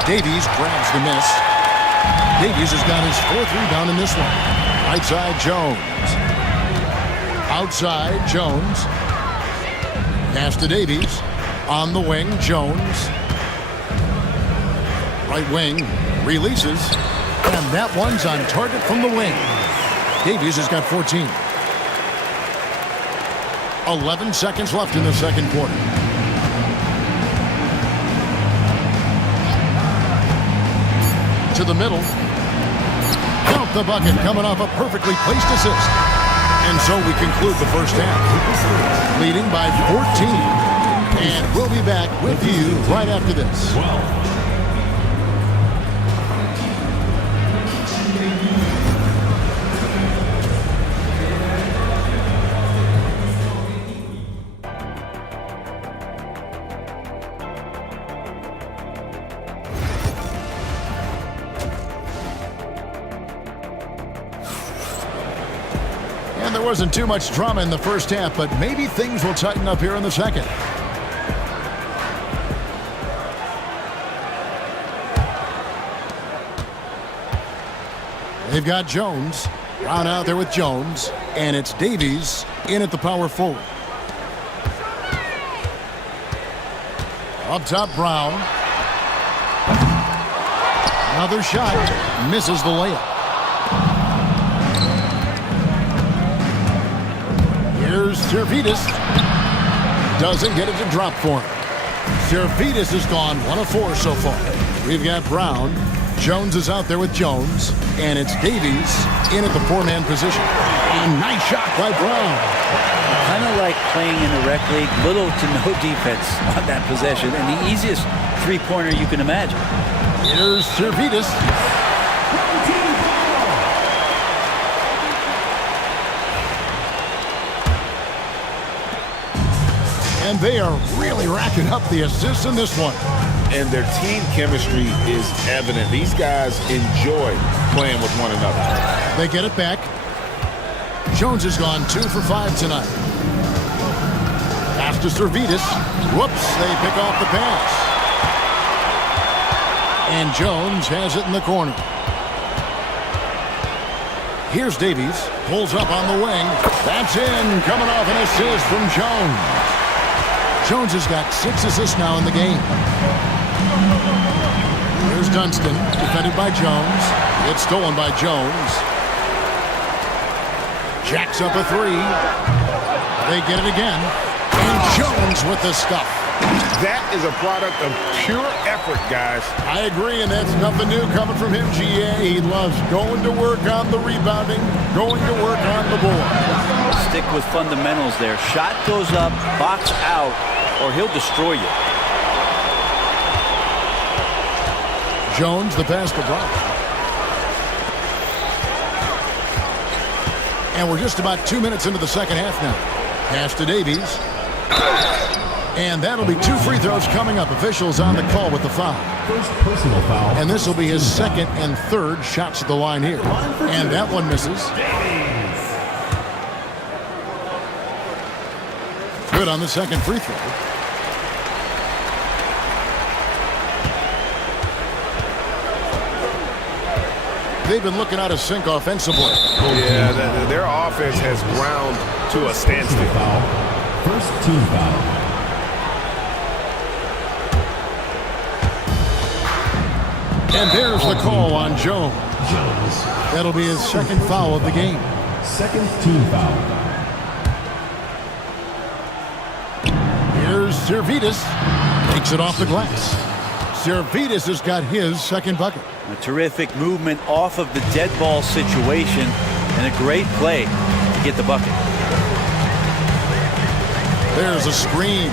Davies grabs the miss. Davies has got his 4th rebound in this one. Right side, Jones. Outside, Jones. Pass to Davies. On the wing, Jones. Right wing, releases. And that one's on target from the wing. Davies has got 14. 11 seconds left in the second quarter. To the middle. Count the bucket coming off a perfectly placed assist. And so we conclude the first half. Leading by 14. And we'll be back with you right after this. And there wasn't too much drama in the first half, but maybe things will tighten up here in the second. They've got Jones. Brown out there with Jones. And it's Davies in at the power forward. Up top, Brown. Another shot. Misses the layup. Here's Servetus. Doesn't get it to drop for him. Servetus has gone 1 of 4 so far. We've got Brown. Jones is out there with Jones. And it's Davies in at the 4-man position. A nice shot by Brown. Kind of like playing in the rec league. Little to no defense on that possession. And the easiest 3-pointer you can imagine. Here's Servetus. And they are really racking up the assists in this one. And their team chemistry is evident. These guys enjoy playing with one another. They get it back. Jones has gone 2 for 5 tonight. Pass to Servetus. Whoops, they pick off the pass. And Jones has it in the corner. Here's Davies. Pulls up on the wing. That's in. Coming off an assist from Jones. Jones has got 6 assists now in the game. Here's Dunston, defended by Jones. It's stolen by Jones. Jacks up a 3. They get it again. And Jones with the stuff. That is a product of pure effort, guys. I agree, and that's nothing new coming from him, GA. He loves going to work on the rebounding, going to work on the board. Stick with fundamentals there. Shot goes up, box out, or he'll destroy you. Jones, the pass to Brown. And we're just about 2 minutes into the second half now. Pass to Davies. And that'll be 2 free throws coming up. Officials on the call with the foul. First personal foul. And this will be his 2nd and 3rd shots at the line here. And that one misses. Good on the 2nd free throw. They've been looking out of sync offensively. Yeah, their offense has ground to a standstill. First team foul. And there's the call on Jones. That'll be his second foul of the game. Second team foul. Here's Servidis. Takes it off the glass. Servidis has got his second bucket. A terrific movement off of the dead ball situation and a great play to get the bucket. There's a screen.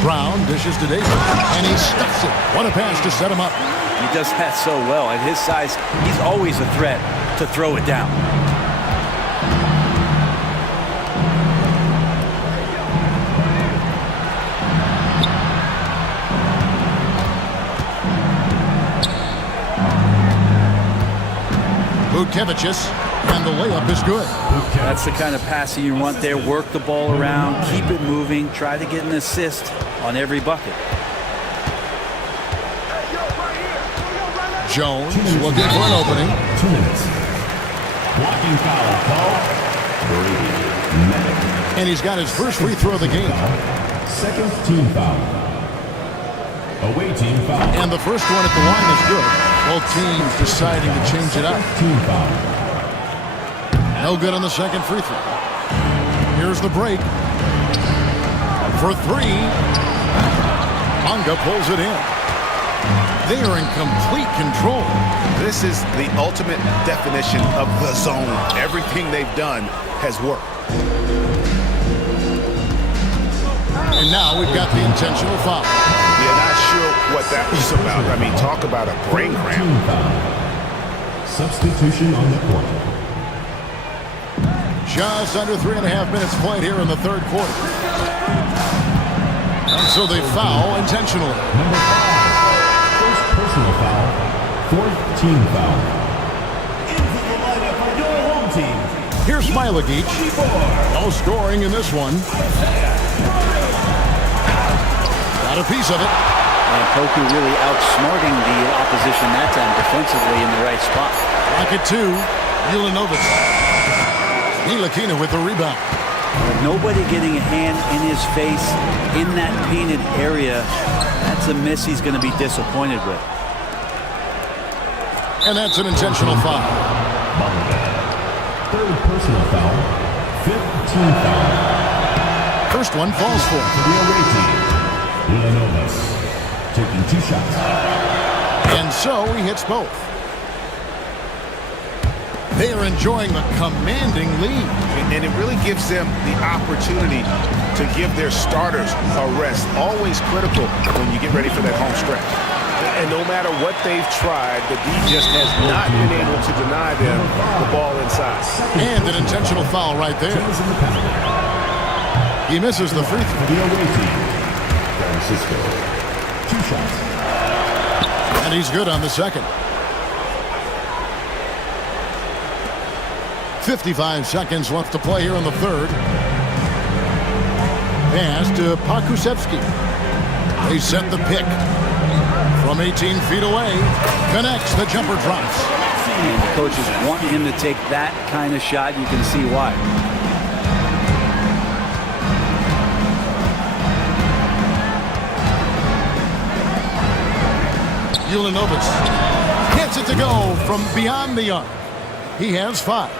Brown dishes to Davis, and he stuffs it. What a pass to set him up. He does that so well. At his size, he's always a threat to throw it down. Butkevicius, and the layup is good. That's the kind of passing you want there. Work the ball around, keep it moving, try to get an assist on every bucket. Jones looking for an opening. 2 minutes. Blocking foul called. And he's got his first free throw of the game. Second team foul. Away team foul. And the first one at the line is good. Both teams deciding to change it up. Team foul. No good on the second free throw. Here's the break. For three. Bonga pulls it in. They are in complete control. This is the ultimate definition of the zone. Everything they've done has worked. And now we've got the intentional foul. Yeah, not sure what that was about. I mean, talk about a brain cramp. Team foul. Substitution on the court. Just under 3.5 minutes played here in the third quarter. And so they foul intentionally. Number 5. First personal foul. Fourth team foul. Into the lineup for your home team. Here's Smilagic. No scoring in this one. Got a piece of it. And Poku really outsmarting the opposition that time defensively in the right spot. Pocket 2. Ulanovic. Ntilikina with the rebound. Nobody getting a hand in his face in that painted area. That's a miss he's going to be disappointed with. And that's an intentional foul. Third personal foul. Fifth team foul. First one falls for the away team. Ulanovas taking 2 shots. And so he hits both. They are enjoying the commanding lead. And it really gives them the opportunity to give their starters a rest. Always critical when you get ready for that home stretch. And no matter what they've tried, the D just has not been able to deny them the ball inside. And an intentional foul right there. He misses the free throw. The away team. Francisco. 2 shots. And he's good on the second. 55 seconds left to play here in the third. Pass to Pakusevsky. They set the pick. From 18 feet away. Connects, the jumper drops. And the coaches want him to take that kind of shot. You can see why. Ulanovic gets it to go from beyond the arc. He has 5.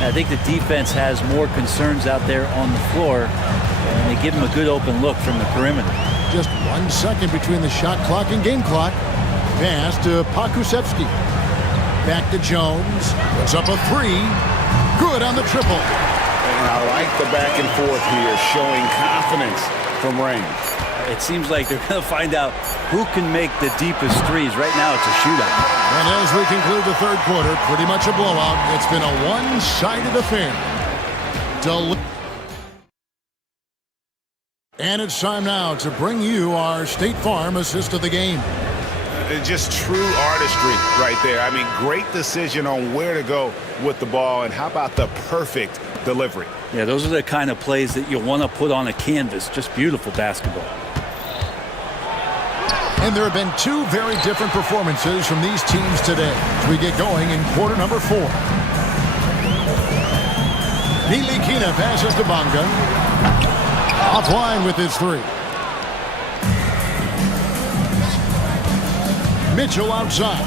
I think the defense has more concerns out there on the floor, and they give him a good open look from the perimeter. Just 1 second between the shot clock and game clock. Pass to Pakusevsky. Back to Jones. Puts up a 3. Good on the triple. And I like the back and forth here, showing confidence from Rain. It seems like they're going to find out who can make the deepest threes. Right now, it's a shootout. And as we conclude the third quarter, pretty much a blowout. It's been a one-sided affair. And it's time now to bring you our State Farm assist of the game. Just true artistry right there. I mean, great decision on where to go with the ball, and how about the perfect delivery? Yeah, those are the kind of plays that you want to put on a canvas. Just beautiful basketball. And there have been two very different performances from these teams today as we get going in quarter number 4. Nilikina passes to Bonga. Offline with his 3. Mitchell outside.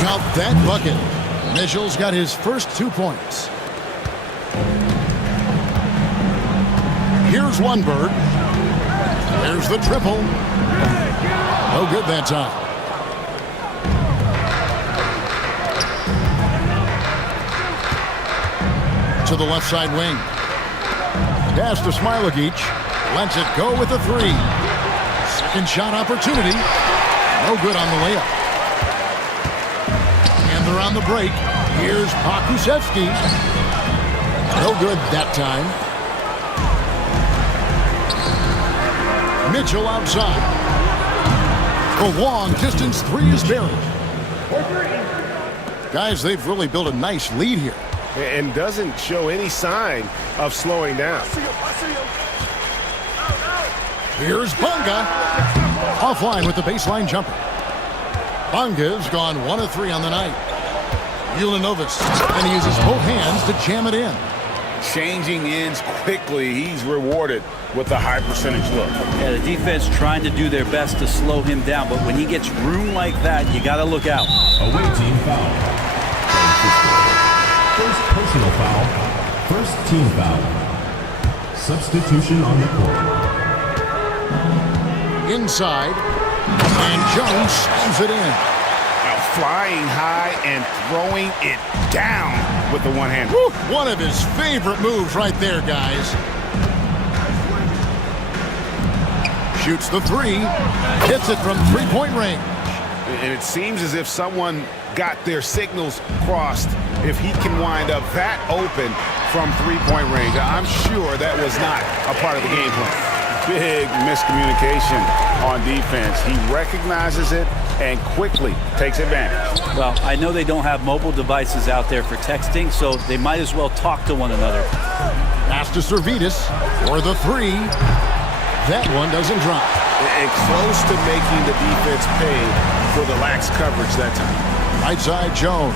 Count that bucket. Mitchell's got his first 2 points. Here's Lundberg. There's the triple. No good that time. To the left side wing. Pass to Smilagic. Lets it go with a 3. Second shot opportunity. No good on the layup. And they're on the break. Here's Pokusevski. No good that time. Mitchell outside. The long distance 3 is buried. Guys, they've really built a nice lead here. And doesn't show any sign of slowing down. Here's Bonga. Offline with the baseline jumper. Bonga's gone 1 of 3 on the night. Ulanovis, and he uses both hands to jam it in. Changing ends quickly. He's rewarded with a high percentage look. Yeah, the defense trying to do their best to slow him down, but when he gets room like that, you got to look out. Away team foul. First personal foul. First team foul. Substitution on the court. Inside, and Jones slams it in. Now flying high and throwing it down with the one hand. Woo, one of his favorite moves right there, guys. Shoots the 3, hits it from 3-point range. And it seems as if someone got their signals crossed. If he can wind up that open from 3-point range, I'm sure that was not a part of the game plan. Big miscommunication on defense. He recognizes it and quickly takes advantage. Well, I know they don't have mobile devices out there for texting, so they might as well talk to one another. Pass to Servetus for the 3. That one doesn't drop. And close to making the defense pay for the lax coverage that time. Right side Jones.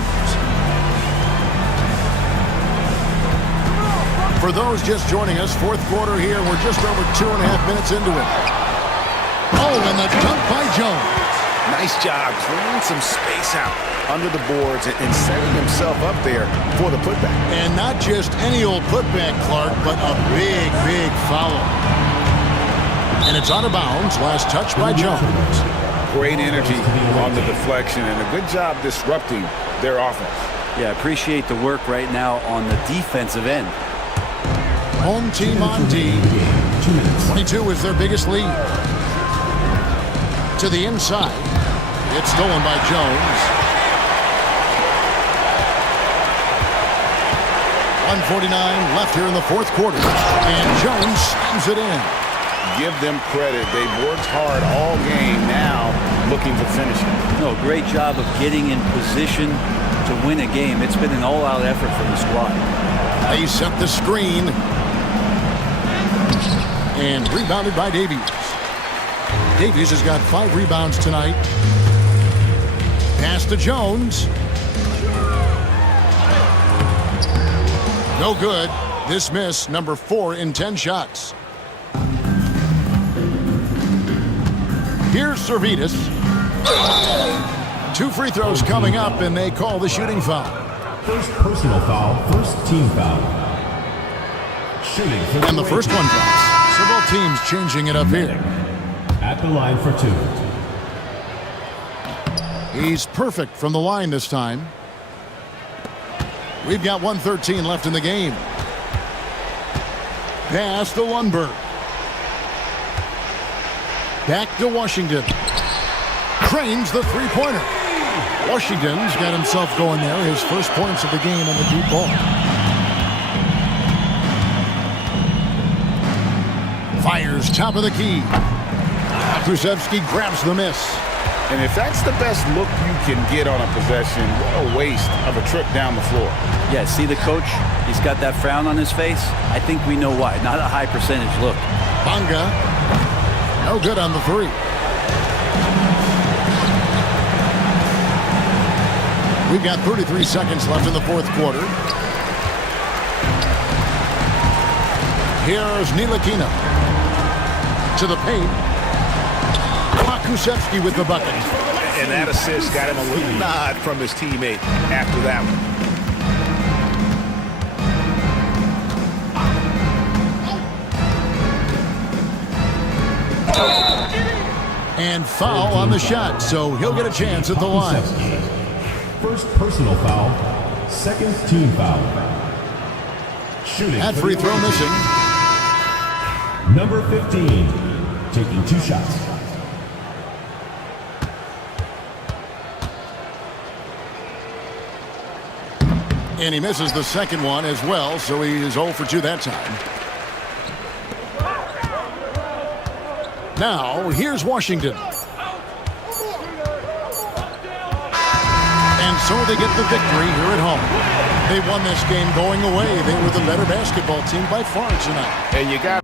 For those just joining us, 4th quarter here. We're just over 2.5 minutes into it. Oh, and the dunk by Jones. Nice job clearing some space out under the boards and setting himself up there for the putback. And not just any old putback, Clark, but a big, big foul. And it's out of bounds. Last touch by Jones. Great energy on the deflection and a good job disrupting their offense. Yeah, appreciate the work right now on the defensive end. Home team on D. 22 is their biggest lead. To the inside. It's stolen by Jones. 1:49 left here in the 4th quarter. And Jones slams it in. Give them credit. They've worked hard all game, now looking to finish it. No, great job of getting in position to win a game. It's been an all-out effort from the squad. They set the screen. And rebounded by Davies. Davies has got 5 rebounds tonight. Pass to Jones. No good. This miss, number 4 in 10 shots. Here's Servetus. 2 free throws coming up, and they call the shooting foul. First personal foul, first team foul. Shooting for and the first one drops. Several teams changing it up here. At the line for 2. He's perfect from the line this time. We've got 1:13 left in the game. Pass to Lundberg. Back to Washington. Cranes the 3-pointer. Washington's got himself going there. His first points of the game on the deep ball. Fires top of the key. Pokusevski grabs the miss. And if that's the best look you can get on a possession, what a waste of a trip down the floor. Yeah, see the coach? He's got that frown on his face. I think we know why. Not a high percentage look. Bunga. No good on the three. We've got 33 seconds left in the fourth quarter. Here's Ntilikina. To the paint. Pakusevski with the bucket. And that assist got him a little nod from his teammate after that one. And foul on the shot, so he'll get a chance at the line. First personal foul, second team foul. Shooting. That free throw missing. Number 15, taking 2 shots. And he misses the second one as well, so he is 0 for 2 that time. Now, here's Washington. And so they get the victory here at home. They won this game going away. They were the better basketball team by far tonight. And you got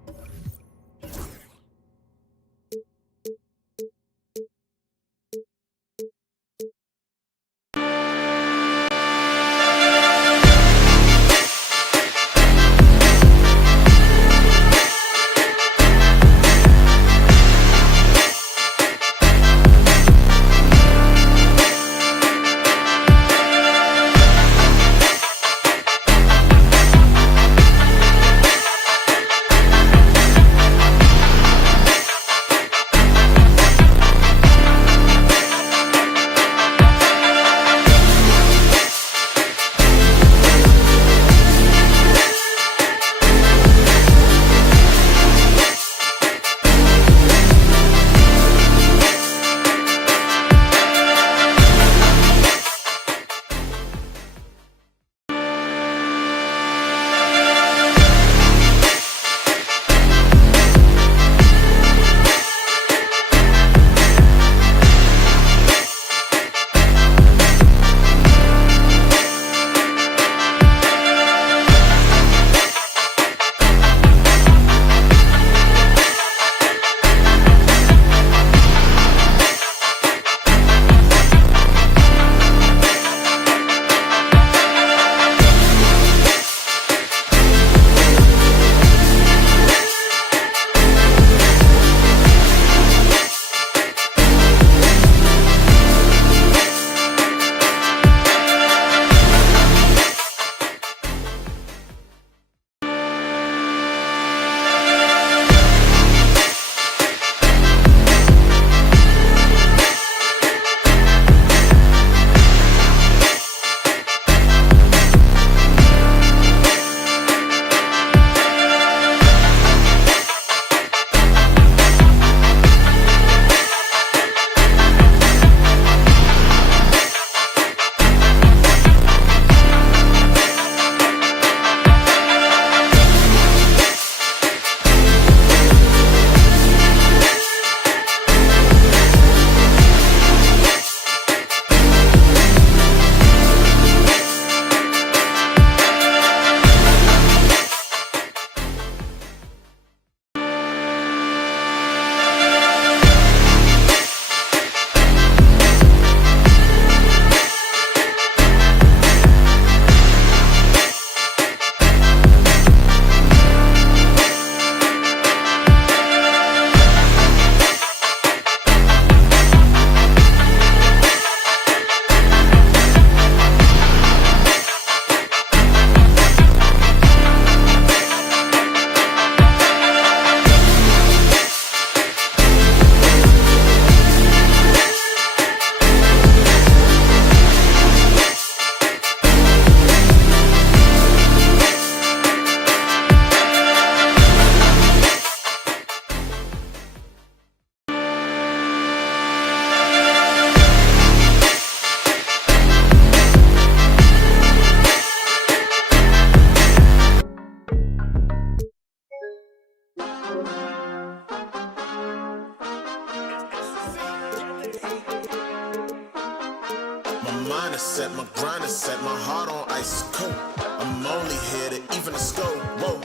mind is set, my grind is set, my heart on ice cold. I'm only here to even the scope. Whoa.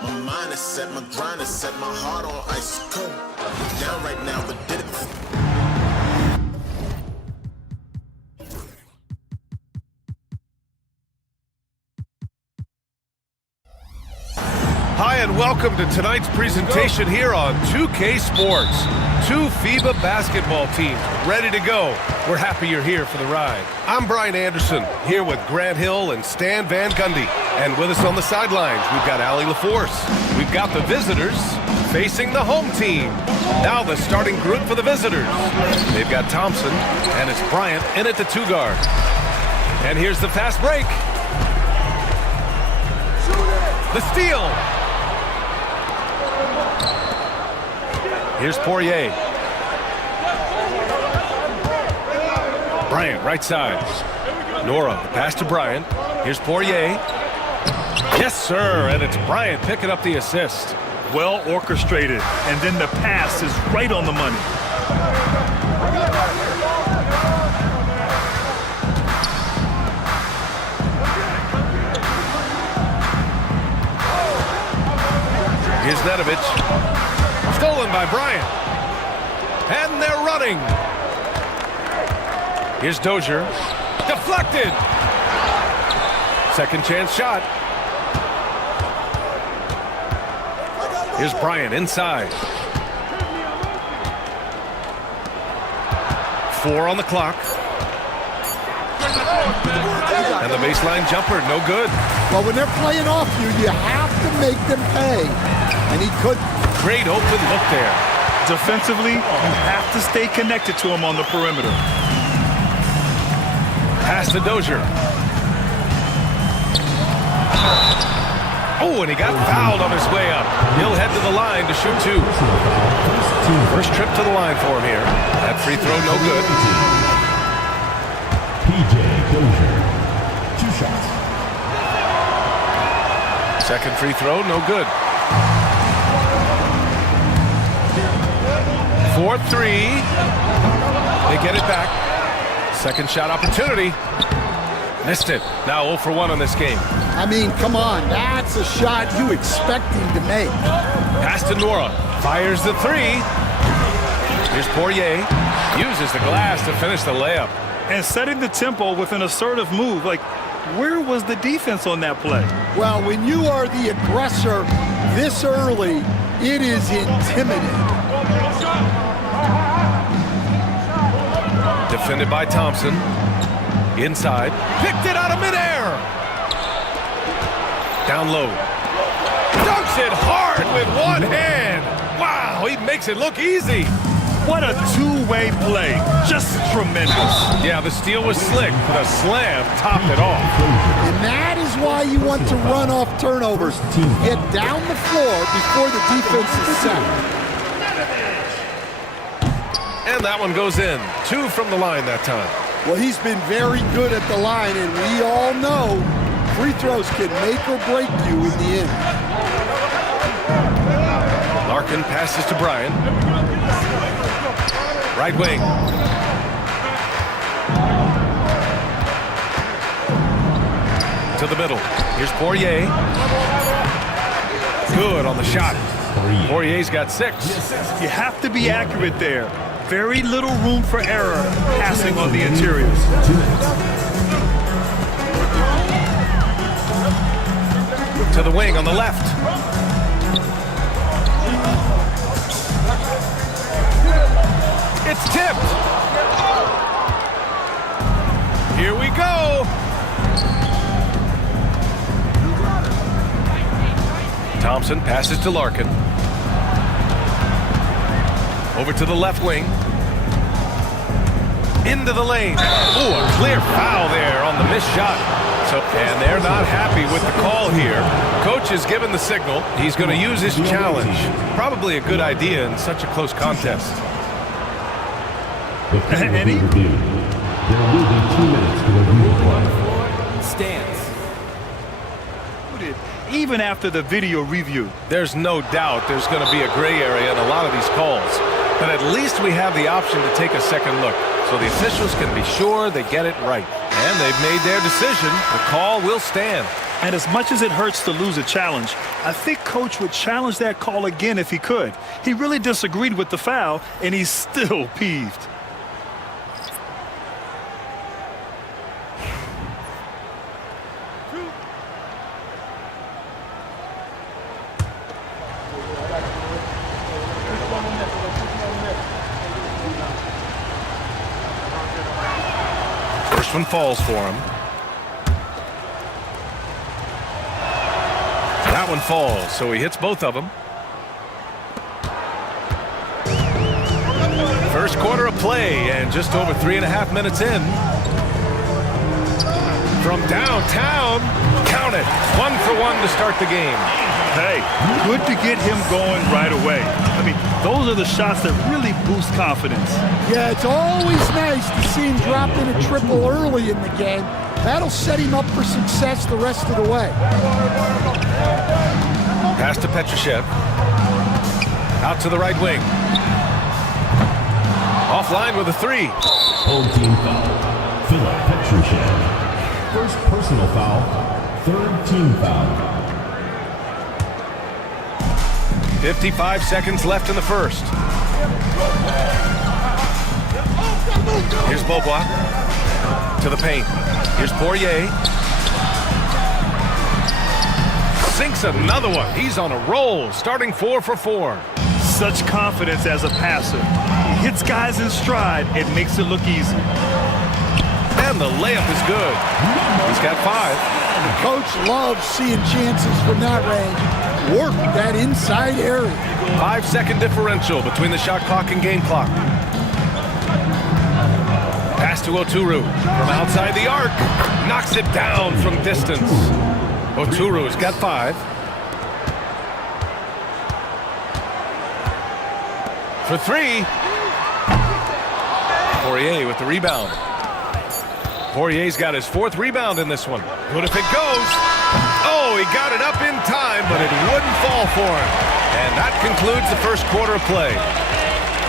My mind is set, my grind is set, my heart on ice cold. Down right now, but did it. Hi, and welcome to tonight's presentation here on 2K Sports. Two FIBA basketball teams ready to go. We're happy you're here for the ride. I'm Brian Anderson, here with Grant Hill and Stan Van Gundy. And with us on the sidelines, we've got Allie LaForce. We've got the visitors facing the home team. Now the starting group for the visitors. They've got Thompson, and it's Bryant in at the 2 guard. And here's the fast break. The steal. Here's Poirier. Bryant, right side. Nora, the pass to Bryant. Here's Poirier. Yes, sir, and it's Bryant picking up the assist. Well orchestrated, and then the pass is right on the money. Here's Nedovic. Stolen by Bryant. And they're running. Here's Dozier. Deflected. Second chance shot. Here's Bryant inside. 4 on the clock. And the baseline jumper, no good. Well, when they're playing off you, you have to make them pay. And he couldn't. Great open look there. Defensively, you have to stay connected to him on the perimeter. Pass to Dozier. Oh, and he got fouled on his way up. He'll head to the line to shoot 2. First trip to the line for him here. That free throw, no good. PJ Dozier, 2 shots. Second free throw, no good. 4-3. They get it back. Second shot opportunity. Missed it. Now 0 for 1 on this game. I mean, come on. That's a shot you expect him to make. Pass to Nora. Fires the 3. Here's Poirier. Uses the glass to finish the layup. And setting the tempo with an assertive move. Like, where was the defense on that play? Well, when you are the aggressor this early, it is intimidating. Defended by Thompson. Inside. Picked it out of midair. Down low. Dunks it hard with one hand. Wow, he makes it look easy. What a two-way play. Just tremendous. Yeah, the steal was slick. The slam topped it off. And that is why you want to run off turnovers. Get down the floor before the defense is set. And that one goes in. 2 from the line that time. Well, he's been very good at the line, and we all know free throws can make or break you in the end. Larkin passes to Bryant. Right wing. To the middle. Here's Poirier. Good on the shot. Poirier's got 6. You have to be accurate there. Very little room for error passing on the interiors. To the wing on the left. It's tipped. Here we go. Thompson passes to Larkin. Over to the left wing. Into the lane. Oh, a clear foul there on the missed shot. And they're not happy with the call here. Coach has given the signal. He's going to use his challenge. Probably a good idea in such a close contest. Any? There will be 2 minutes to review the play. Stands. Even after the video review. There's no doubt there's going to be a gray area in a lot of these calls. But at least we have the option to take a second look, so the officials can be sure they get it right. And they've made their decision. The call will stand. And as much as it hurts to lose a challenge, I think Coach would challenge that call again if he could. He really disagreed with the foul, and he's still peeved. First one falls for him. That one falls, so he hits both of them. First quarter of play, and just over 3.5 minutes in. From downtown, count it. 1 for 1 to start the game. Hey, good to get him going right away. I mean, those are the shots that really boost confidence. Yeah, it's always nice to see him drop in a triple early in the game. That'll set him up for success the rest of the way. Pass to Petrushev. Out to the right wing. Offline with a 3. Home team foul. Philip Petrushev. First personal foul. Third team foul. 55 seconds left in the first. Here's Beaubois to the paint. Here's Poirier. Sinks another one. He's on a roll, starting 4 for 4. Such confidence as a passer. He hits guys in stride and makes it look easy. And the layup is good. He's got 5. Coach loves seeing chances from that range. Work that inside area. 5-second differential between the shot clock and game clock. Pass to Oturu from outside the arc. Knocks it down from distance. Oturu's got 5. For 3. Poirier with the rebound. Poirier's got his 4th rebound in this one. What if it goes? Oh, he got it up in time, but it wouldn't fall for him. And that concludes the first quarter of play.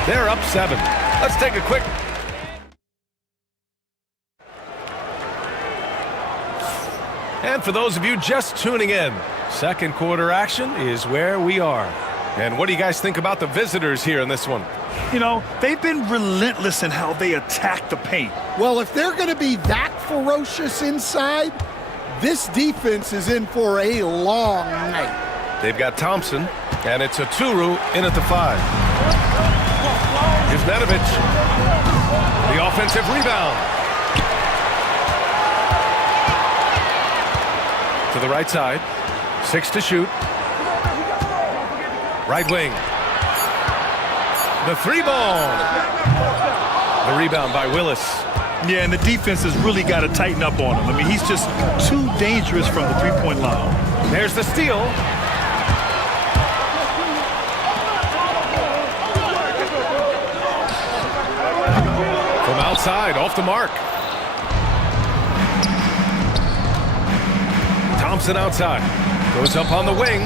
They're up 7. Let's take a quick... And for those of you just tuning in, second quarter action is where we are. And what do you guys think about the visitors here in this one? You know, they've been relentless in how they attack the paint. Well, if they're going to be that ferocious inside, this defense is in for a long night. They've got Thompson, and it's Oturu in at the 5. Here's Nedovic. The offensive rebound. To the right side. 6 to shoot. Right wing. The 3-ball. The rebound by Willis. Yeah, and the defense has really got to tighten up on him. I mean, he's just too dangerous from the three-point line. There's the steal. From outside, off the mark. Thompson outside. Goes up on the wing.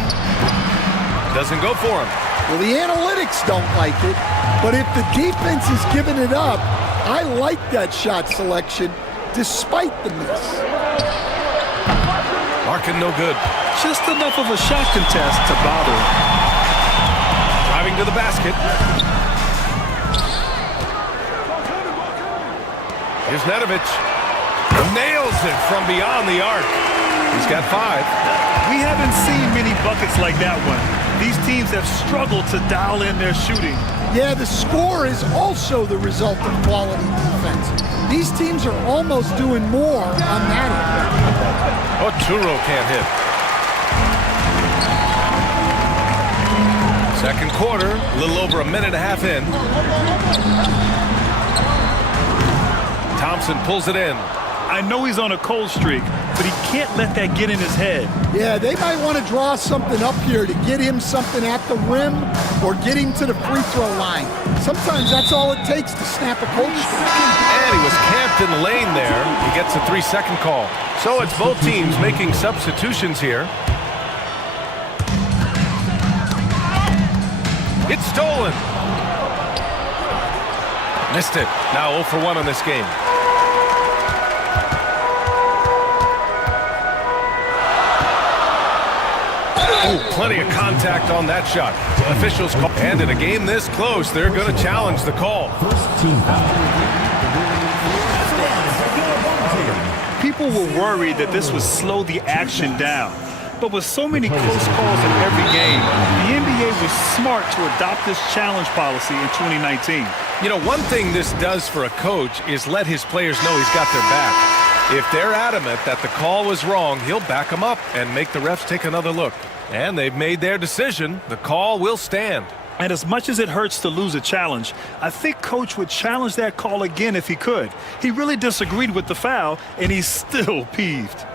Doesn't go for him. Well, the analytics don't like it, but if the defense is giving it up, I like that shot selection despite the miss. Larkin no good. Just enough of a shot contest to bother him. Driving to the basket. Here's Nedovic. Nails it from beyond the arc. He's got 5. We haven't seen many buckets like that one. These teams have struggled to dial in their shooting. Yeah, the score is also the result of quality defense. These teams are almost doing more on that end. Oturu can't hit. Second quarter, a little over 1.5 minutes in. Thompson pulls it in. I know he's on a cold streak, but he can't let that get in his head. Yeah, they might want to draw something up here to get him something at the rim or get him to the free throw line. Sometimes that's all it takes to snap a cold streak. And he was camped in the lane there. He gets a 3-second call. So it's both teams making substitutions here. It's stolen. Missed it. Now 0 for 1 on this game. Ooh, plenty of contact on that shot. Officials call. And in a game this close, they're going to challenge the call. First team foul. People were worried that this would slow the action down. But with so many close calls in every game, the NBA was smart to adopt this challenge policy in 2019. You know, one thing this does for a coach is let his players know he's got their back. If they're adamant that the call was wrong, he'll back them up and make the refs take another look. And they've made their decision. The call will stand. And as much as it hurts to lose a challenge, I think Coach would challenge that call again if he could. He really disagreed with the foul, and he's still peeved.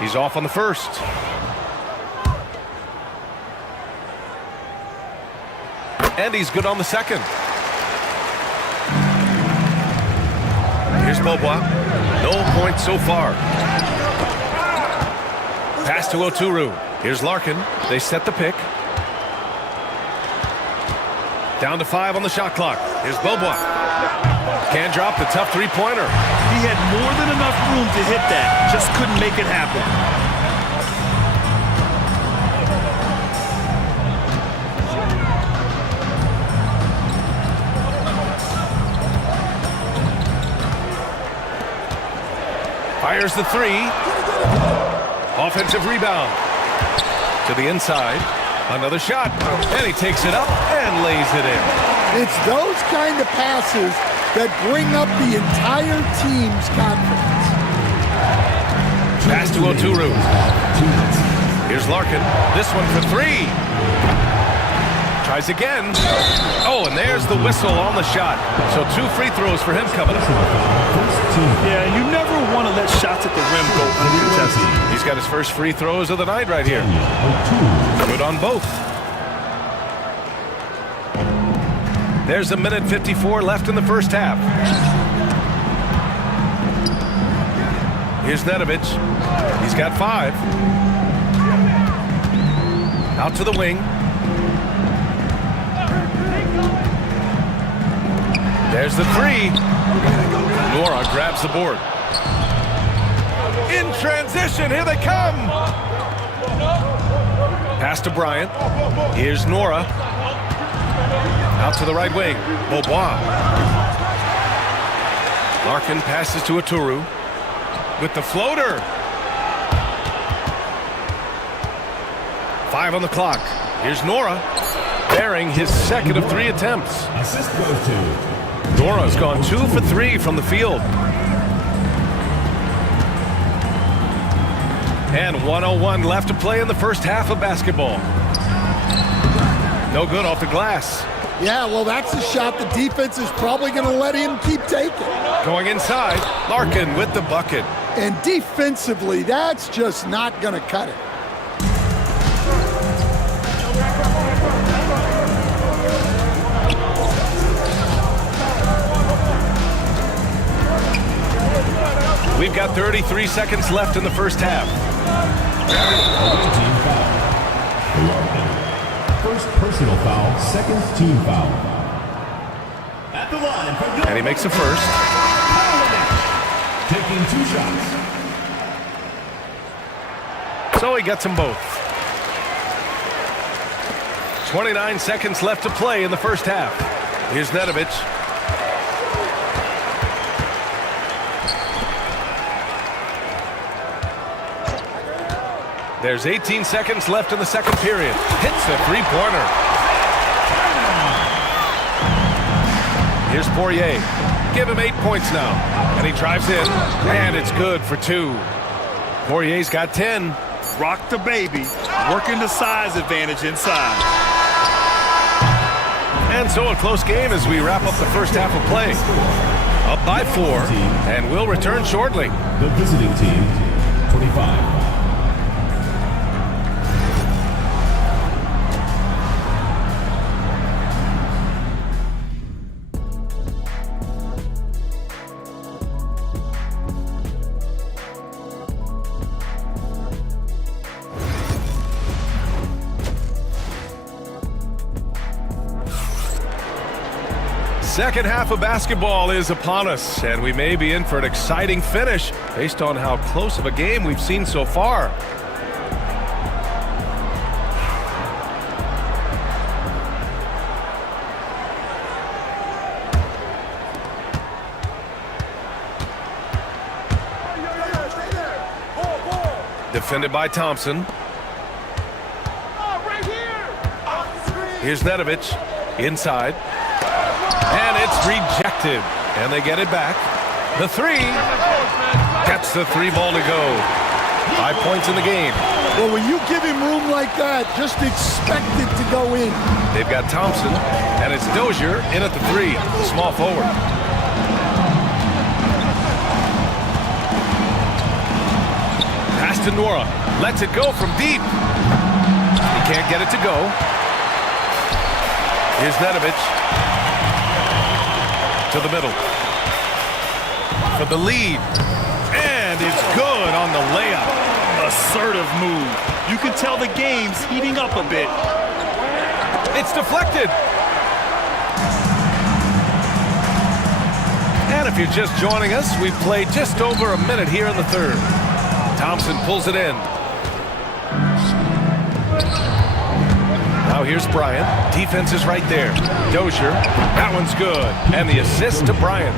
He's off on the first. And he's good on the second. Here's Bobois. No points so far. Pass to Oturu. Here's Larkin. They set the pick. Down to 5 on the shot clock. Here's Bobois. Can't drop the tough three-pointer. He had more than enough room to hit that. Just couldn't make it happen. Fires the three. Offensive rebound. To the inside. Another shot. And he takes it up and lays it in. It's those kind of passes that bring up the entire team's confidence. Pass to Oturu. Here's Larkin. This one for three. Tries again. Oh, and there's the whistle on the shot. So 2 free throws for him coming up. Yeah, you never want to let shots at the rim go uncontested. He's got his first free throws of the night right here. Good on both. There's 1:54 left in the first half. Here's Nedovic. He's got 5. Out to the wing. There's the three. Nora grabs the board. In transition, here they come. Pass to Bryant. Here's Nora. Out to the right wing. Bobois. Larkin passes to Oturu. With the floater. 5 on the clock. Here's Nora. Bearing his second of 3 attempts. Assist goes to Nora's gone 2 for 3 from the field. And 1:01 left to play in the first half of basketball. No good off the glass. Yeah, well, that's a shot the defense is probably going to let him keep taking. Going inside, Larkin with the bucket. And defensively, that's just not going to cut it. We've got 33 seconds left in the first half. team foul. First personal foul, second team foul. At the line for And he makes the first. taking 2 shots. So he gets them both. 29 seconds left to play in the first half. Here's Nedovic. There's 18 seconds left in the second period. Hits the three-pointer. Here's Poirier. Give him 8 points now. And he drives in. And it's good for 2. Poirier's got 10. Rock the baby. Working the size advantage inside. And so a close game as we wrap up the first half of play. Up by 4. And we'll return shortly. The visiting team, 25. Second half of basketball is upon us, and we may be in for an exciting finish based on how close of a game we've seen so far. Defended by Thompson. Here's Nedovic inside. And it's rejected. And they get it back. The three. Gets the three ball to go. 5 points in the game. Well, when you give him room like that, just expect it to go in. They've got Thompson. And it's Dozier in at the three. Small forward. Pass to Nora. Lets it go from deep. He can't get it to go. Here's Nedovic. To the middle. For the lead. And it's good on the layup. Assertive move. You can tell the game's heating up a bit. It's deflected. And if you're just joining us, we've played just over a minute here in the third. Thompson pulls it in. Now here's Bryant. Defense is right there. Dozier. That one's good. And the assist to Bryant.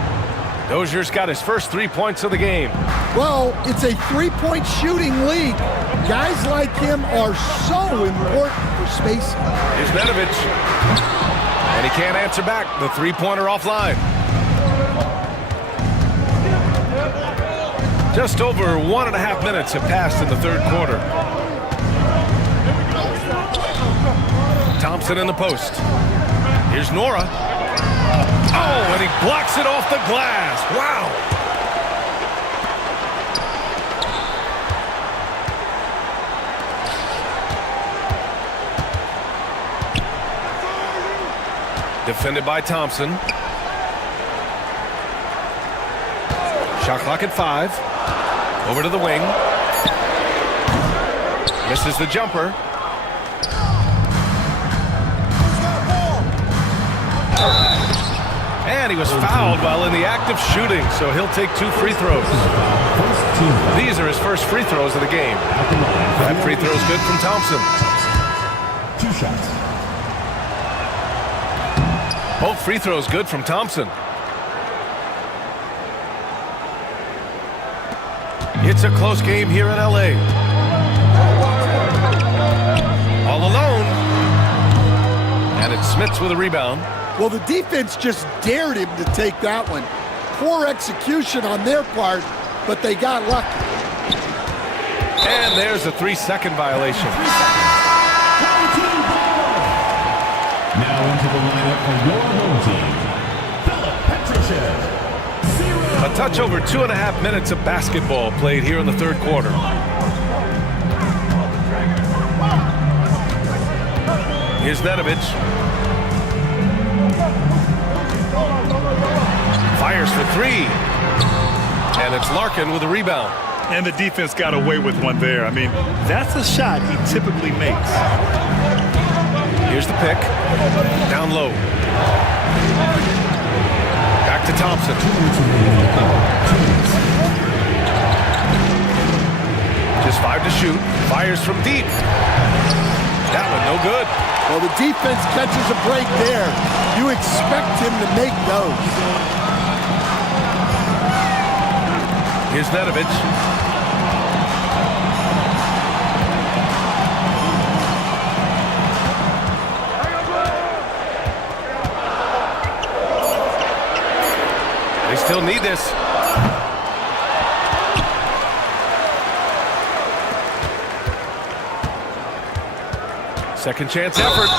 Dozier's got his first 3 points of the game. Well, it's a three-point shooting league. Guys like him are so important for spacing. Here's Nedovic. And he can't answer back. The three-pointer offline. Just over 1.5 minutes have passed in the third quarter. Thompson in the post. Here's Nora. Oh, and he blocks it off the glass. Wow. Defended by Thompson. Shot clock at 5. Over to the wing. Misses the jumper. And he was fouled while in the act of shooting, so he'll take 2 free throws. These are his first free throws of the game. That free throw is good from Thompson. 2 shots. Both free throws good from Thompson. It's a close game here in LA. All alone. And it's Smits with a rebound. Well, the defense just dared him to take that one. Poor execution on their part, but they got lucky. And there's a 3-second violation. Now into the lineup for your home team, Philip Petrusev. A touch over 2.5 minutes of basketball played here in the third quarter. Here's Nedovic. Fires for 3. And it's Larkin with a rebound. And the defense got away with one there. I mean, that's a shot he typically makes. Here's the pick. Down low. Back to Thompson. Just 5 to shoot. Fires from deep. That one no good. Well, the defense catches a break there. You expect him to make those. Here's Nedovic. They still need this. Second chance effort.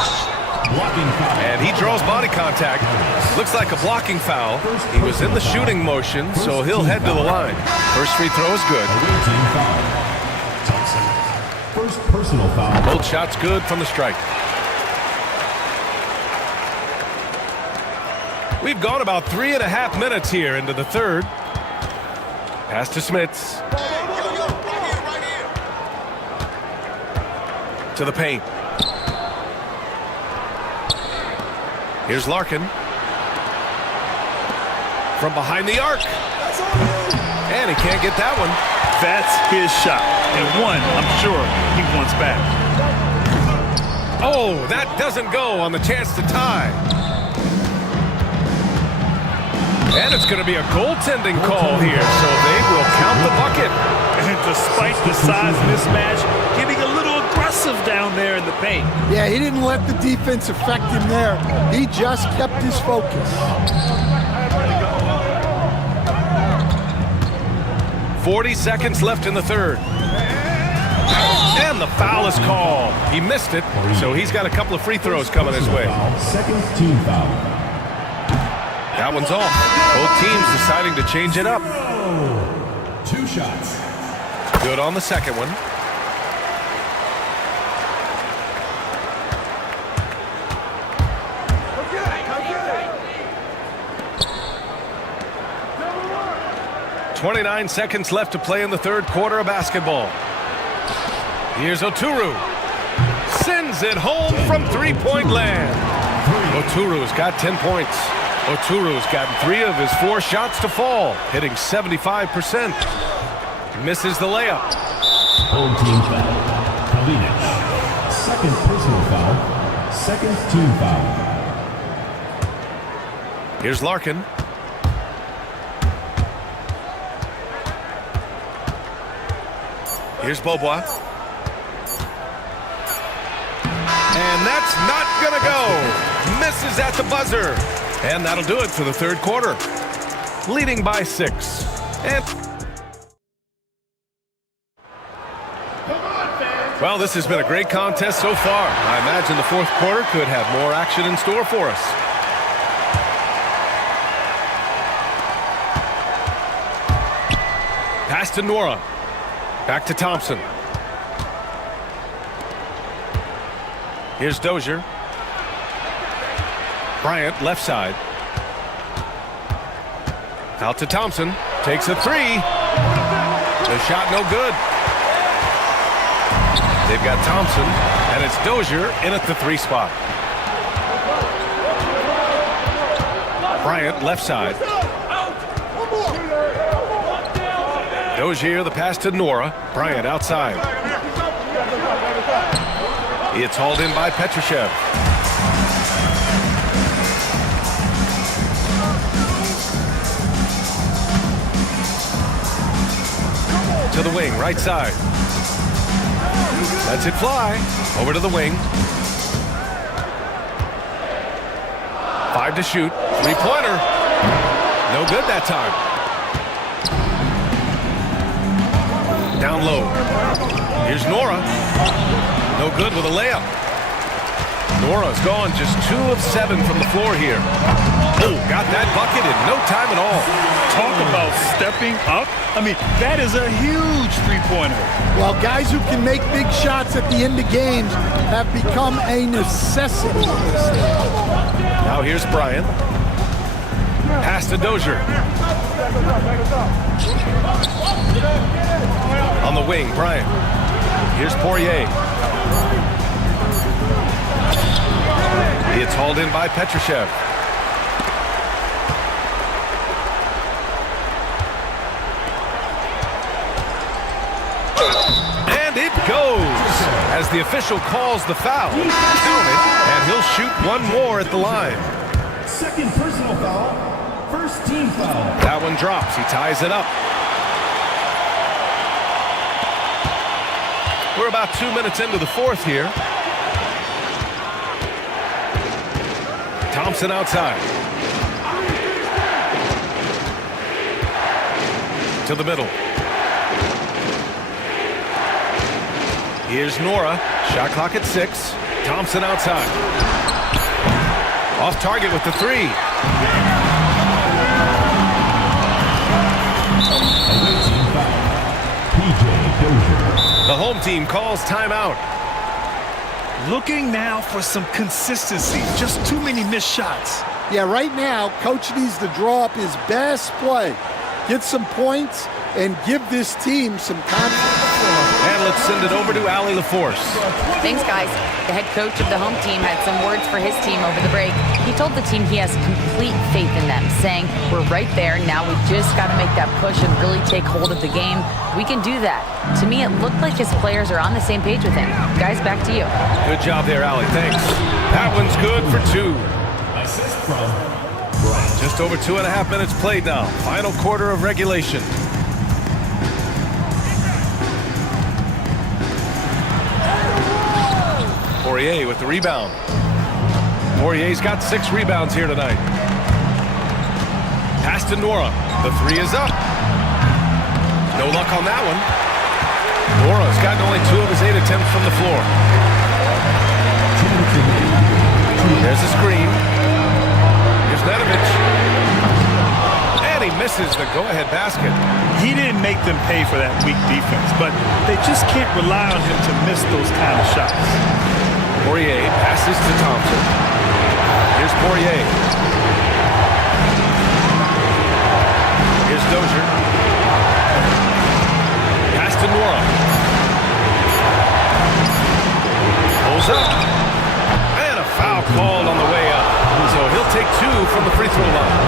And he draws body contact. Looks like a blocking foul. He was in the shooting motion, so he'll head to the line. First free throw is good. First personal foul. Both shots good from the strike. We've gone about 3.5 minutes here into the third. Pass to Smits. To the paint. from behind the arc. And he can't get that one. That's his shot, and one I'm sure he wants back. Oh, that doesn't go on the chance to tie. And it's going to be a goaltending call here, so they will count the bucket. And despite the size mismatch, getting a little aggressive down there in the paint. Yeah, he didn't let the defense affect him there. He just kept his focus. 40 seconds left in the third. And the foul is called. He missed it, so he's got a couple of free throws coming his way. Second team foul. That one's off. Both teams deciding to change it up. 2 shots. Good on the second one. .29 seconds left to play in the third quarter of basketball. Here's Oturu. Sends it home from three-point land. Oturu's got 10 points. Oturu's gotten 3 of his 4 shots to fall, hitting 75%. Misses the layup. Home team foul. Kalinic. Second personal foul. Second team foul. Here's Larkin. Here's Beaubois. And that's not going to go. Misses at the buzzer. And that'll do it for the third quarter. Leading by 6. And well, this has been a great contest so far. I imagine the fourth quarter could have more action in store for us. Pass to Nora. Back to Thompson. Here's Dozier. Bryant, left side. Out to Thompson. Takes a 3. The shot no good. They've got Thompson, and it's Dozier in at the 3 spot. Bryant, left side. Dozier, the pass to Nora. Bryant outside. It's hauled in by Petrushev. To the wing, right side. Lets it fly. Over to the wing. 5 to shoot. 3-pointer. No good that time. Down low. Here's Nora. No good with a layup. Nora's gone just 2 of 7 from the floor here. Oh, got that bucket in no time at all. Talk about stepping up. I mean, that is a huge three-pointer. Well, guys who can make big shots at the end of games have become a necessity. Now here's Bryant. Pass to Dozier. On the wing, Bryant. Here's Poirier. It's hauled in by Petrushev. And it goes as the official calls the foul. Count it, and he'll shoot 1 more at the line. Second personal foul. First team foul. That one drops. He ties it up. We're about 2 minutes into the fourth here. Thompson outside. To the middle. Here's Nora. Shot clock at 6. Thompson outside. Off target with the 3. The home team calls timeout. Looking now for some consistency. Just too many missed shots. Yeah, right now, Coach needs to draw up his best play, get some points, and give this team some confidence. And let's send it over to Allie LaForce. Thanks, guys. The head coach of the home team had some words for his team over the break. He told the team he has complete faith in them, saying, we're right there. Now we just got to make that push and really take hold of the game. We can do that. To me, it looked like his players are on the same page with him. Guys, back to you. Good job there, Allie. Thanks. That one's good for 2. Assist from Just over 2.5 minutes played now. Final quarter of regulation. Poirier with the rebound. Poirier's got 6 rebounds here tonight. Pass to Nora. The 3 is up. No luck on that one. Nora's gotten only 2 of his 8 attempts from the floor. There's a screen. Here's Nedovic. And he misses the go-ahead basket. He didn't make them pay for that weak defense, but they just can't rely on him to miss those kind of shots. Poirier passes to Thompson. Here's Poirier. Here's Dozier. Pass to Nora. Pulls up. And a foul called on the way up. So he'll take 2 from the free throw line.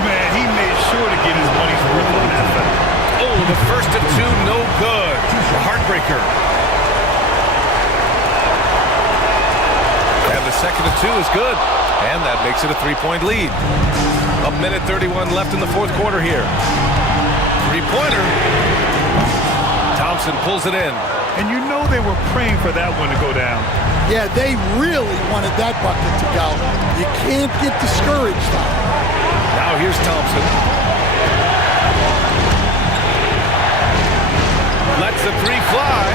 Man, he made sure to get his money's worth on that foul. Oh, the first of 2, no good. The heartbreaker. And the second of 2 is good. And that makes it a 3-point lead. A minute 31 left in the fourth quarter here. 3-pointer. Thompson pulls it in. And you know they were praying for that one to go down. Yeah, they really wanted that bucket to go. You can't get discouraged, though. Now here's Thompson. Lets the 3 fly.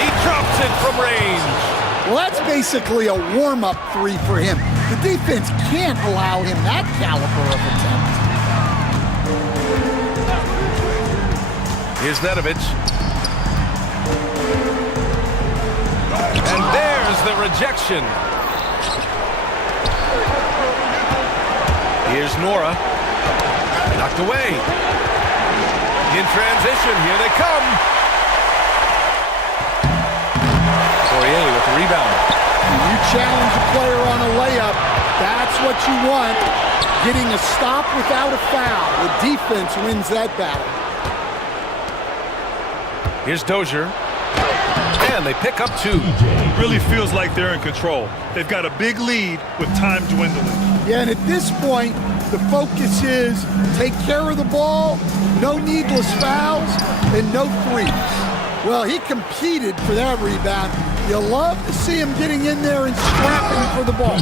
He drops it from range. Well, that's basically a warm-up 3 for him. The defense can't allow him that caliber of attempt. Here's Nedovic. And there's the rejection. Here's Nora. Knocked away. In transition, here they come. Poirier with the rebound. You challenge a player on a layup, that's what you want. Getting a stop without a foul. The defense wins that battle. Here's Dozier. And they pick up 2. Really feels like they're in control. They've got a big lead with time dwindling. Yeah, and at this point, the focus is take care of the ball, no needless fouls, and no threes. Well, he competed for that rebound. You love to see him getting in there and scrapping for the ball.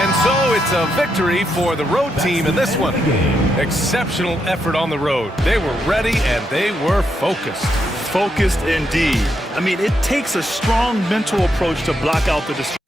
And so it's a victory for the road team in this one. Exceptional effort on the road. They were ready and they were focused. Focused indeed. I mean, it takes a strong mental approach to block out the distraction.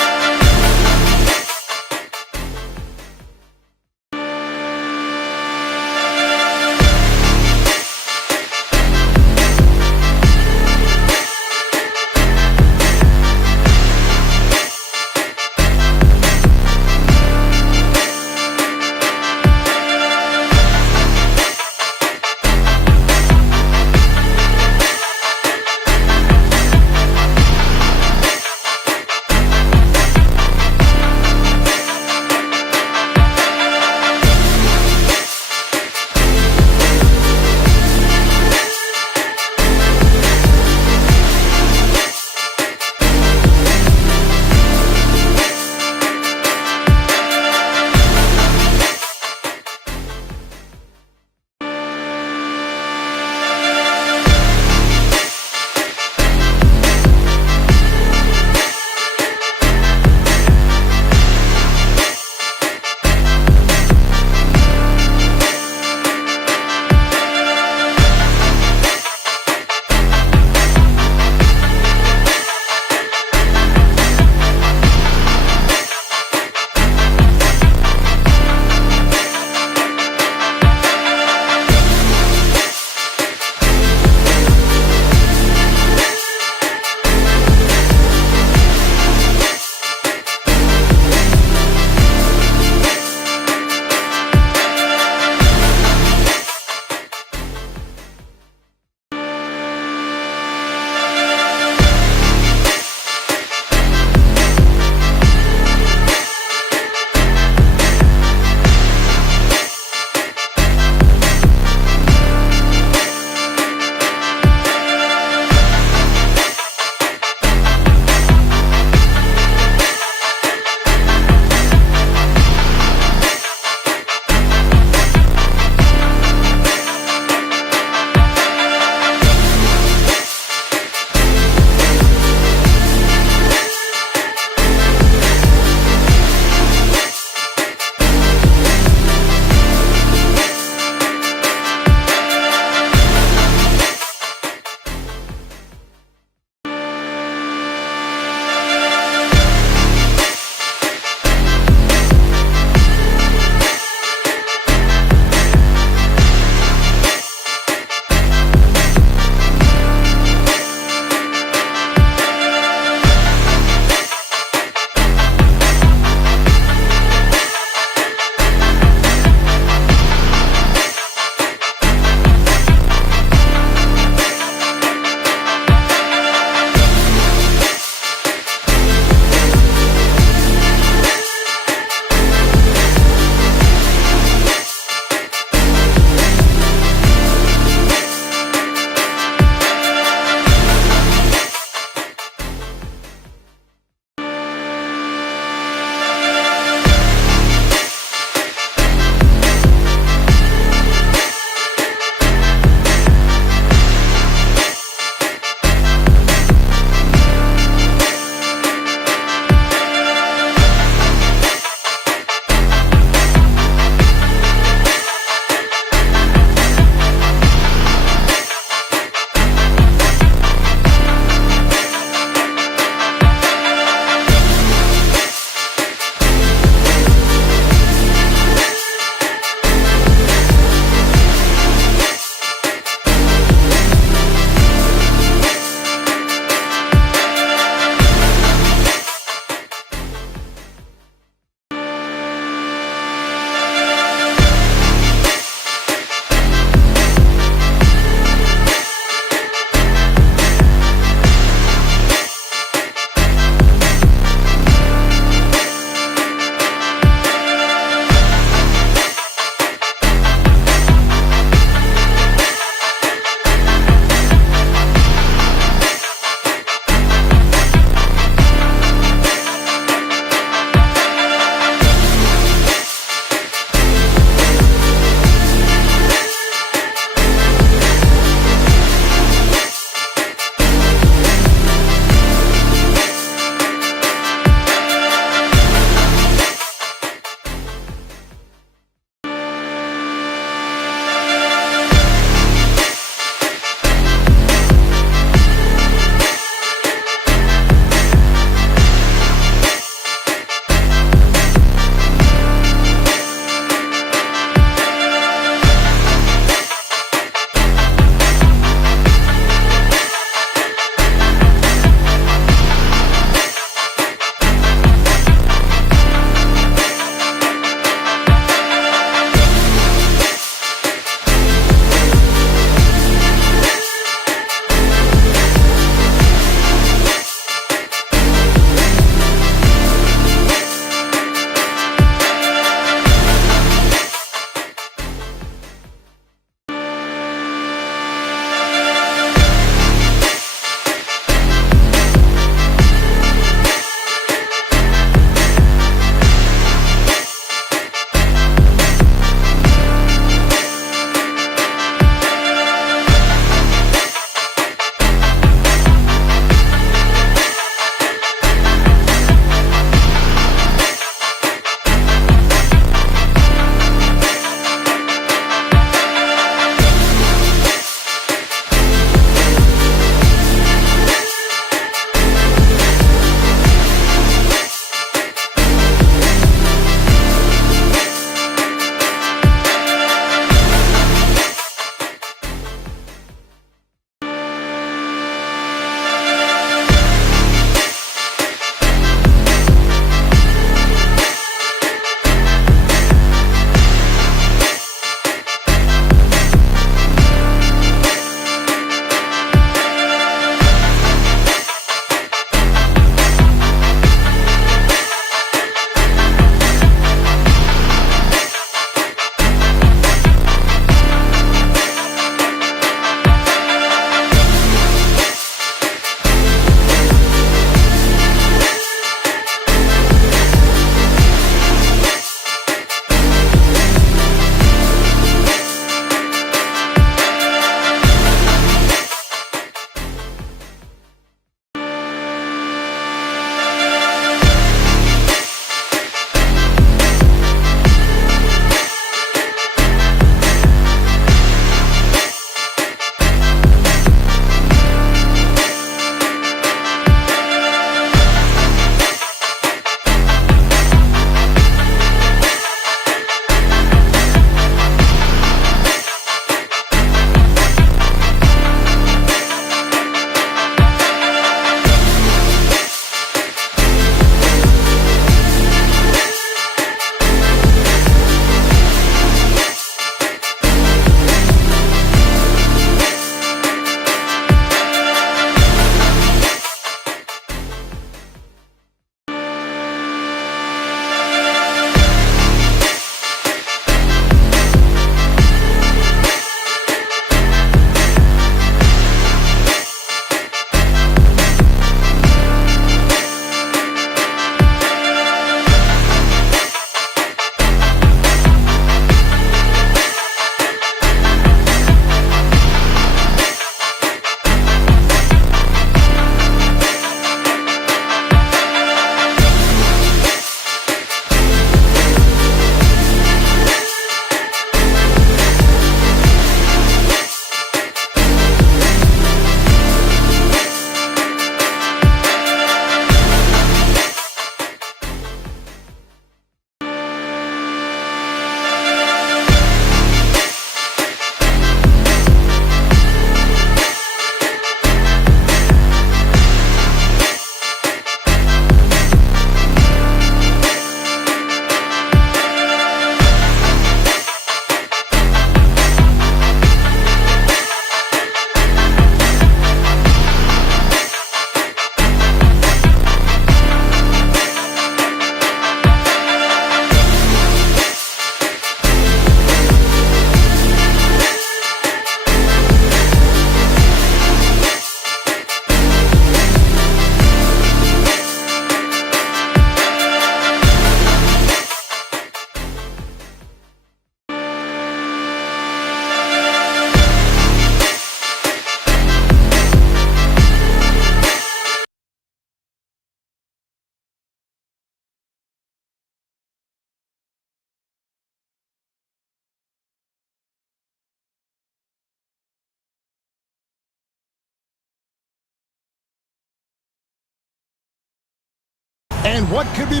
And what could be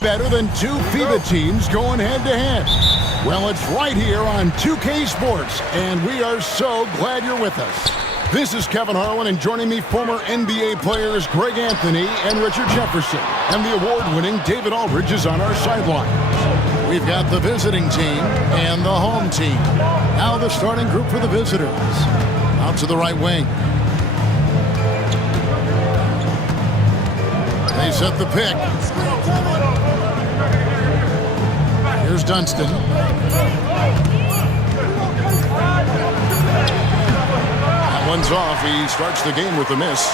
better than two FIBA teams going head-to-head? Well, it's right here on 2K Sports, and we are so glad you're with us. This is Kevin Harlan, and joining me, former NBA players Greg Anthony and Richard Jefferson, and the award-winning David Aldridge is on our sideline. We've got the visiting team and the home team. Now the starting group for the visitors. Out to the right wing. They set the pick. Here's Dunston. That one's off. He starts the game with a miss.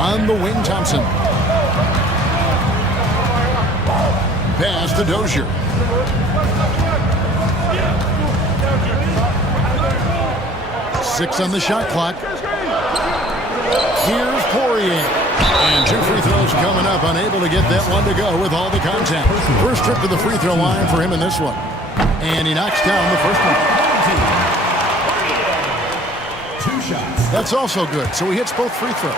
On the wing, Thompson. Pass to Dozier. Six on the shot clock. Here's Poirier. And two free throws coming up. Unable to get that one to go with all the contact. First trip to the free throw line for him in this one. And he knocks down the first one. 2 shots. That's also good. So he hits both free throws.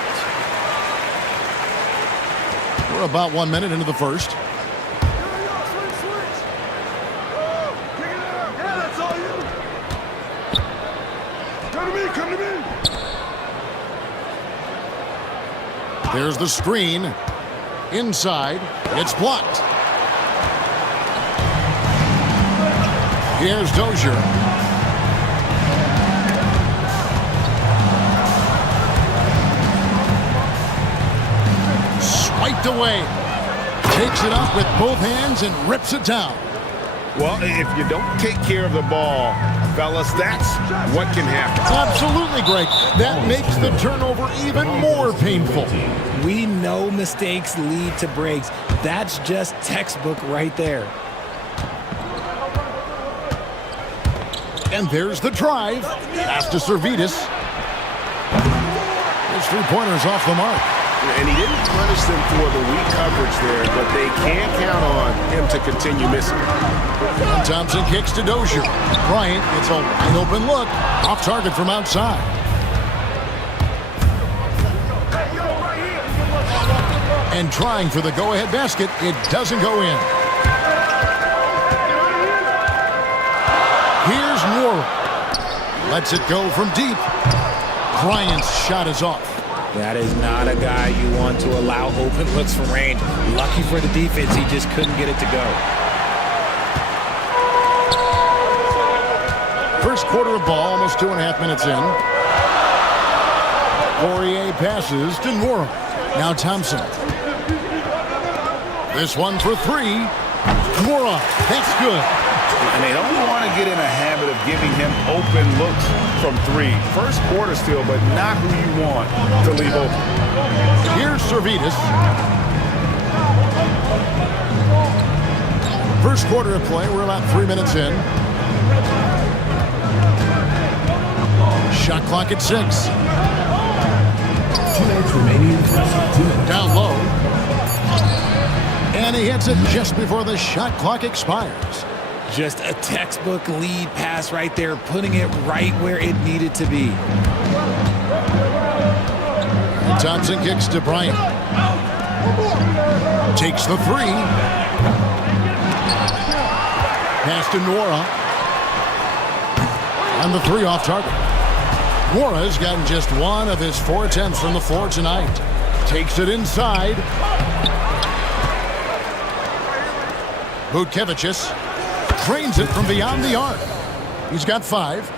We're about 1 minute into the first. There's the screen. Inside. It's blocked. Here's Dozier. Swiped away. Takes it up with both hands and rips it down. Well, if you don't take care of the ball, fellas, that's what can happen. Absolutely, Greg. That makes the turnover even more painful. We know mistakes lead to breaks. That's just textbook right there. And there's the drive. Pass to Servetus. His three-pointers off the mark. And he didn't punish them for the weak coverage there, but they can't count on him to continue missing. And Thompson kicks to Dozier. Bryant gets a wide open look. Off target from outside. And trying for the go-ahead basket. It doesn't go in. Here's Nora. Lets it go from deep. Bryant's shot is off. That is not a guy you want to allow open looks from range. Lucky for the defense, he just couldn't get it to go. First quarter of ball, almost 2.5 minutes in. Poirier passes to Nora. Now Thompson. This one for three. Nora, that's good. And they don't want to get in a habit of giving him open looks from three. First quarter still, but not who you want to leave open. Here's Servetus. First quarter of play, we're about 3 minutes in. Shot clock at 6. 2 minutes remaining. Down low. And he hits it just before the shot clock expires. Just a textbook lead pass right there, putting it right where it needed to be. And Thompson kicks to Bryant. Takes the three. Pass to Nora. And the three off target. Nora's gotten just one of his 4 attempts from the floor tonight. Takes it inside. Butkevicius trains it from beyond the arc. He's got 5.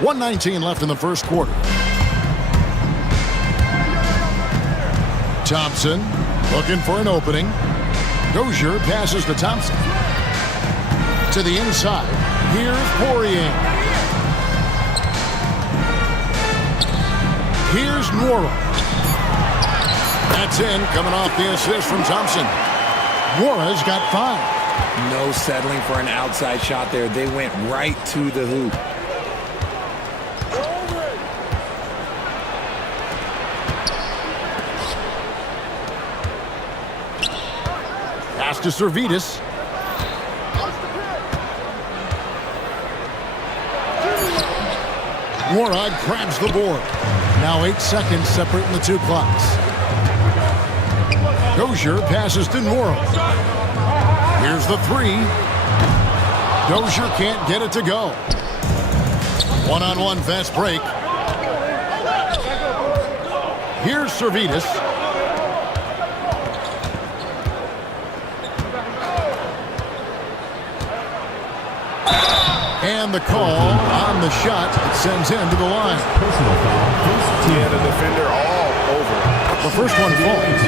1:19 left in the first quarter. Thompson looking for an opening. Dozier passes to Thompson. To the inside. Here's Poirier. Here's Nora. That's in, coming off the assist from Thompson. Nora's got 5. No settling for an outside shot there. They went right to the hoop. Pass to Servetus. Warrod grabs the board. Now 8 seconds separating the two clocks. Dozier passes to Norrell. Here's the 3. Dozier can't get it to go. One-on-one fast break. Here's Servetus. And the call on the shot sends him to the line. Personal foul. First team. Yeah, the defender all over. The first one falls.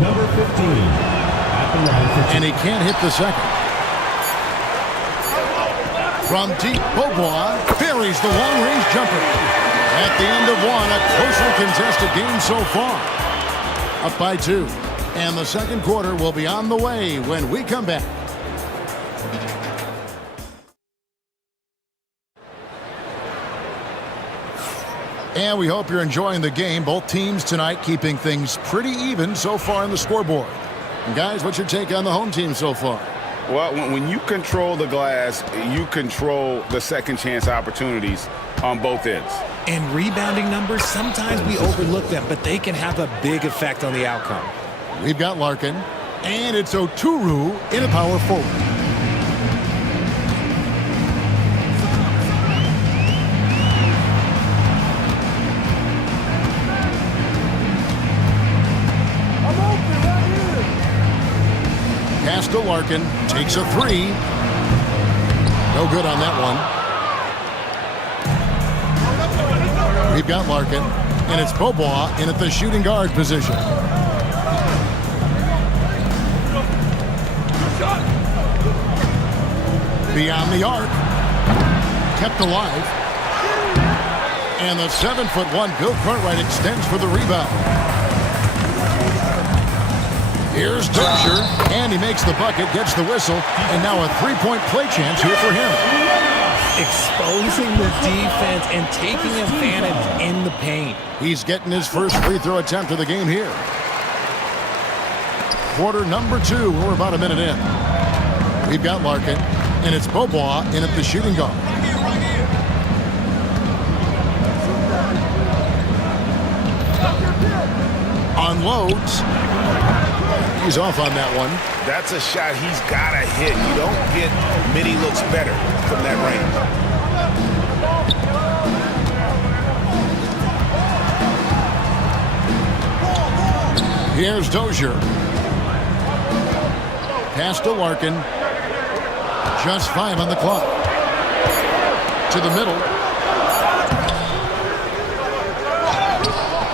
Number 15 at the line for And he can't hit the second. From deep, Beaubois buries the long-range jumper. At the end of one, a closely contested game so far. Up by 2. And the second quarter will be on the way when we come back. And we hope you're enjoying the game. Both teams tonight keeping things pretty even so far on the scoreboard. And guys, what's your take on the home team so far? Well, when you control the glass, you control the second chance opportunities on both ends. And rebounding numbers, sometimes we overlook them, but they can have a big effect on the outcome. We've got Larkin, and it's Oturu in a power forward. Pass to Larkin, takes a 3. No good on that one. We've got Larkin, and it's Beaubois in at the shooting guard position. Beyond the arc. Kept alive. And the 7'1" Bill Cartwright extends for the rebound. Here's Dozier, and he makes the bucket, gets the whistle, and now a three-point play chance here for him. Exposing the defense and taking advantage in the paint. He's getting his first free throw attempt of the game here. Quarter number 2, we're about a minute in. We've got Larkin, and it's Beaubois in at the shooting guard. Unloads. He's off on that one. That's a shot he's got to hit. You don't get many looks better from that range. Here's Dozier. Pass to Larkin. Just 5 on the clock. To the middle.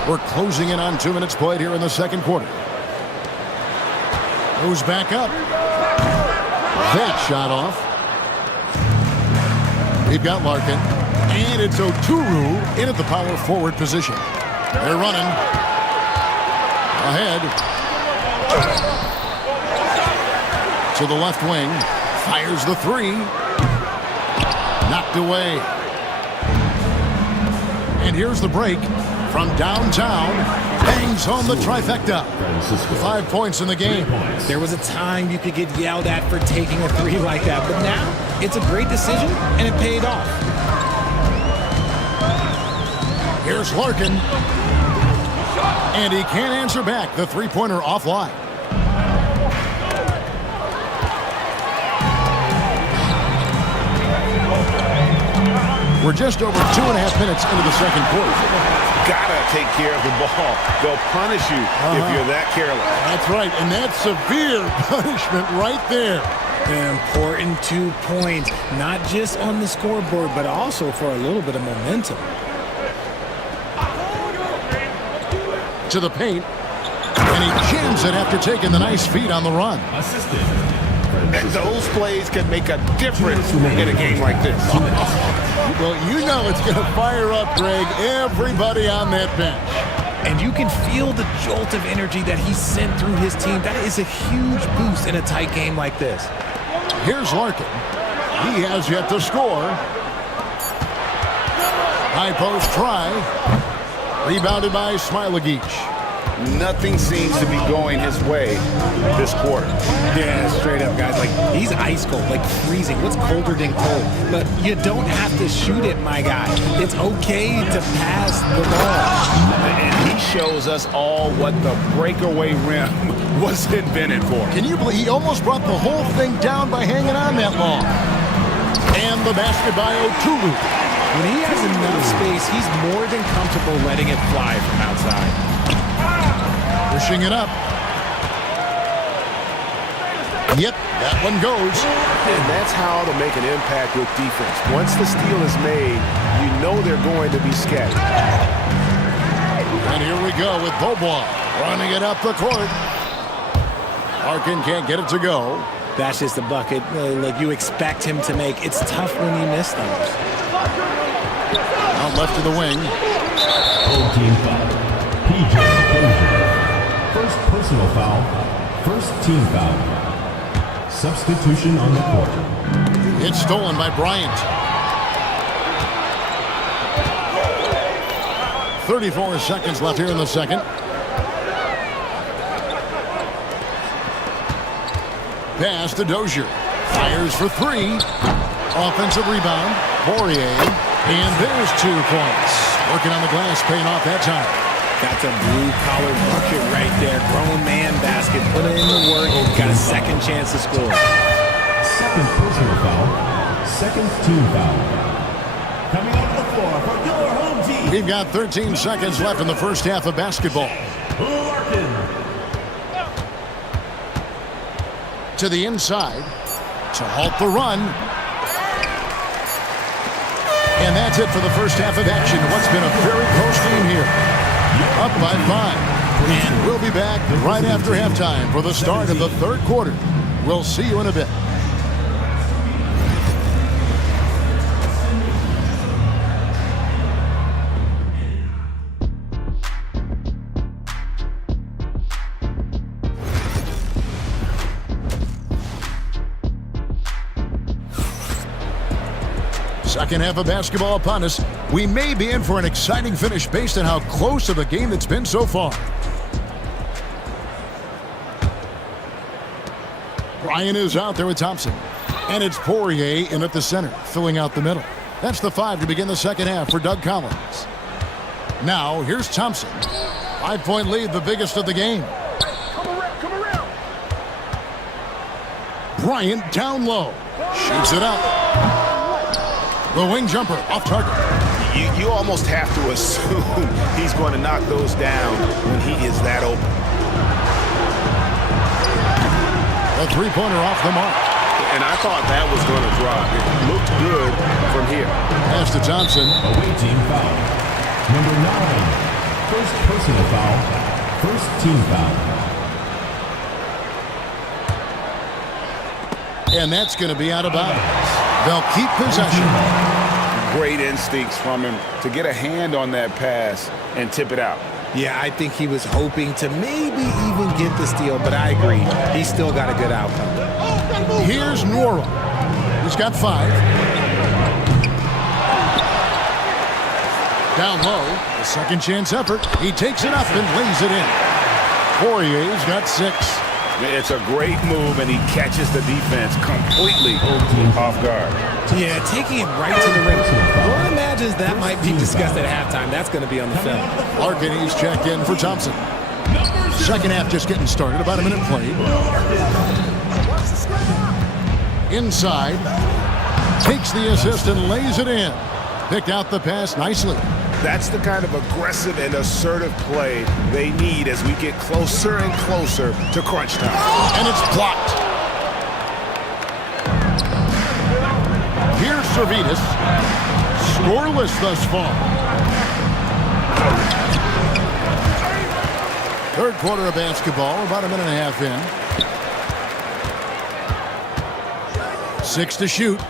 We're closing in on 2 minutes played here in the second quarter. Goes back up. That shot off. We've got Larkin. And it's Oturu in at the power forward position. They're running. Ahead. To the left wing. Fires the 3. Knocked away. And here's the break. From downtown, bangs home the trifecta. 5 points in the game. There was a time you could get yelled at for taking a 3 like that, but now it's a great decision, and it paid off. Here's Larkin. And he can't answer back. The three-pointer offline. We're just over 2.5 minutes into the second quarter. Gotta take care of the ball. They'll punish you if you're that careless. That's right, and that's severe punishment right there. An important 2 points, not just on the scoreboard, but also for a little bit of momentum. To the paint, and he jams it after taking the nice feed on the run. And those plays can make a difference in a game like this. Well, you know it's going to fire up, Greg, everybody on that bench. And you can feel the jolt of energy that he sent through his team. That is a huge boost in a tight game like this. Here's Larkin. He has yet to score. High post try. Rebounded by Smailagic. nothing seems to be going his way this quarter. Yeah, straight up, guys. Like, he's ice cold, like freezing. What's colder than cold? But you don't have to shoot it, my guy. It's okay to pass the ball. And he shows us all what the breakaway rim was invented for. Can you believe he almost brought the whole thing down by hanging on that long? And the basket by Otulu. When he has enough space, he's more than comfortable letting it fly from outside. Pushing it up. Yep, that one goes. And that's how to make an impact with defense. Once the steal is made, you know they're going to be scattered. And here we go with Bobois running it up the court. Larkin can't get it to go. That's just a bucket like you expect him to make. It's tough when you miss those. Out left to the wing. Old team foul. PJ Dozier. First personal foul. First team foul. Substitution on the court. It's stolen by Bryant. 34 seconds left here in the second. Pass to Dozier. Fires for three. Offensive rebound. Poirier. And there's 2 points. Working on the glass, paying off that time. That's a blue-collar bucket right there. Grown man basket. Put in the work. Got a second chance to score. Second personal foul. Second team foul. Coming off the floor for your home team. We've got 13 seconds left in the first half of basketball. Larkin. To the inside to halt the run. And that's it for the first half of action. What's been a very close game here. Up by 5. And we'll be back right after halftime for the start of the third quarter. We'll see you in a bit. Second half of basketball upon us. We may be in for an exciting finish based on how close of a game it's been so far. Ryan is out there with Thompson. And it's Poirier in at the center, filling out the middle. That's the 5 to begin the second half for Doug Collins. Now, here's Thompson. 5-point lead, the biggest of the game. Come around. Bryant down low. Shoots it up. The wing jumper off target. You almost have to assume he's going to knock those down when he is that open. A three-pointer off the mark. And I thought that was going to drop. It looked good from here. Pass to Thompson. Away team foul. Number 9. First personal foul. First team foul. And that's going to be out of bounds. They'll keep possession. Great instincts from him to get a hand on that pass and tip it out. Yeah, I think he was hoping to maybe even get the steal, but I agree. He's still got a good outcome. Here's Nora. He's got 5. Down low, a second chance effort. He takes it up and lays it in. Poirier's got 6. It's a great move, and he catches the defense completely off guard. Yeah, taking it right to the rim. One imagines that might be discussed at halftime. That's going to be on the film. Larkin, he's checked in for Thompson. Second half just getting started, about a minute played. Inside, takes the assist and lays it in. Picked out the pass nicely. That's the kind of aggressive and assertive play they need as we get closer and closer to crunch time. And it's blocked. Here's Servetus. Scoreless thus far. Third quarter of basketball, about a minute and a half in. 6 to shoot.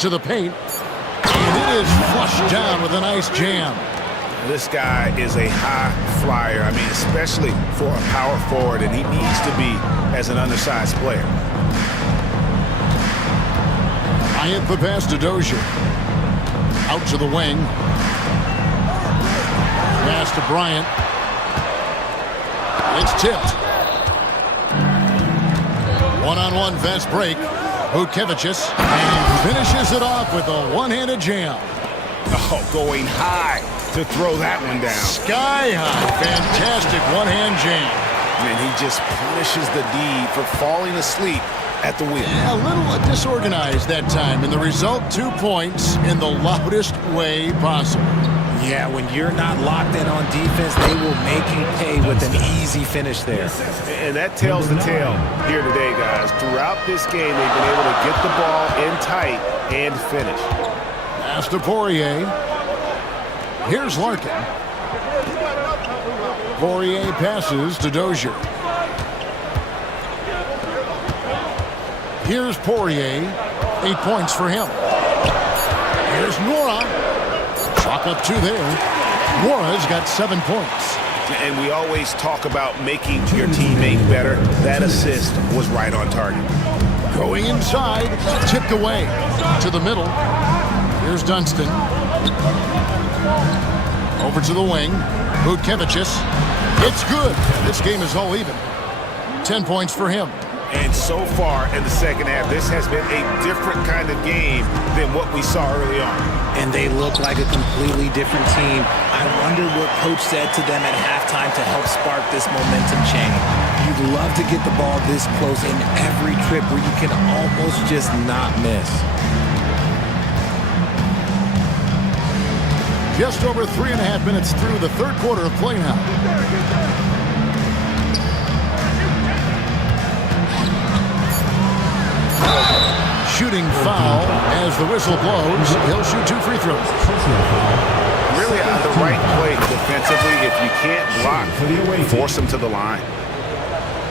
To the paint. And it is flushed down with a nice jam. This guy is a high flyer. I mean, especially for a power forward, and he needs to be as an undersized player. I hit the pass to Dozier. Out to the wing. pass to Bryant. It's tipped. One-on-one fast break. Butkevicius, and he finishes it off with a one-handed jam. Oh, going high to throw that one down. Sky high. Fantastic one-hand jam. And he just punishes the D for falling asleep at the wheel. A little disorganized that time, and the result, 2 points in the loudest way possible. Yeah, when you're not locked in on defense, they will make you pay with an easy finish there. And that tells the tale here today, guys. Throughout this game, they've been able to get the ball in tight and finish. Pass to Poirier. Here's Larkin. Poirier passes to Dozier. Here's Poirier. 8 points for him. Here's Nora. Chalk up 2 there. Nora's got 7 points. And we always talk about making your teammate better. That assist was right on target. Going inside, tipped away to the middle. Here's Dunston. Over to the wing. Butkevicius. It's good. This game is all even. 10 points for him. And so far in the second half, this has been a different kind of game than what we saw early on. And they look like a completely different team. I wonder what coach said to them at halftime to help spark this momentum change. You'd love to get the ball this close in every trip where you can almost just not miss. Just over 3.5 minutes through the third quarter of play now. Shooting foul as the whistle blows. He'll shoot 2 free throws. Really the right play defensively. If you can't block, force him to the line.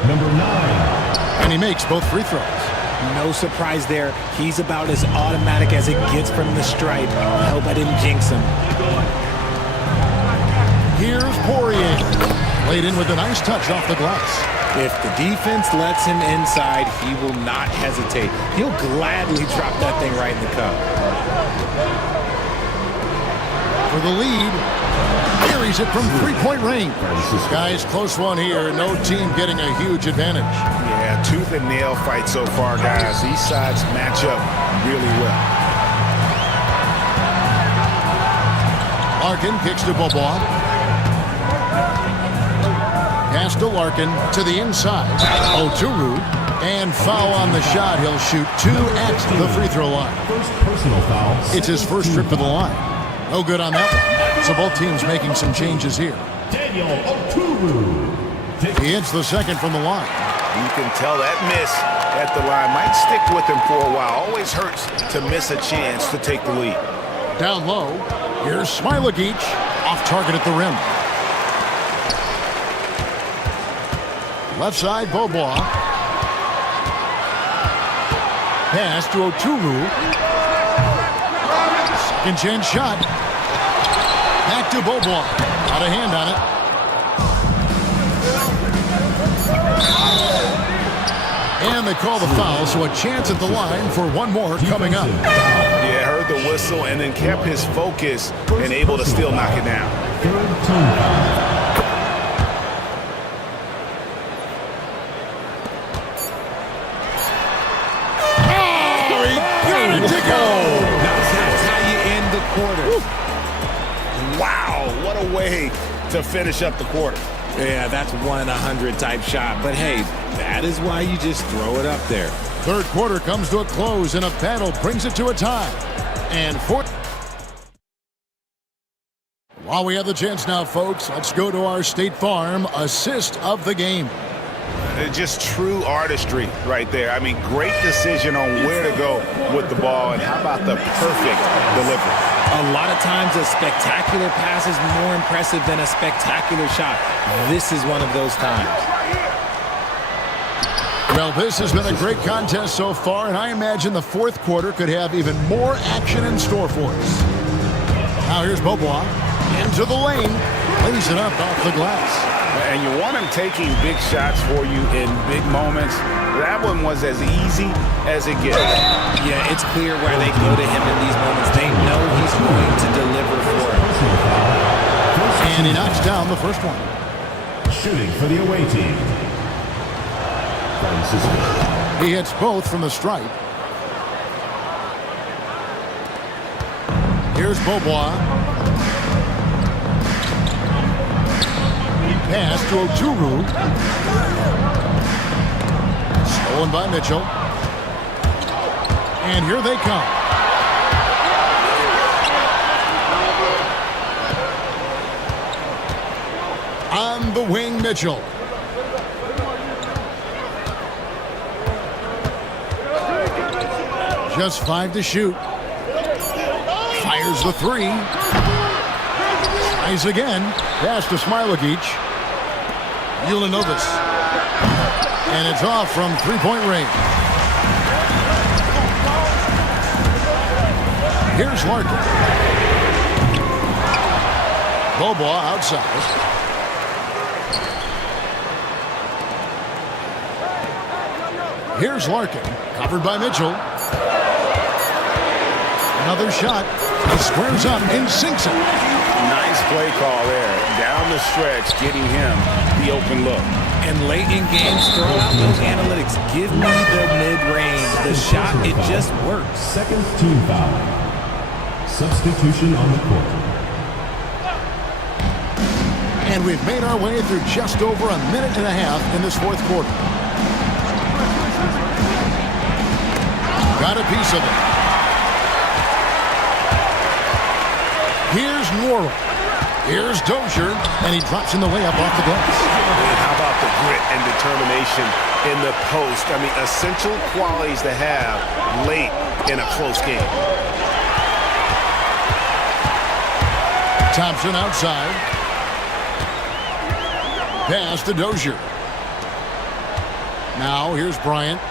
Number 9. And he makes both free throws. No surprise there. He's about as automatic as it gets from the stripe. I hope I didn't jinx him. Here's Poirier. Laid in with a nice touch off the glass. If the defense lets him inside, he will not hesitate. He'll gladly drop that thing right in the cup. For the lead, carries it from three-point range. Guys, close one here. No team getting a huge advantage. Yeah, tooth and nail fight so far, guys. These sides match up really well. Larkin kicks to Bobois. Pass to Larkin to the inside. Oturu. And foul on the shot. He'll shoot 2 at the free throw line. First personal foul. It's his first trip to the line. No good on that one. So both teams making some changes here. Daniel Oturu. He hits the second from the line. You can tell that miss at the line might stick with him for a while. Always hurts to miss a chance to take the lead. Down low. Here's Smilagic. Off target at the rim. Left side, Bobois. Pass to Oturu. Second chance shot. Back to Bobois. Got a hand on it. And they call the foul, so a chance at the line for one more coming up. Yeah, heard the whistle and then kept his focus and able to still knock it down. Third team foul. That's how you end the quarter. Wow, what a way to finish up the quarter. Yeah, that's 1 in 100 type shot. But hey, that is why you just throw it up there. Third quarter comes to a close, and a paddle brings it to a tie. And while we have the chance now, folks, let's go to our State Farm assist of the game. Just true artistry right there. I mean, great decision on where to go with the ball, and how about the perfect delivery? A lot of times a spectacular pass is more impressive than a spectacular shot. This is one of those times. Well, this has been a great contest so far, and I imagine the fourth quarter could have even more action in store for us. Now here's Bobois into the lane, lays it up off the glass. And you want him taking big shots for you in big moments. That one was as easy as it gets. Yeah, it's clear where they go to him in these moments. They know he's going to deliver for it. And he knocks down the first one. Shooting for the away team. Francisco. He hits both from the stripe. Here's Beaubois. Pass to Oturu. Stolen by Mitchell. And here they come. On the wing, Mitchell. Just 5 to shoot. Fires the 3. Tries again. Pass to Smilagic. Ulanovis. And it's off from three-point range. Here's Larkin. Beaubois outside. Here's Larkin. Covered by Mitchell. Another shot. He squares up and sinks it. Nice play call there. Down the stretch, getting him the open look. And late in games, throw out those analytics. Give me the mid-range. The shot, it just works. Second team foul. Substitution on the court. And we've made our way through just over a minute and a half in this fourth quarter. Got a piece of it. Here's Norrell. Here's Dozier, and he drops in the layup off the glass. How about the grit and determination in the post? I mean, essential qualities to have late in a close game. Thompson outside. Pass to Dozier. Now here's Bryant.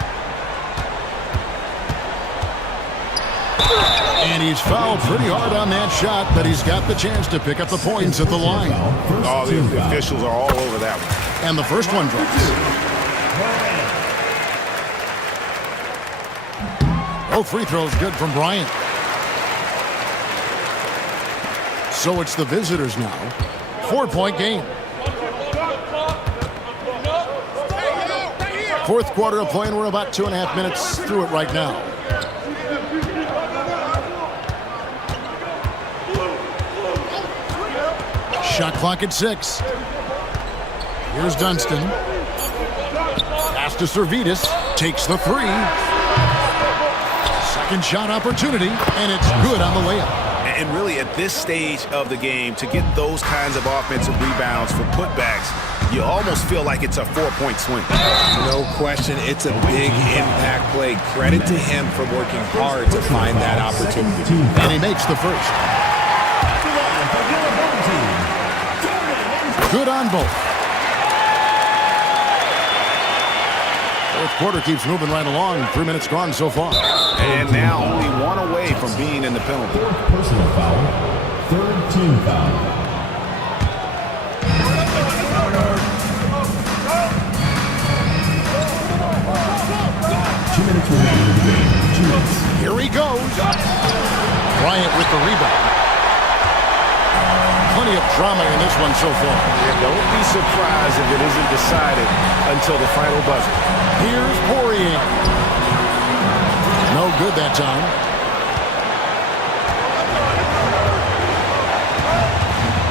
And he's fouled pretty hard on that shot, but he's got the chance to pick up the points at the line. Oh, the officials are all over that one. And the first one drops. Both free throws good from Bryant. So it's the visitors now. 4-point game. Fourth quarter of play, and we're about 2.5 minutes through it right now. Shot clock at 6. Here's Dunston. Pass to Servetus. Takes the 3. Second shot opportunity, and it's good on the layup. And really, at this stage of the game, to get those kinds of offensive rebounds for putbacks, you almost feel like it's a 4-point swing. No question, it's a big impact play. Credit to him for working hard to find that opportunity. And he makes the first. Good on both. Fourth quarter keeps moving right along. 3 minutes gone so far. And now only one away from being in the penalty. Personal foul. Third team foul. Here he goes. Bryant with the rebound. Plenty of drama in this one so far. Yeah, don't be surprised if it isn't decided until the final buzzer. Here's Poirier. No good that time.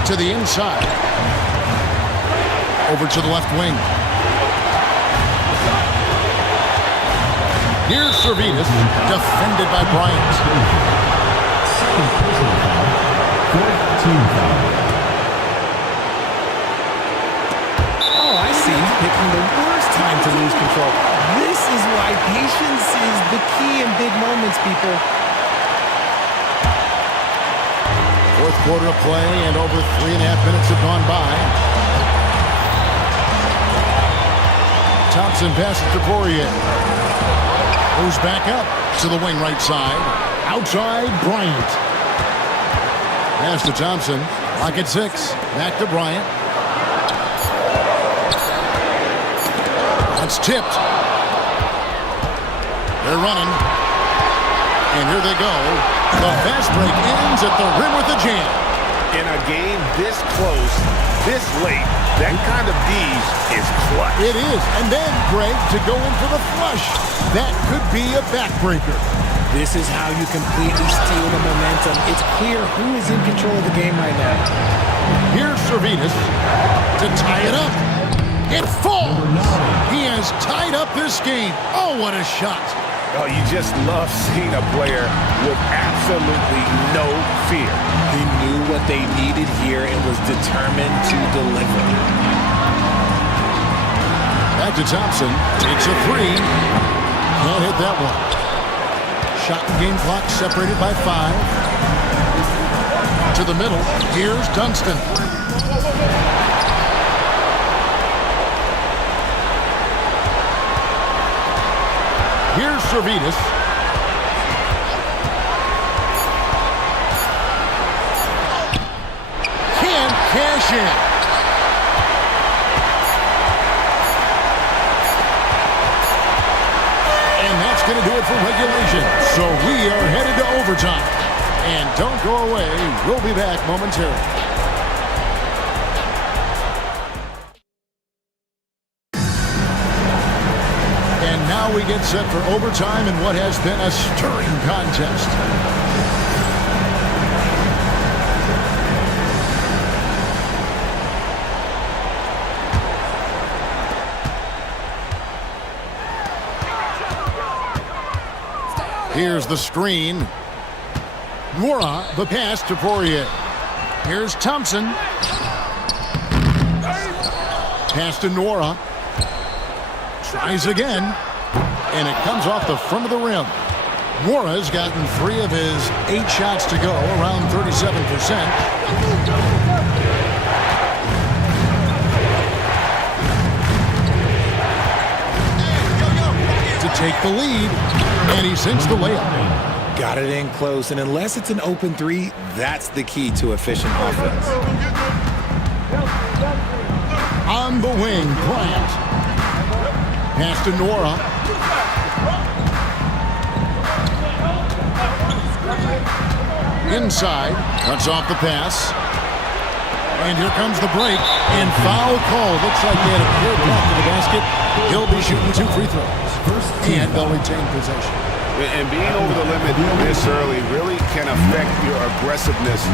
To the inside. Over to the left wing. Here's Servetus, defended by Bryant. Second personal foul. Fourth team foul. Oh, I see. He's picking the worst time to lose control. This is why patience is the key in big moments, people. Fourth quarter of play, and over 3.5 minutes have gone by. Thompson passes to Poirier. Goes back up to the wing right side. Outside, Bryant. Pass to Thompson. Clock at 6. Back to Bryant. It's tipped. They're running. And here they go. The fast break ends at the rim with a jam. In a game this close, this late, that kind of D is clutch. It is. And then, Greg, to go in for the flush. That could be a backbreaker. This is how you completely steal the momentum. It's clear who is in control of the game right now. Here's Servetus to tie it up. It falls. He has tied up this game. Oh, what a shot. Oh, you just love seeing a player with absolutely no fear. He knew what they needed here and was determined to deliver. Back to Thompson. Takes a three. Can't hit that one. Shot and game clock separated by 5. To the middle. Here's Dunston. Here's Servetus. Can't cash in. And that's going to do it for regulation. So we are headed to overtime. And don't go away. We'll be back momentarily. Now we get set for overtime in what has been a stirring contest. Here's the screen. Nora, the pass to Poirier. Here's Thompson. Pass to Nora. Tries again. And it comes off the front of the rim. Nora's gotten 3 of his 8 shots to go, around 37%. To take the lead, and he sinks the layup. Got it in close, and unless it's an open 3, that's the key to efficient offense. On the wing, Bryant. Pass to Nora. Inside, cuts off the pass. And here comes the break. And foul call. Looks like they had a clear path to the basket. He'll be shooting 2 free throws. And they'll retain possession. And being over the limit this early really can affect your aggressiveness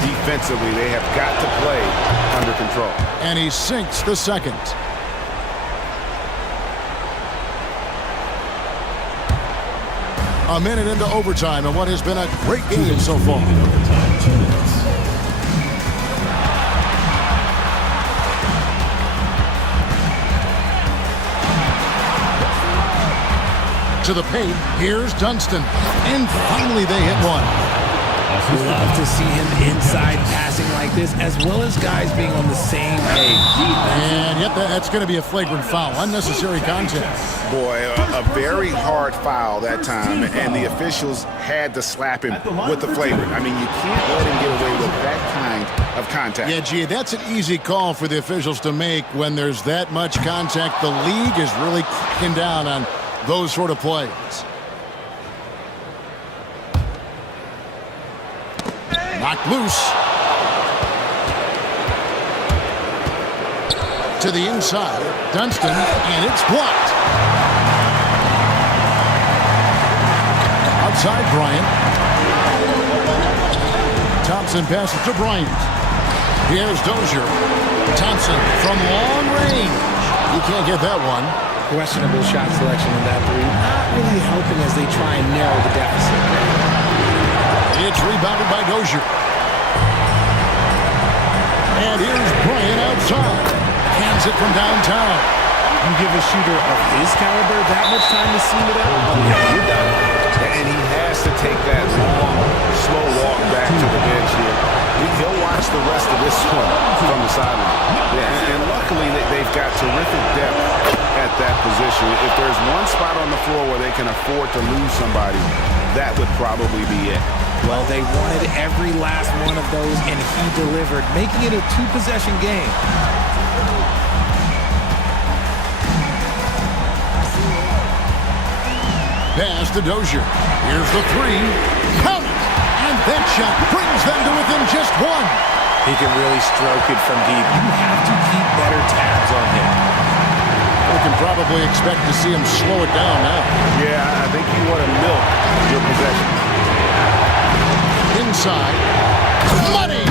defensively. They have got to play under control. And he sinks the second. A minute into overtime and what has been a great game so far. To the paint, here's Dunston. And finally they hit one. Love to see him inside passing like this, as well as guys being on the same page. And yep, that's going to be a flagrant foul. Unnecessary contact. Boy, a very hard foul that time, and the officials had to slap him with the flagrant. I mean, you can't let him get away with that kind of contact. Yeah, gee, that's an easy call for the officials to make when there's that much contact. The league is really cracking down on those sort of plays. Knocked loose. To the inside. Dunston, and it's blocked. Outside Bryant. Thompson passes to Bryant. Here's Dozier. Thompson from long range. He can't get that one. Questionable shot selection in that 3. Not really helping as they try and narrow the deficit. It's rebounded by Dozier. And here's Bryant outside. Hands it from downtown. You give a shooter of his caliber that much time to see it out? Oh, yeah, you're done. And he has to take that long, slow walk back to the bench here. He'll watch the rest of this one from the sideline. Yeah, and luckily they've got terrific depth at that position. If there's one spot on the floor where they can afford to lose somebody, that would probably be it. Well, they wanted every last one of those, and he delivered, making it a 2-possession game. Pass to Dozier. Here's the 3. Count it! And that shot brings them to within just 1. He can really stroke it from deep. You have to keep better tabs on him. We can probably expect to see him slow it down now. Yeah, I think you want to milk your possession. Inside. Money!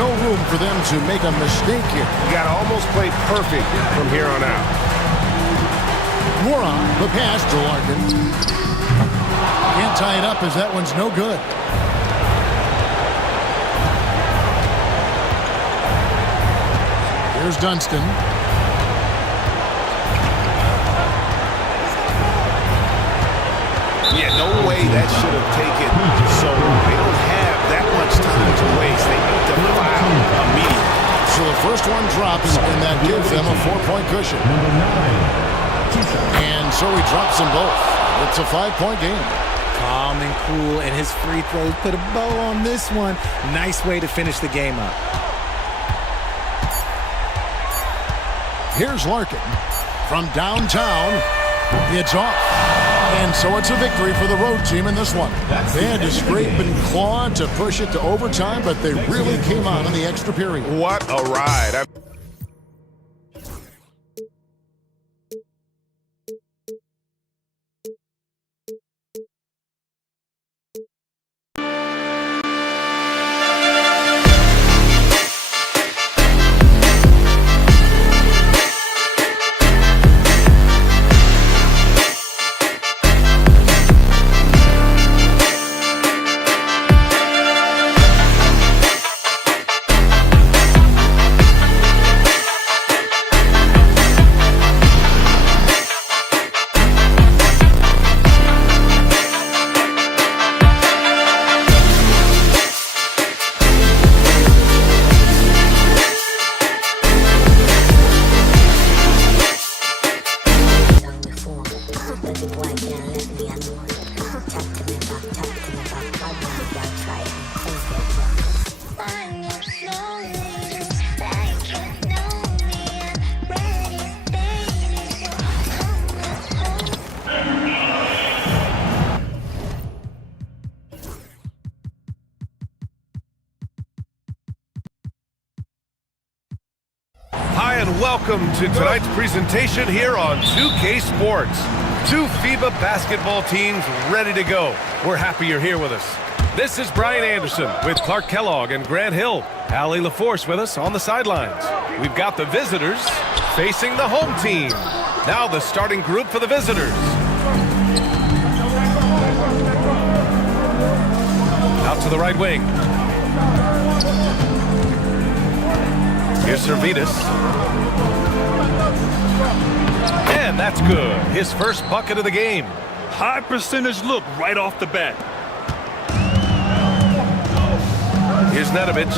No room for them to make a mistake here. You got to almost play perfect from here on out. Moron, the pass to Larkin. Can't tie it up as that one's no good. Here's Dunston. Yeah, no way that should have taken so long. They don't have that much time to waste. They need to foul immediately. So the first one drops, and that gives them a 4-point cushion. And so he drops them both. It's a 5-point game. Calm and cool, and his free throws put a bow on this one. Nice way to finish the game up. Here's Larkin from downtown. It's off. And so it's a victory for the road team in this one. They had to scrape and claw to push it to overtime, but they really came on in the extra period. What a ride. Welcome to tonight's presentation here on 2K Sports. Two FIBA basketball teams ready to go. We're happy you're here with us. This is Brian Anderson with Clark Kellogg and Grant Hill. Allie LaForce with us on the sidelines. We've got the visitors facing the home team. Now the starting group for the visitors. Out to the right wing. Here's Servetus. And that's good. His first bucket of the game. High percentage look right off the bat. Here's Nedovic.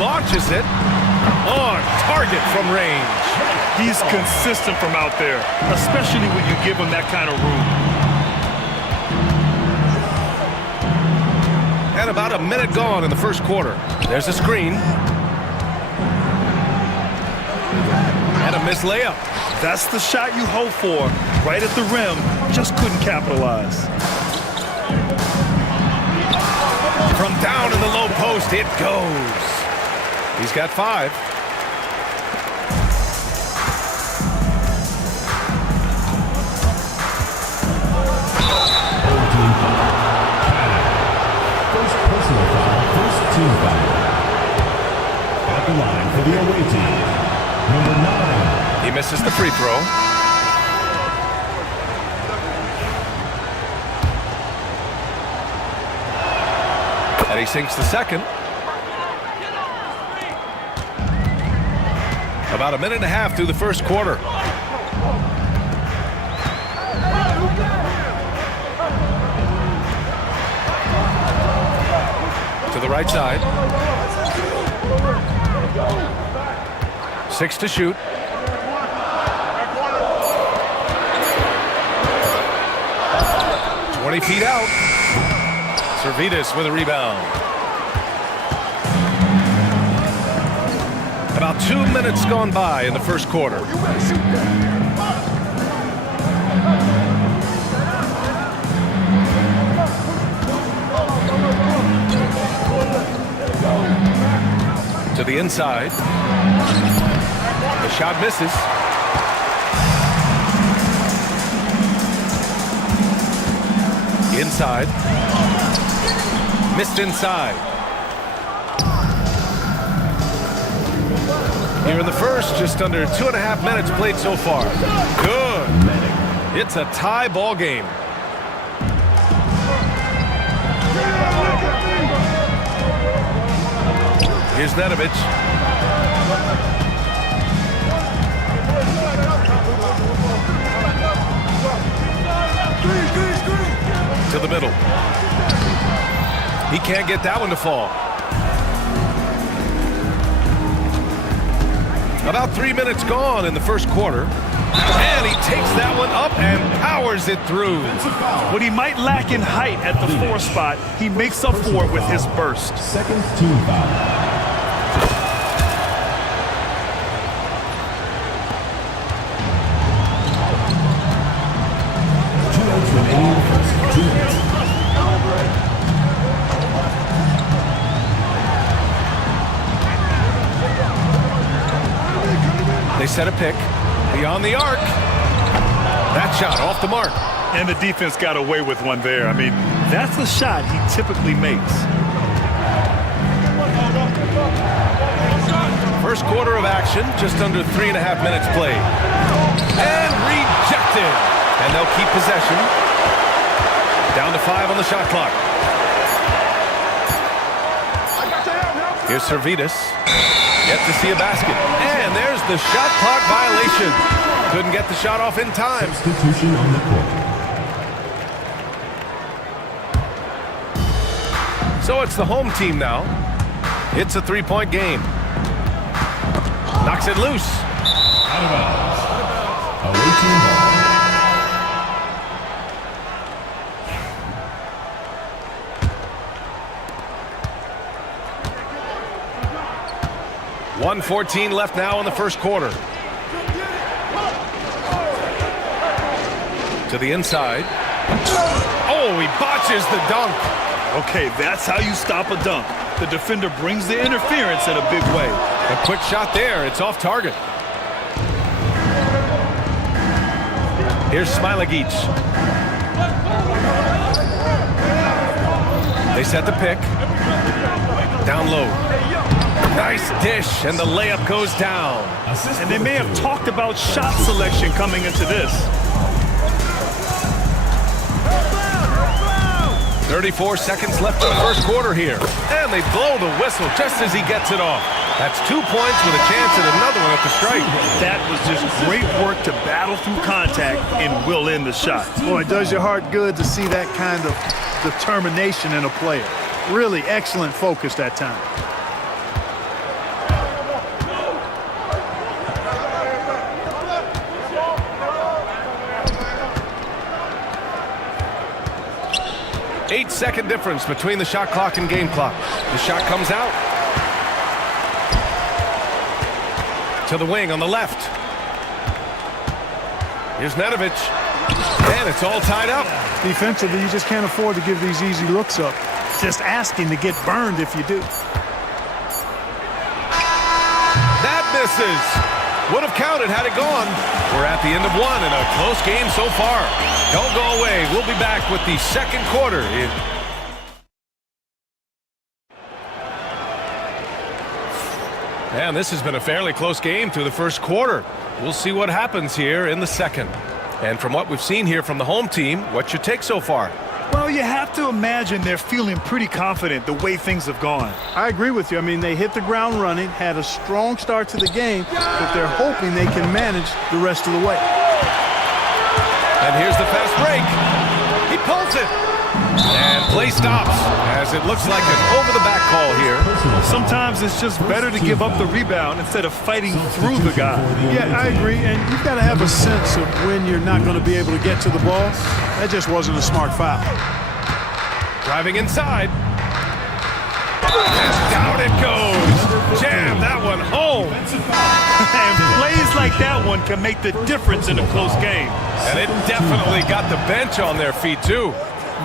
Launches it on target from range. He's consistent from out there, especially when you give him that kind of room. And about a minute gone in the first quarter. There's a screen. And a missed layup. That's the shot you hope for. Right at the rim, just couldn't capitalize. From down in the low post, it goes. He's got 5. First personal foul, first team foul. At the line for the away team, number 9. He misses the free throw. And he sinks the second. About a minute and a half through the first quarter. To the right side. 6 to shoot. "20 feet out. Servetus with a rebound. About 2 minutes gone by in the first quarter. To the inside. The shot misses. Inside. Missed inside. Here in the first, just under 2.5 minutes played so far. Good. It's a tie ball game. Here's Nedovic. To the middle. He can't get that one to fall. About 3 minutes gone in the first quarter. And he takes that one up and powers it through. What he might lack in height at the 4 spot, he makes up for it with his burst. Second team foul. They set a pick beyond the arc. That shot off the mark. And the defense got away with one there. I mean, that's the shot he typically makes. First quarter of action, just under 3.5 minutes played. And rejected. And they'll keep possession. Down to 5 on the shot clock. Here's Servetus. Yet to see a basket. And there's the shot clock violation. Couldn't get the shot off in time. Substitution on the court. So it's the home team now. It's a 3-point game. Knocks it loose. Out of bounds. Away team ball. .114 left now in the first quarter. To the inside. Oh, he botches the dunk. Okay, that's how you stop a dunk. The defender brings the interference in a big way. A quick shot there. It's off target. Here's Smilagic. They set the pick. Down low. Nice dish, and the layup goes down. And they may have talked about shot selection coming into this. 34 seconds left in the first quarter here. And they blow the whistle just as he gets it off. That's 2 points with a chance at another one at the stripe. That was just great work to battle through contact and will in the shot. Boy, it does your heart good to see that kind of determination in a player. Really excellent focus that time. Eight-second difference between the shot clock and game clock. The shot comes out. To the wing on the left. Here's Nedovic. And it's all tied up. Defensively, you just can't afford to give these easy looks up. Just asking to get burned if you do. That misses. Would have counted had it gone. We're at the end of one in a close game so far. Don't go away. We'll be back with the second quarter. And this has been a fairly close game through the first quarter. We'll see what happens here in the second. And from what we've seen here from the home team, what's your take so far? Well, you have to imagine they're feeling pretty confident the way things have gone. I agree with you. I mean, they hit the ground running, had a strong start to the game, but they're hoping they can manage the rest of the way. And here's the fast break. He pulls it. And play stops as it looks like an over-the-back call here. Sometimes it's just better to give up the rebound instead of fighting through the guy. Yeah, I agree. And you've got to have a sense of when you're not going to be able to get to the ball. That just wasn't a smart foul. Driving inside. And down it goes. Jam that one home. And plays like that one can make the difference in a close game. And it definitely got the bench on their feet, too.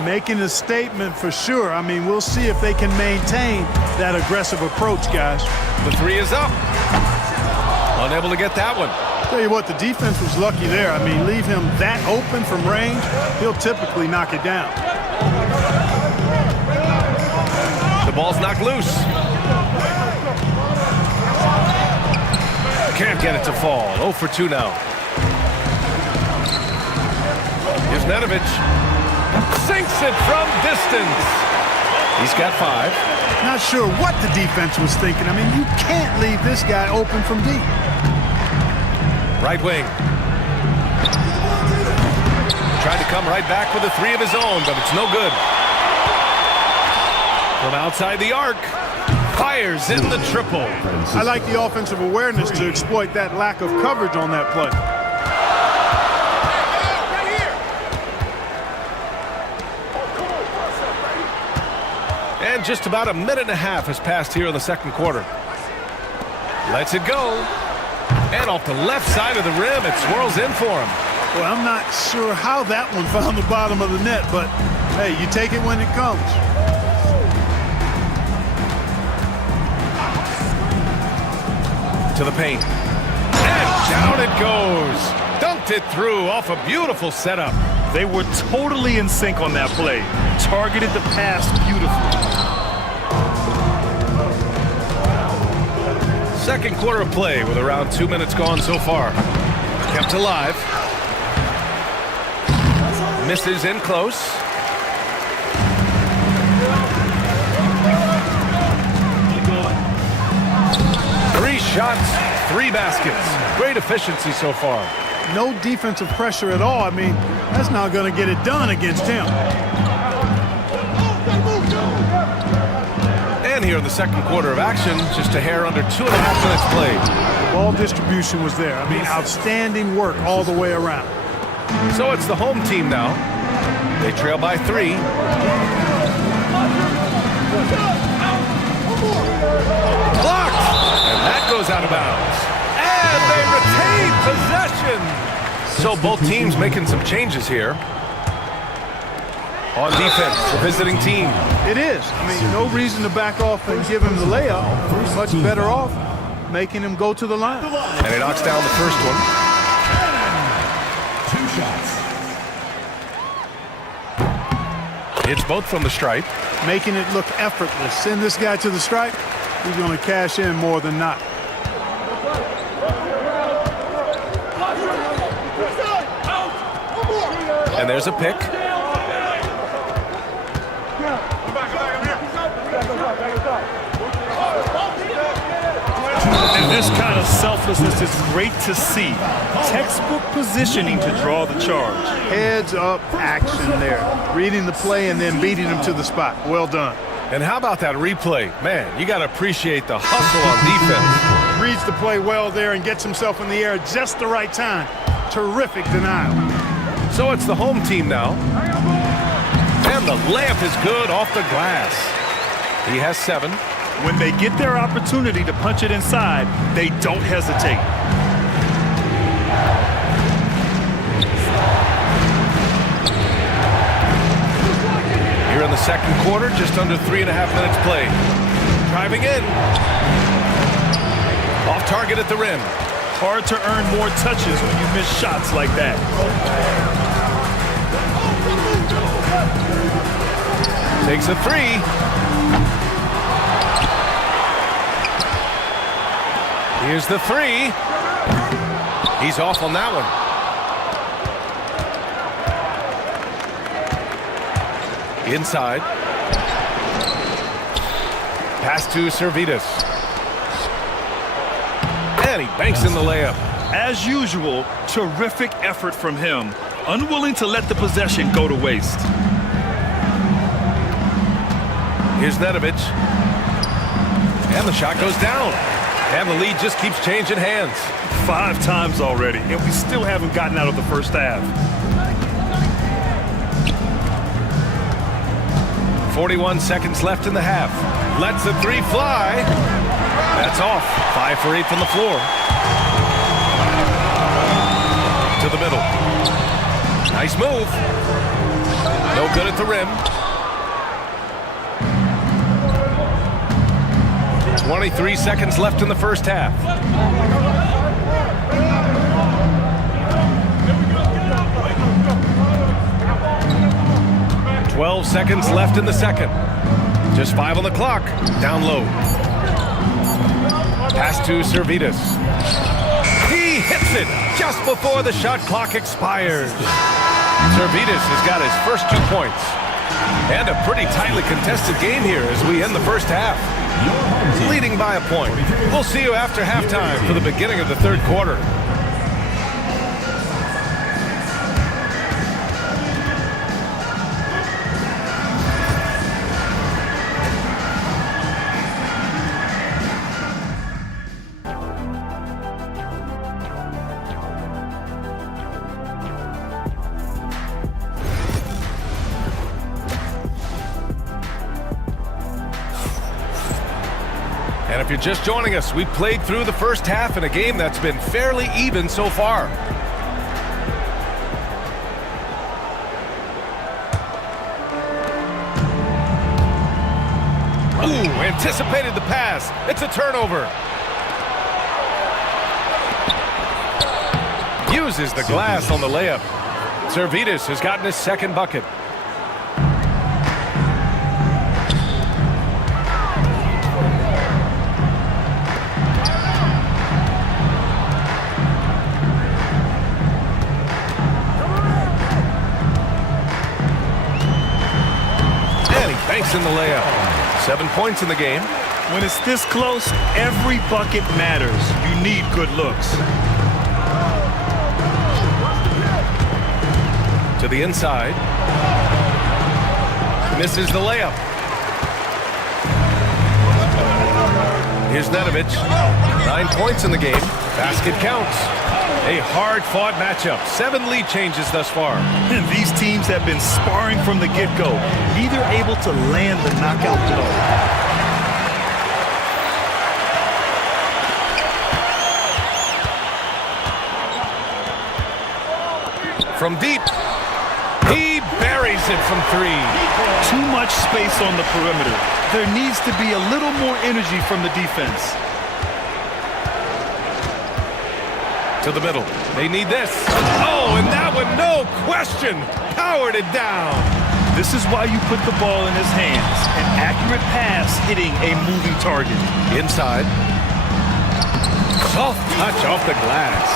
Making a statement for sure. I mean, we'll see if they can maintain that aggressive approach, guys. The three is up. Unable to get that one. Tell you what, the defense was lucky there. I mean, leave him that open from range, he'll typically knock it down. The ball's knocked loose. Can't get it to fall. 0 for 2 now. Here's Nedovic. Sinks it from distance. He's got 5. Not sure what the defense was thinking. I mean, you can't leave this guy open from deep. Right wing. Tried to come right back with a 3 of his own, but it's no good. From outside the arc. Fires in the triple. I like the offensive awareness to exploit that lack of coverage on that play. And just about a minute and a half has passed here in the second quarter. Lets it go. And off the left side of the rim, it swirls in for him. Well, I'm not sure how that one found the bottom of the net, but hey, you take it when it comes. To the paint. And down it goes. Dunked it through off a beautiful setup. They were totally in sync on that play. Targeted the pass beautifully. Second quarter of play with around 2 minutes gone so far. Kept alive. Misses in close. Three shots, 3 baskets. Great efficiency so far. No defensive pressure at all. I mean, that's not going to get it done against him. And here in the second quarter of action, just a hair under 2.5 minutes played. The ball distribution was there. I mean, outstanding work all the way around. So it's the home team now. They trail by 3. Blocked! And that goes out of bounds. And they retain possession. So both teams making some changes here. On defense, the visiting team. It is. I mean, no reason to back off and give him the layup. Much better off making him go to the line. And he knocks down the first one. 2 shots. It's both from the stripe. Making it look effortless. Send this guy to the stripe. He's going to cash in more than not. And there's a pick. And this kind of selflessness is great to see. Textbook positioning to draw the charge. Heads up action there. Reading the play and then beating him to the spot. Well done. And how about that replay? Man, you got to appreciate the hustle on defense. Reads the play well there and gets himself in the air just the right time. Terrific denial. So it's the home team now. And the layup is good off the glass. He has 7. When they get their opportunity to punch it inside, they don't hesitate. Here in the second quarter, just under 3.5 minutes played. Driving in. Off target at the rim. Hard to earn more touches when you miss shots like that. Takes a 3. Here's the 3. He's off on that one. Inside. Pass to Servetus. And he banks in the layup. As usual, terrific effort from him. Unwilling to let the possession go to waste. Here's Nedovic. And the shot goes down. And the lead just keeps changing hands. 5 times already, and we still haven't gotten out of the first half. 41 seconds left in the half. Lets the 3 fly. That's off. 5 for 8 from the floor. To the middle. Nice move. No good at the rim. 23 seconds left in the first half. 12 seconds left in the second. Just 5 on the clock. Down low. Pass to Servetus. He hits it just before the shot clock expires. Servetus has got his first 2 points. And a pretty tightly contested game here as we end the first half. Leading by a point. We'll see you after halftime for the beginning of the third quarter. And if you're just joining us, we played through the first half in a game that's been fairly even so far. Ooh, anticipated the pass. It's a turnover. Uses the glass on the layup. Servetus has gotten his second bucket. Banks in the layup. 7 points in the game. When it's this close, every bucket matters. You need good looks. To the inside. Misses the layup. Here's Nedovic. 9 points in the game. Basket counts. A hard-fought matchup. 7 lead changes thus far. And these teams have been sparring from the get-go. Neither able to land the knockout blow. From deep. He buries it from 3. Too much space on the perimeter. There needs to be a little more energy from the defense. To the middle. They need this. Oh, and that one, no question, powered it down. This is why you put the ball in his hands. An accurate pass hitting a moving target. Inside. Soft touch off the glass.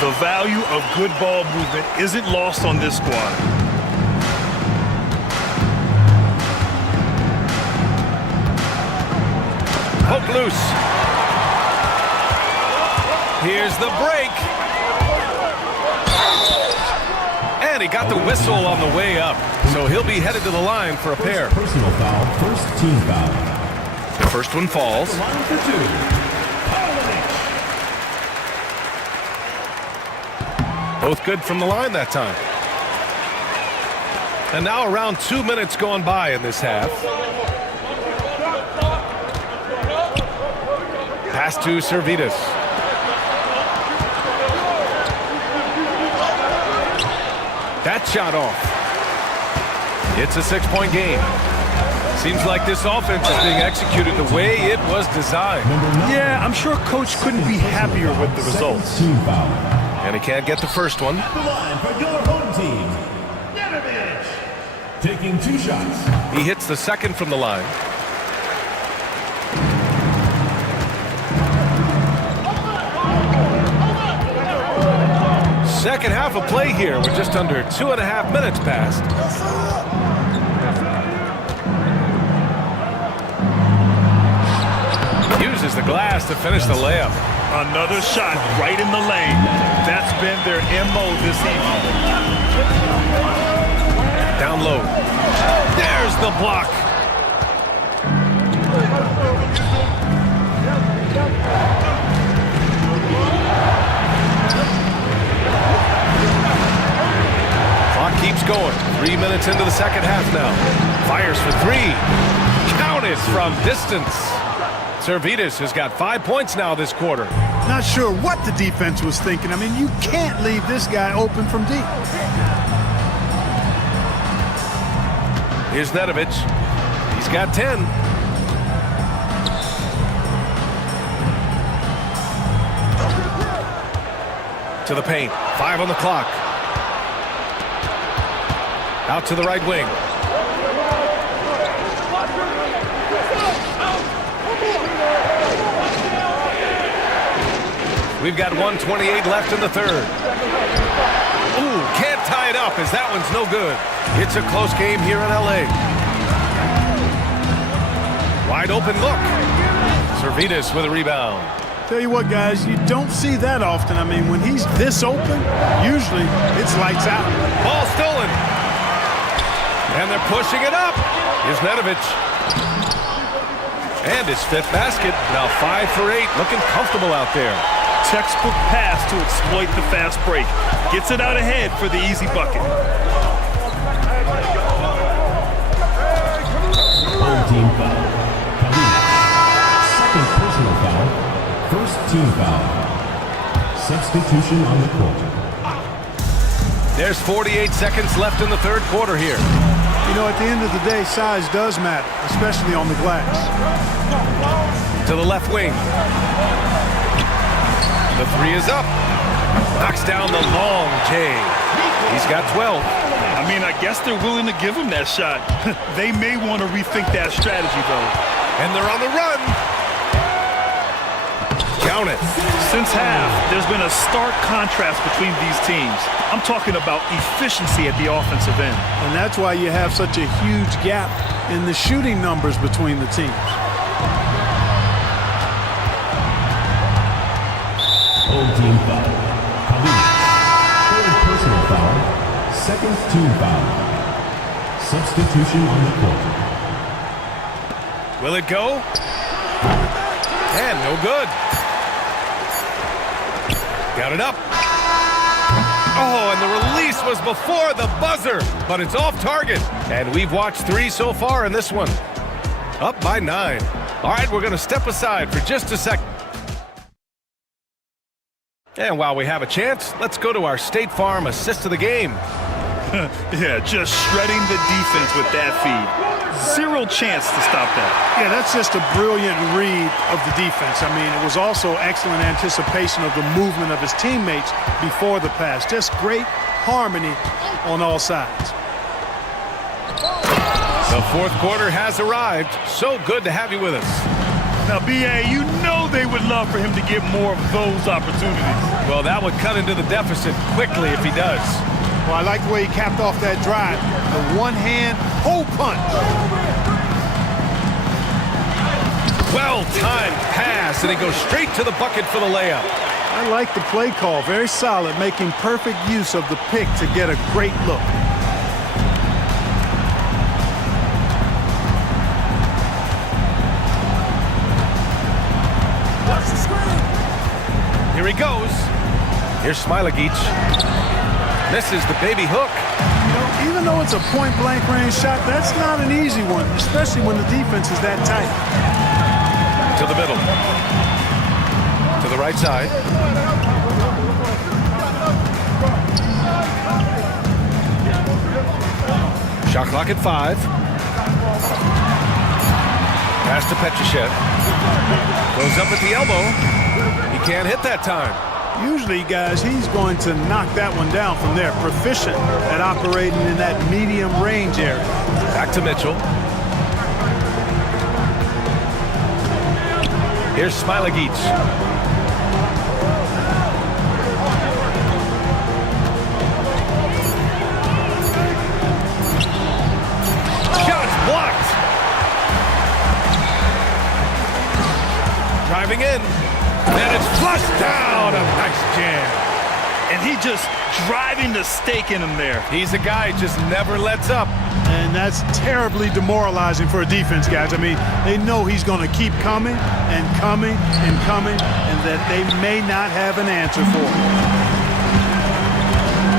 The value of good ball movement isn't lost on this squad. Hook loose. Here's the break. And he got the whistle on the way up. So he'll be headed to the line for a pair. Personal foul, first team foul. The first one falls. Line for 2. Both good from the line that time. And now around 2 minutes gone by in this half. Pass to Servetus. That shot off. It's a 6-point game. Seems like this offense is being executed the way it was designed. Yeah, I'm sure Coach couldn't be happier with the results. And he can't get the first one. At the line for your home team, Nedovic. Taking 2 shots. He hits the second from the line. Second half of play here with just under 2.5 minutes passed. Uses the glass to finish the layup. Another shot right in the lane. That's been their MO this evening. Down low. There's the block. Clock keeps going. 3 minutes into the second half now. Fires for 3. Counted from distance. Servetus has got 5 points now this quarter. Not sure what the defense was thinking. I mean, you can't leave this guy open from deep. Here's Nedovic. He's got 10. To the paint. 5 on the clock. Out to the right wing. We've got 1:28 left in the third. Ooh, can't tie it up as that one's no good. It's a close game here in L.A. Wide open look. Servetus with a rebound. Tell you what, guys, you don't see that often. I mean, when he's this open, usually it's lights out. Ball stolen. And they're pushing it up. Here's Nedovic. And his 5th basket. Now 5 for 8. Looking comfortable out there. Textbook pass to exploit the fast break. Gets it out ahead for the easy bucket. Team foul. Second personal foul. First team foul. Substitution on the court. There's 48 seconds left in the third quarter here. You know, at the end of the day, size does matter, especially on the glass. To the left wing. The 3 is up. Knocks down the long J. He's got 12. I mean, I guess they're willing to give him that shot. They may want to rethink that strategy, though. And they're on the run. Count it. Since half, there's been a stark contrast between these teams. I'm talking about efficiency at the offensive end. And that's why you have such a huge gap in the shooting numbers between the teams. Old team foul. Third personal foul. Second team foul. Substitution on the court. Will it go? And no good. Got it up. Oh, and the release was before the buzzer, but it's off target. And we've watched 3 so far in this one. Up by 9. All right, we're going to step aside for just a second. And while we have a chance, let's go to our State Farm assist of the game. Yeah, just shredding the defense with that feed. 0 chance to stop that. Yeah, that's just a brilliant read of the defense. I mean, it was also excellent anticipation of the movement of his teammates before the pass. Just great harmony on all sides. The fourth quarter has arrived. So good to have you with us. Now, B.A., you know they would love for him to get more of those opportunities. Well, that would cut into the deficit quickly if he does. Well, I like the way he capped off that drive. The one-hand hole punch. Well-timed pass, and he goes straight to the bucket for the layup. I like the play call. Very solid, making perfect use of the pick to get a great look. Here he goes. Here's Smilagic. Misses the baby hook. You know, even though it's a point-blank range shot, that's not an easy one, especially when the defense is that tight. To the middle. To the right side. Shot clock at 5. Pass to Petrushev. Goes up at the elbow. He can't hit that time. Usually, guys, he's going to knock that one down from there. Proficient at operating in that medium range area. Back to Mitchell. Here's Smilagic. Shot's blocked. Driving in. And it's flushed down. A nice jam. And he just driving the stake in him there. He's a guy who just never lets up. And that's terribly demoralizing for a defense, guys. I mean, they know he's going to keep coming and coming and coming, and that they may not have an answer for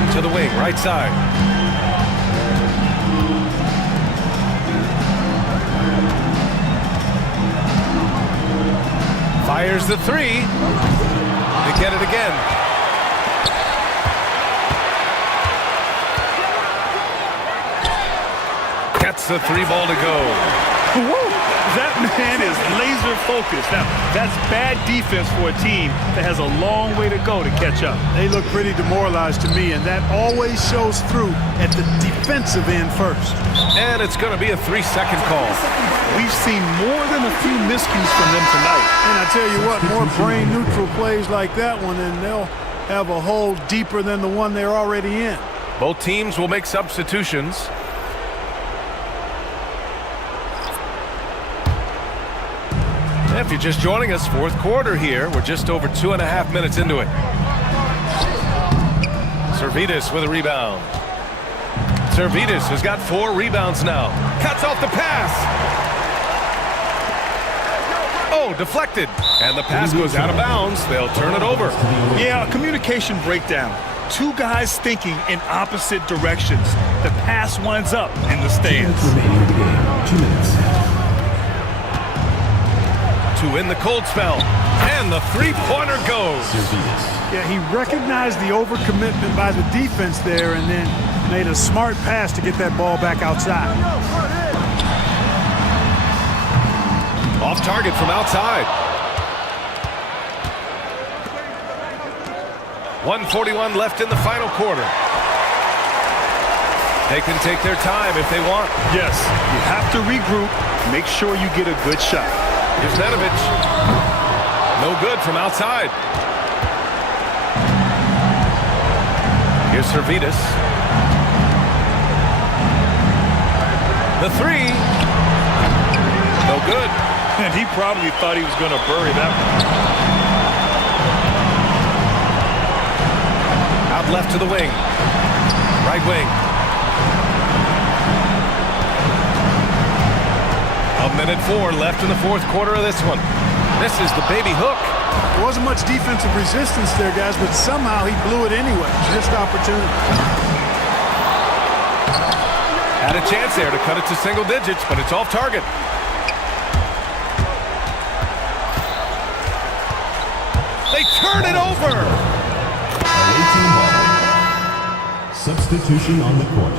it. To the wing, right side. Fires the 3. They get it again. the 3 ball to go. Woo! That man is laser focused. Now, that's bad defense for a team that has a long way to go to catch up. They look pretty demoralized to me, and that always shows through at the defensive end first. And it's going to be a 3-second call. We've seen more than a few miscues from them tonight. And I tell you what, more brain-neutral plays like that one, and they'll have a hole deeper than the one they're already in. Both teams will make substitutions. If you're just joining us, fourth quarter here. We're just over 2.5 minutes into it. Servidis with a rebound. Servidis has got 4 rebounds now. Cuts off the pass. Oh, deflected. And the pass goes out of bounds. They'll turn it over. Yeah, a communication breakdown. 2 guys thinking in opposite directions. The pass winds up in the stands. 2 minutes. To win the cold spell. And the 3-pointer goes. Yeah, he recognized the overcommitment by the defense there and then made a smart pass to get that ball back outside. Off target from outside. 1:41 left in the final quarter. They can take their time if they want. Yes, you have to regroup. Make sure you get a good shot. Here's Nedovic. No good from outside. Here's Servidis. The 3. No good. And he probably thought he was going to bury that one. Out left to the wing. Right wing. A minute 4 left in the fourth quarter of this one. This is the baby hook. There wasn't much defensive resistance there, guys, but somehow he blew it anyway. Missed opportunity. Had a chance there to cut it to single digits, but it's off target. They turn it over. Away team ball. Substitution on the court.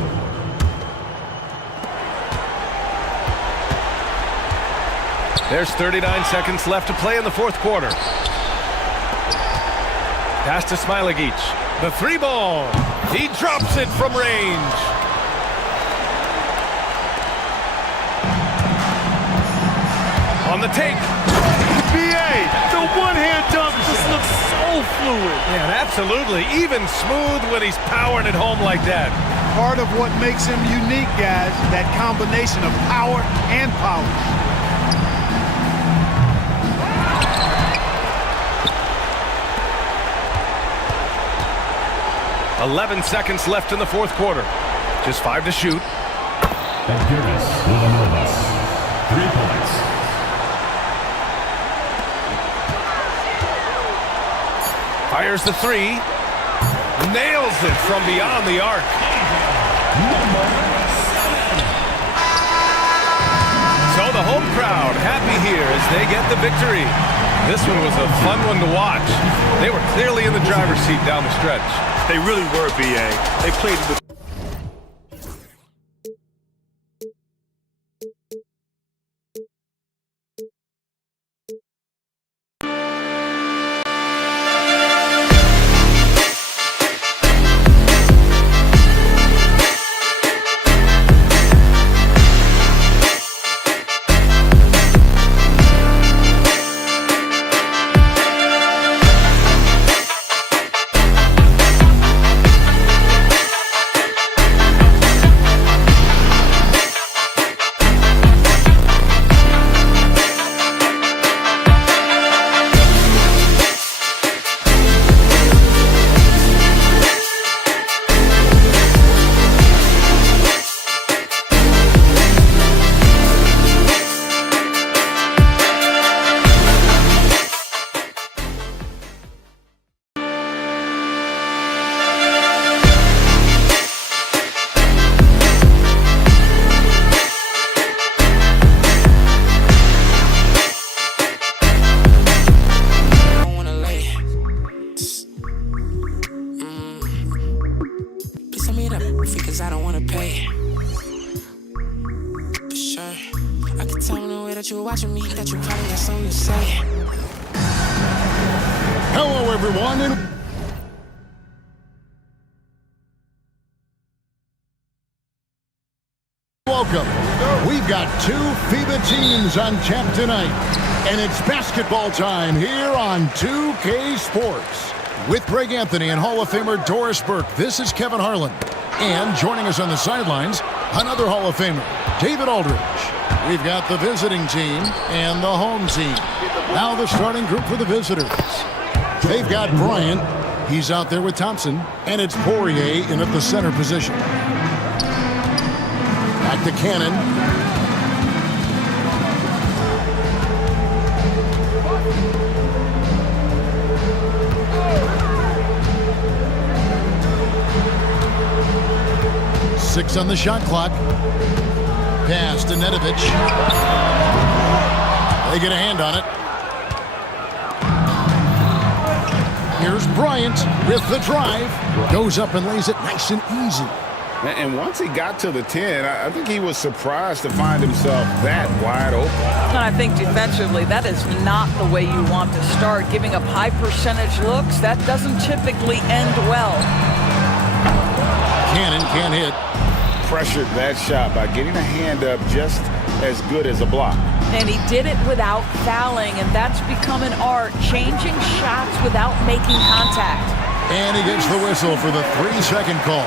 There's 39 seconds left to play in the fourth quarter. Pass to Smilagic. The 3 ball. He drops it from range. On the take. BA, the one-hand dunk just looks so fluid. Yeah, absolutely. Even smooth when he's powering it home like that. Part of what makes him unique, guys, that combination of power and polish. 11 seconds left in the fourth quarter. Just 5 to shoot. Banderas Villanobas. 3 points. Fires the 3. Nails it from beyond the arc. So the home crowd happy here as they get the victory. This one was a fun one to watch. They were clearly in the driver's seat down the stretch. They really were, BA. They played with that you watching me, that you probably got something to say. Hello, everyone, and welcome. We've got two FIBA teams on tap tonight, and it's basketball time here on 2K Sports. With Greg Anthony and Hall of Famer Doris Burke, this is Kevin Harlan. And joining us on the sidelines, another Hall of Famer, David Aldridge. We've got the visiting team and the home team. Now the starting group for the visitors. They've got Bryant. He's out there with Thompson. And it's Poirier in at the center position. Back to Cannon. Six on the shot clock. Pass to Nedovic. They get a hand on it. Here's Bryant with the drive. Goes up and lays it nice and easy. And once he got to the 10, I think he was surprised to find himself that wide open. And I think defensively, that is not the way you want to start. Giving up high percentage looks, that doesn't typically end well. Cannon can't hit. Pressured that shot by getting a hand up just as good as a block. And he did it without fouling, and that's become an art, changing shots without making contact. And he gets the whistle for the 3-second call.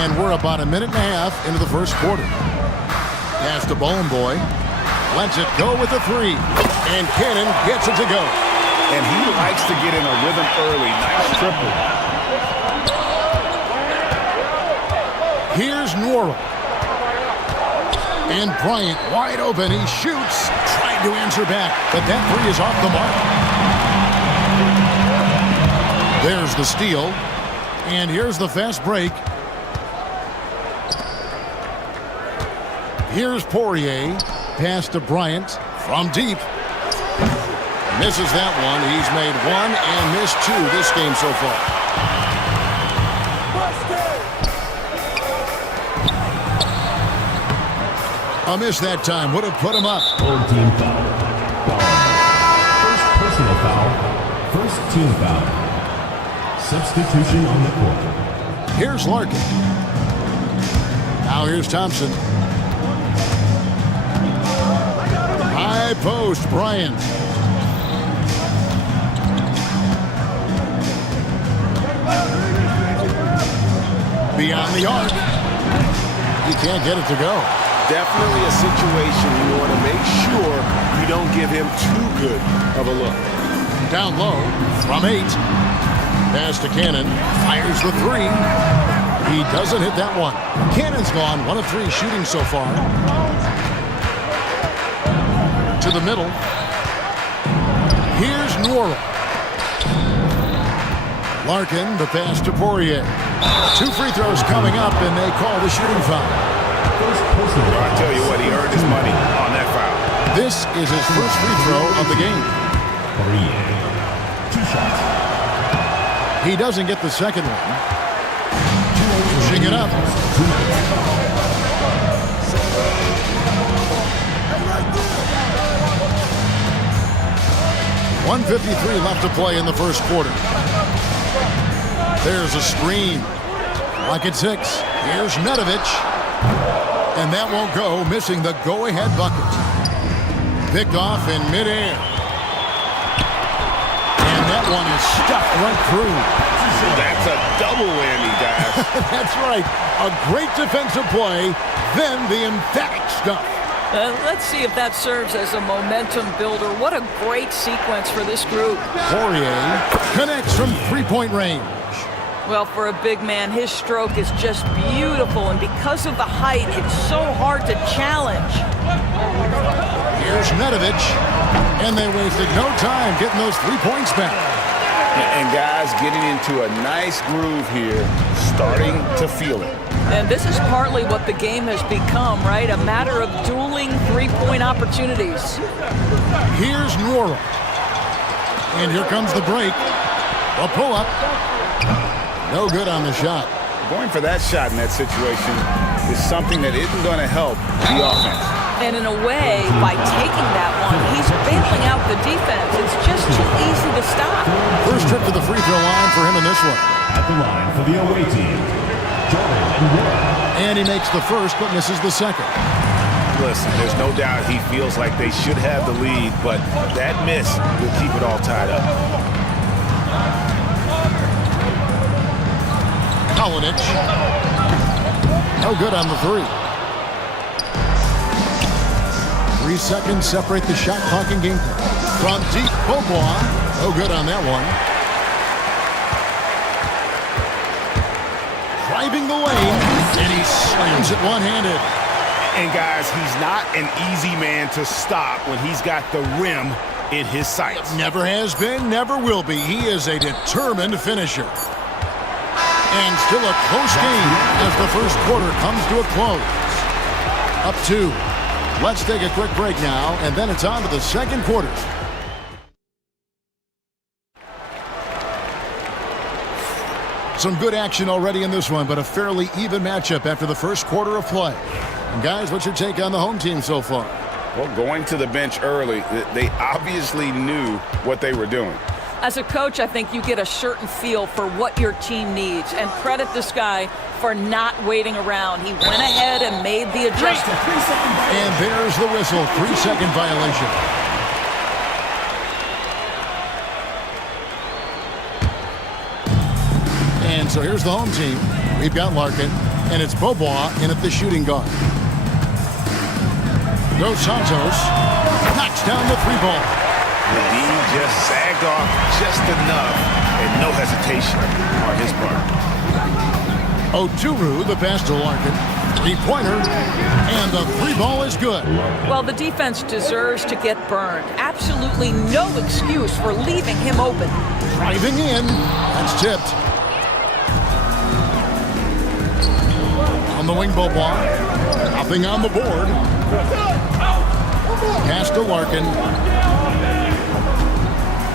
And we're about a minute and a half into the first quarter. Pass to Bowling Boy. Lets it go with the 3. And Cannon gets it to go. And he likes to get in a rhythm early. Nice triple. Here's Nora. And Bryant wide open. He shoots. Trying to answer back. But that 3 is off the mark. There's the steal. And here's the fast break. Here's Poirier. Pass to Bryant from deep. Misses that one. He's made 1 and missed 2 this game so far. A miss that time would have put him up. Old team foul. First personal foul. First team foul. Substitution on the court. Here's Larkin. Now here's Thompson. High post, Bryant. Beyond the arc. He can't get it to go. Definitely a situation you want to make sure you don't give him too good of a look. Down low from 8. Pass to Cannon. Fires the 3. He doesn't hit that one. Cannon's gone 1 of 3 shooting so far. To the middle. Here's Nora. Larkin, the pass to Poirier. 2 free throws coming up, and they call the shooting foul. I tell you what, he earned his money on that foul. This is his first free throw of the game. 2 shots. He doesn't get the second one. Pushing it up. 1:53 left to play in the first quarter. There's a screen. Lock at 6. Here's Nedovic. And that won't go, missing the go-ahead bucket. Picked off in midair. And that one is stuffed right through. That's a double whammy, guys. That's right. A great defensive play, then the emphatic stuff. Let's see if that serves as a momentum builder. What a great sequence for this group. Poirier connects from three-point range. Well, for a big man, his stroke is just beautiful, and because of the height, it's so hard to challenge. Here's Nedovic, and they wasted no time getting those 3 points back. And guys getting into a nice groove here, starting to feel it. And this is partly what the game has become, right? A matter of dueling three-point opportunities. Here's Nora. And here comes the break. A pull-up. No good on the shot. Going for that shot in that situation is something that isn't going to help the offense. And in a way, by taking that one, he's bailing out the defense. It's just too easy to stop. First trip to the free throw line for him in this one. At the line for the away team, and he makes the first but misses the second. Listen, there's no doubt he feels like they should have the lead, but that miss will keep it all tied up. Kalinic. No good on the three. 3 seconds separate the shot clock and game clock. From deep, Beaubois. No good on that one. Driving the lane, and he slams it one-handed. And guys, he's not an easy man to stop when he's got the rim in his sights. Never has been, never will be. He is a determined finisher. And still a close game as the first quarter comes to a close. Up 2. Let's take a quick break now, and then it's on to the second quarter. Some good action already in this one, but a fairly even matchup after the first quarter of play. And guys, what's your take on the home team so far? Well, going to the bench early, they obviously knew what they were doing. As a coach, I think you get a certain feel for what your team needs, and credit this guy for not waiting around. He went ahead and made the adjustment. And there's the whistle, 3-second violation. And so here's the home team. We've got Larkin, and it's Beaubois in at the shooting guard. Dos Santos knocks down the 3-ball. The D just sagged off just enough, and no hesitation on his part. Oturu, the pass to Larkin. 3-pointer, and the 3-ball is good. Well, the defense deserves to get burned. Absolutely no excuse for leaving him open. Driving in, that's tipped. On the wing, Beaubois. Nothing on the board. Pass to Larkin.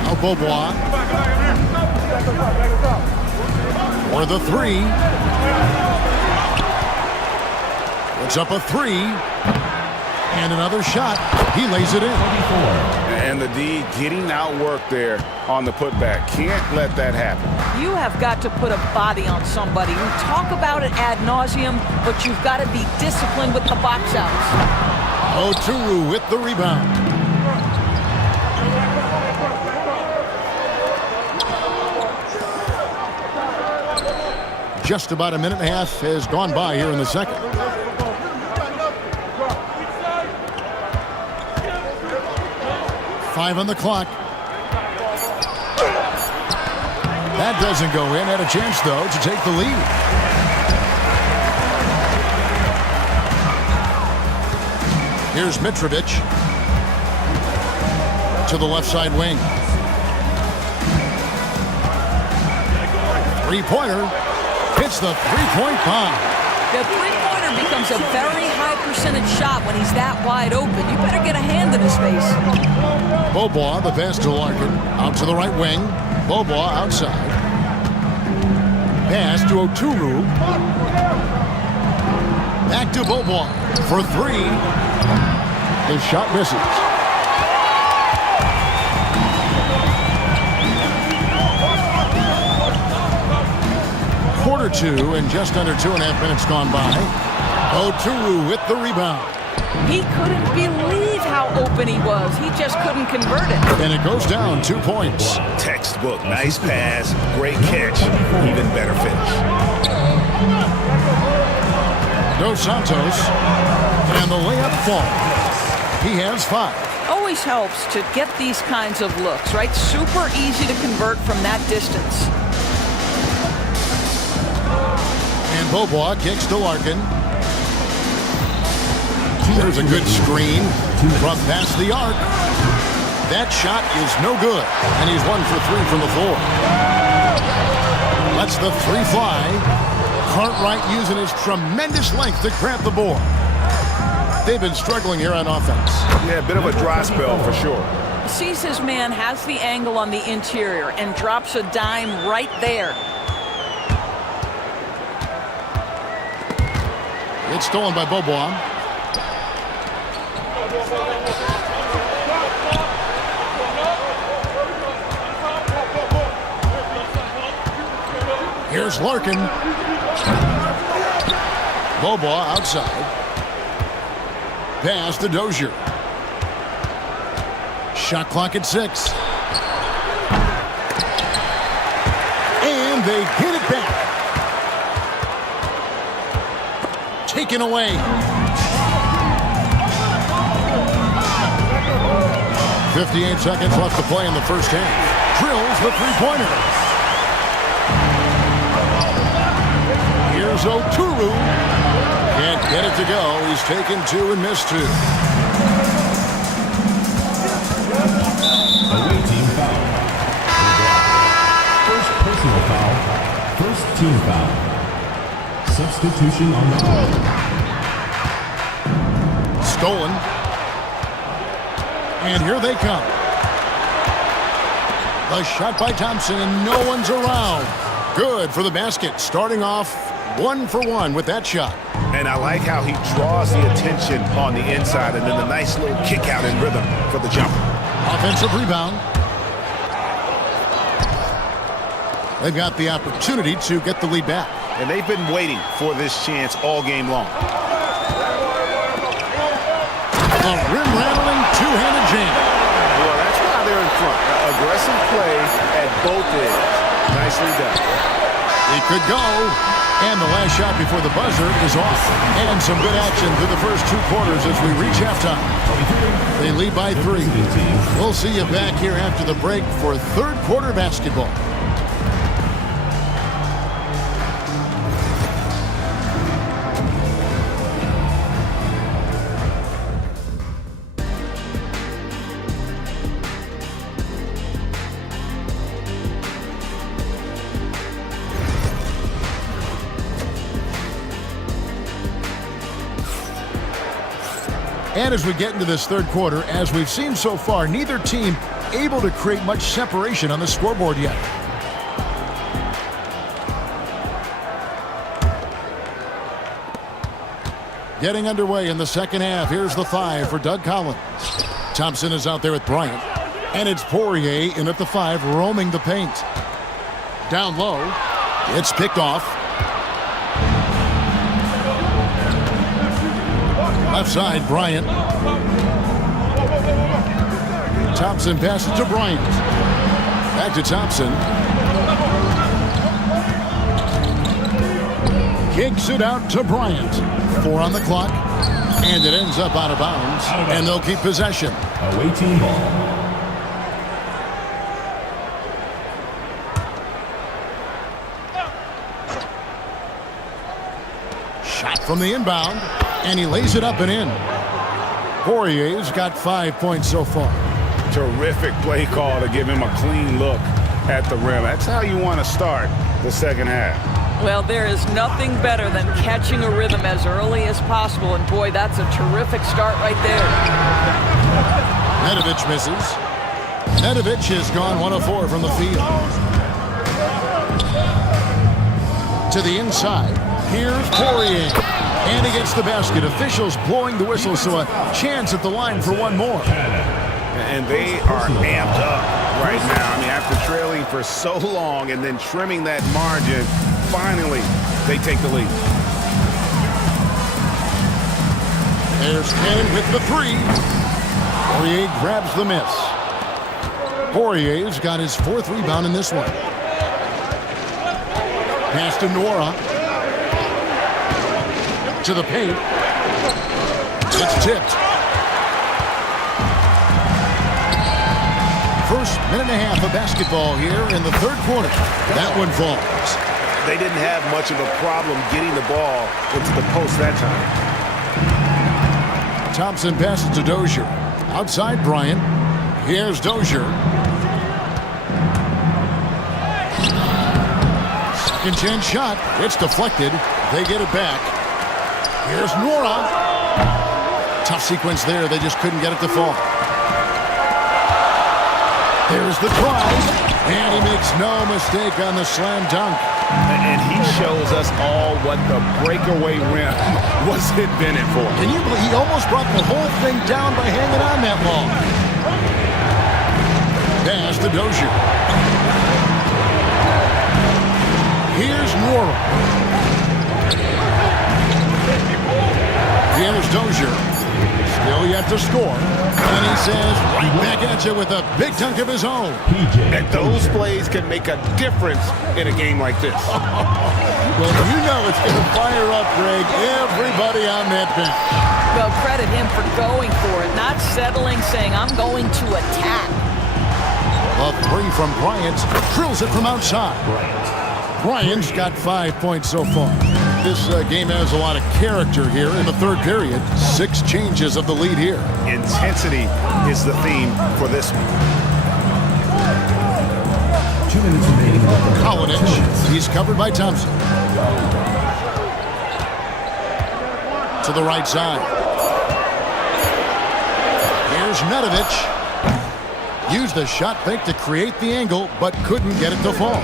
Now Beaubois. For the 3. It's up a 3. And another shot. He lays it in. And the D getting outworked there on the putback. Can't let that happen. You have got to put a body on somebody. We talk about it ad nauseum, but you've got to be disciplined with the box outs. Oturu with the rebound. Just about a minute and a half has gone by here in the second. Five on the clock. That doesn't go in. Had a chance, though, to take the lead. Here's Mitrovic to the left side wing. 3-pointer. Hits the 3-point bomb. The 3-pointer becomes a very high percentage shot when he's that wide open. You better get a hand in his face. Beaubois, the pass to Larkin. Out to the right wing. Beaubois outside. Pass to Oturu. Back to Beaubois for 3. His shot misses. Quarter 2 and just under 2.5 minutes gone by. Oturu with the rebound. He couldn't believe how open he was. He just couldn't convert it. And it goes down 2 points. Textbook. Nice pass. Great catch. Even better finish. Dos Santos. And the layup falls. He has 5. Always helps to get these kinds of looks, right? Super easy to convert from that distance. And Beaubois kicks to Larkin. There's a good screen from past the arc. That shot is no good, and he's 1 for 3 from the floor. Lets the 3 fly. Cartwright using his tremendous length to grab the board. They've been struggling here on offense. Yeah, a bit of a dry spell for sure. Sees his man, has the angle on the interior, and drops a dime right there. It's stolen by Beaubois. Here's Larkin. Beaubois outside. Pass to Dozier. Shot clock at 6. And they get it back. Taken away. 58 seconds left to play in the first half. Drills the three-pointer. Here's Oturu. Can't get it to go. He's taken 2 and missed 2. Away team foul. First personal foul. First team foul. Substitution on the court. Stolen. And here they come. The shot by Thompson, and no one's around. Good for the basket. Starting off 1 for 1 with that shot. And I like how he draws the attention on the inside, and then the nice little kick out in rhythm for the jumper. Offensive rebound. They've got the opportunity to get the lead back. And they've been waiting for this chance all game long. A rim-rattling two-handed jam. Well, that's why they're in front. Aggressive play at both ends. Nicely done. It could go. And the last shot before the buzzer is off. And some good action through the first 2 quarters as we reach halftime. They lead by 3. We'll see you back here after the break for third quarter basketball. And as we get into this third quarter, as we've seen so far, neither team able to create much separation on the scoreboard yet. Getting underway in the second half. Here's the 5 for Doug Collins. Thompson is out there with Bryant. And it's Poirier in at the 5, roaming the paint. Down low. It's picked off. Left side, Bryant. Thompson passes to Bryant. Back to Thompson. Kicks it out to Bryant. 4 on the clock. And it ends up out of bounds. And they'll keep possession. Away team ball. Shot from the inbound. And he lays it up and in. Poirier's got 5 points so far. Terrific play call to give him a clean look at the rim. That's how you want to start the second half. Well, there is nothing better than catching a rhythm as early as possible. And boy, that's a terrific start right there. Nedovic misses. Nedovic has gone 1 of 4 from the field. To the inside. Here's Poirier. And he gets the basket. Officials blowing the whistle, so a chance at the line for one more. And they are amped up right now. I mean, after trailing for so long and then trimming that margin, finally they take the lead. There's Cannon with the 3. Poirier grabs the miss. Poirier's got his 4th rebound in this one. Pass to Nora. To the paint. It's tipped. First minute and a half of basketball here in the third quarter. That one falls. They didn't have much of a problem getting the ball into the post that time. Thompson passes to Dozier. Outside Bryant. Here's Dozier. Second chance shot. It's deflected. They get it back. Here's Nora. Tough sequence there. They just couldn't get it to fall. There's the drive, and he makes no mistake on the slam dunk. And he shows us all what the breakaway rim was invented for. Can you believe he almost brought the whole thing down by hanging on that long? Pass to Dozier. Here's Nora. Here's Dozier. Still yet to score. And he says right back at you with a big dunk of his own. And those plays can make a difference in a game like this. Well, you know it's going to fire up, Greg, everybody on that bench. Well, credit him for going for it, not settling, saying, I'm going to attack. A three from Bryant. Drills it from outside. Bryant's got 5 points so far. This game has a lot of character here in the third period. 6 changes of the lead here. Intensity is the theme for this one. 2 minutes remaining. Collins, he's covered by Thompson. To the right side. Here's Nedovic. Used the shot fake to create the angle, but couldn't get it to fall.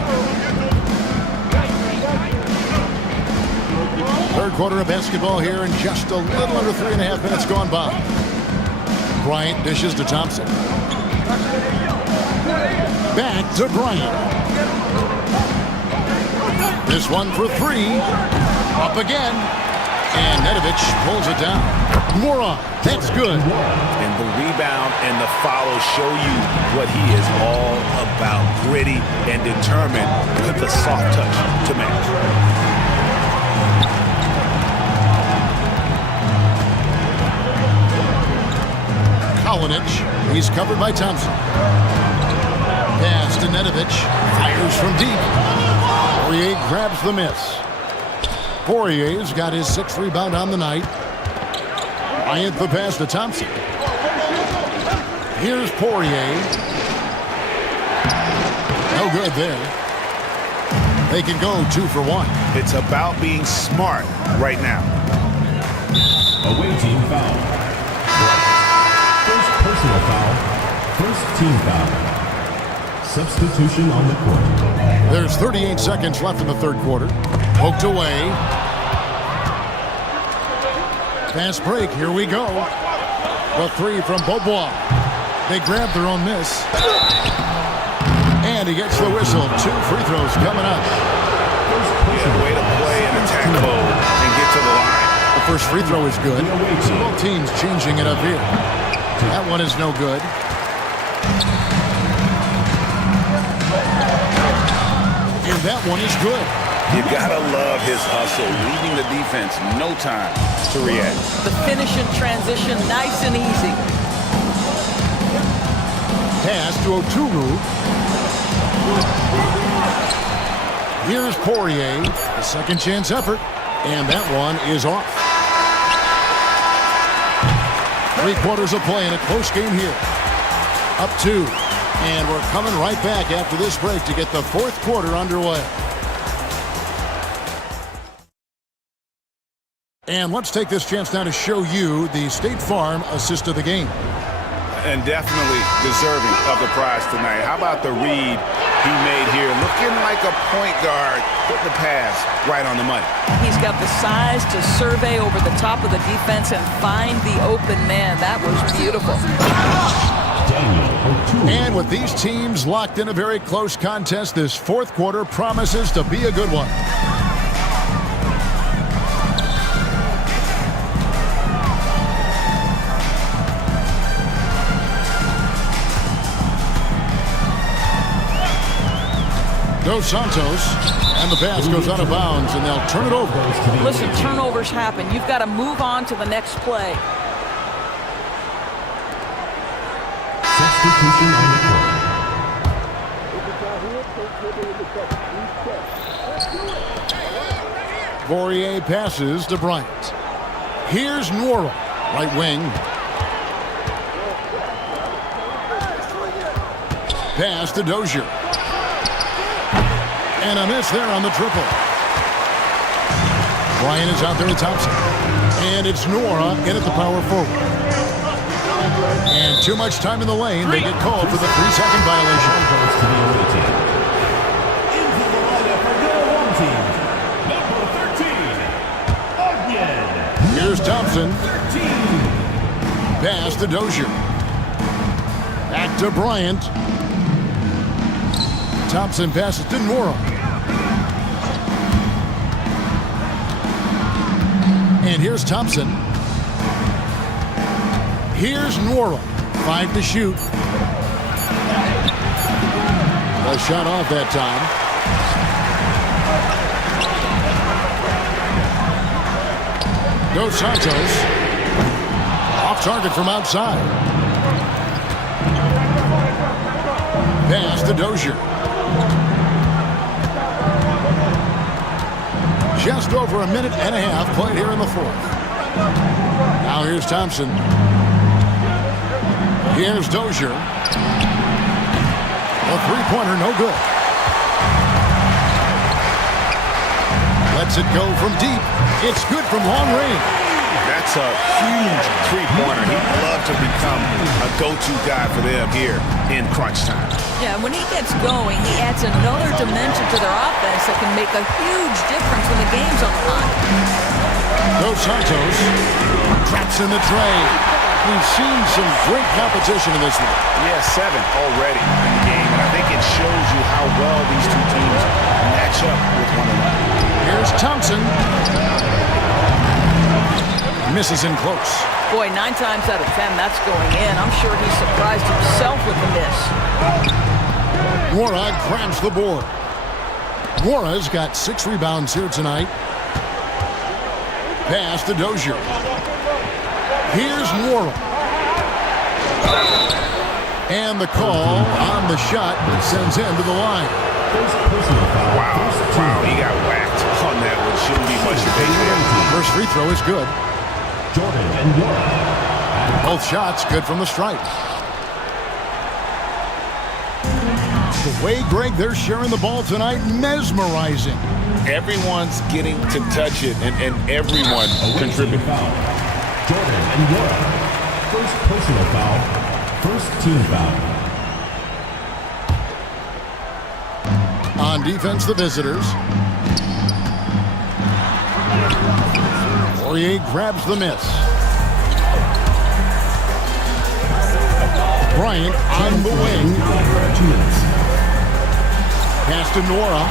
Third quarter of basketball here, and just a little under 3.5 minutes gone by. Bryant dishes to Thompson. Back to Bryant. This one for 3. Up again. And Nedovic pulls it down. Moron. That's good. And the rebound and the follow show you what he is all about. Gritty and determined with the soft touch to match. Collins, he's covered by Thompson. Pass to Nedovic. Fires from deep. Poirier grabs the miss. Poirier's got his 6th rebound on the night. Bryant the pass to Thompson. Here's Poirier. No good there. They can go 2 for 1. It's about being smart right now. Away team foul. First personal foul. First team foul. Substitution on the court. There's 38 seconds left in the third quarter. Poked away. Fast break. Here we go. The 3 from Beaubois. They grab their own miss. And he gets the whistle. 2 free throws coming up. Yeah, way to play in attack mode and get to the line. The first free throw is good. Both teams changing it up here. That one is no good. And that one is good. You gotta love his hustle, leaving the defense no time to react. The finish in transition, nice and easy. Pass to Oturu. Here's Poirier, a second chance effort, and that one is off. 3 quarters of play in a close game here. Up 2, and we're coming right back after this break to get the fourth quarter underway. And let's take this chance now to show you the State Farm assist of the game. And definitely deserving of the prize tonight. How about the read he made here? Looking like a point guard, putting the pass right on the money. He's got the size to survey over the top of the defense and find the open man. That was beautiful. And with these teams locked in a very close contest, this fourth quarter promises to be a good one. Dos Santos, and the pass goes out of bounds, and they'll turn it over. Listen, turnovers happen. You've got to move on to the next play. Substitution on the court. Poirier passes to Bryant. Here's Nora, right wing. Pass to Dozier. And a miss there on the triple. Bryant is out there to Thompson. And it's Nora in at the power forward. And too much time in the lane. They get called for the 3-second violation. Here's Thompson. Pass to Dozier. Back to Bryant. Thompson passes to Nora. And here's Thompson. Here's Nora. 5 to shoot. A shot off that time. Dos Santos. Off target from outside. Pass to Dozier. Just over a minute and a half played here in the fourth. Now here's Thompson. Here's Dozier. A three-pointer, no good. Lets it go from deep. It's good from long range. That's a huge three-pointer. He'd love to become a go-to guy for them here in crunch time. Yeah, when he gets going, he adds another dimension to their offense that can make a huge difference when the game's on the line. Dos Santos traps in the tray. We've seen some great competition in this one. Yeah, 7 already in the game, and I think it shows you how well these two teams match up with one another. Here's Thompson. Misses in close. Boy, 9 times out of 10, that's going in. I'm sure he surprised himself with the miss. Nora grabs the board. Nora's got 6 rebounds here tonight. Pass to Dozier. Here's Nora. And the call on the shot sends him to the line. Wow, he got whacked on that one. Shouldn't be much debate there. First free throw is good. Jordan and Nora. Both shots good from the stripe. The way, Greg, they're sharing the ball tonight, mesmerizing. Everyone's getting to touch it, and everyone contributing. Jordan and Nora. First personal foul. First team foul. On defense, the visitors. Poirier grabs the miss. Bryant on the wing. 2 minutes. Pass to Nora.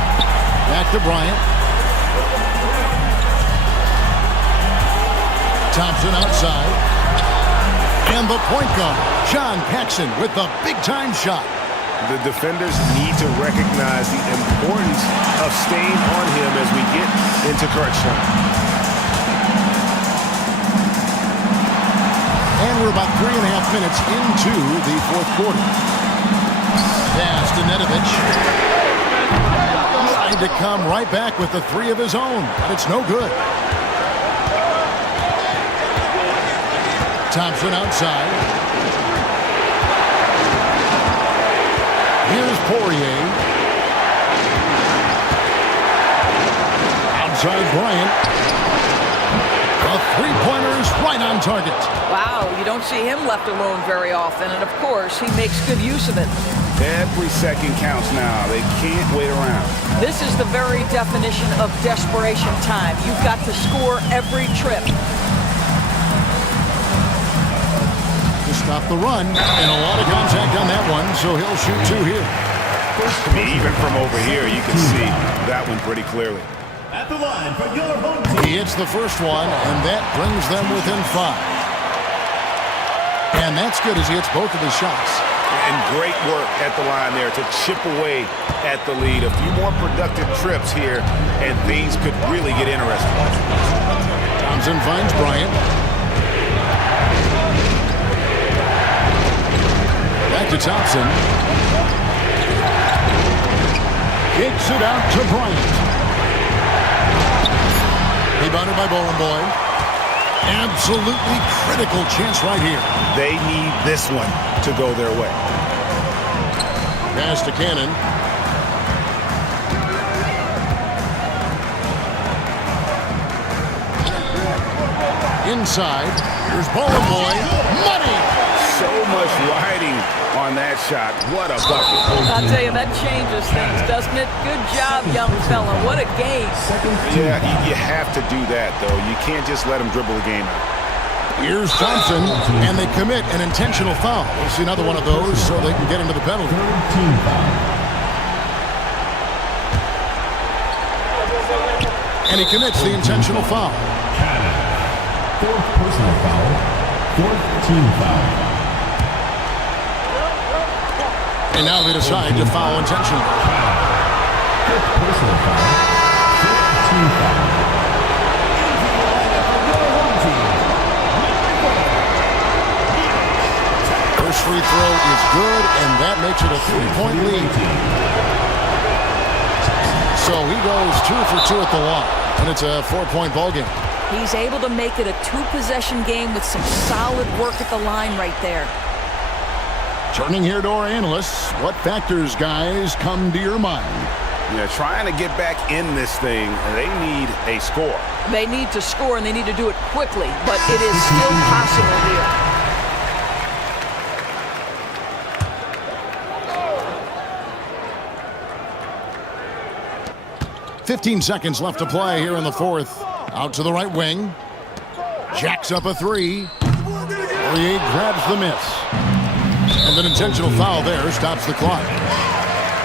Back to Bryant. Thompson outside. And the point guard, John Paxson, with the big-time shot. The defenders need to recognize the importance of staying on him as we get into crunch time. And we're about 3.5 minutes into the fourth quarter. Pass to Nedovic. Tried to come right back with the 3 of his own, but it's no good. Thompson outside. Here's Poirier. Outside Bryant. A three-pointer is right on target. Wow, you don't see him left alone very often, and of course, he makes good use of it. Every second counts now. They can't wait around. This is the very definition of desperation time. You've got to score every trip. To stop the run, and a lot of contact on that one, so he'll shoot 2 here. I mean, even from over here, you can see that one pretty clearly. At the line for your home team. He hits the first one, and that brings them within 5. And that's good as he hits both of his shots. And great work at the line there to chip away at the lead. A few more productive trips here, and things could really get interesting. Thompson finds Bryant. Back to Thompson. Kicks it out to Bryant. Rebounded by Bowling Boy. Absolutely critical chance right here. They need this one to go their way. Pass to Cannon. Inside. Here's Bowling Boy. Money! So much riding on that shot. What a bucket. I'll tell you, that changes things, doesn't it? Good job, young fella. What a game. Yeah, you have to do that, though. You can't just let him dribble the game out. Here's Thompson, and they commit an intentional foul. We'll see another one of those so they can get into the penalty. And he commits the intentional foul. Fourth personal foul. Fourth team foul. And now they decide to foul intentionally. Fifth personal foul. Fifth team foul. First free throw is good, and that makes it a 3-point lead. So he goes 2 for 2 at the line, and it's a 4-point ball game. He's able to make it a 2-possession game with some solid work at the line right there. Turning here to our analysts, what factors, guys, come to your mind? Yeah, trying to get back in this thing, they need a score. They need to score, and they need to do it quickly, but it is still possible here. 15 seconds left to play here in the fourth. Out to the right wing. Jacks up a three. Poirier grabs the miss. And an intentional foul there stops the clock.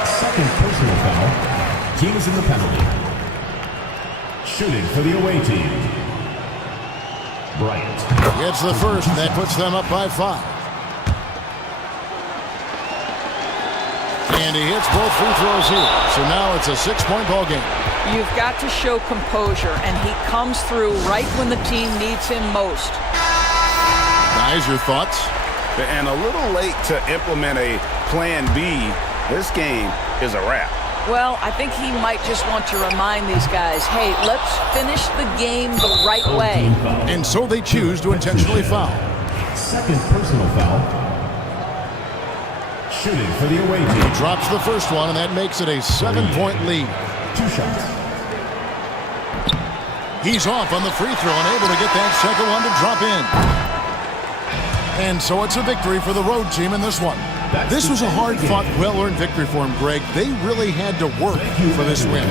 Second personal foul. Teams in the penalty. Shooting for the away team. Bryant. Gets the first, and that puts them up by 5. And he hits both free throws here. So now it's a 6-point ball game. You've got to show composure, and he comes through right when the team needs him most. Guys, your thoughts? And a little late to implement a plan B. This game is a wrap. Well, I think he might just want to remind these guys, hey, let's finish the game the right way. And so they choose to intentionally foul. Second personal foul. Shooting for the away team. He drops the first one, and that makes it a 7-point lead. 2 shots. He's off on the free throw and able to get that second one to drop in. And so it's a victory for the road team in this one. This was a hard-fought, well-earned victory for him, Greg. They really had to work for this win.